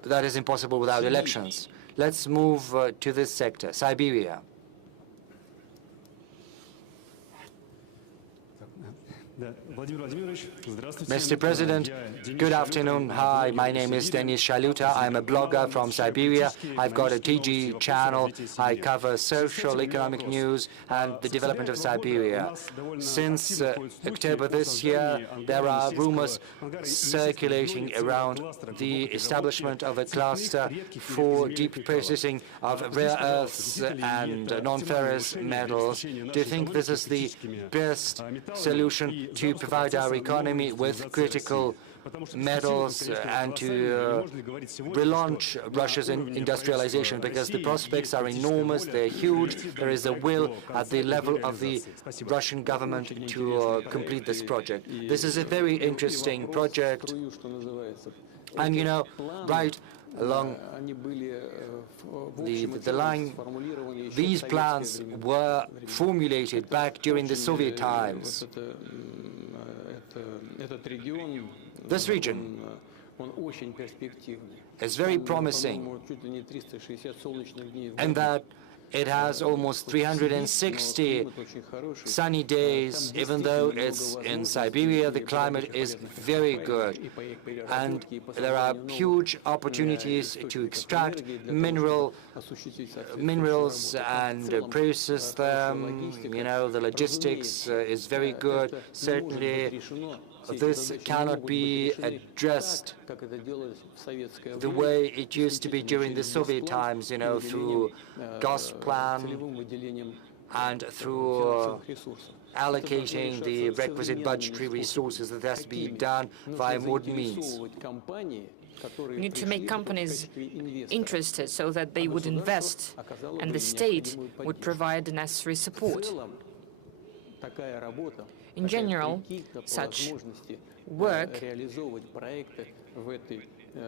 that is impossible without elections. Let's move to this sector, Siberia. Mr. President, good afternoon. Hi, my name is Denis Shaluta. I'm a blogger from Siberia. I've got a TG channel. I cover social, economic news and the development of Siberia. Since October this year, there are rumors circulating around the establishment of a cluster for deep processing of rare earths and non-ferrous metals. Do you think this is the best solution to provide our economy with critical metals and to relaunch Russia's industrialization, because the prospects are enormous, they're huge. There is a will at the level of the Russian government to complete this project. This is a very interesting project, and you know, right along the line, these plans were formulated back during the Soviet times. This region is very promising in that it has almost 360 sunny days. Even though it's in Siberia, the climate is very good. And there are huge opportunities to extract minerals and process them. You know, the logistics is very good. Certainly, this cannot be addressed the way it used to be during the Soviet times, you know, through Gosplan and through allocating the requisite budgetary resources. That has to be done via modern means. We need to make companies interested so that they would invest, and the state would provide the necessary support. In general, such work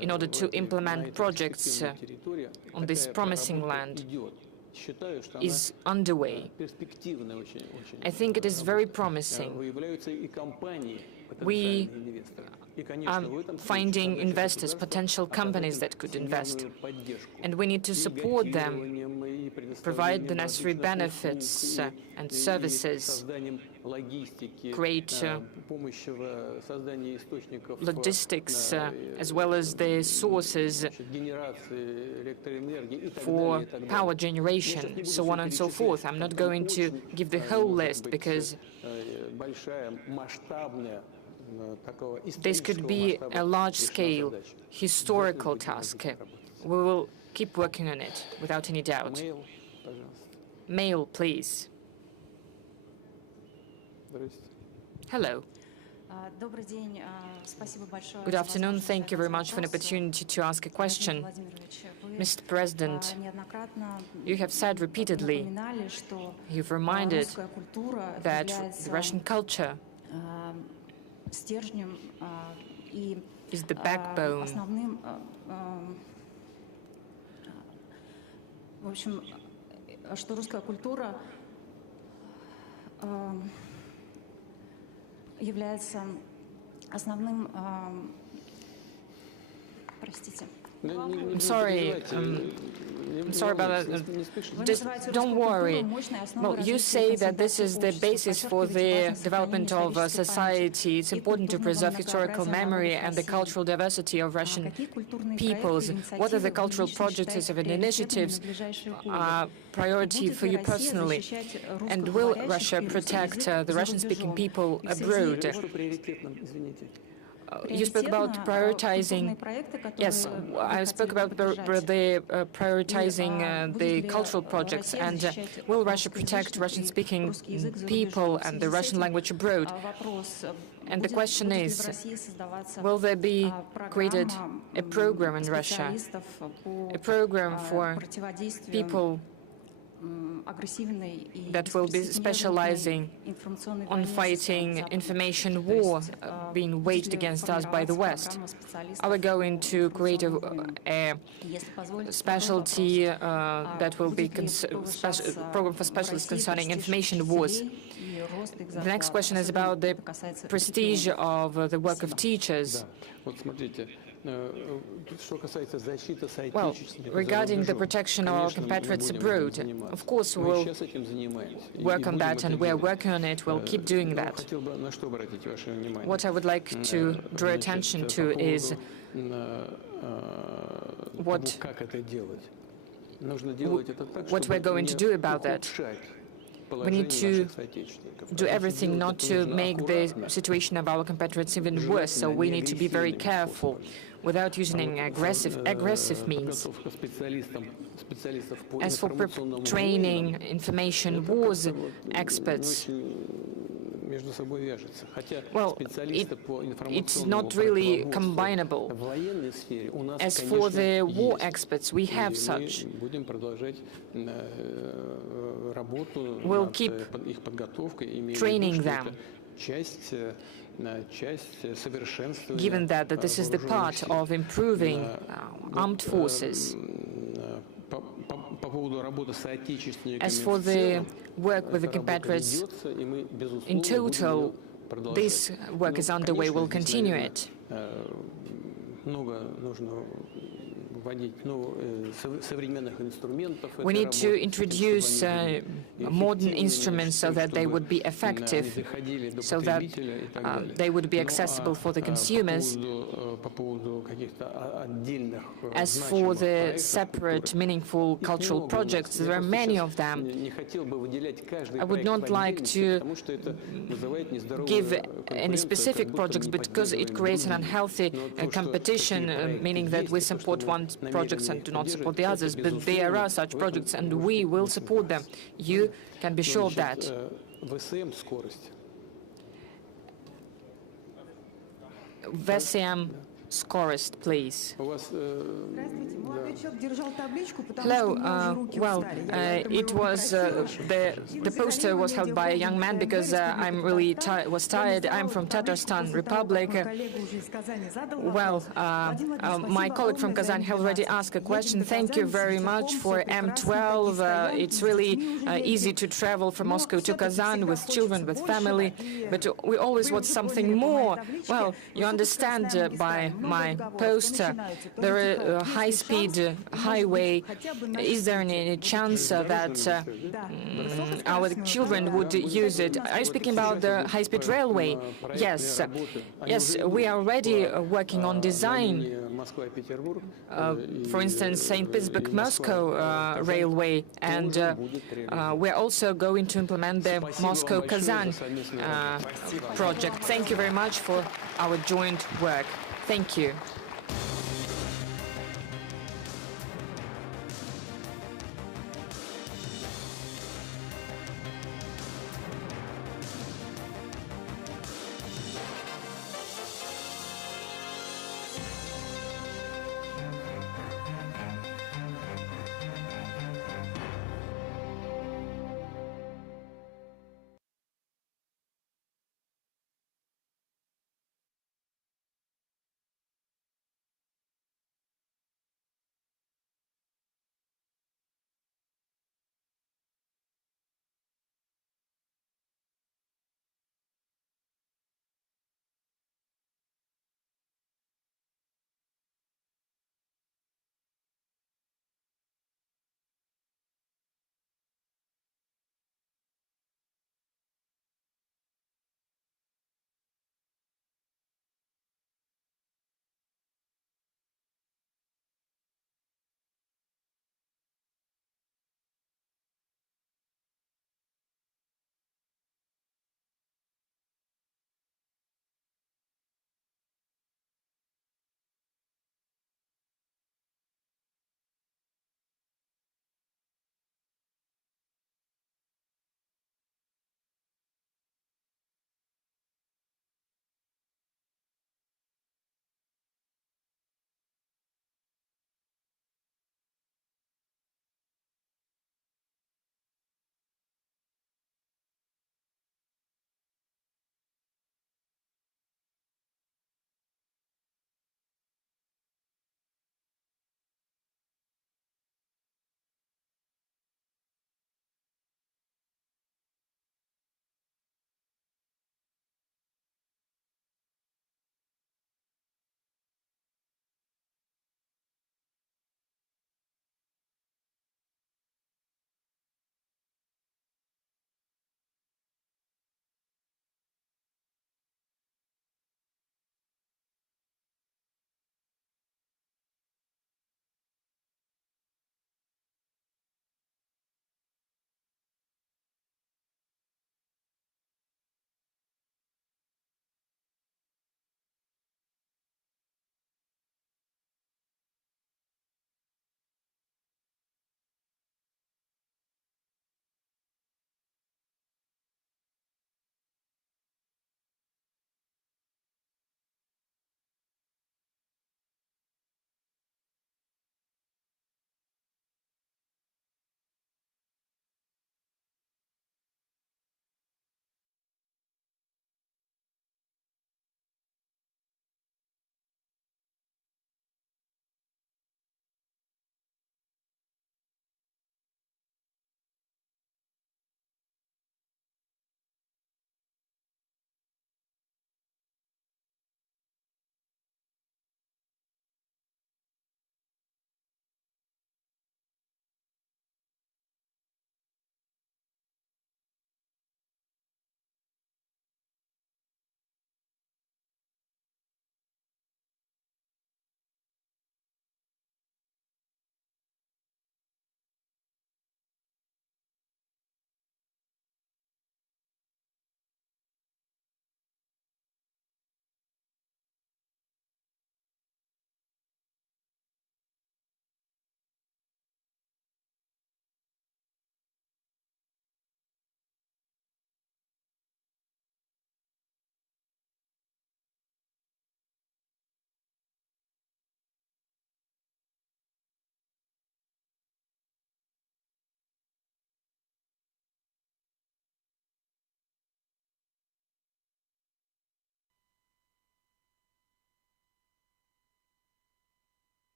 in order to implement projects on this promising land is underway. I think it is very promising. We are finding investors, potential companies that could invest, and we need to support them, provide the necessary benefits and services, create logistics as well as the sources for power generation, so on and so forth. I'm not going to give the whole list because this could be a large-scale historical task. We will keep working on it, without any doubt. Mail, please. Hello. Good afternoon. Thank you very much for the opportunity to ask a question. Mr. President, you have said repeatedly, you've reminded that the Russian culture is the backbone что русская культура является основным, простите. I'm sorry about that. Just don't worry. Well, you say that this is the basis for the development of society. It's important to preserve historical memory and the cultural diversity of Russian peoples. What are the cultural projects and initiatives priority for you personally? And will Russia protect the Russian-speaking people abroad? You spoke about prioritizing. Yes, I spoke about prioritizing the cultural projects. And will Russia protect Russian-speaking people and the Russian language abroad? And the question is, will there be created a program in Russia, a program for people that will be specializing on fighting information war being waged against us by the West? Are we going to create a specialty that will be program for specialists concerning information wars? The next question is about the prestige of the work of teachers. Well, regarding the protection of our compatriots abroad, of course we will work on that, and we are working on it. We'll keep doing that. What I would like to draw attention to is what we're going to do about that. We need to do everything not to make the situation of our compatriots even worse, so we need to be very careful without using aggressive means. As for training information wars experts, между собой вяжется. Хотя Well, специалисты по it's информационному not really противоборству combinable. в военной сфере у нас, As конечно, for the war есть. experts, we have И such. мы будем продолжать работу We'll над keep их подготовкой, имея в training виду, что them. это часть совершенствования Given that this is the вооруженных part сил. of improving armed forces. По поводу работы с соотечественниками As for в the целом, work with the эта работа compatriots ведется, и мы, безусловно, in будем total, ее продолжать. this work is underway. Конечно, We'll здесь, continue наверное, it. Много нужно вводить современных инструментов. We need to introduce modern instruments so that they would be effective, so that they would be accessible for the consumers. По поводу каких-то отдельных As for the separate, meaningful cultural projects, there are many of them. не хотел бы выделять каждый I would проект not в like отдельности, to потому что это вызывает нездоровую give any конкуренцию, specific как будто мы projects не because it поддерживаем creates an другие. unhealthy Но то, что competition, такие проекты meaning that есть, we и то, что support мы one projects and do not намерены support the поддерживать, others. это But there are безусловно, such в этом projects and нужно we will не support them. сомневаться. You can be sure of that. ВСМ скорость. VSM Scorist, please. У вас Hello. It was the poster was held by a young man because I'm really was tired. I'm from Tatarstan Republic. My colleague from Kazan had already asked a question. Thank you very much for M12. It's really easy to travel from Moscow to Kazan with children, with family, but we always want something more. Well, you understand by my poster, there is a high-speed highway. Is there any chance that our children would use it? Are you speaking about the high-speed railway? Yes. Yes, we are already working on design. For instance, St. Petersburg-Moscow railway, and we're also going to implement the Moscow-Kazan project. Thank you very much for our joint work. Thank you.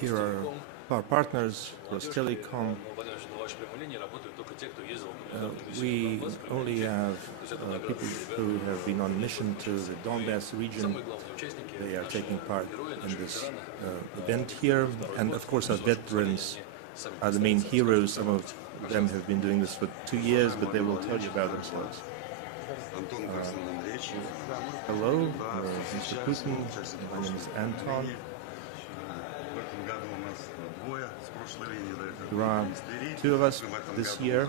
Here are our partners, Rostelecom. We only have people who have been on mission to the Donbass region. They are taking part in this event here. And of course, our veterans are the main heroes. Some of them have been doing this for 2 years, but they will tell you about themselves. Hello, Mr. Putin. My name is Anton. There are 2 of us this year.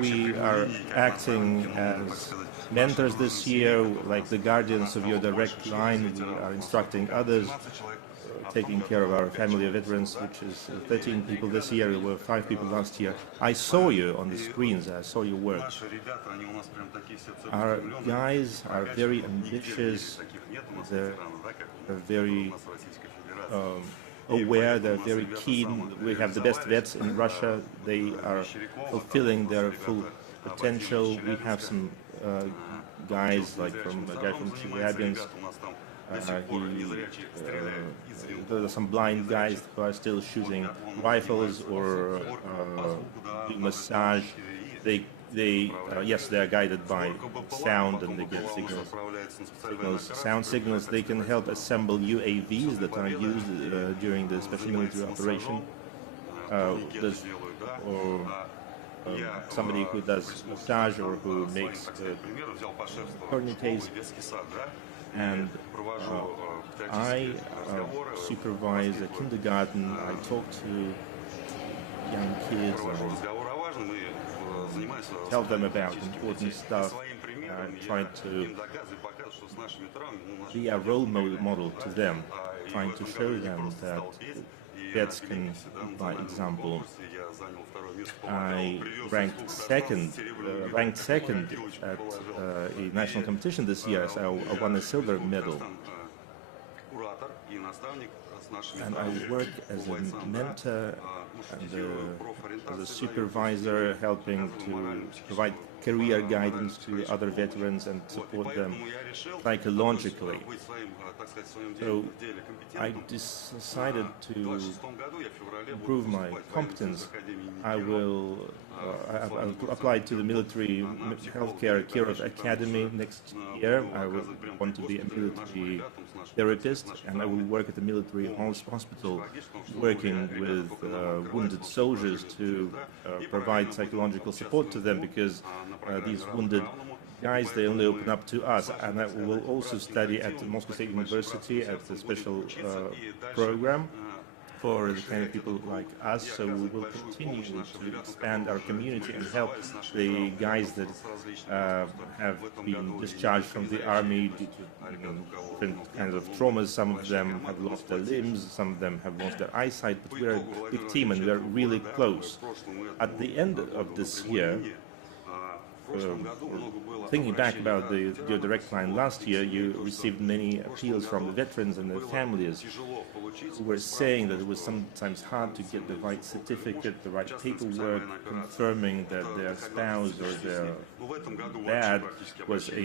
We are acting as mentors this year, like the guardians of your direct line. We are instructing others, taking care of our family of veterans, which is 13 people this year. There were 5 people last year. I saw you on the screens. I saw your work. Our guys are very ambitious. They're very aware, they're very keen. We have the best vets in Russia. They are fulfilling their full potential. We have some guys, like a guy from Chelyabinsk. There are some blind guys who are still shooting rifles or doing massage. Yes, they are guided by sound, and they get sound signals. They can help assemble UAVs that are used during the special military operation. Somebody who does massage or who makes tourniquets. And I supervise a kindergarten. I talk to young kids. Tell them about important stuff. Trying to be a role model to them, trying to show them that vets can lead by example. I ranked second at a national competition this year, so I won a silver medal. And I work as a mentor and as a supervisor, helping to provide career guidance to other veterans and support them psychologically. So I decided to improve my competence. I will apply to the military healthcare Kirov Academy next year. I will want to be a military therapist, and I will work at the military hospital, working with wounded soldiers to provide psychological support to them, because these wounded guys, they only open up to us. And I will also study at the Moscow State University at the special program for the kind of people like us. So we will continue to expand our community and help the guys that have been discharged from the army due to different kinds of traumas. Some of them have lost their limbs, some of them have lost their eyesight, but we're a big team and we're really close. At the end of this year, thinking back about your direct line last year, you received many appeals from the veterans and their families who were saying that it was sometimes hard to get the right certificate, the right paperwork, confirming that their spouse or their dad was a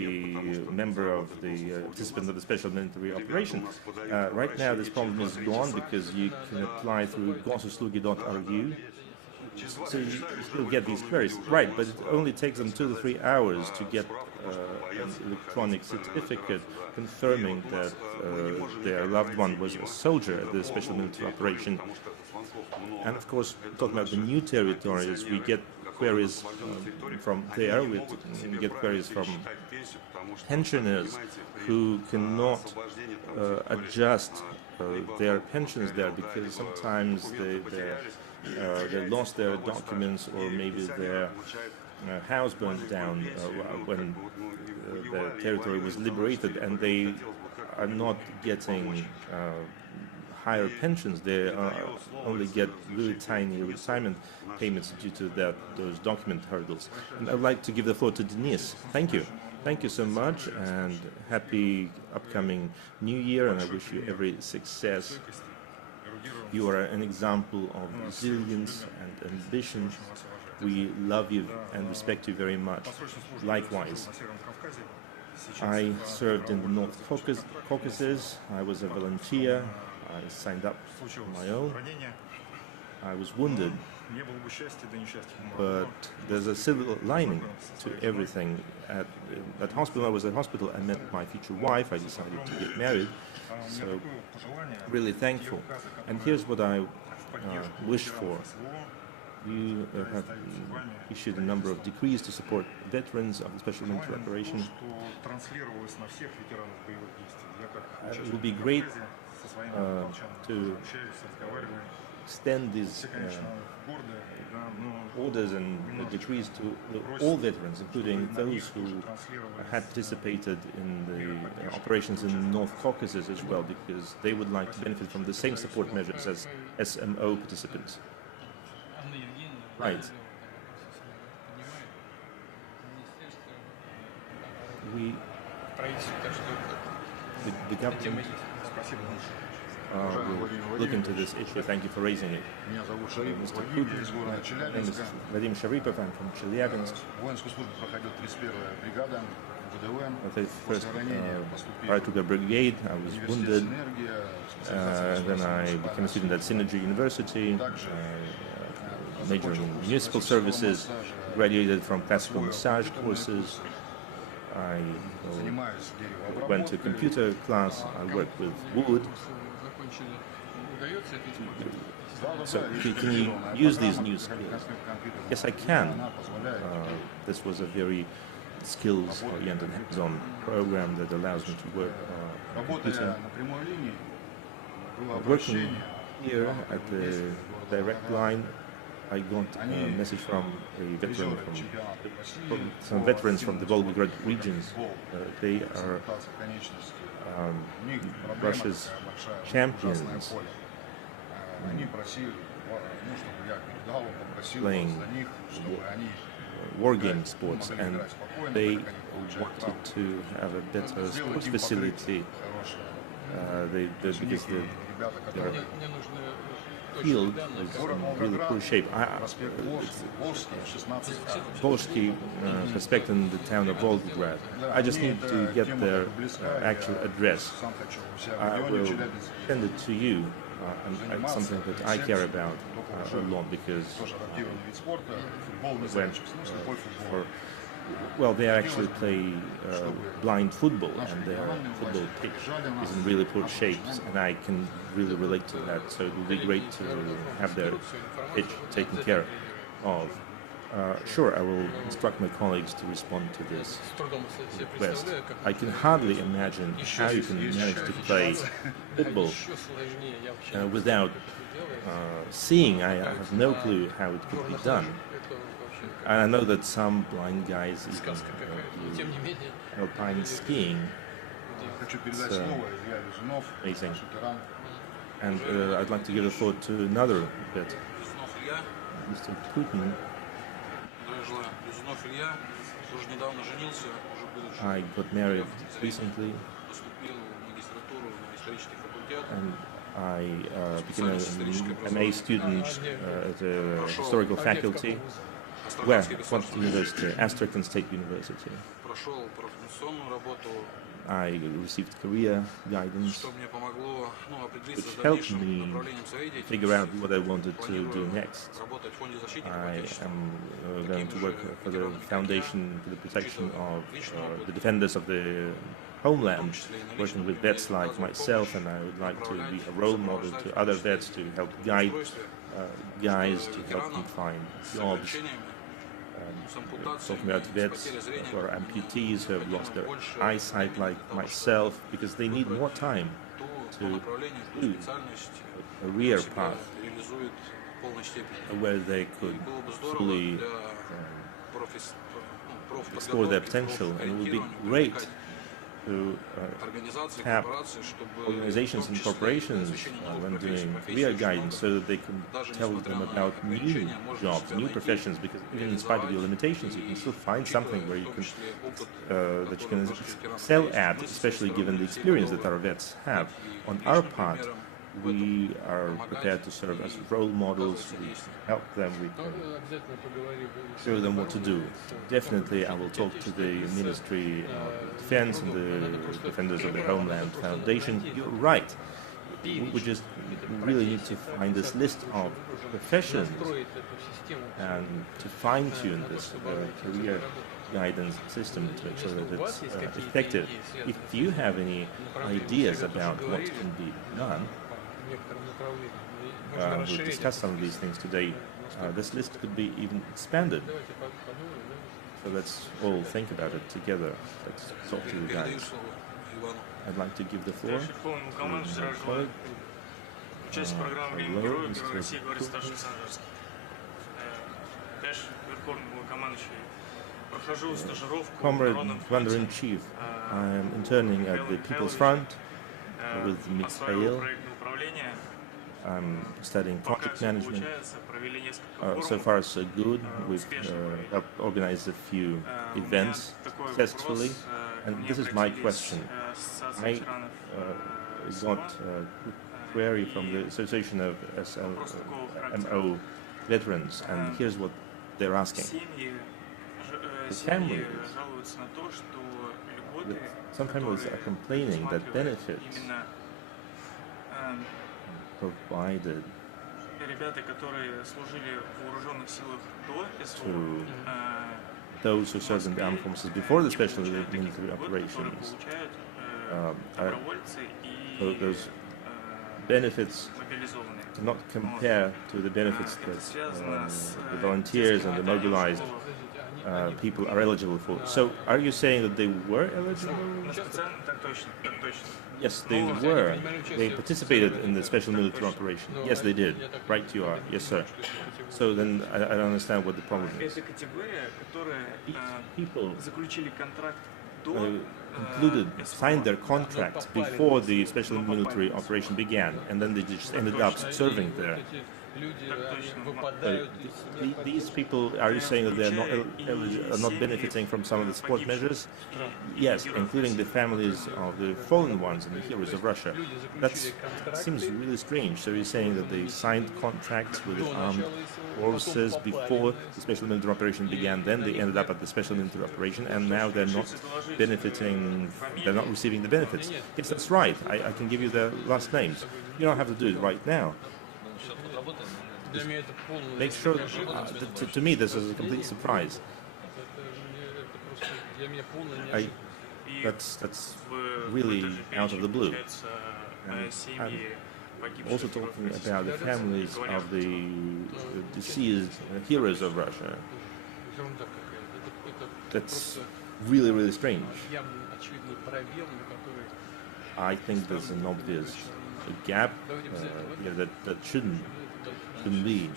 member of the participant of the special military operation. Right now this problem is gone, because you can apply through gosuslugi.ru. So you still get these queries, right? But it only takes them 2 to 3 hours to get an electronic certificate confirming that their loved one was a soldier at the special military operation. And of course, talking about the new territories, we get queries from there. We get queries from pensioners who cannot adjust their pensions there, because sometimes they lost their documents, or maybe their house burned down when the territory was liberated, and they are not getting higher pensions. They only get really tiny retirement payments due to those document hurdles. And I'd like to give the floor to Denise. Thank you. Thank you so much, and happy upcoming New Year, and I wish you every success. You are an example of resilience and ambition, We love you and respect you very much. Likewise. I served in the North Caucasus. I was a volunteer. I signed up on my own. I was wounded, but there's a silver lining to everything. At that hospital, I was at hospital, I met my future wife, I decided to get married, so really thankful. And here's what I wish for. You have issued a number of decrees to support veterans of the special military operation. It would be great to extend these orders and decrees to all veterans, including those who had participated in the operations in the North Caucasus as well, because they would like to benefit from the same support measures as SMO participants. Right. The government will look into this issue. Thank you for raising it. Mr. Putin, my name is Vadim Sharipov. I'm from Chelyabinsk. The first Paratrooper Brigade. I was wounded. Then I became a student at Synergy University. Majored in municipal services. Graduated from classical massage courses. I went to computer class. I worked with wood. So can you use these new skills? Yes, I can. This was a very skills-oriented hands-on program that allows me to work on computer. Working here at the direct line, I got a message from a veteran from some veterans from the Volgograd regions. They are Russia's champions playing war game sports, and they wanted to have a better sports facility because their field is in really poor shape. Volsky prospect in the town of Volgograd. I just need to get their actual address. I will send it to you. And it's something that I care about a lot, because they actually play blind football, and their football pitch is in really poor shape, and I can really relate to that. So it would be great to have their pitch taken care of. Sure, I will instruct my colleagues to respond to this request. I can hardly imagine how you can manage to play football without seeing. I have no clue how it could be done. And I know that some blind guys even do alpine skiing. It's amazing. And I'd like to give a thought to another bit. Mr. Putin, I got married recently, and I became an MA student at the historical faculty. Where? What university? Astrakhan State University. I received career guidance, which helped me figure out what I wanted to do next. I am going to work for the Foundation for the Protection of the Defenders of the Homeland, working with vets like myself, and I would like to be a role model to other vets to help guide guys to help them find jobs. Talking about vets who are amputees who have lost their eyesight like myself, because they need more time to do a career path where they could fully explore their potential. And it would be great to tap organizations and corporations when doing career guidance, so that they can tell them about new jobs, new professions, because even in spite of your limitations, you can still find something where you can that you can excel at, especially given the experience that our vets have. On our part, we are prepared to serve as role models. We help them. We can show them what to do. Definitely, I will talk to the Ministry of Defense and the Defenders of the Homeland Foundation. You're right. We just really need to find this list of professions and to fine-tune this career guidance system to make sure that it's effective. If you have any ideas about what can be done, we've discussed some of these things today. This list could be even expanded. So let's all think about it together. Let's talk to the guys. I'd like to give the floor to my colleague. Hello, Mr. Comrade Commander-in-Chief, I am interning at the People's Front with Mikhail. I'm studying project management. So far, so good. We've helped organize a few events successfully. And this is my question. I got a query from the Association of SLMO veterans, and here's what they're asking. The families, some families are complaining that benefits provided to those who served in the armed forces before the special military operations, those benefits do not compare to the benefits that the volunteers and the mobilized people are eligible for. So are you saying that they were eligible? Yes, they were. They participated in the special military operation. Yes, they did. Right, you are. Yes, sir. So then I don't understand what the problem is. These people signed their contracts before the special military operation began, and then they just ended up serving there. These people, are you saying that they are not benefiting from some of the support measures? Yes, including the families of the fallen ones and the heroes of Russia. That seems really strange. So you're saying that they signed contracts with the armed forces before the special military operation began, then they ended up at the special military operation, and now they're not benefiting, they're not receiving the benefits. Yes, that's right. I can give you their last names. You don't have to do it right now. Make sure, to me this is a complete surprise. That's really out of the blue. And I'm also talking about the families of the deceased heroes of Russia. That's really, really strange. I think there's an obvious gap that shouldn't be.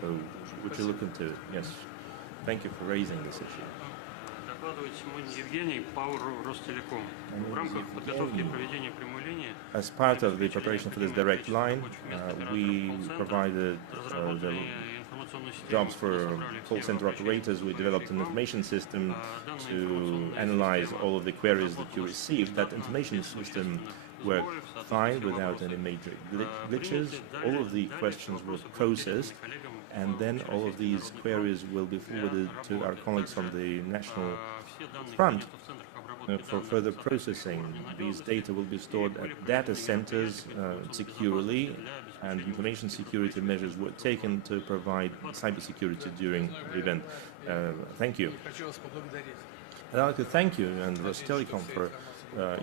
So would you look into it? Yes. Thank you for raising this issue. As part of the preparation for this direct line, we provided the jobs for call center operators. We developed an information system to analyze all of the queries that you received. That information system worked fine without any major glitches. All of the questions were processed, and then all of these queries will be forwarded to our colleagues from the National Front for further processing. These data will be stored at data centers securely, and information security measures were taken to provide cybersecurity during the event. Thank you. I'd like to thank you and Rostelecom for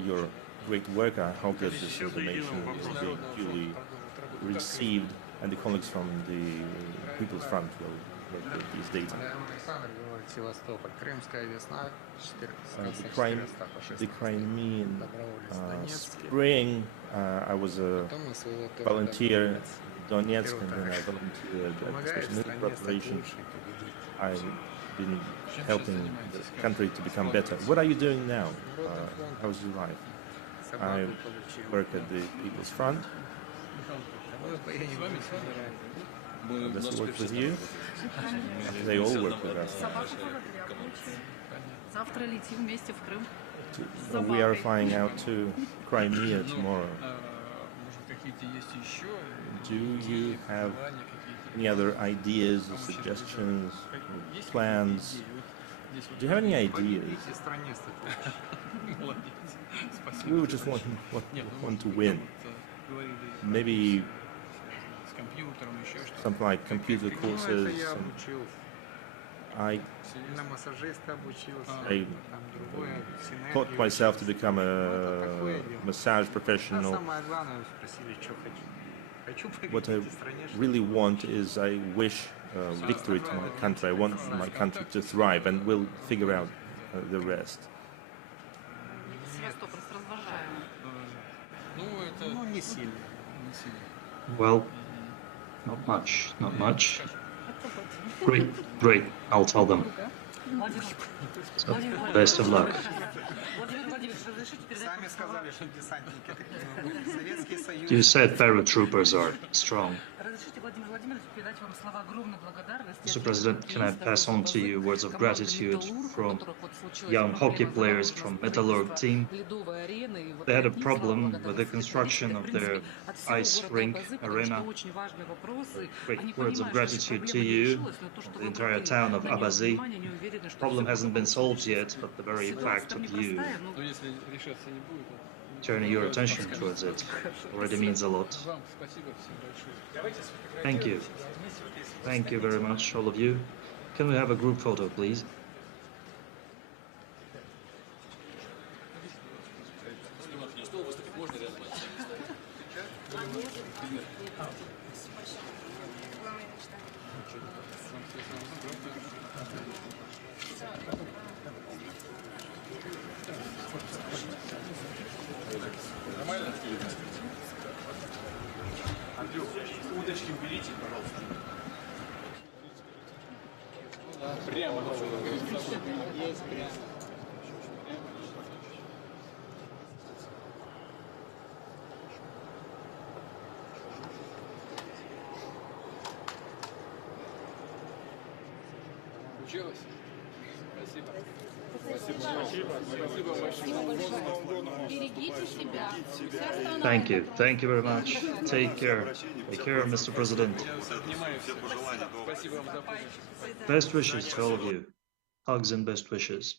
your great work. I hope that this information will be duly received, and the colleagues from the People's Front will work with these data. The Crimean spring, I was a volunteer in Donetsk, and then I volunteered at the special military operation. I've been helping the country to become better. What are you doing now? How's your life? I work at the People's Front. Does it work with you? They all work with us. We are flying out to Crimea tomorrow. Do you have any other ideas or suggestions or plans? Do you have any ideas? We would just want to win. Maybe something like computer courses. I taught myself to become a massage professional. What I really want is I wish victory to my country. I want my country to thrive, and we'll figure out the rest. Well, not much, not much. Great, great, I'll tell them. So, best of luck. You said paratroopers are strong. Mr. President, can I pass on to you words of gratitude from young hockey players from Metallurg team? They had a problem with the construction of their ice rink arena. Great words of gratitude to you, the entire town of Abazy. The problem hasn't been solved yet, but the very fact of you turning your attention towards it already means a lot. Thank you. Thank you very much, all of you. Can we have a group photo, please? Thank you. Thank you very much. Take care. Take care, Mr. President. Best wishes to all of you. Hugs and best wishes.